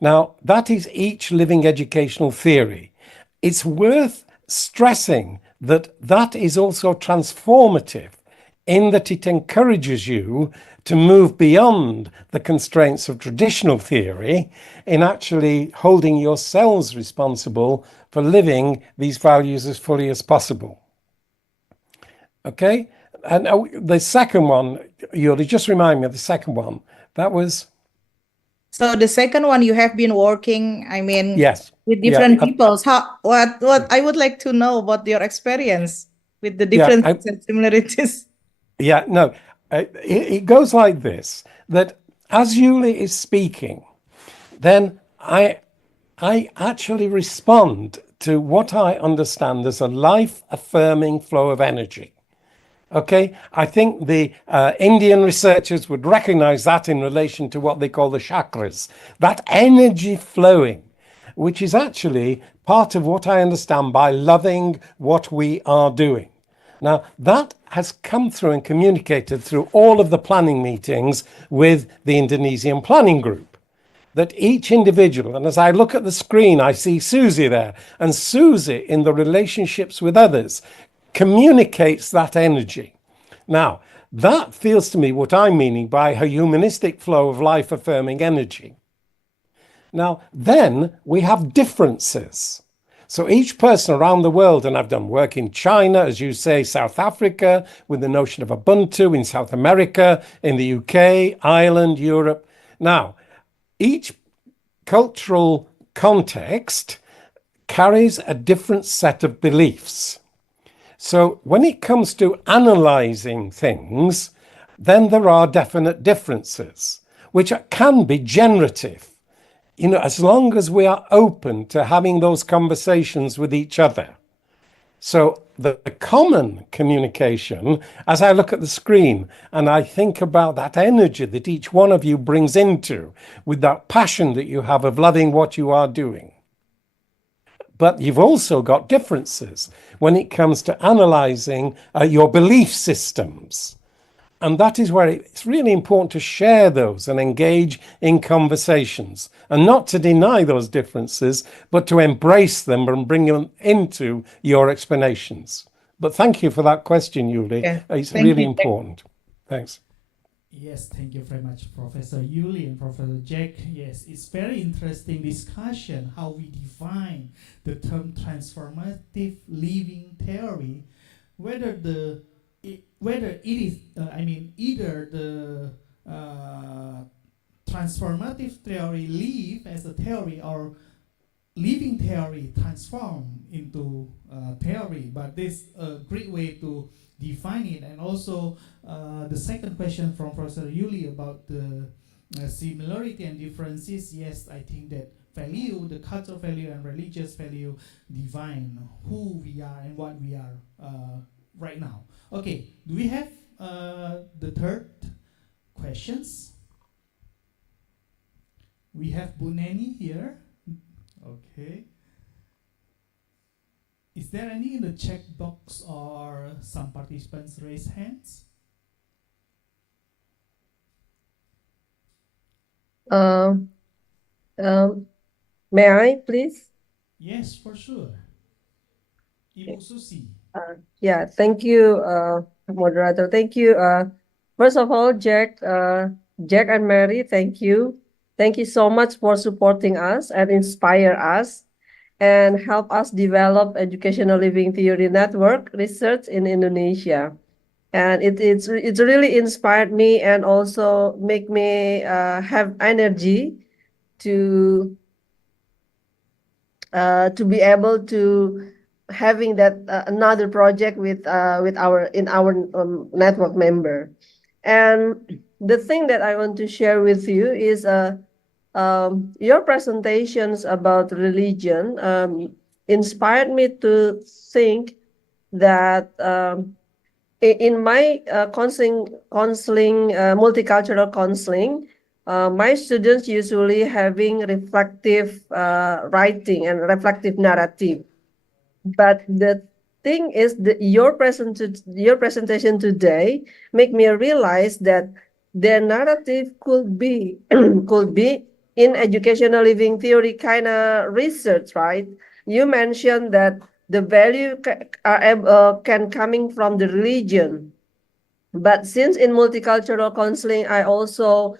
Now, that is each living educational theory. It's worth stressing that that is also transformative in that it encourages you to move beyond the constraints of traditional theory in actually holding yourselves responsible for living these values as fully as possible. Okay? And the second one, Yuri, just remind me of the second one. That was... So the second one, you have been working, I mean, yes, with different peoples. What I would like to know about your experience with the differences and similarities. Yeah, no, it goes like this, that as Yuli is speaking, then I actually respond to what I understand as a life-affirming flow of energy. Okay, I think the Indian researchers would recognize that in relation to what they call the chakras, that energy flowing, which is actually part of what I understand by loving what we are doing. Now, that has come through and communicated through all of the planning meetings with the Indonesian planning group. That each individual, and as I look at the screen, I see Susie there, and Susie in the relationships with others communicates that energy. Now, that feels to me what I'm meaning by a humanistic flow of life-affirming energy. Now, then we have differences. So each person around the world, and I've done work in China, as you say, South Africa, with the notion of Ubuntu, in South America, in the UK, Ireland, Europe. Now, each cultural context carries a different set of beliefs. So when it comes to analyzing things, then there are definite differences, which can be generative. You know, as long as we are open to having those conversations with each other. So the common communication, as I look at the screen and I think about that energy that each one of you brings into, with that passion that you have of loving what you are doing. But you've also got differences when it comes to analyzing your belief systems. And that is where it's really important to share those and engage in conversations, and not to deny those differences, but to embrace them and bring them into your explanations. But thank you for that question, Yuli. Yeah, it's thank really you. important. Thanks. Yes, thank you very much, Professor Yuli and Professor Jack. Yes, it's very interesting discussion how we define the term transformative living theory, whether it is, either the transformative theory live as a theory or living theory transform into theory. But this is a great way to define it. And also the second question from Professor Yuli about the similarity and differences. Yes, I think that value, the cultural value and religious value define who we are and what we are right now. Okay, do we have the third questions? We have Buneni here. Okay. Is there any in the check box or some participants raise hands? May I, please? Yes, for sure. Ibu Susi. Yeah, thank you, moderator. Thank you. First of all, Jack and Mary, thank you. Thank you so much for supporting us and inspire us and help us develop educational living theory network research in Indonesia. And it's really inspired me and also make me have energy to be able to having that another project with our network member. And the thing that I want to share with you is your presentations about religion inspired me to think that in my counseling multicultural counseling, my students usually having reflective writing and reflective narrative. But the thing is that your presentation today make me realize that their narrative could be in educational living theory kind of research, right? You mentioned that the value can coming from the religion, but since in multicultural counseling, I also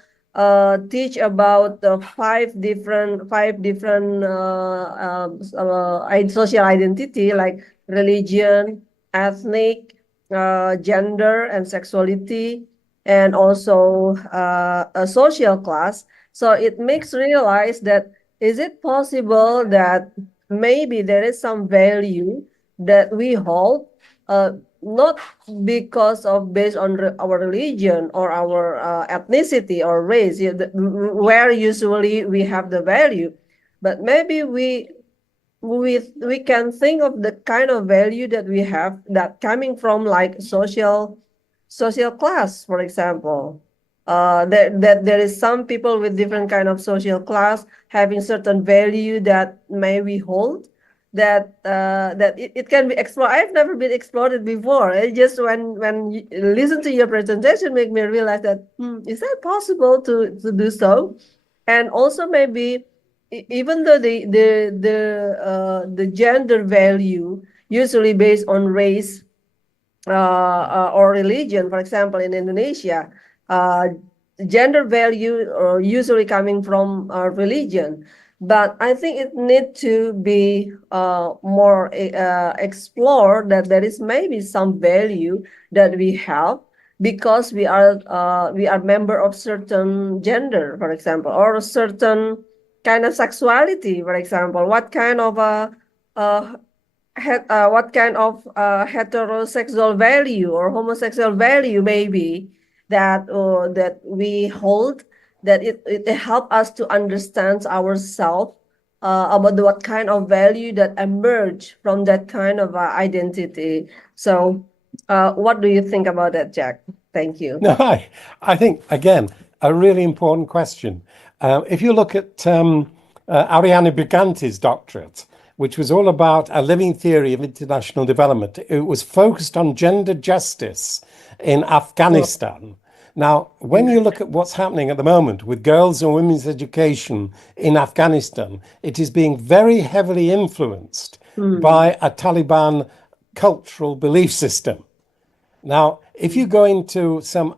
teach about the five different social identity like religion, ethnic, gender, and sexuality, and also a social class. So it makes realize that is it possible that maybe there is some value that we hold not because of based on our religion or our ethnicity or race, where usually we have the value, but maybe we can think of the kind of value that we have that coming from like social class, for example. That there is some people with different kind of social class having certain value that may we hold, that it can be explored. I've never been explored before. It just when you listen to your presentation make me realize that is that possible to do so, and also maybe even though the gender value usually based on race or religion, for example, in Indonesia, gender value are usually coming from religion. But I think it needs to be more explored, that there is maybe some value that we have because we are member of certain gender, for example, or a certain kind of sexuality, for example. What kind of heterosexual value or homosexual value maybe that that we hold, that it help us to understand ourselves about what kind of value that emerge from that kind of identity. So what do you think about that, Jack? Thank you. No, I think, again, a really important question. If you look at Ariana Briganti's doctorate, which was all about a living theory of international development, it was focused on gender justice in Afghanistan. Now, when you look at what's happening at the moment with girls and women's education in Afghanistan, it is being very heavily influenced by a Taliban cultural belief system. Now, if you go into some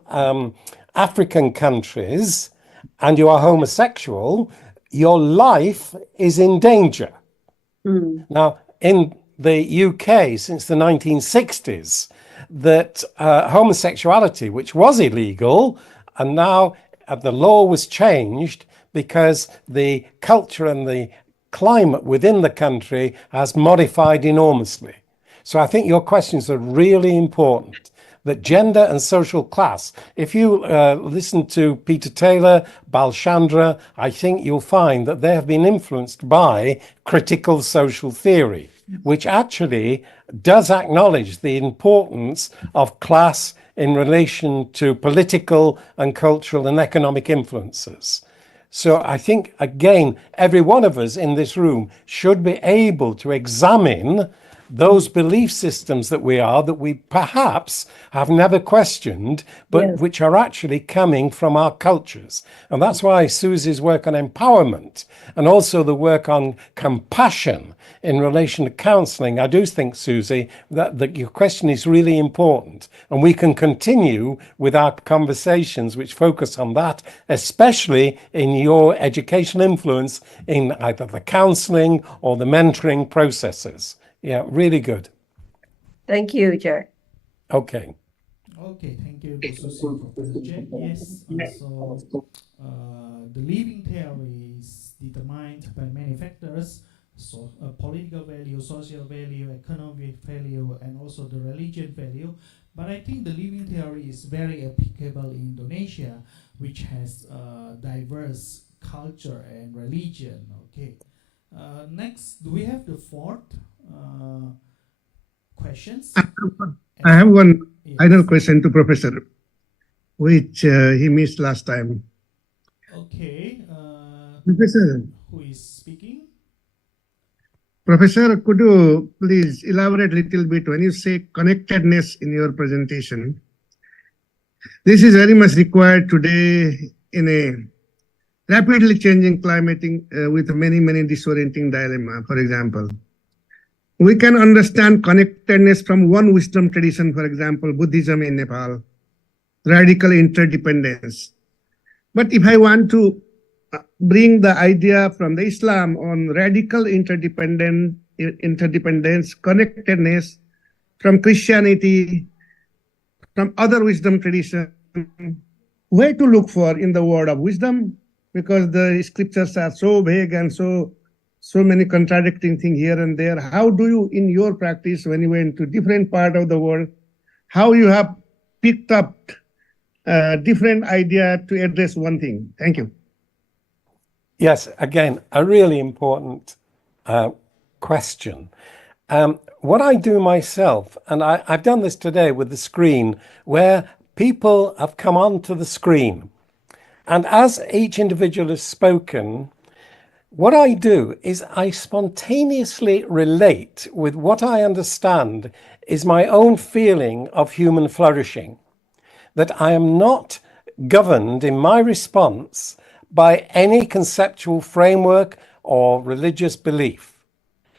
African countries and you are homosexual, your life is in danger. Now, in the UK, since the 1960s, that homosexuality, which was illegal, and now the law was changed because the culture and the climate within the country has modified enormously. So I think your questions are really important. That gender and social class, if you listen to Peter Taylor, Balchandra, I think you'll find that they have been influenced by critical social theory, which actually does acknowledge the importance of class in relation to political and cultural and economic influences. So I think, again, every one of us in this room should be able to examine those belief systems that we perhaps have never questioned, but which are actually coming from our cultures. And that's why Susie's work on empowerment and also the work on compassion in relation to counseling, I do think, Susie, that your question is really important. And we can continue with our conversations which focus on that, especially in your educational influence in either the counseling or the mentoring processes. Yeah, really good. Thank you, Chair. Okay. Okay, thank you, Professor Jack. Yes, so the living theory is determined by many factors, so political value, social value, economic value, and also the religion value. But I think the living theory is very applicable in Indonesia, which has diverse culture and religion. Okay. Next, do we have the fourth questions? I have one final question to Professor, which he missed last time. Okay. Professor. Who is speaking? Professor, could you please elaborate a little bit when you say connectedness in your presentation? This is very much required today in a rapidly changing climate with many disorienting dilemma. For example, we can understand connectedness from one wisdom tradition, for example, Buddhism in Nepal, radical interdependence. But if I want to bring the idea from the Islam on radical interdependence, connectedness from Christianity, from other wisdom traditions, where to look for in the word of wisdom? Because the scriptures are so vague and so many contradicting things here and there. How do you, in your practice, when you went to different part of the world, how you have picked up different idea to address one thing? Thank you. Yes, again, a really important question. What I do myself, and I've done this today with the screen, where people have come onto the screen. And as each individual has spoken, what I do is I spontaneously relate with what I understand is my own feeling of human flourishing, that I am not governed in my response by any conceptual framework or religious belief.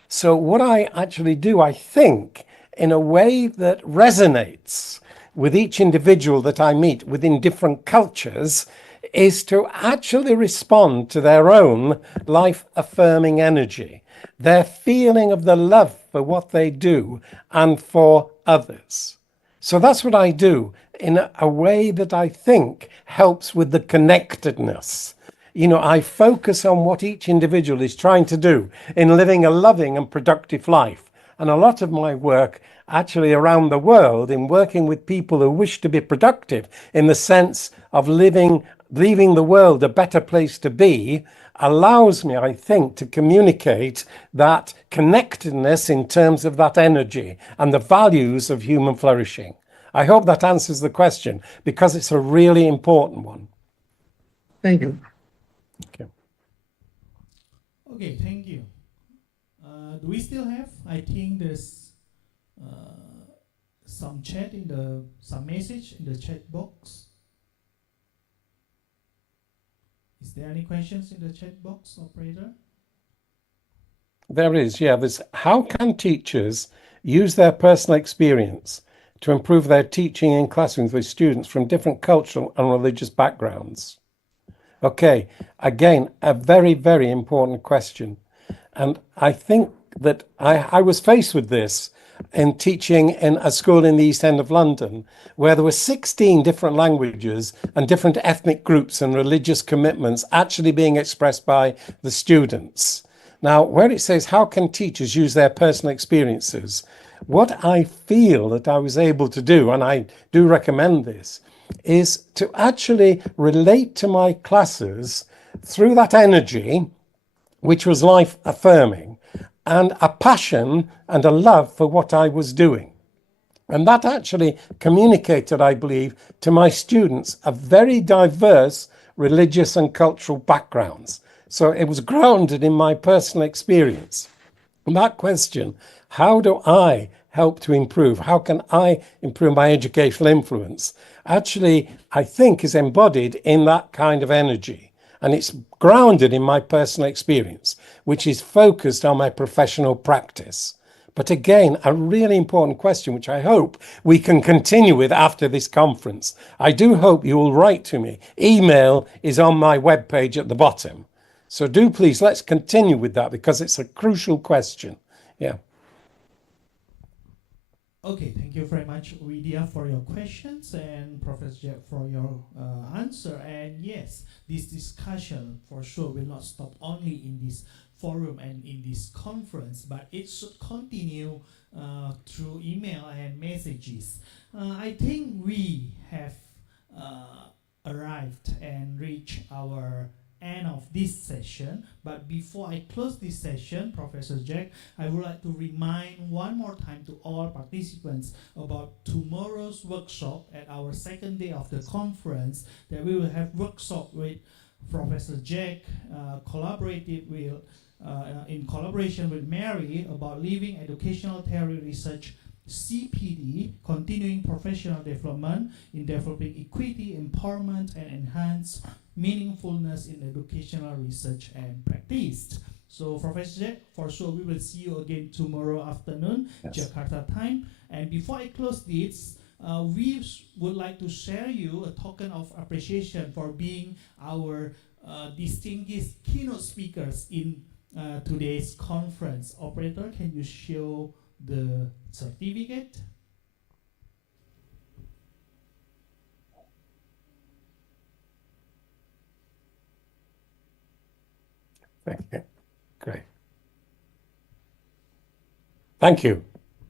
So what I actually do, I think in a way that resonates with each individual that I meet within different cultures, is to actually respond to their own life-affirming energy, their feeling of the love for what they do and for others. So that's what I do in a way that I think helps with the connectedness. You know, I focus on what each individual is trying to do in living a loving and productive life. And a lot of my work actually around the world in working with people who wish to be productive in the sense of leaving the world a better place to be, allows me, I think, to communicate that connectedness in terms of that energy and the values of human flourishing. I hope that answers the question, because it's a really important one. Thank you. Okay. Okay, thank you. Do we still have? I think there's some chat some message in the chat box. Is there any questions in the chat box, operator? There is, yeah. There's how can teachers use their personal experience to improve their teaching in classrooms with students from different cultural and religious backgrounds? Okay, again, a very, very important question. And I think that I was faced with this in teaching in a school in the East End of London, where there were 16 different languages and different ethnic groups and religious commitments actually being expressed by the students. Now, where it says, how can teachers use their personal experiences? What I feel that I was able to do, and I do recommend this, is to actually relate to my classes through that energy, which was life affirming, and a passion and a love for what I was doing. And that actually communicated, I believe, to my students a very diverse religious and cultural backgrounds. So it was grounded in my personal experience. And that question, how do I help to improve? How can I improve my educational influence? Actually, I think is embodied in that kind of energy. And it's grounded in my personal experience, which is focused on my professional practice. But again, a really important question, which I hope we can continue with after this conference. I do hope you will write to me. Email is on my webpage at the bottom. So do please, let's continue with that, because it's a crucial question. Yeah. Okay, thank you very much, Widya, for your questions, and Professor Jack for your answer. And yes, this discussion for sure will not stop only in this forum and in this conference, but it should continue through email and messages. I think we have arrived and reached our end of this session, but before I close this session, Professor Jack, I would like to remind one more time to all participants about tomorrow's workshop at our second day of the conference, that we will have workshop with Professor Jack, in collaboration with Mary, about Living Educational Theory Research, CPD, continuing professional development in developing equity, empowerment, and enhance meaningfulness in educational research and practice. So, Professor Jack, for sure we will see you again tomorrow afternoon, yes, Jakarta time. And before I close this, we would like to share you a token of appreciation for being our distinguished keynote speakers in today's conference. Operator, can you show the certificate? Thank you. Great. Thank you.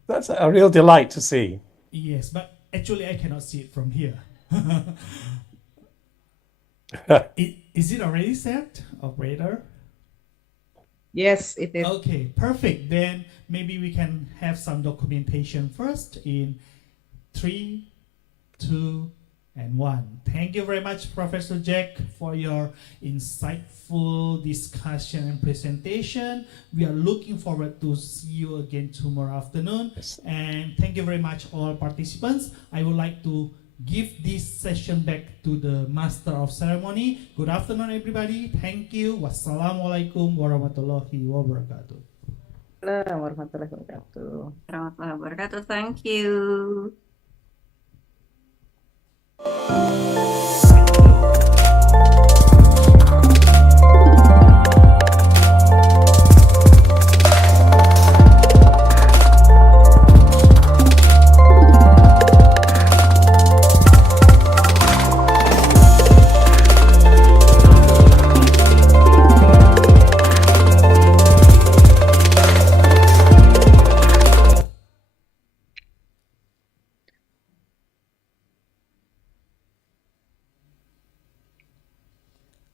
That's a real delight to see. Yes, but actually I cannot see it from here. Is it already set, operator? Yes, it is. Okay, perfect. Then maybe we can have some documentation first in 3, 2, and 1. Thank you very much, Professor Jack, for your insightful discussion and presentation. We are looking forward to see you again tomorrow afternoon. And thank you very much, all participants. I would like to give this session back to the Master of Ceremony. Good afternoon, everybody. Thank you. Wassalamualaikum warahmatullahi wabarakatuh. Warahmatullahi wabarakatuh. Warahmatullahi wabarakatuh. Thank you.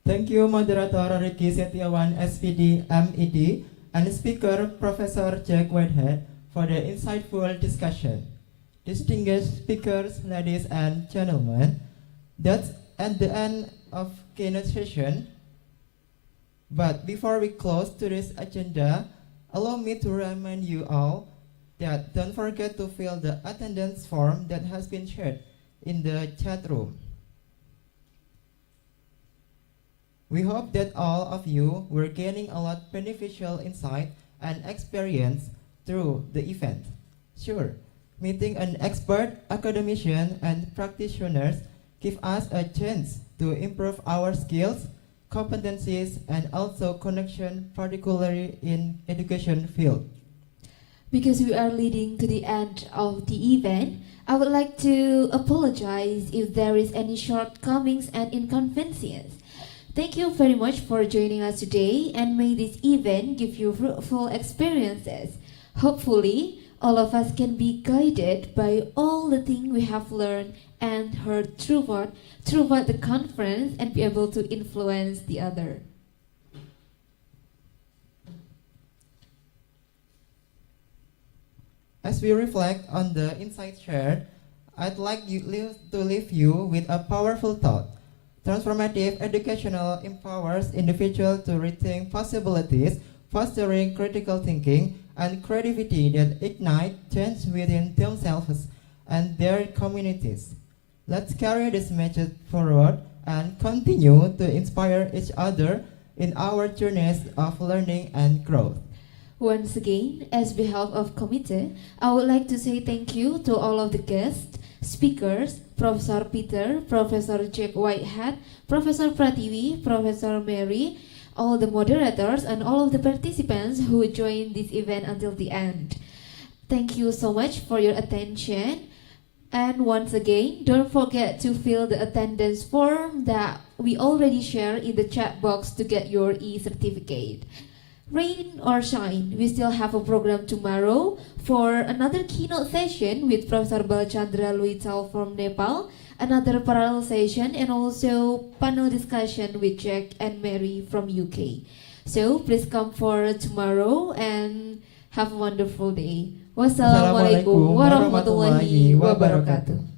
Thank you, Moderator Ricky Setiawan, SPD, MED, and speaker Professor Jack Whitehead for the insightful discussion. Distinguished speakers, ladies and gentlemen, that's at the end of keynote session. But before we close today's agenda, allow me to remind you all that don't forget to fill the attendance form that has been shared in the chat room. We hope that all of you were gaining a lot beneficial insight and experience through the event. Sure, meeting an expert, academician, and practitioners give us a chance to improve our skills, competencies, and also connection, particularly in education field. Because we are leading to the end of the event, I would like to apologize if there is any shortcomings and inconveniences. Thank you very much for joining us today, and may this event give you fruitful experiences. Hopefully, all of us can be guided by all the things we have learned and heard throughout the conference and be able to influence the other. As we reflect on the insights shared, I'd like to leave you with a powerful thought. Transformative educational empowers individuals to rethink possibilities, fostering critical thinking and creativity that ignite change within themselves and their communities. Let's carry this message forward and continue to inspire each other in our journeys of learning and growth. Once again, as behalf of committee, I would like to say thank you to all of the guests, speakers, Professor Peter, Professor Jack Whitehead, Professor Prativi, Professor Mary, all the moderators, and all of the participants who joined this event until the end. Thank you so much for your attention. And once again, don't forget to fill the attendance form that we already shared in the chat box to get your e-certificate. Rain or shine, we still have a program tomorrow for another keynote session with Professor Balchandra Luital from Nepal, another parallel session, and also panel discussion with Jack and Mary from UK. So please come for tomorrow and have a wonderful day. Wassalamualaikum warahmatullahi wabarakatuh.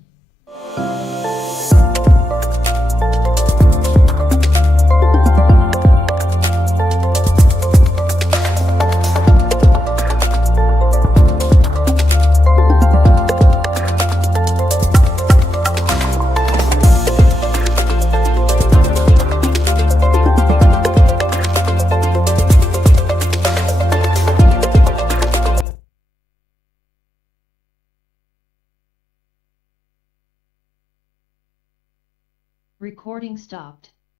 Recording stopped.